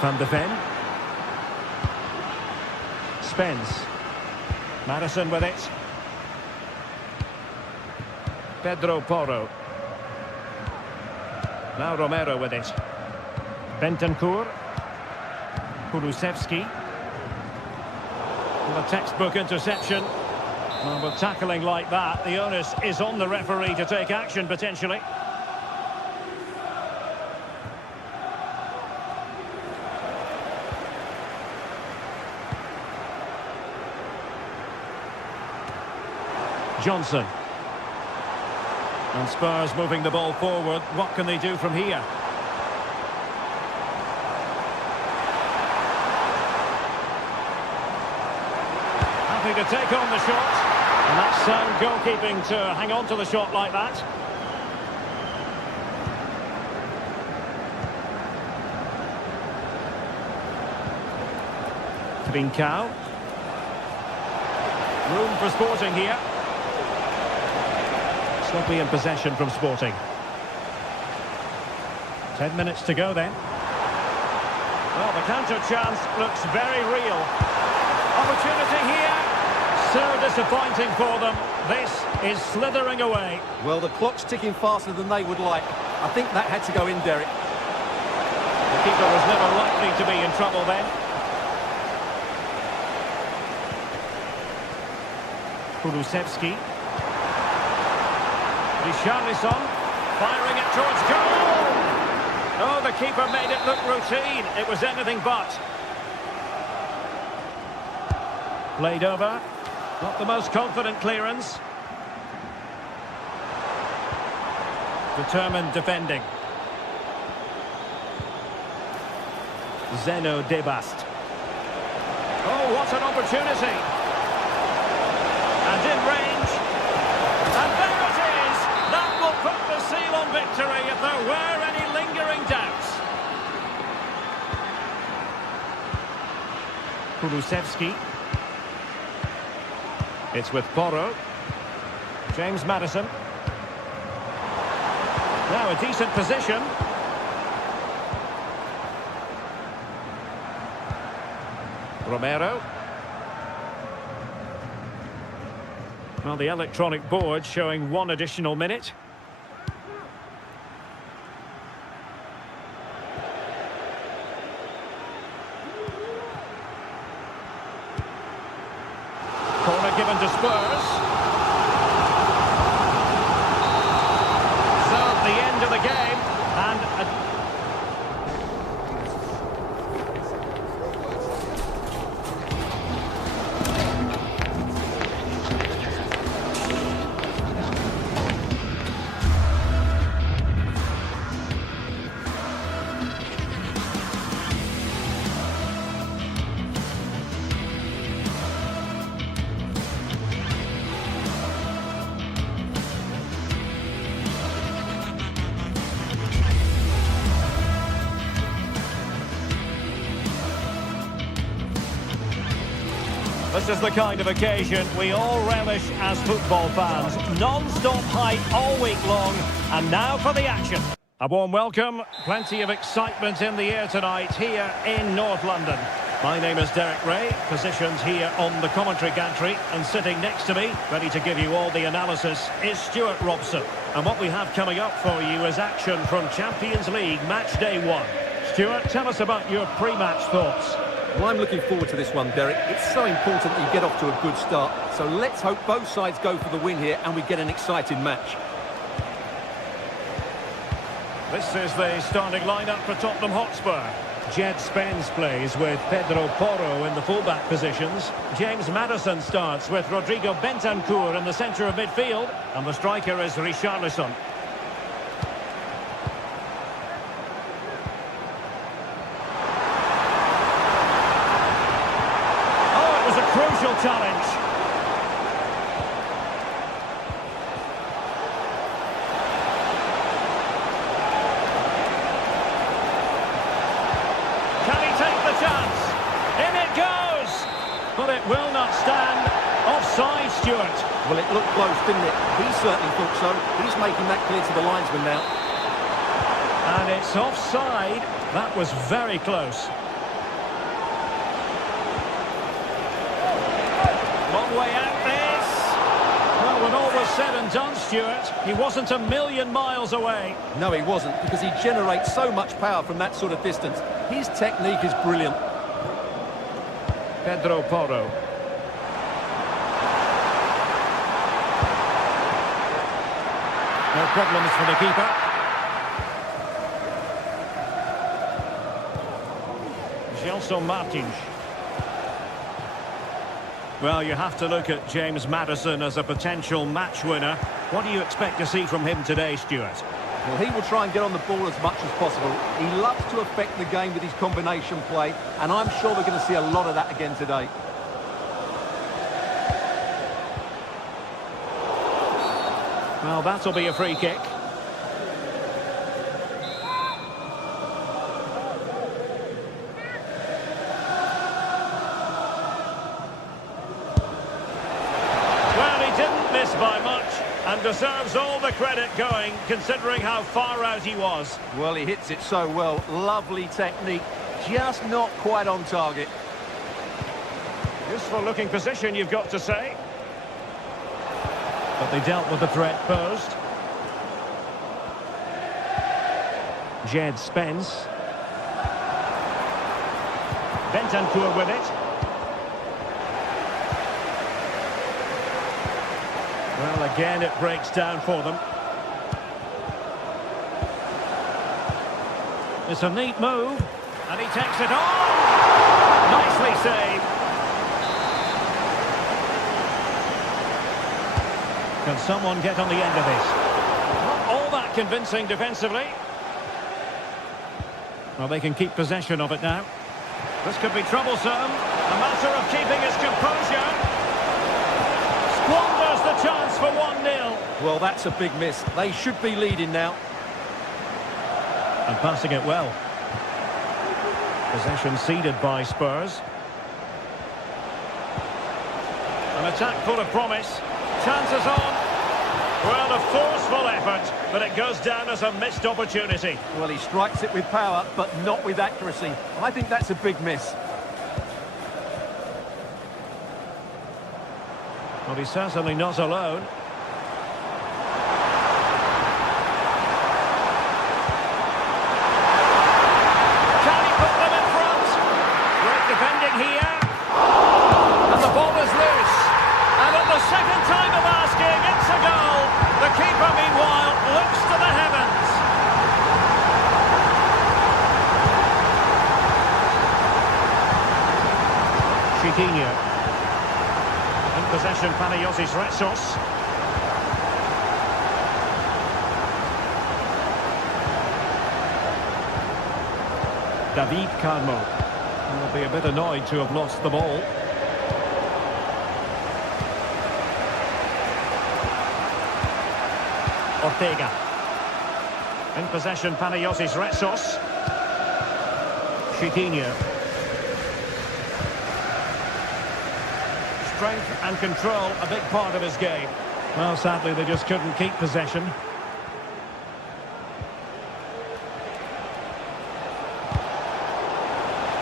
Van de Ven. Spence. Madison with it. Pedro Porro. Now Romero with it. Bentancur. Kulusevski. A textbook interception. Well, with tackling like that, the onus is on the referee to take action, potentially. Johnson. And Spurs moving the ball forward. What can they do from here? Happy to take on the shot. And that's sound goalkeeping to hang on to the shot like that. Trincao. Room for Sporting here. Sloppy in possession from Sporting. 10 minutes to go then. Well, the counter chance looks very real. Opportunity here. So disappointing for them. This is slithering away. Well, the clock's ticking faster than they would like. I think that had to go in, Derek. The keeper was never likely to be in trouble then. Kulusevski. Richarlison firing it towards goal. Oh, the keeper made it look routine. It was anything but. Played over. Not the most confident clearance. Determined defending. Zeno Debast. Oh, what an opportunity. And in range. And there it is. That will put the seal on victory if there were any lingering doubts. Kulusevski. It's with Porro. James Madison. Now a decent position. Romero. Well, the electronic board showing one additional minute. Corner given to Spurs. So, the end of the game, and this is the kind of occasion we all relish as football fans. Non-stop hype all week long, and now for the action. A warm welcome, plenty of excitement in the air tonight here in North London. My name is Derek Ray, positioned here on the commentary gantry, and sitting next to me, ready to give you all the analysis, is Stuart Robson. And what we have coming up for you is action from Champions League Match Day 1. Stuart, tell us about your pre-match thoughts. Well, I'm looking forward to this one, Derek. It's so important that you get off to a good start. So let's hope both sides go for the win here and we get an exciting match. This is the starting lineup for Tottenham Hotspur. Jed Spence plays with Pedro Porro in the fullback positions. James Maddison starts with Rodrigo Bentancur in the centre of midfield. And the striker is Richarlison. Oh, it was a crucial challenge. Chance. In it goes. But it will not stand. Offside, Stuart. Well, it looked close, didn't it? He certainly thought so. He's making that clear to the linesman now. And it's offside. That was very close. Long way out this. Well, when all was said and done, Stuart, he wasn't a million miles away. No, he wasn't, because he generates so much power from that sort of distance. His technique is brilliant. Pedro Porro. No problems for the keeper. Gelson Martins. Well, you have to look at James Maddison as a potential match winner. What do you expect to see from him today, Stuart? Well, he will try and get on the ball as much as possible. He loves to affect the game with his combination play, and I'm sure we're going to see a lot of that again today. Well, that'll be a free kick. Well, he didn't miss by much. And deserves all the credit going, considering how far out he was. Well, he hits it so well. Lovely technique. Just not quite on target. Useful looking position, you've got to say. But they dealt with the threat posed. Jed Spence. Bentancur with it. Well, again, it breaks down for them. It's a neat move, and he takes it on. Nicely saved. Can someone get on the end of this? Not all that convincing defensively. Well, they can keep possession of it now. This could be troublesome. A matter of keeping his composure. Squanders the chance for 1-0. Well, that's a big miss. They should be leading now. And passing it well. Possession ceded by Spurs. An attack full of promise. Chances on. Well, a forceful effort, but it goes down as a missed opportunity. Well, he strikes it with power, but not with accuracy. I think that's a big miss. Well, he's certainly not alone. Can he put them in front? Great defending here. And the ball is loose. And at the second time of asking, it's a goal. The keeper, meanwhile, looks to the heavens. Chiquinho. In possession, Panagiotis Retsos. David Carmo. Will be a bit annoyed to have lost the ball. Ortega. In possession, Panagiotis Retsos. Chiquinho. Strength and control, a big part of his game. Well, sadly, they just couldn't keep possession.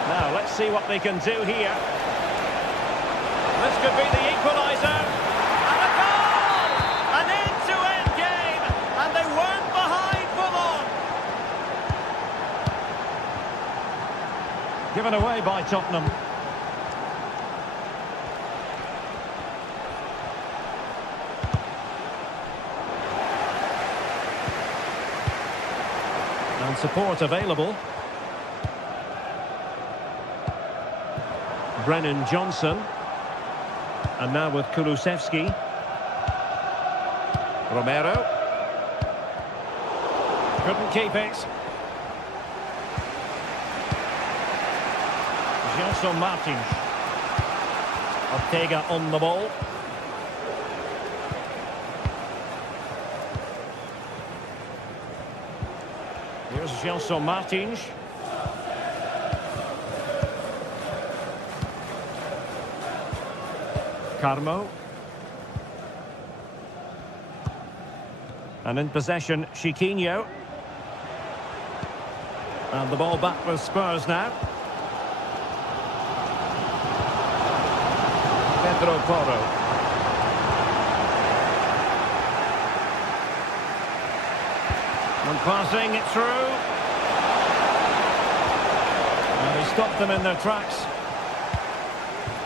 Now, let's Let's see what they can do here. This could be the equaliser. And a goal! An end-to-end game. And they weren't behind for long. Given away by Tottenham. And support available. Brennan Johnson. And now with Kulusevski. Romero. Couldn't keep it. Gelson Martins. Ortega on the ball. Here's Gelson Martins. Carmo. And in possession, Chiquinho. And the ball back with Spurs now. Pedro Porro. And passing it through. And he stopped them in their tracks.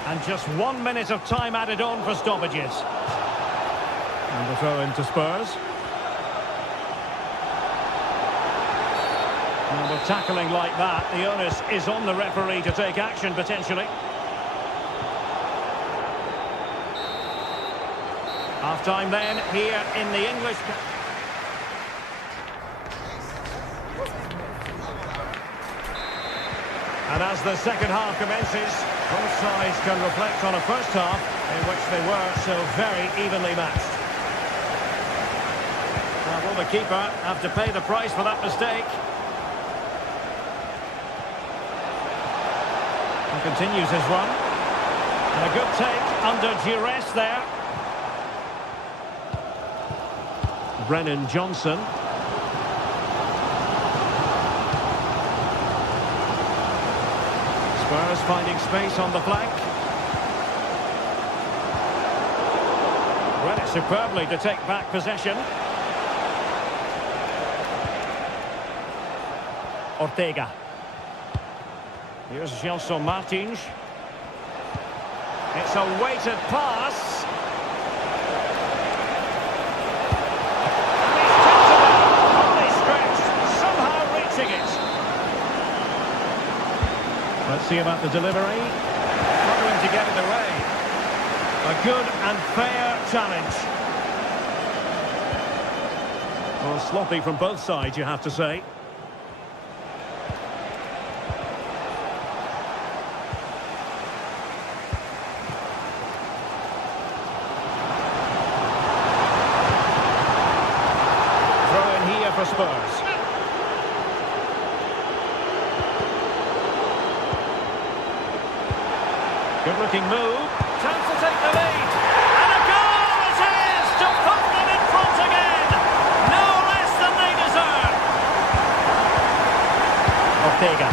And just 1 minute of time added on for stoppages. And the throw into Spurs. And with tackling like that, the onus is on the referee to take action potentially. Half-time then, here in the English... And as the second half commences, both sides can reflect on a first half in which they were so very evenly matched. Now, will the keeper have to pay the price for that mistake? He continues his run. And a good take under duress there. Brennan Johnson. Spurs finding space on the flank. Read it superbly to take back possession. Ortega. Here's Gelson Martins. It's a weighted pass. Let's see about the delivery. Struggling to get it away. A good and fair challenge. Well, sloppy from both sides, you have to say. Throw in here for Spurs. Good-looking move. Chance to take the lead. And a goal it is to put them in front again. No less than they deserve. Ortega.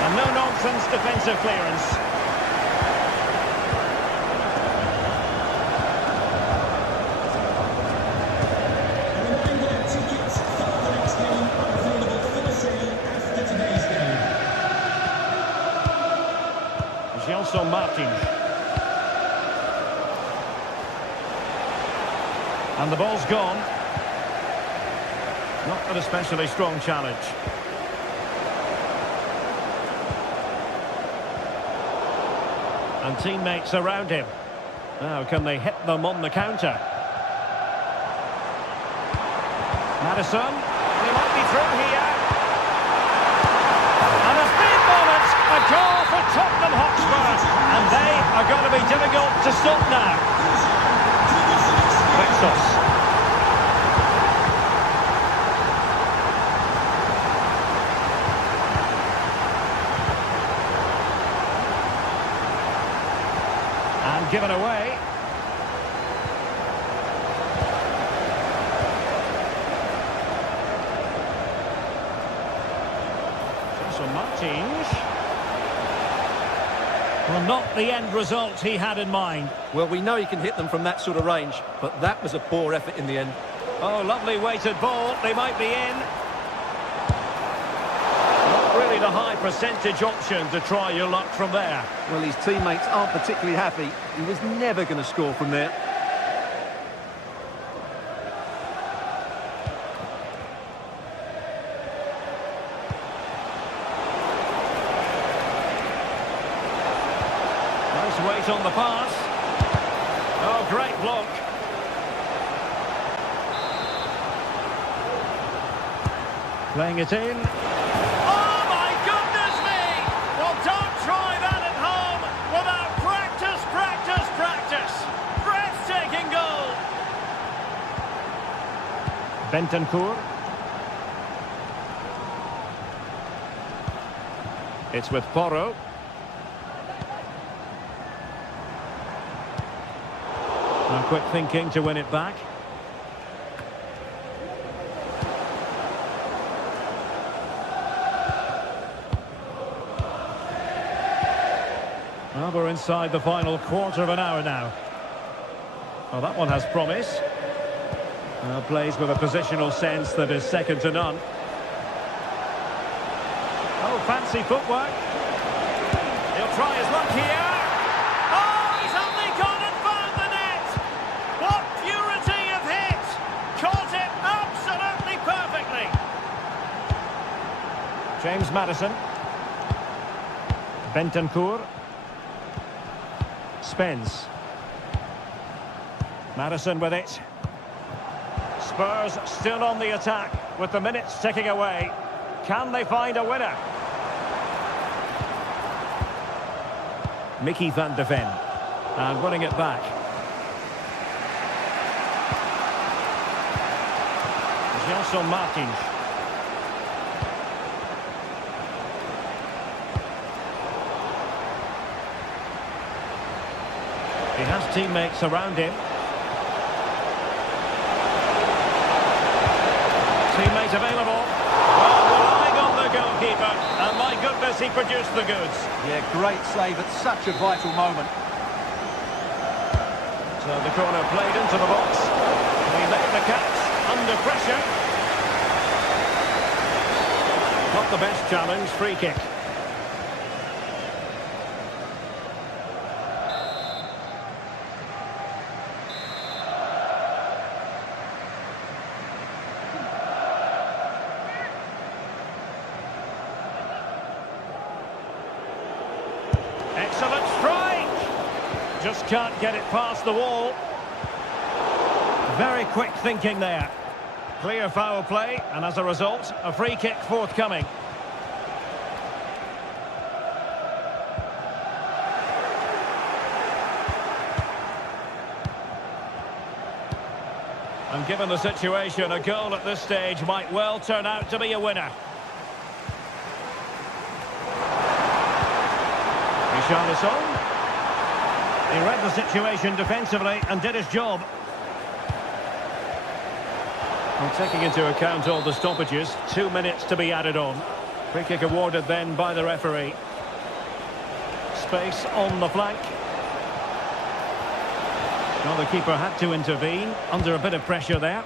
And no-nonsense defensive clearance. Gelson Martins. And the ball's gone. Not an especially strong challenge. And teammates around him. Now, can they hit them on the counter? Maddison. They might be through here. And a big moment. A goal for Tottenham Hotspur. And they are going to be difficult to stop now. Rexos. And given away. Change. Well, not the end result he had in mind. Well, we know he can hit them from that sort of range, but that was a poor effort in the end. Oh, lovely weighted ball. They might be in. Not really the high percentage option to try your luck from there. Well, his teammates aren't particularly happy. He was never going to score from there. Nice weight on the pass. Oh, great block. Playing it in. Oh, my goodness me! Well, don't try that at home without practice, practice, practice. Breathtaking goal. Bentancur. It's with Porro. Now quick thinking to win it back. Well, we're inside the final quarter of an hour now. Well, that one has promise. Plays with a positional sense that is second to none. Oh, fancy footwork. He'll try his luck here. Oh, he's only gone and found the net. What purity of hit. Caught it absolutely perfectly. James Maddison. Bentancur. Spence. Maddison with it. Spurs still on the attack with the minutes ticking away. Can they find a winner? Mickey van de Ven. And winning it back. Gelson Martins. He has teammates around him. Teammate available. Well, relying on the goalkeeper. And my goodness, he produced the goods. Yeah, great save at such a vital moment. So the corner played into the box. He made the catch under pressure. Not the best challenge, free kick. Excellent strike! Just can't get it past the wall. Very quick thinking there. Clear foul play, and as a result, a free kick forthcoming. And given the situation, a goal at this stage might well turn out to be a winner. Richarlison. He read the situation defensively and did his job. Well, taking into account all the stoppages, 2 minutes to be added on. Free kick awarded then by the referee. Space on the flank. Well, the keeper had to intervene under a bit of pressure there.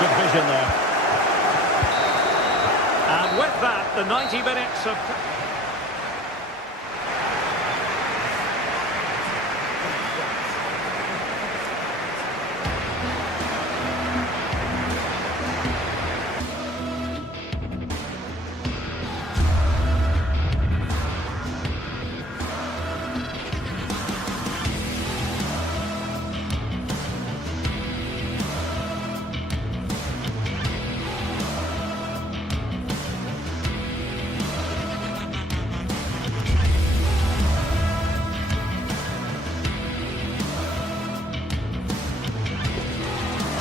Good vision there. And with that, the 90 minutes of...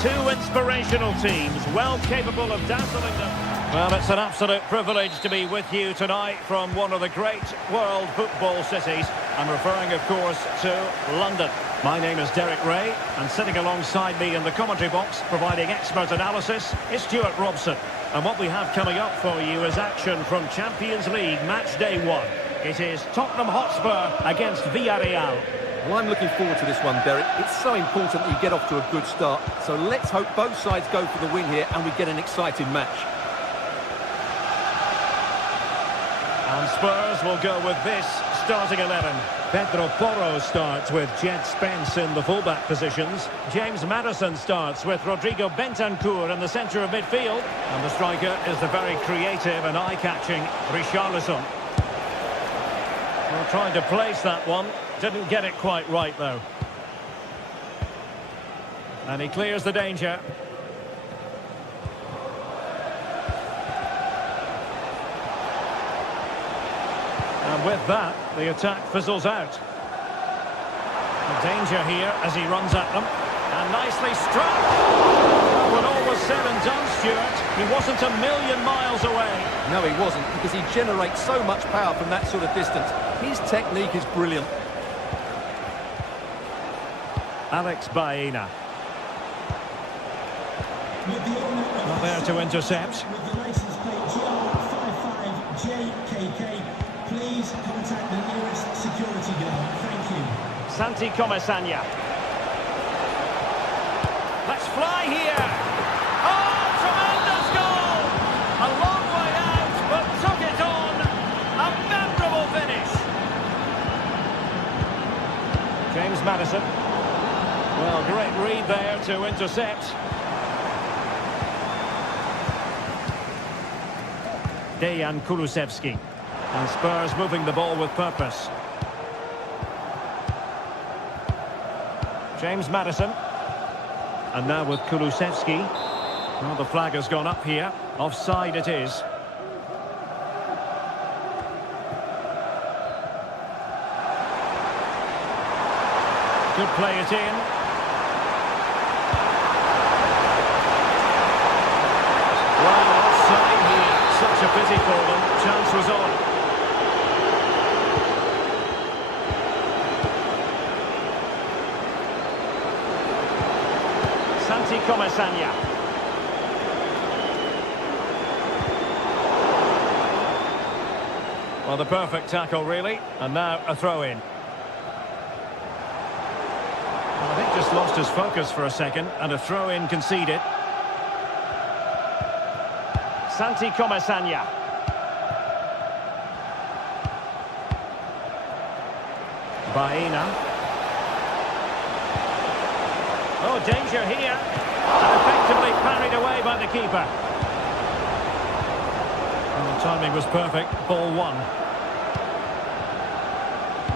Two inspirational teams, well capable of dazzling them. Well, it's an absolute privilege to be with you tonight from one of the great world football cities. I'm referring, of course, to London. My name is Derek Ray, and sitting alongside me in the commentary box, providing expert analysis, is Stuart Robson. And what we have coming up for you is action from Champions League match day 1. It is Tottenham Hotspur against Villarreal. Well, I'm looking forward to this one, Derek. It's so important that you get off to a good start. So let's hope both sides go for the win here and we get an exciting match. And Spurs will go with this starting 11. Pedro Porro starts with Jed Spence in the fullback positions. James Maddison starts with Rodrigo Bentancur in the centre of midfield. And the striker is the very creative and eye-catching Richarlison. Well, trying to place that one. Didn't get it quite right, though. And he clears the danger. And with that, the attack fizzles out. The danger here as he runs at them. And nicely struck. When all was said and done, Stuart, he wasn't a million miles away. No, he wasn't, because he generates so much power from that sort of distance. His technique is brilliant. Alex Baena. Not there to intercept. With the license plate GR55JKK, please contact the nearest security guard. Thank you. Santi Comesaña. Let's fly here. Oh, tremendous goal! A long way out, but took it on. A memorable finish. James Maddison. Well, great read there to intercept. Dejan Kulusevski. And Spurs moving the ball with purpose. James Maddison. And now with Kulusevski. Well, the flag has gone up here. Offside it is. Could play it in. Well, offside here. Such a pity for them. Chance was on. Santi Comesaña. Well, the perfect tackle, really. And now a throw-in. Well, I think just lost his focus for a second, and a throw-in conceded. Santi Comesaña. Baena. Oh, danger here. And effectively parried away by the keeper. And the timing was perfect. Ball 1.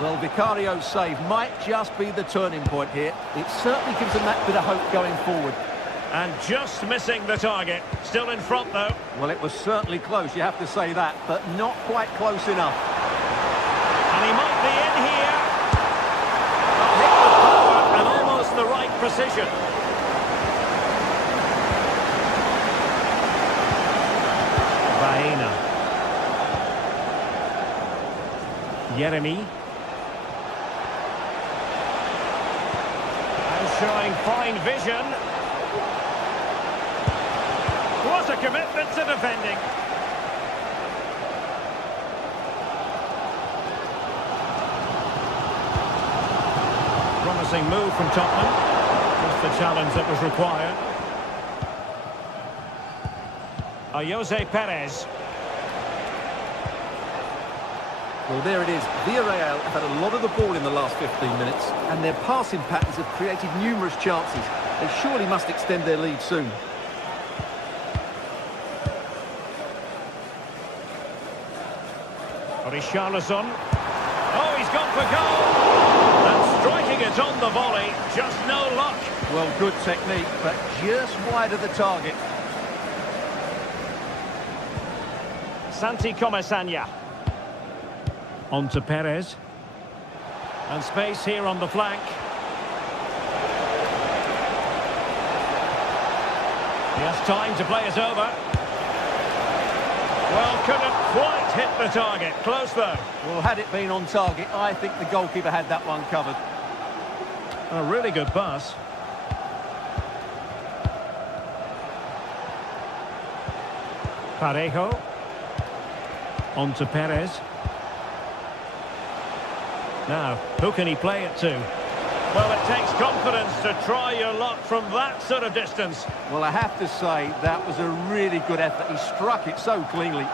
Well, Vicario's save might just be the turning point here. It certainly gives them that bit of hope going forward. And just missing the target. Still in front, though. Well, it was certainly close, you have to say that, but not quite close enough. And he might be in here. Hit with power and almost the right precision. Baena. Yeremy. And showing fine vision. What a commitment to defending. Promising move from Tottenham. Just the challenge that was required. Jose Perez. Well, there it is. Villarreal have had a lot of the ball in the last 15 minutes, and their passing patterns have created numerous chances. They surely must extend their lead soon. Richarlison. Oh, he's gone for goal! And striking it on the volley, just no luck. Well, good technique, but just wide of the target. Santi Comesaña. On to Perez. And space here on the flank. He has time to play it over. Well, couldn't quite hit the target. Close, though. Well, had it been on target, I think the goalkeeper had that one covered. A really good pass. Parejo. On to Perez. Now, who can he play it to? Well, it takes confidence to try your luck from that sort of distance. Well, I have to say, that was a really good effort. He struck it so cleanly.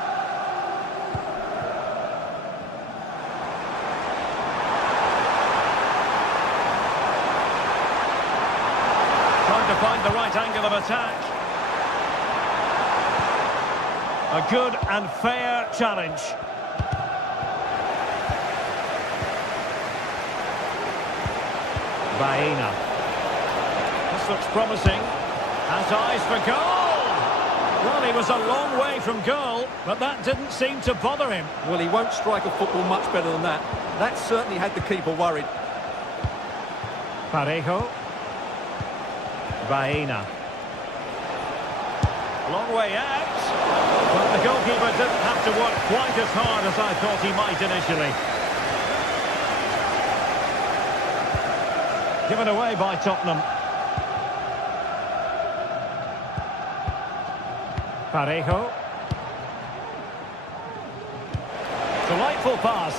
Trying to find the right angle of attack. A good and fair challenge. Baena. This looks promising. Has eyes for goal. Well, he was a long way from goal, but that didn't seem to bother him. Well, he won't strike a football much better than that. That certainly had the keeper worried. Parejo. Baena. Long way out. But the goalkeeper didn't have to work quite as hard as I thought he might initially. Given away by Tottenham. Parejo. Delightful pass.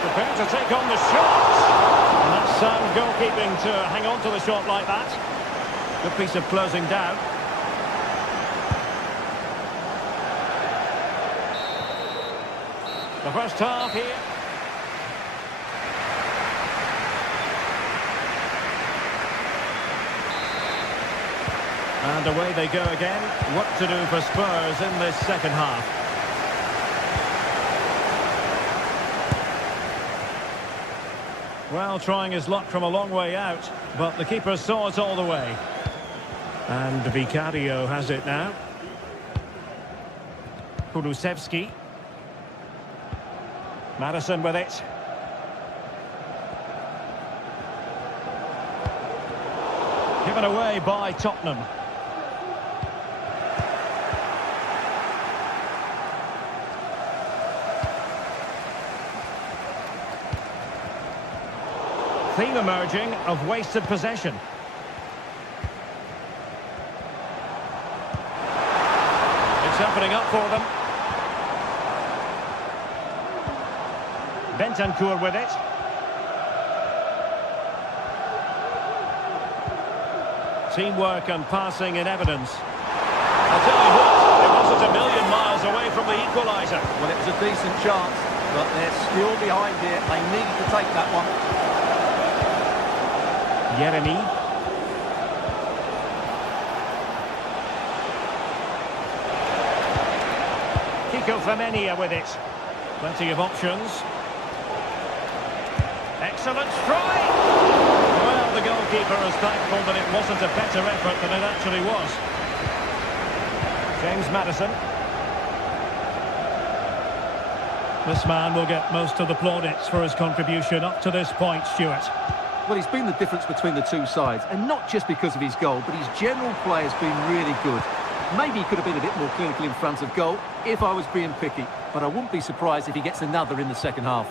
Prepared to take on the shot. And that's sound goalkeeping to hang on to the shot like that. Good piece of closing down. The first half here. And away they go again. What to do for Spurs in this second half. Well, trying his luck from a long way out, but the keeper saw it all the way. And Vicario has it now. Kulusevski. Madison with it. Given away by Tottenham. Theme emerging of wasted possession. It's opening up for them. Bentancur with it. Teamwork and passing in evidence. I'll tell you what, it wasn't a million miles away from the equaliser. Well, it was a decent chance, but they're still behind here. They needed to take that one. Yeremy. Kiko Femenia with it. Plenty of options. Excellent strike! Well, the goalkeeper is thankful that it wasn't a better effort than it actually was. James Maddison. This man will get most of the plaudits for his contribution up to this point, Stuart. Well, he's been the difference between the two sides, and not just because of his goal, but his general play has been really good. Maybe he could have been a bit more clinical in front of goal if I was being picky, but I wouldn't be surprised if he gets another in the second half.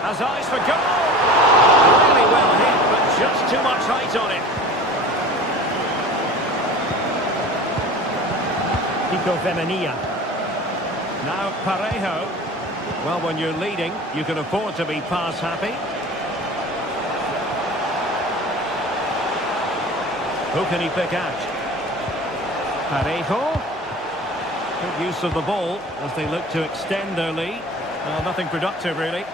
Has eyes for goal! Really well hit, but just too much height on it. Kiko Femenia. Now Parejo. Well, when you're leading, you can afford to be pass happy. Who can he pick out? Parejo. Good use of the ball as they look to extend their lead. Nothing productive, really.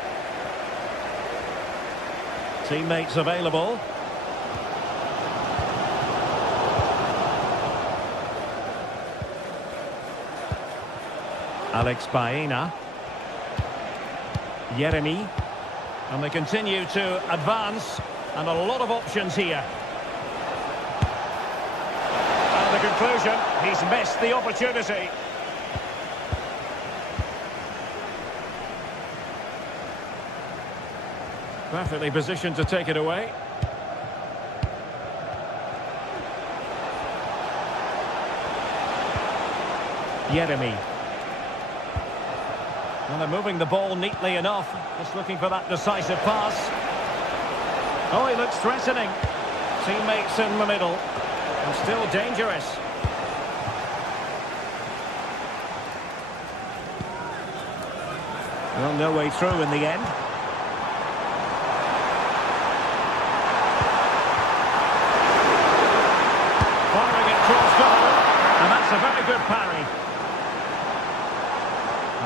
Teammates available. Alex Baena. Yeremy. And they continue to advance. And a lot of options here. And the conclusion, he's missed the opportunity. Perfectly positioned to take it away. Yeremy. Well, they're moving the ball neatly enough. Just looking for that decisive pass. Oh, he looks threatening. Teammates in the middle. And still dangerous. Well, no way through in the end. Firing it cross goal. And that's a very good parry.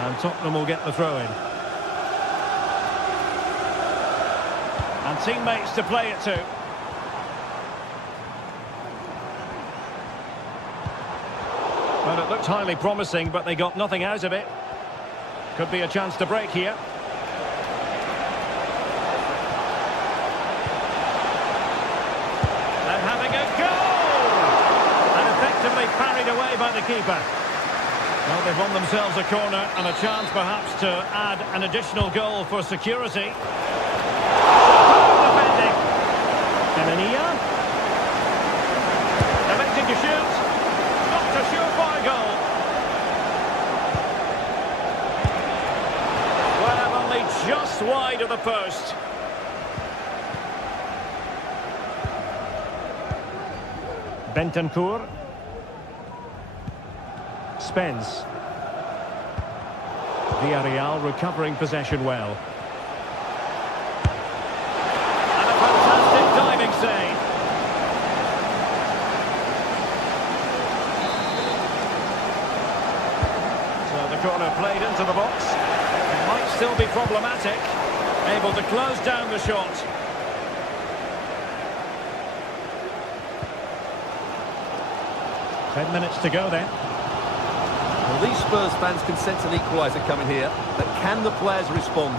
And Tottenham will get the throw-in. And teammates to play it to. Well, it looked highly promising, but they got nothing out of it. Could be a chance to break here. And having a goal! And effectively parried away by the keeper. Well, they've won themselves a corner and a chance perhaps to add an additional goal for security. Defending. Femenia. Electing to shoot. Not a surefire goal. Well, only just wide of the post. Bentancur. Spence. Villarreal recovering possession well. And a fantastic diving save. So the corner played into the box. It might still be problematic. Able to close down the shot. Ten minutes to go then. Well, these Spurs fans can sense an equaliser coming here, but can the players respond?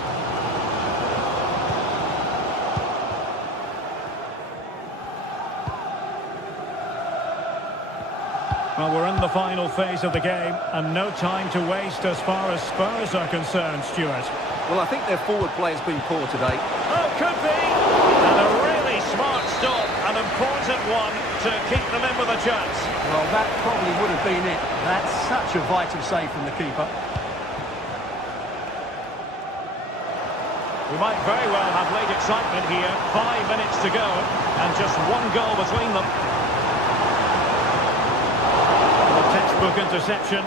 Well, we're in the final phase of the game, and no time to waste as far as Spurs are concerned, Stuart. Well, I think their forward play has been poor today. Oh, could be! And a really smart stop, an important one to keep them in with a chance. Well, that probably would have been it. That's such a vital save from the keeper. We might very well have late excitement here. 5 minutes to go, and just one goal between them. A textbook interception.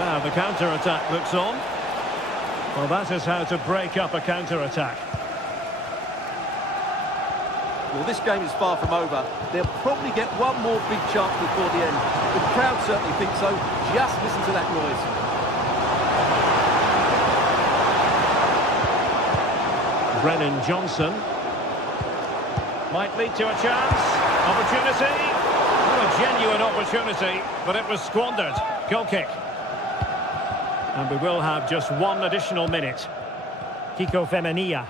Now the counter-attack looks on. Well, that is how to break up a counter-attack. Well, this game is far from over. They'll probably get one more big chance before the end. The crowd certainly think so. Just listen to that noise. Brennan Johnson. Might lead to a chance. Opportunity. Not a genuine opportunity, but it was squandered. Goal kick. And we will have just one additional minute. Kiko Femenia.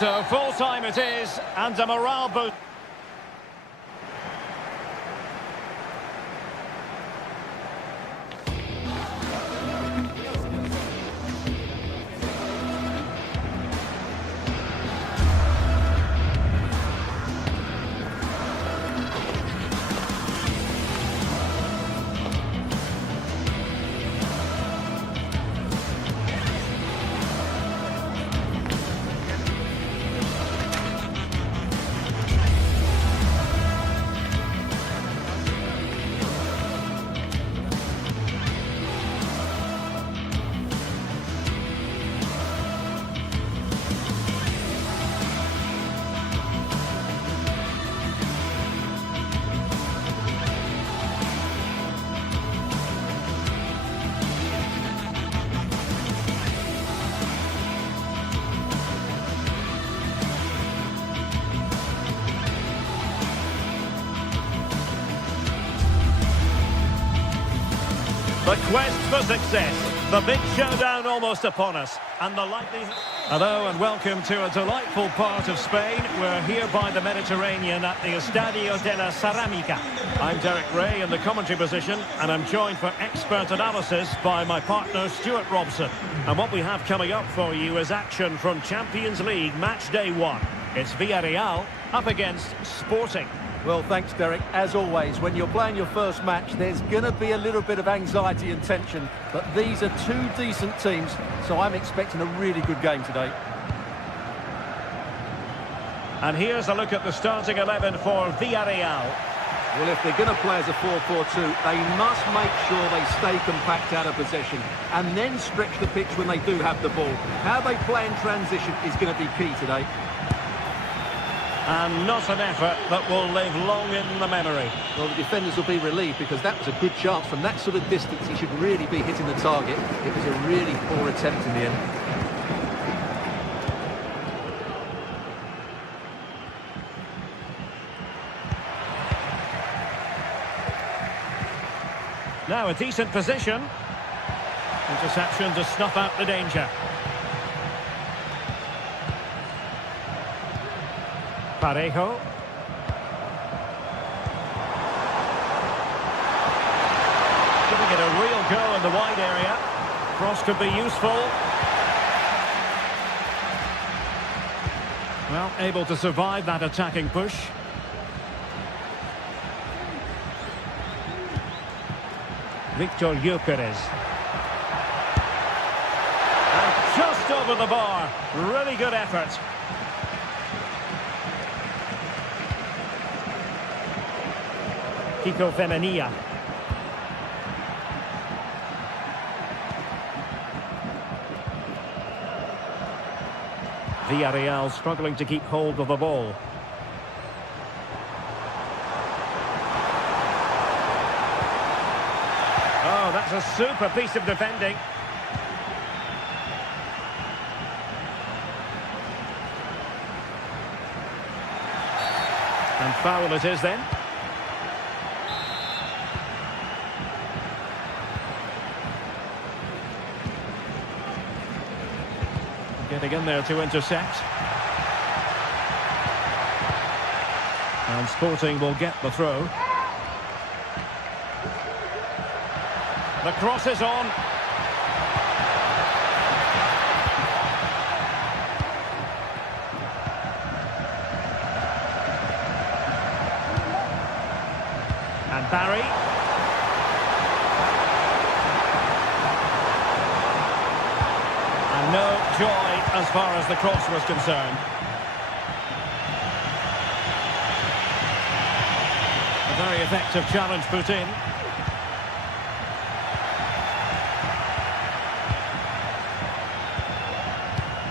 So full time it is, and a morale boost. The quest for success. The big showdown almost upon us. And the likelihood... Hello and welcome to a delightful part of Spain. We're here by the Mediterranean at the Estadio de la Ceramica. I'm Derek Ray in the commentary position, and I'm joined for expert analysis by my partner Stuart Robson. And what we have coming up for you is action from Champions League match day 1. It's Villarreal up against Sporting. Well, thanks, Derek. As always, when you're playing your first match, there's going to be a little bit of anxiety and tension. But these are two decent teams, so I'm expecting a really good game today. And here's a look at the starting 11 for Villarreal. Well, if they're going to play as a 4-4-2, they must make sure they stay compact out of possession and then stretch the pitch when they do have the ball. How they play in transition is going to be key today. And not an effort that will live long in the memory. Well, the defenders will be relieved because that was a good chance. From that sort of distance, he should really be hitting the target. It was a really poor attempt in the end. Now a decent position. Interception to snuff out the danger. Parejo. Giving it a real go in the wide area. Cross could be useful. Well, able to survive that attacking push. Victor Gyökeres. And just over the bar. Really good effort. Kiko Femenia. Villarreal struggling to keep hold of the ball. Oh, that's a super piece of defending. And foul it is then. Getting in there to intercept. And Sporting will get the throw. The cross is on. And Barry. And no joy as far as the cross was concerned. A very effective challenge put in.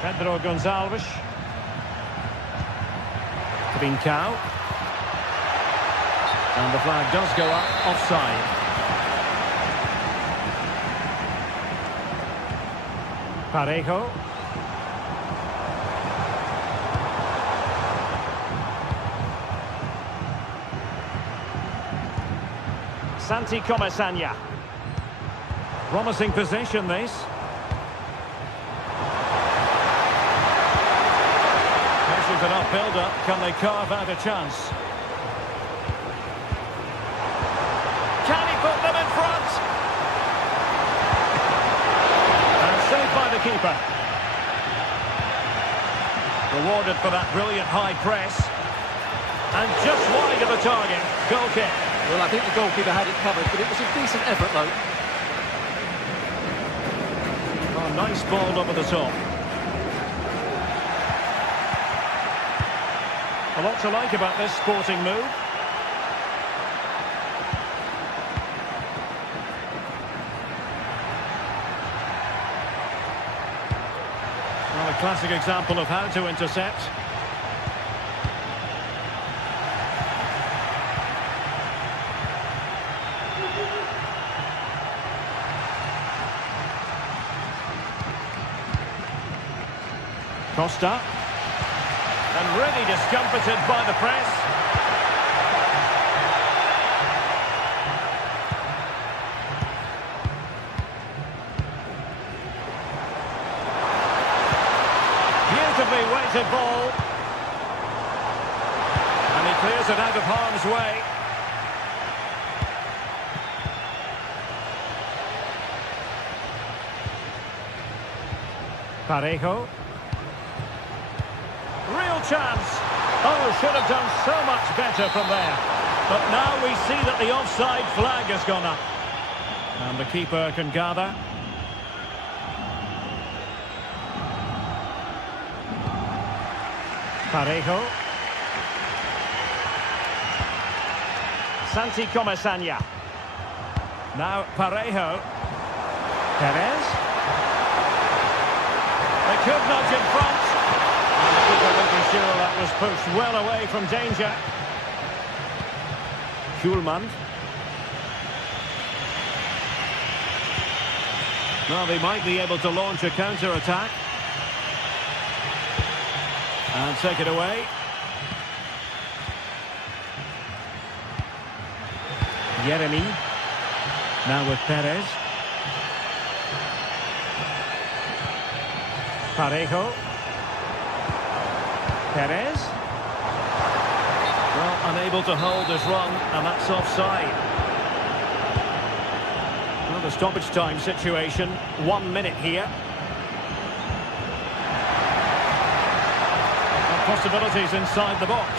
Pedro Gonçalves. Trincao. And the flag does go up offside. Parejo. Santi Comesaña. Promising position this. Patient enough build-up. Can they carve out a chance? Can he put them in front? And saved by the keeper. Rewarded for that brilliant high press. And just wide of the target. Goal kick. Well, I think the goalkeeper had it covered, but it was a decent effort, though. Oh, nice ball over the top. A lot to like about this Sporting move. Well, a classic example of how to intercept. Costa. And really discomfited by the press. Beautifully weighted ball. And he clears it out of harm's way. Parejo. Real chance. Oh, should have done so much better from there. But now we see that the offside flag has gone up. And the keeper can gather. Parejo. Santi Comesaña. Now Parejo. Perez. They could nudge in front. And the keeper making sure that was pushed well away from danger. Schulman. Well, they might be able to launch a counter-attack. And take it away. Yeremy. Now with Perez. Parejo. Perez. Well, unable to hold his run, and that's offside. Well, the stoppage time situation, 1 minute here. And possibilities inside the box.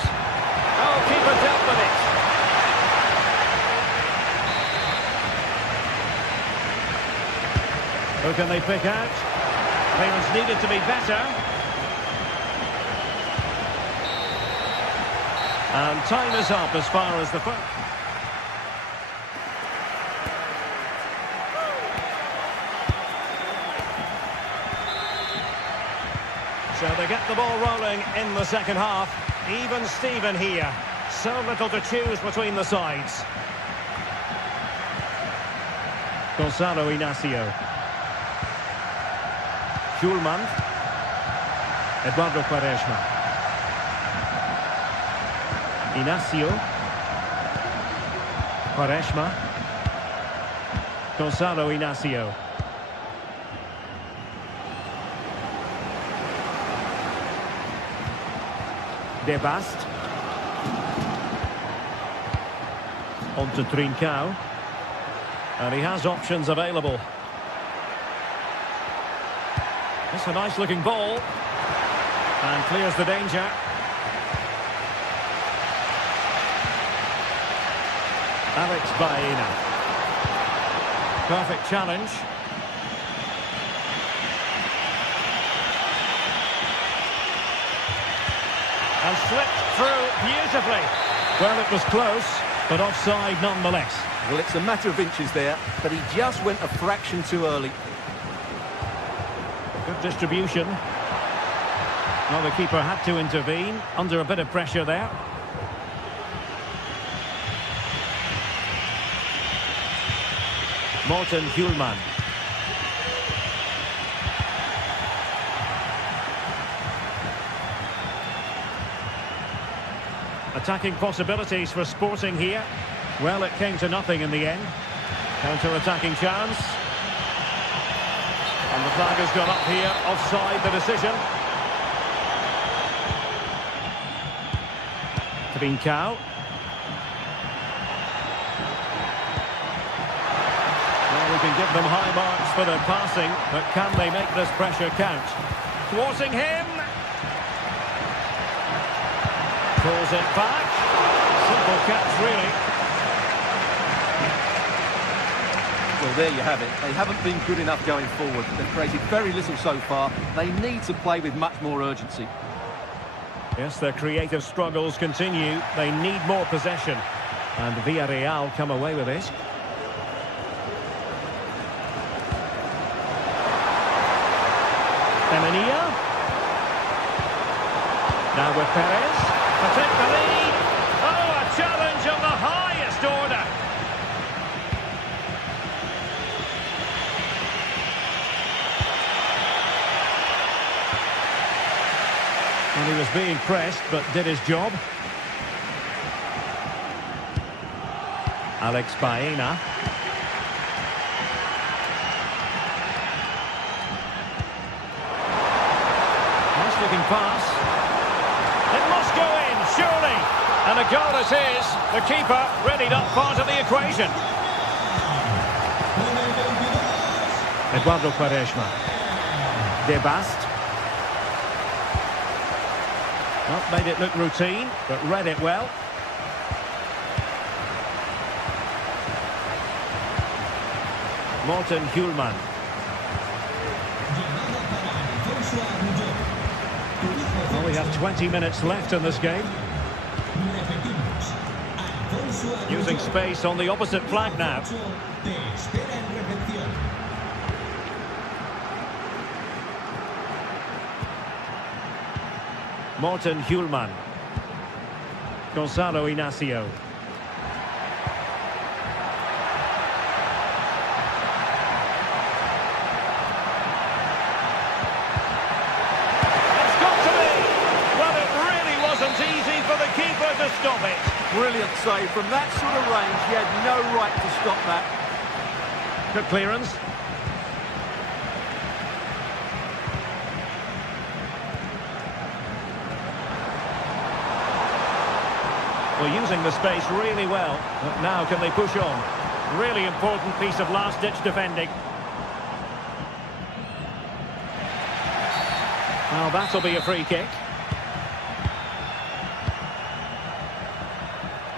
Oh, keeper dealt with it. Who can they pick out? Clearance needed to be better. And time is up as far as the first. So they get the ball rolling in the second half. Even Steven here. So little to choose between the sides. Gonzalo Inacio. Schulman. Eduardo Quaresma. Inacio. Quaresma. Gonzalo Inacio. De Bast. On to Trincao. And he has options available. It's a nice looking ball. And clears the danger. Alex Baena. Perfect challenge. And slipped through beautifully. Well, it was close, but offside nonetheless. Well, it's a matter of inches there, but he just went a fraction too early. Good distribution. Well, the keeper had to intervene, under a bit of pressure there. Morten Hjulman. Attacking possibilities for Sporting here. Well, it came to nothing in the end. Counter-attacking chance. And the flag has gone up here, offside the decision. Trincao. Well, we can give them high marks for their passing, but can they make this pressure count? Thwarting him. Pulls it back. Simple catch, really. Well, there you have it. They haven't been good enough going forward. They've created very little so far. They need to play with much more urgency. Yes, their creative struggles continue. They need more possession. And Villarreal come away with it. Femenia. Now with Perez. To take the lead. Oh, a challenge of the highest order. And he was being pressed, but did his job. Alex Baena. Nice looking pass. It must go in, surely. And a goal it is. The keeper really not part of the equation. Eduardo Quaresma. De Bast. Not made it look routine, but read it well. Morten Hjulman. Well, we have 20 minutes left in this game. Using space on the opposite flank now. Morten Hjulman. Gonzalo Inacio. It's got to be! Well, it really wasn't easy for the keeper to stop it. Brilliant save. From that sort of range, he had no right to stop that. Good clearance. Well, using the space really well. But now can they push on? Really important piece of last-ditch defending. Well, that'll be a free kick.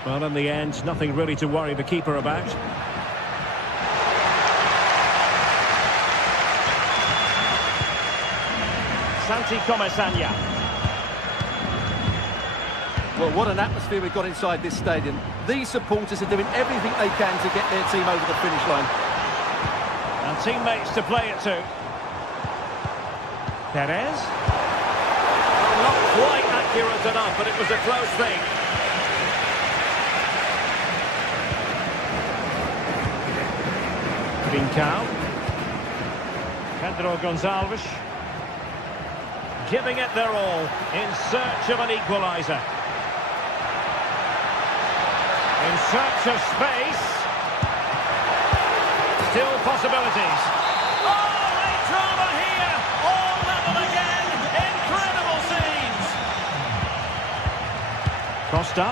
Well, in the end, nothing really to worry the keeper about. Santi Comesaña. Well, what an atmosphere we've got inside this stadium. These supporters are doing everything they can to get their team over the finish line. And teammates to play it to. Perez. Well, not quite accurate enough, but it was a close thing. Trincao. Pedro Gonçalves. Giving it their all in search of an equaliser. In search of space. Still possibilities. Oh, late drama here. All level again. Incredible scenes. Costa.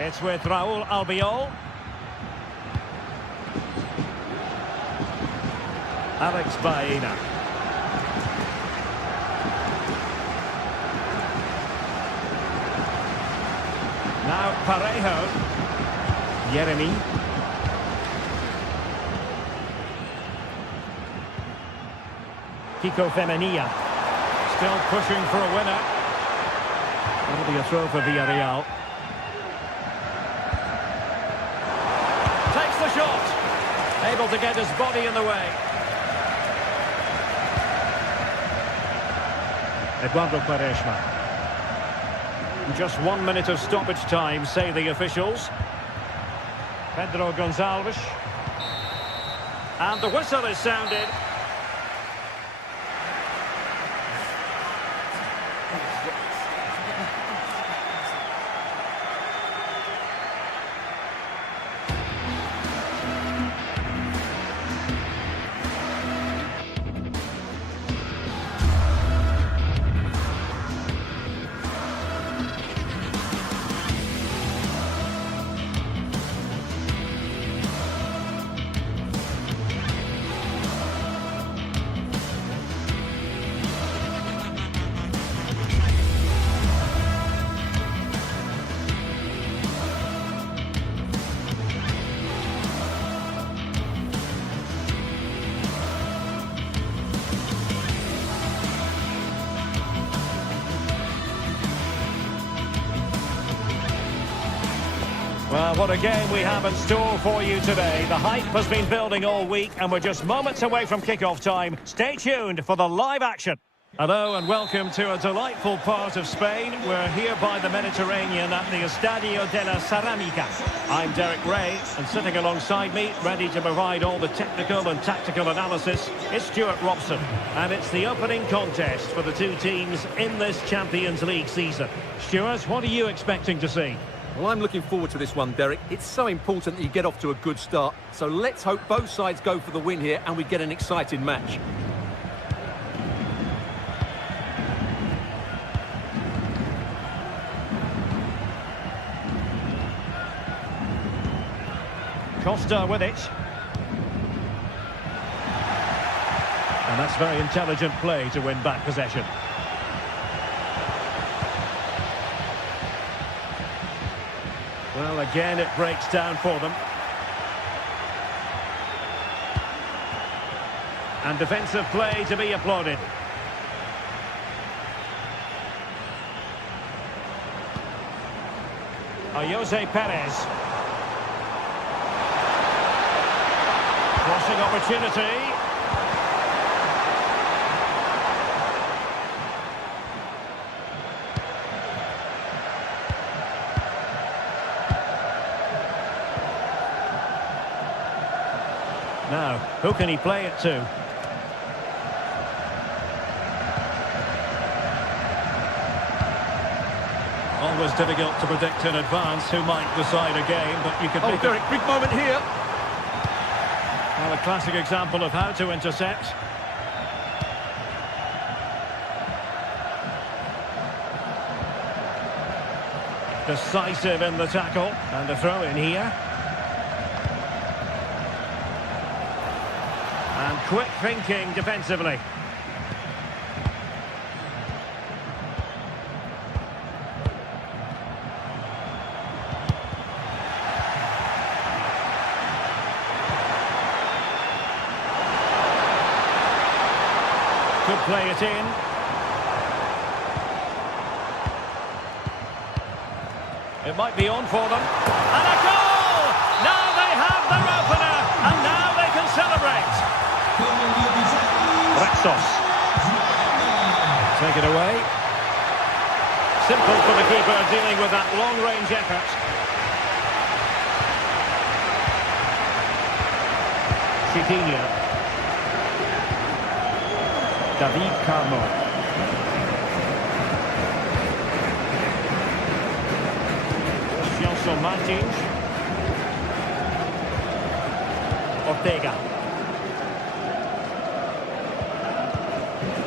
It's with Raúl Albiol. Alex Baena. Now Parejo. Yeremy. Kiko Femenia. Still pushing for a winner. That'll be a throw for Villarreal. Takes the shot. Able to get his body in the way. Eduardo Quaresma. Just 1 minute of stoppage time, say the officials. Pedro Gonçalves. And the whistle is sounded. Well, what a game we have in store for you today. The hype has been building all week and we're just moments away from kickoff time. Stay tuned for the live action. Hello and welcome to a delightful part of Spain. We're here by the Mediterranean at the Estadio de la Ceramica. I'm Derek Ray, and sitting alongside me, ready to provide all the technical and tactical analysis, is Stuart Robson. And it's the opening contest for the two teams in this Champions League season. Stuart, what are you expecting to see? Well, I'm looking forward to this one, Derek. It's so important that you get off to a good start. So let's hope both sides go for the win here and we get an exciting match. Costa with it. And that's very intelligent play to win back possession. Well, again, it breaks down for them. And defensive play to be applauded. Jose Perez. Crossing opportunity. Now, who can he play it to? Always difficult to predict in advance who might decide a game, but you could... Oh, Derek, big moment here. Well, a classic example of how to intercept. Decisive in the tackle, and a throw in here. And quick thinking defensively. Could play it in. It might be on for them. And a goal! Now they have their opener, and now they can celebrate. Rexos. Take it away. Simple for the keeper dealing with that long-range effort. Chiquinho. David Carmo. Gelson Martins. Ortega.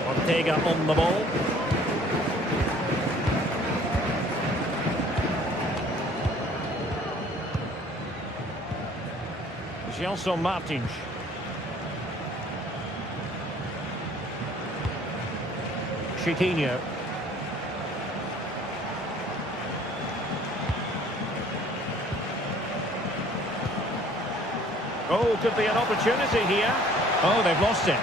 Ortega on the ball. Gelson Martins. Chiquinho. Oh, could be an opportunity here. Oh, they've lost it.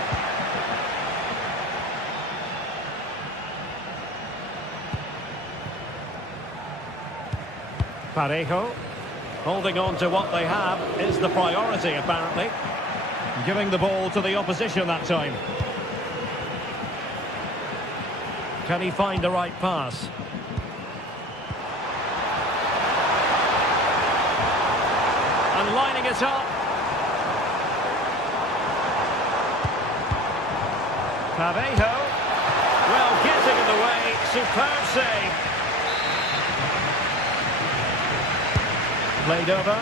Parejo. Holding on to what they have is the priority, apparently. Giving the ball to the opposition that time. Can he find the right pass? And lining it up. Parejo. Well, getting in the way. Superb save. Played over.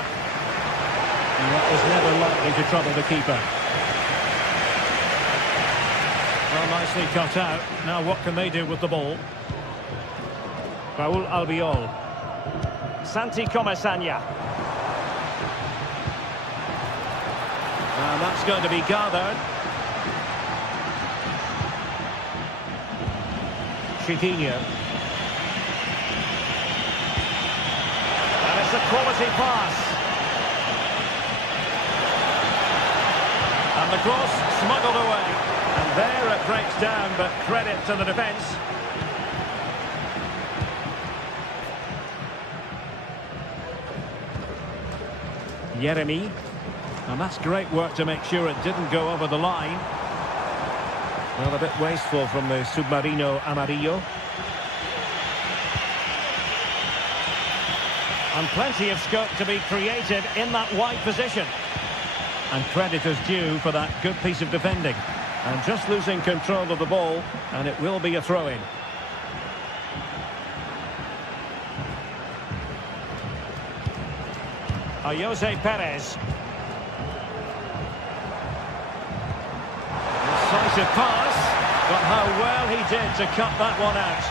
And that was never likely to trouble the keeper. Well, nicely cut out. Now what can they do with the ball? Raul Albiol. Santi Comesaña. And that's going to be gathered. Chiquinho. And it's a quality pass. And the cross smuggled away. And there it breaks down, but credit to the defence. Yeremy. And that's great work to make sure it didn't go over the line. Well, a bit wasteful from the Submarino Amarillo. And plenty of scope to be creative in that wide position. And credit is due for that good piece of defending. And just losing control of the ball, and it will be a throw-in. Jose Perez. Decisive pass, but how well he did to cut that one out.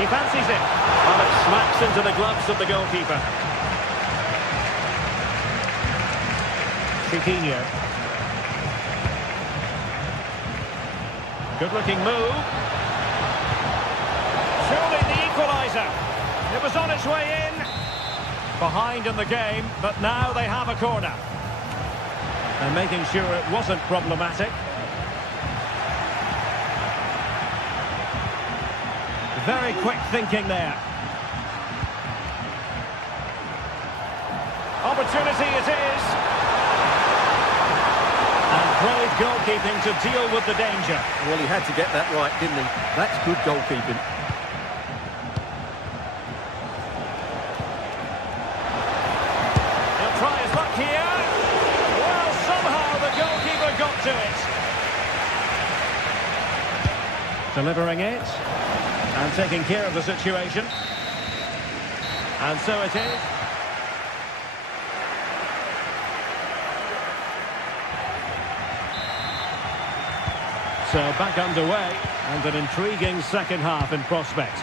He fancies it, and it smacks into the gloves of the goalkeeper. Chiquinho. Good-looking move. Surely the equaliser. It was on its way in. Behind in the game, but now they have a corner. And making sure it wasn't problematic. Very quick thinking there. Opportunity it is. And brave goalkeeping to deal with the danger. Well, he had to get that right, didn't he? That's good goalkeeping. He'll try his luck here. Well, somehow the goalkeeper got to it. Delivering it. And taking care of the situation. And so it is. So back underway, and an intriguing second half in prospect.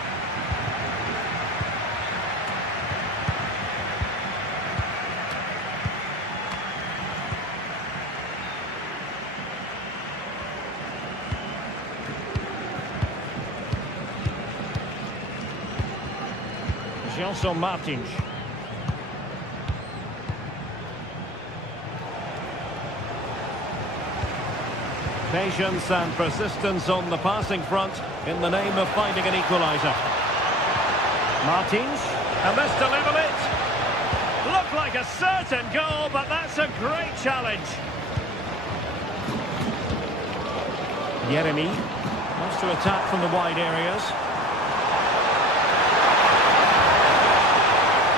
Gelson Martins. Patience and persistence on the passing front in the name of finding an equaliser. Martins, and this to level it. Looked like a certain goal, but that's a great challenge. Yeremy wants to attack from the wide areas.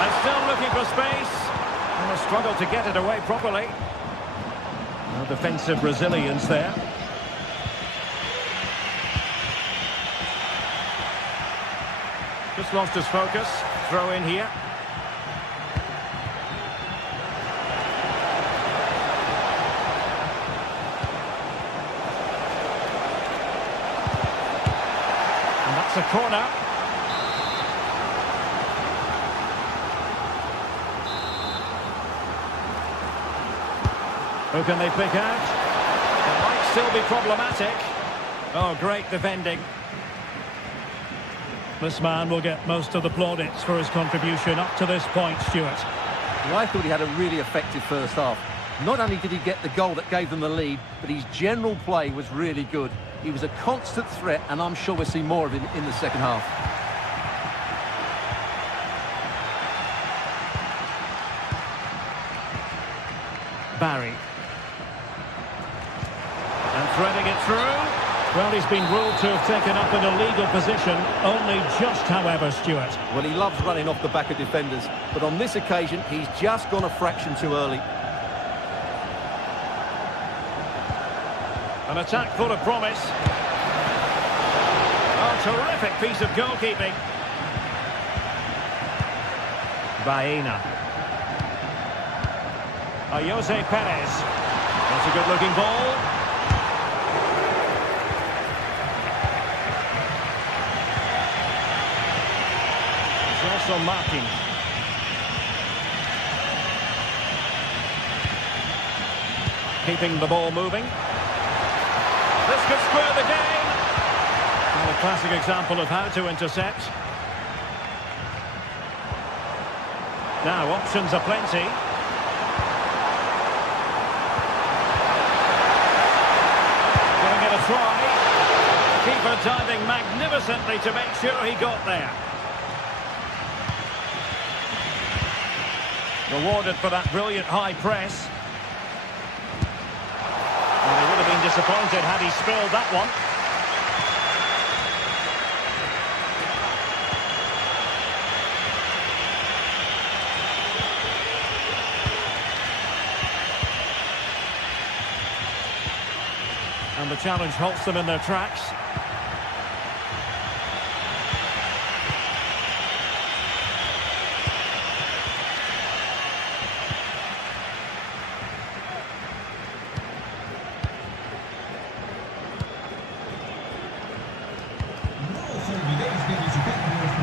And still looking for space. And a struggle to get it away properly. No defensive resilience there. Just lost his focus. Throw in here. And that's a corner. Who can they pick out? It might still be problematic. Oh, great defending. This man will get most of the plaudits for his contribution up to this point, Stuart. Well, I thought he had a really effective first half. Not only did he get the goal that gave them the lead, but his general play was really good. He was a constant threat, and I'm sure we'll see more of him in the second half. Barry. And threading it through. Well, he's been ruled to have taken up an illegal position, only just, however, Stuart. Well, he loves running off the back of defenders, but on this occasion, he's just gone a fraction too early. An attack full of promise. Oh, terrific piece of goalkeeping. Baena. Jose Perez. That's a good-looking ball. Gelson Martins. Keeping the ball moving. This could square the game. Well, a classic example of how to intercept. Now, options are plenty. Giving it a try. Keeper diving magnificently to make sure he got there. Rewarded for that brilliant high press. And he would have been disappointed had he spilled that one. And the challenge halts them in their tracks.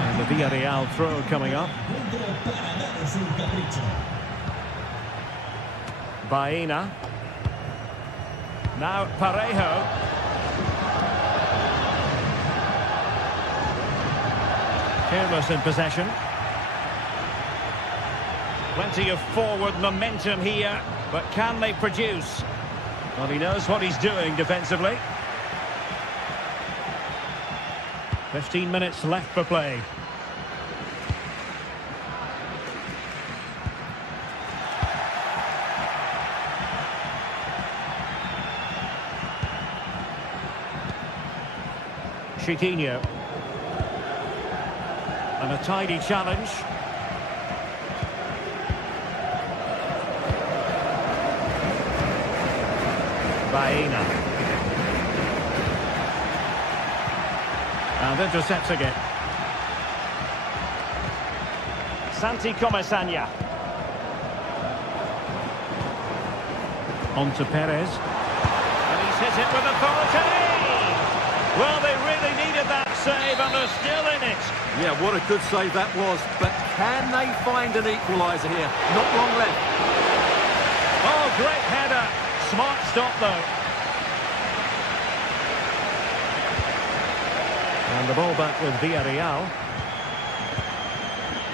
And the Villarreal throw coming up. Baena. Now Parejo. Careless in possession. Plenty of forward momentum here, but can they produce? Well, he knows what he's doing defensively. 15 minutes left for play. Chiquinho. And a tidy challenge. Baena. And intercepts again. Santi Comesaña. On to Perez. And he's hit it with authority. Well, they really needed that save, and they're still in it. Yeah, what a good save that was. But can they find an equaliser here? Not long left. Oh, great header. Smart stop, though. And the ball back with Villarreal.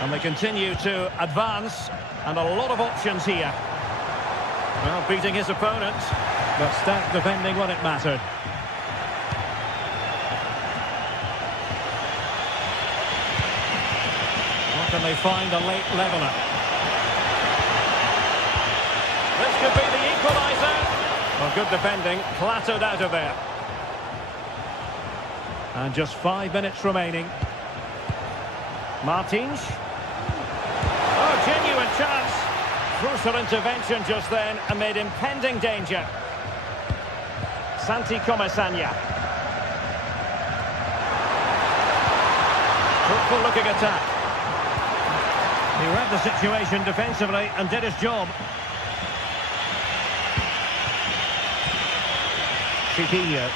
And they continue to advance. And a lot of options here. Well, beating his opponent, but stacked defending when it mattered. Can they find a late leveller? This could be the equaliser. Well, good defending, clattered out of there. And just 5 minutes remaining. Martins. Oh, genuine chance. Crucial intervention just then amid impending danger. Santi Comesaña. Fruitful looking attack. He read the situation defensively and did his job. Chiquinho.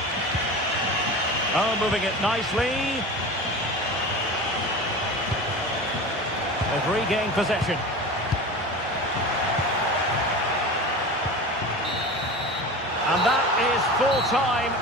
Oh, moving it nicely. They've regained possession. And that is full time.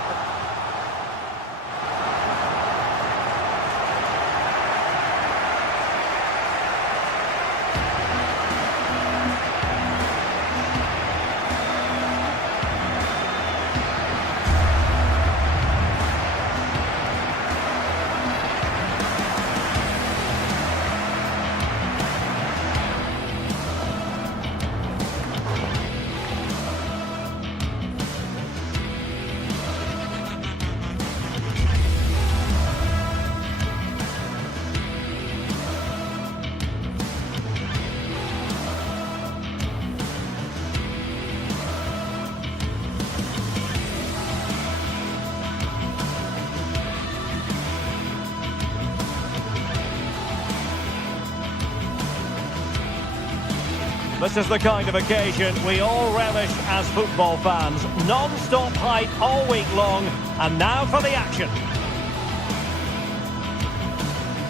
This is the kind of occasion we all relish as football fans. Non-stop hype all week long, and now for the action.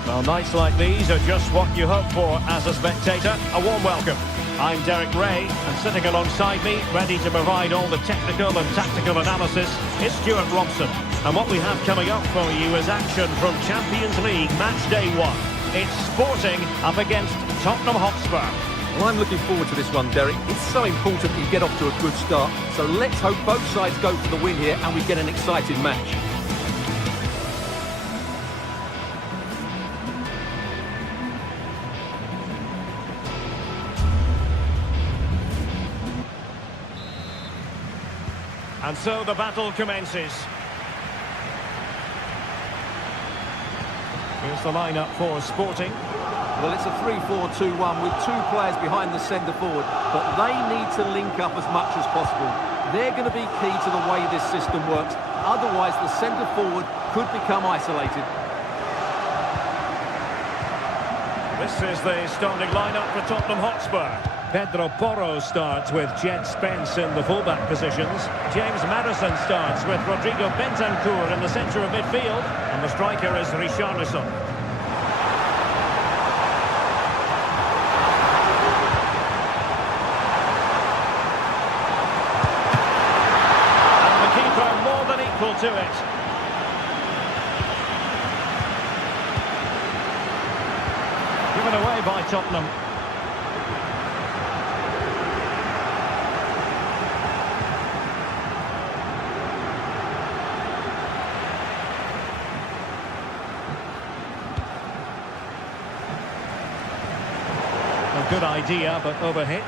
Well, nights like these are just what you hope for as a spectator. A warm welcome. I'm Derek Ray, and sitting alongside me, ready to provide all the technical and tactical analysis, is Stuart Robson. And what we have coming up for you is action from Champions League Match Day 1. It's Sporting up against Tottenham Hotspur. Well, I'm looking forward to this one, Derek. It's so important that you get off to a good start. So let's hope both sides go for the win here and we get an exciting match. And so the battle commences. Here's the lineup for Sporting. Well, it's a 3-4-2-1 with two players behind the centre forward, but they need to link up as much as possible. They're going to be key to the way this system works. Otherwise, the centre forward could become isolated. This is the starting lineup for Tottenham Hotspur. Pedro Porro starts with Jed Spence in the fullback positions. James Maddison starts with Rodrigo Bentancur in the centre of midfield. And the striker is Richarlison. To it. Tottenham. A good idea, but overhit.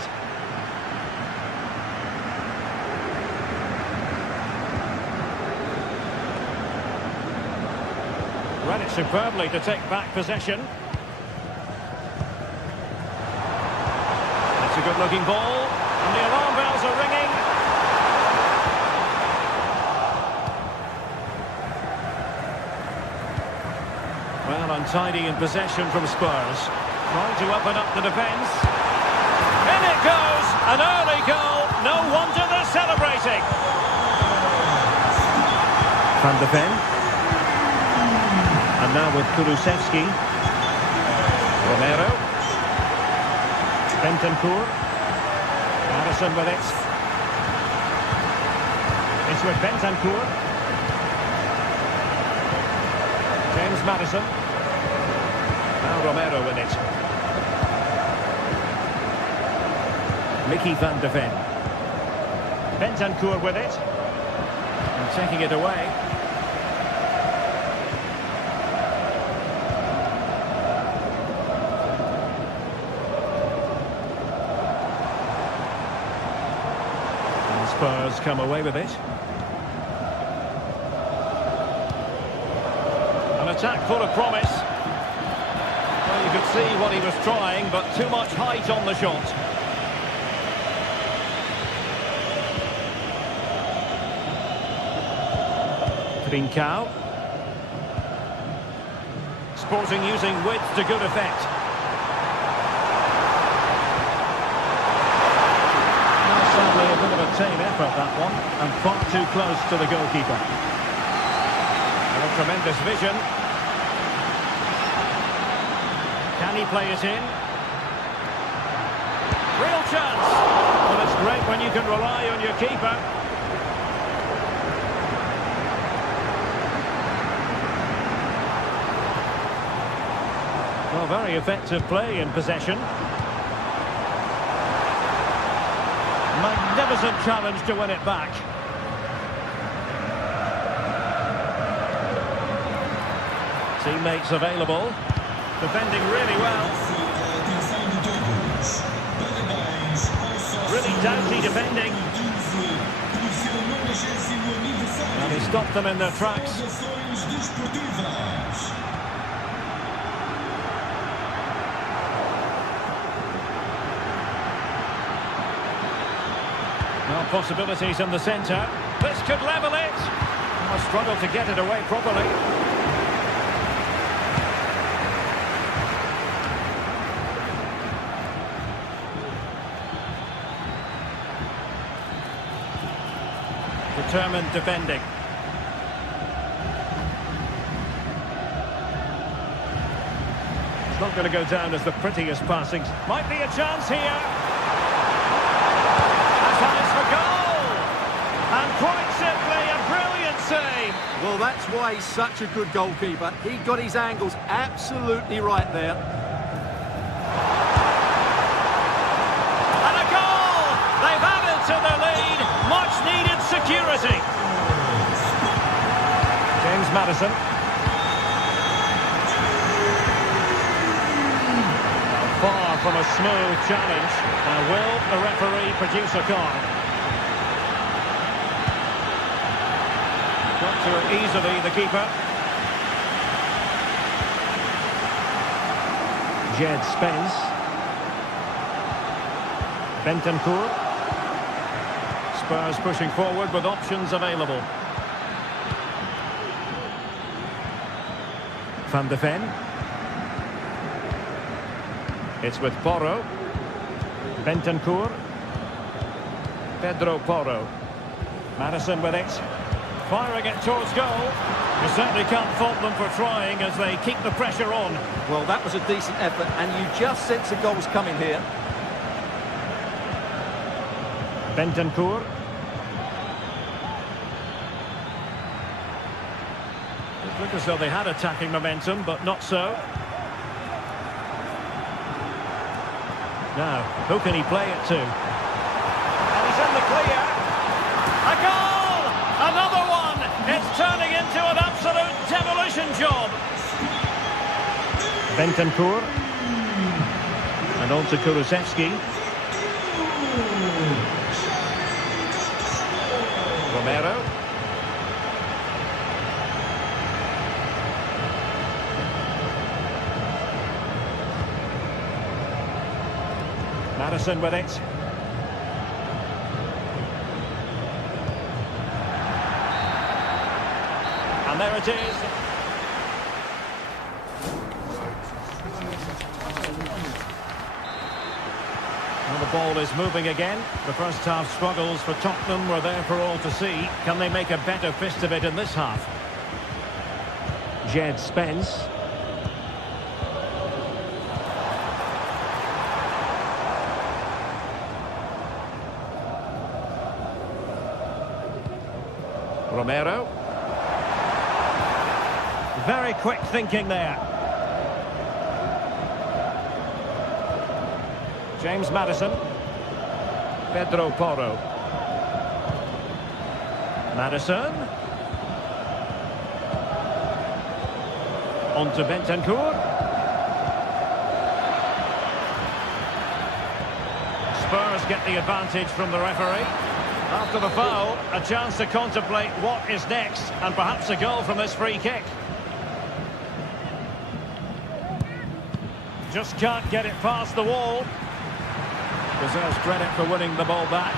Read it superbly to take back possession. It's a good-looking ball, and the alarm bells are ringing. Well, untidy in possession from Spurs. Trying to open up the defence. In it goes! An early goal. No wonder they're celebrating. Van de Ven. And now with Kulusevski. Romero. Bentancur. Madison with it. It's with Bentancur. James Madison. Now Romero with it. Mickey van de Ven. Bentancur with it. And taking it away. And Spurs come away with it. An attack full of promise. Well, you could see what he was trying, but too much height on the shot. Trincao. Sporting using width to good effect. Now sadly a bit of a tame effort, that one, and far too close to the goalkeeper. And a tremendous vision. Can he play it in? Real chance! Well, it's great when you can rely on your keeper. Well, very effective play in possession. Magnificent challenge to win it back. Teammates available. Defending really well. Really doughty defending. And he stopped them in their tracks. Well, possibilities in the centre. This could level it. A struggle to get it away properly. Determined defending. It's not going to go down as the prettiest passings. Might be a chance here. For goal! And quite simply, a brilliant save. Well, that's why he's such a good goalkeeper. He got his angles absolutely right there. And a goal! They've added to their lead. Much needed security. James Madison. Far from a smooth challenge. Now will the referee produce a card? Got to it easily, the keeper. Jed Spence. Bentancur. Spurs pushing forward with options available. Van de Ven. It's with Porro. Bentancur. Pedro Porro. Madison with it. Firing it towards goal. You certainly can't fault them for trying as they keep the pressure on. Well, that was a decent effort, and you just sense the goal's coming here. Bentancur. It looked as though they had attacking momentum, but not so. Now, who can he play it to? And he's in the clear. A goal! Another one! It's turning into an absolute demolition job. Bentancur. And on to Kulusevski. Romero. Madison with it. And there it is. Well, the ball is moving again. The first half struggles for Tottenham were there for all to see. Can they make a better fist of it in this half? Jed Spence. Romero. Very quick thinking there. James Maddison. Pedro Porro. Maddison. On to Bentancur. Spurs get the advantage from the referee. After the foul, a chance to contemplate what is next, and perhaps a goal from this free kick. Just can't get it past the wall. Deserves credit for winning the ball back.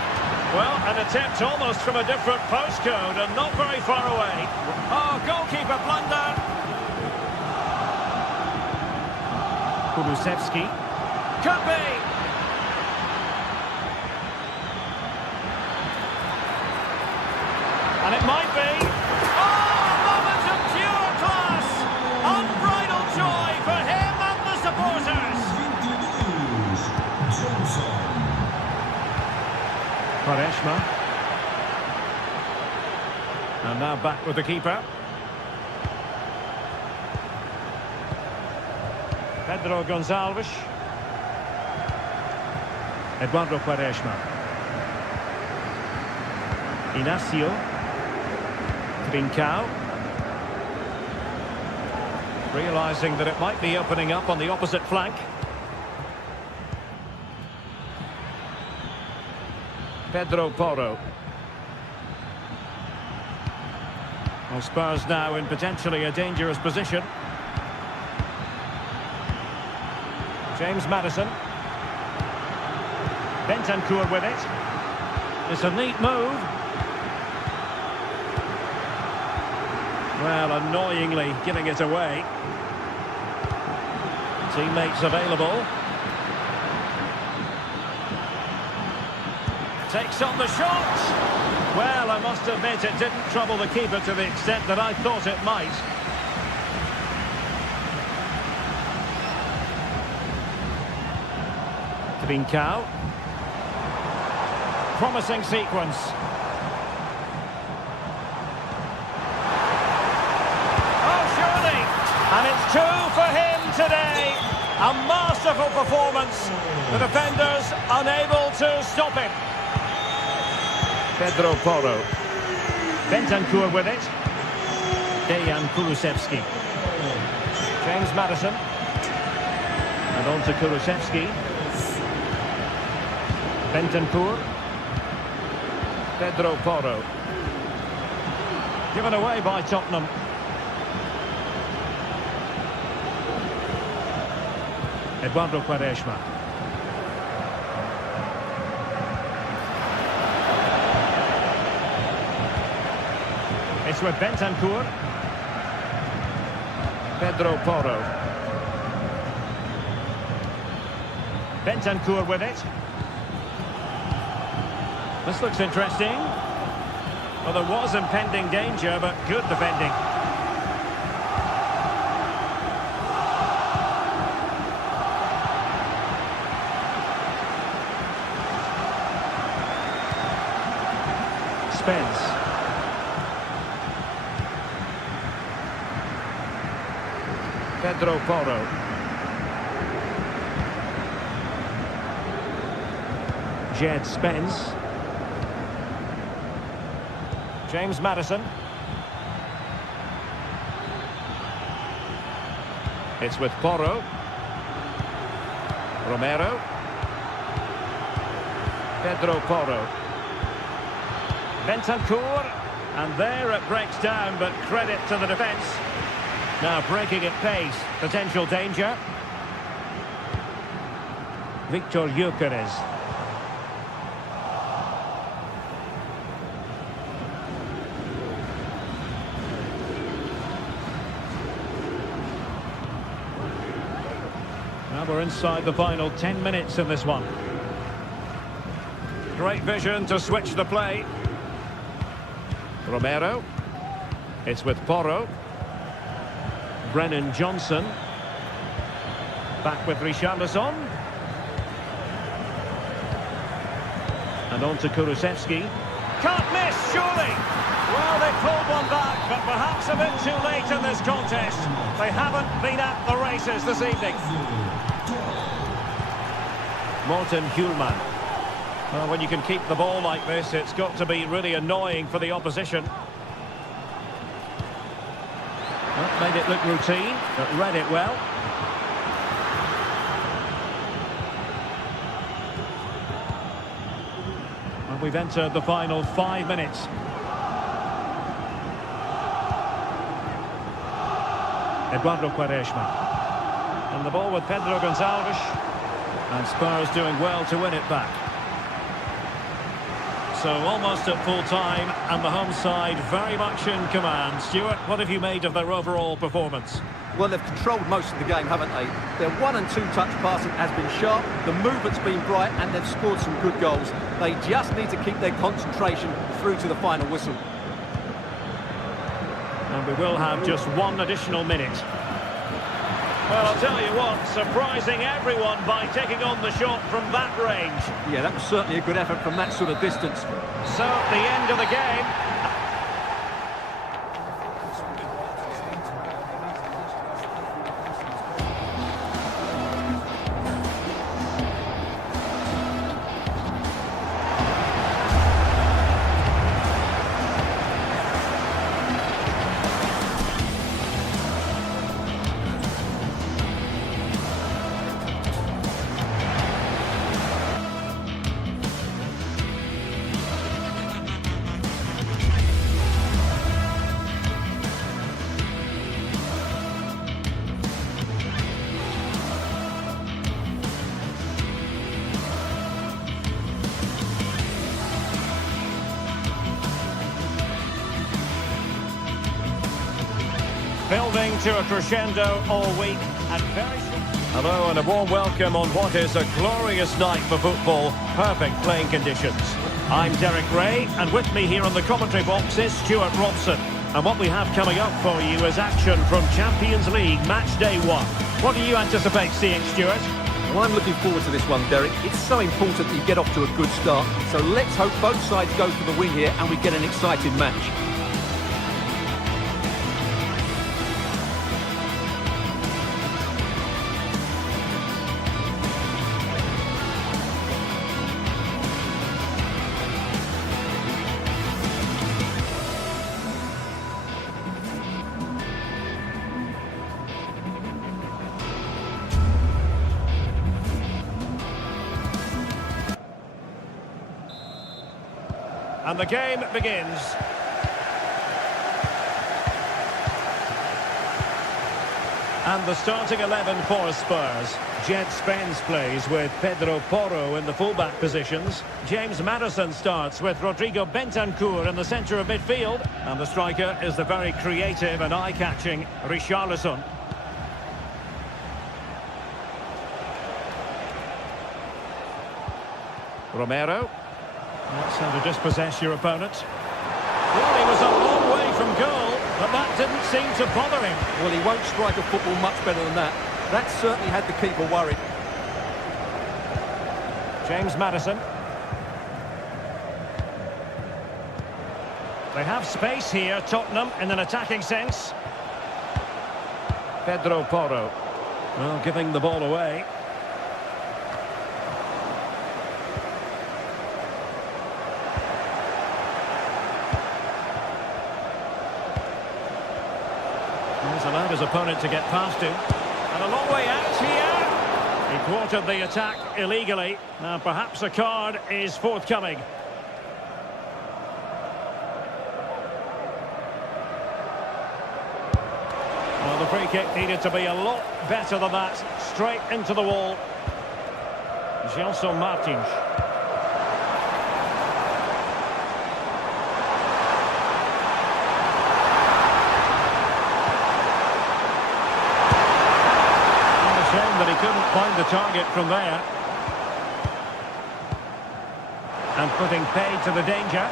Well, an attempt almost from a different postcode and not very far away. Oh, goalkeeper blunder. Kulusevski. Could be. And it might be. Oh, a moment of pure class! Unbridled joy for him and the supporters! Quaresma. And now back with the keeper. Pedro Gonçalves. Eduardo Quaresma. Inacio. Trincao. Realising that it might be opening up on the opposite flank. Pedro Porro. Well, Spurs now in potentially a dangerous position. James Maddison. Bentancur with it. It's a neat move. Well, annoyingly giving it away. Teammates available. Takes on the shot. Well, I must admit it didn't trouble the keeper to the extent that I thought it might. Trincao. Promising sequence. And it's 2 for him today. A masterful performance. The defenders unable to stop him. Pedro Porro. Bentancur with it. Dejan Kulusevski. James Maddison. And on to Kulusevski. Bentancur. Pedro Porro. Given away by Tottenham. Eduardo Quaresma. It's with Bentancur. Pedro Porro. Bentancur with it. This looks interesting. Well, there was impending danger, but good defending. Spence. Pedro Porro. Jed Spence. James Maddison. It's with Porro. Romero. Pedro Porro. Bentancur. And there it breaks down, but credit to the defence. Now breaking at pace. Potential danger. Victor Gyökeres. Now we're inside the final 10 minutes in this one. Great vision to switch the play. Romero. It's with Porro. Brennan Johnson. Back with Richarlison. And on to Kulusevski. Can't miss, surely! Well, they pulled one back, but perhaps a bit too late in this contest. They haven't been at the races this evening. Morten Hjulman. Well, when you can keep the ball like this, it's got to be really annoying for the opposition. Well, made it look routine, but read it well. And we've entered the final 5 minutes. Eduardo Quaresma. And the ball with Pedro Gonçalves. And Spurs doing well to win it back. So almost at full time, and the home side very much in command. Stuart, what have you made of their overall performance? Well, they've controlled most of the game, haven't they? Their 1- and 2-touch passing has been sharp, the movement's been bright, and they've scored some good goals. They just need to keep their concentration through to the final whistle. And we will have just one additional minute. Well, I'll tell you what, surprising everyone by taking on the shot from that range. Yeah, that was certainly a good effort from that sort of distance. So, the end of the game. Building to a crescendo all week and very soon. Hello and a warm welcome on what is a glorious night for football. Perfect playing conditions. I'm Derek Ray, and with me here on the commentary box is Stuart Robson. And what we have coming up for you is action from Champions League Match Day 1. What do you anticipate seeing, Stuart? Well, I'm looking forward to this one, Derek. It's so important that you get off to a good start. So let's hope both sides go for the win here and we get an exciting match. And the game begins. And the starting 11 for Spurs. Jed Spence plays with Pedro Porro in the fullback positions. James Maddison starts with Rodrigo Bentancur in the centre of midfield. And the striker is the very creative and eye-catching Richarlison. Romero. That's how to dispossess your opponent. Well, he was a long way from goal, but that didn't seem to bother him. Well, he won't strike a football much better than that. That certainly had the keeper worried. James Maddison. They have space here, Tottenham, in an attacking sense. Pedro Porro. Well, giving the ball away. his opponent to get past him. And a long way out here. He thwarted the attack illegally. Now perhaps a card is forthcoming. Well, the free kick needed to be a lot better than that. Straight into the wall. Gelson Martins. Shame that he couldn't find the target from there. And putting paid to the danger.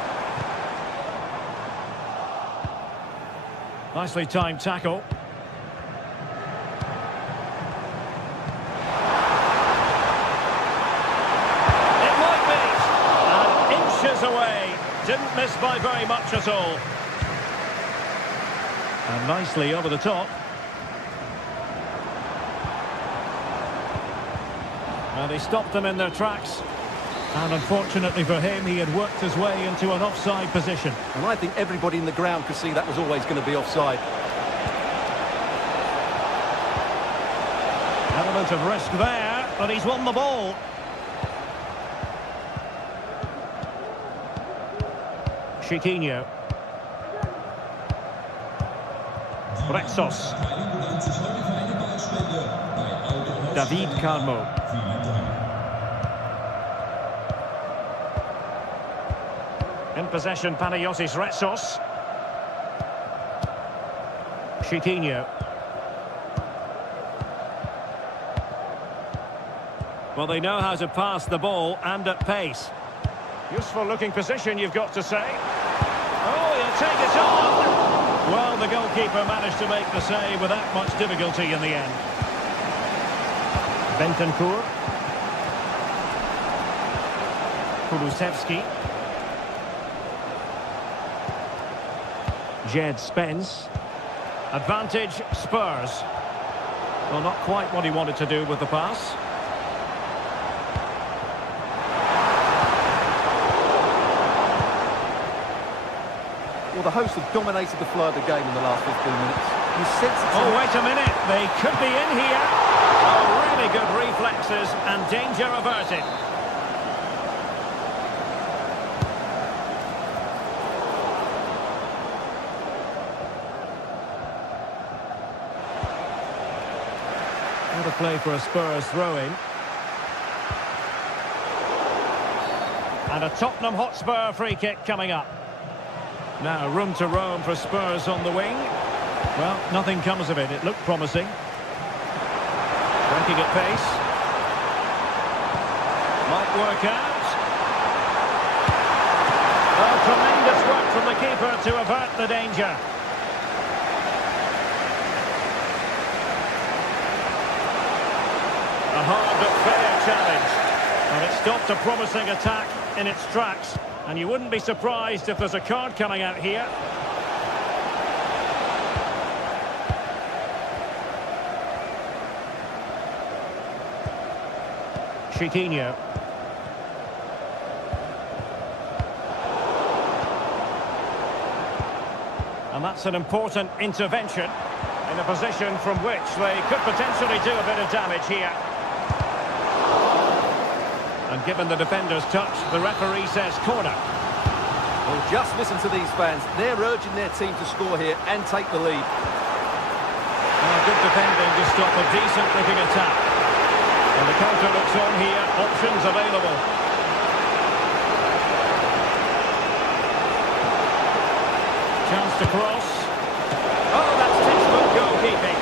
Nicely timed tackle. It might be. And inches away. Didn't miss by very much at all. And nicely over the top. And he stopped them in their tracks. And unfortunately for him, he had worked his way into an offside position. And I think everybody in the ground could see that was always going to be offside. Element of risk there, but he's won the ball. Chiquinho. Retsos. David Carmo. In possession, Panayotis Retsos. Chiquinho. Well, they know how to pass the ball and at pace. Useful looking position, you've got to say. Oh, he'll take it on. Well, the goalkeeper managed to make the save without much difficulty in the end. Bentancur. Kulusevski. Jed Spence. Advantage Spurs. Well, not quite what he wanted to do with the pass. Well, the hosts have dominated the flow of the game in the last 15 minutes. You sense it's Oh, wait a minute. They could be in here. Oh, really good reflexes and danger averted. What a play for a Spurs throw-in. And a Tottenham Hotspur free kick coming up. Now, room to roam for Spurs on the wing. Well, nothing comes of it. It looked promising. Working at pace. Might work out. Oh, tremendous work from the keeper to avert the danger. A hard but fair challenge. And it stopped a promising attack in its tracks. And you wouldn't be surprised if there's a card coming out here. Chiquinho. And that's an important intervention in a position from which they could potentially do a bit of damage here. And given the defender's touch, the referee says corner. Well, just listen to these fans. They're urging their team to score here and take the lead. Good defending to stop a decent-looking attack. And the counter looks on here. Options available. Chance to cross. Oh, that's textbook goalkeeping.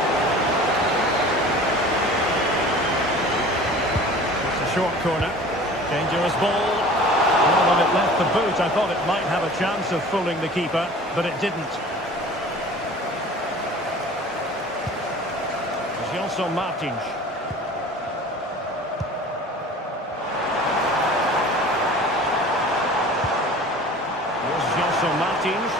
It's a short corner. Dangerous ball. Well, when it left the boot, I thought it might have a chance of fooling the keeper, but it didn't. Gelson Martins. Here's Gelson Martins.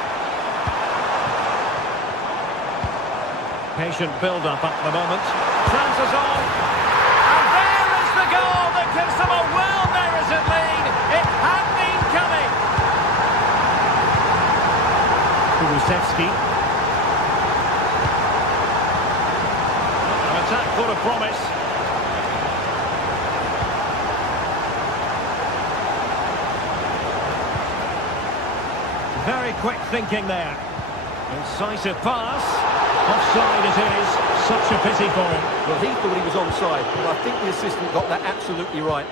Patient build-up at the moment. Chances on. And there is the goal that gives them a well-merited lead. It had been coming. Kulusevski. promise. Very quick thinking there. Incisive pass. Offside it is. Such a pity for him. Well, he thought he was onside, but I think the assistant got that absolutely right.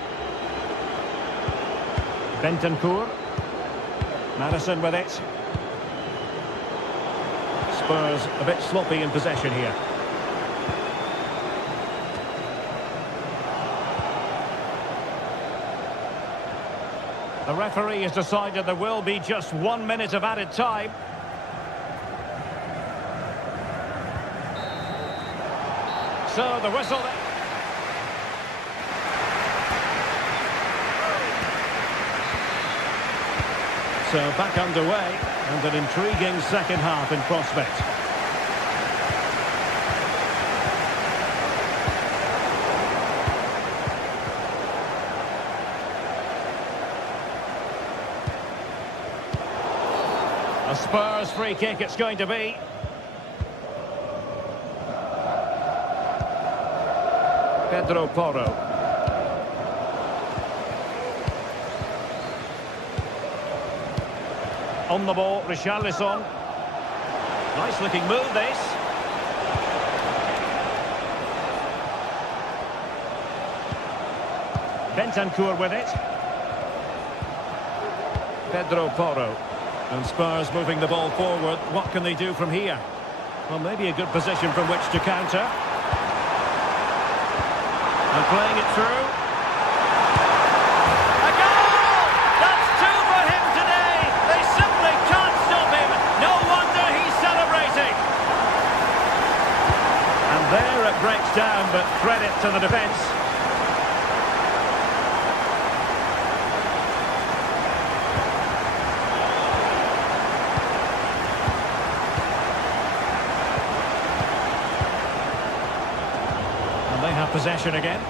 Bentancur. Madison with it. Spurs a bit sloppy in possession here. The referee has decided there will be just 1 minute of added time. So the whistle. So back underway, and an intriguing second half in prospect. A Spurs free kick it's going to be. Pedro Porro. On the ball, Richarlison. Nice looking move this. Bentancur with it. Pedro Porro. And Spurs moving the ball forward. What can they do from here? Well, maybe a good position from which to counter. And playing it through. A goal! That's two for him today. They simply can't stop him. No wonder he's celebrating. And there it breaks down, but credit to the defence. And they have possession again.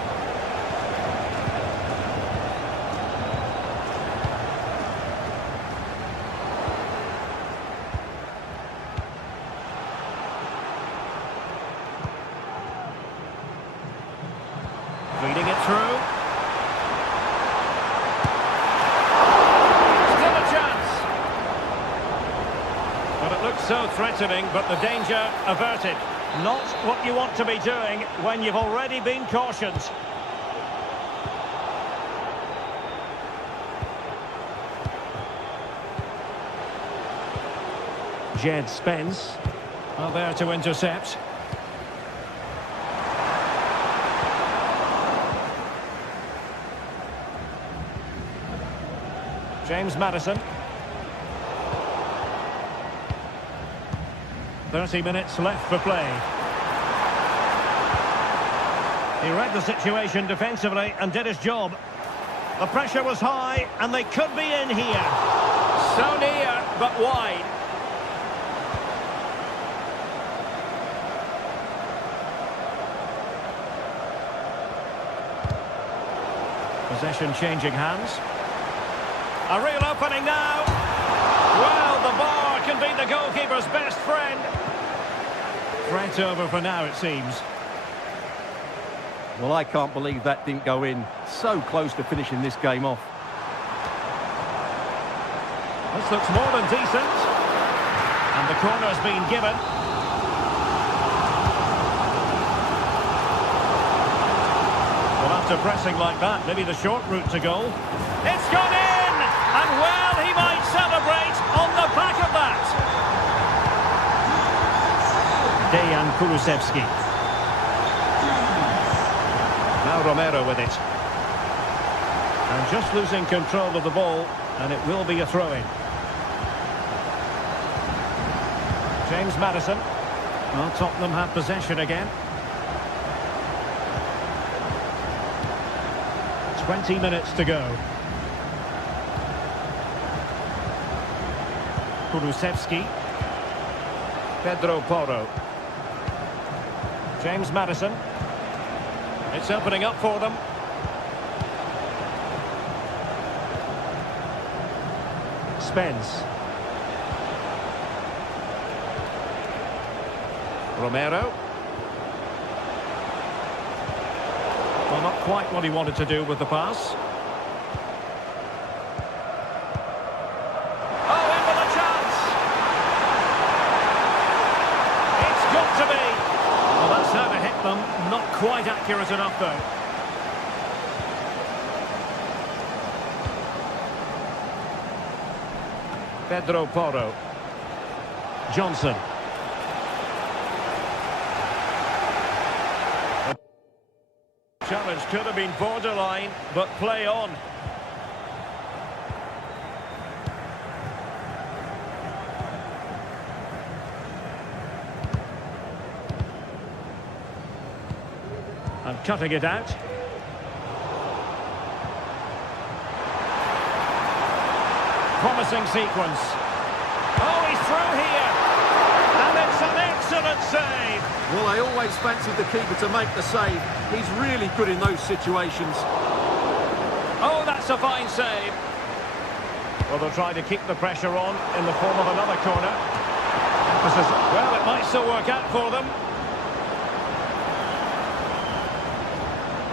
Feeding it through. Still a chance. But it looks so threatening, but the danger averted. Not what you want to be doing when you've already been cautioned. Jed Spence. Well, there to intercept. James Madison. 30 minutes left for play. He read the situation defensively and did his job. The pressure was high and they could be in here. So near, but wide. Possession changing hands. A real opening now. Well, the bar can be the goalkeeper's best friend. Threat over for now, it seems. Well, I can't believe that didn't go in. So close to finishing this game off. This looks more than decent. And the corner's been given. Well, after pressing like that, maybe the short route to goal. It's gone in! And well, he might celebrate on the back of that. Dejan Kulusevski. Now Romero with it. And just losing control of the ball, and it will be a throw-in. James Madison. Well, Tottenham have possession again. 20 minutes to go. Kulusevski. Pedro Porro. James Madison. It's opening up for them. Spence. Romero. Well, not quite what he wanted to do with the pass. Oh, in with a chance! It's got to be! Well, that's how to hit them. Not quite accurate enough, though. Pedro Porro. Johnson. Challenge could have been borderline, but play on. And cutting it out. Promising sequence. Oh, he's through here. And it's an excellent save. Well, I always fancied the keeper to make the save. He's really good in those situations. Oh, that's a fine save. Well, they'll try to keep the pressure on in the form of another corner. Emphasis. Well, it might still work out for them.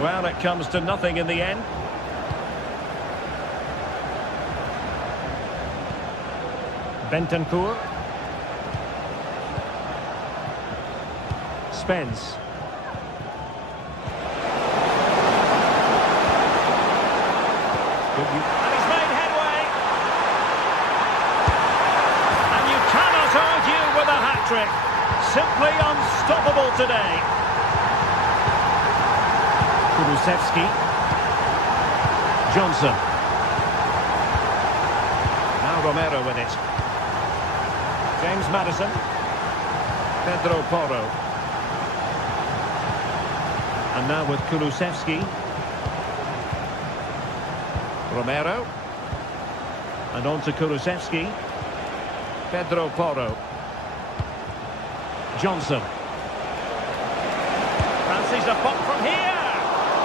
Well, it comes to nothing in the end. Bentancur. Spence. And he's made headway. And you cannot argue with a hat-trick. Simply unstoppable today. Kulusevski. Johnson. Now Romero with it. James Maddison. Pedro Porro. And now with Kulusevski. Romero. And on to Kulusevski. Pedro Porro. Johnson. Fancies a pop from here.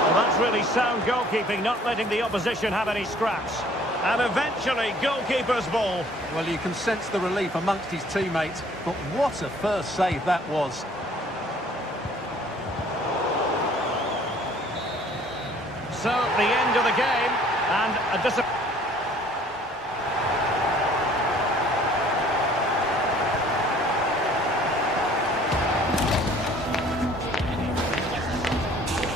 Well, that's really sound goalkeeping, not letting the opposition have any scraps. And eventually, goalkeeper's ball. Well, you can sense the relief amongst his teammates, but what a first save that was. So, the end of the game, and a disappointment.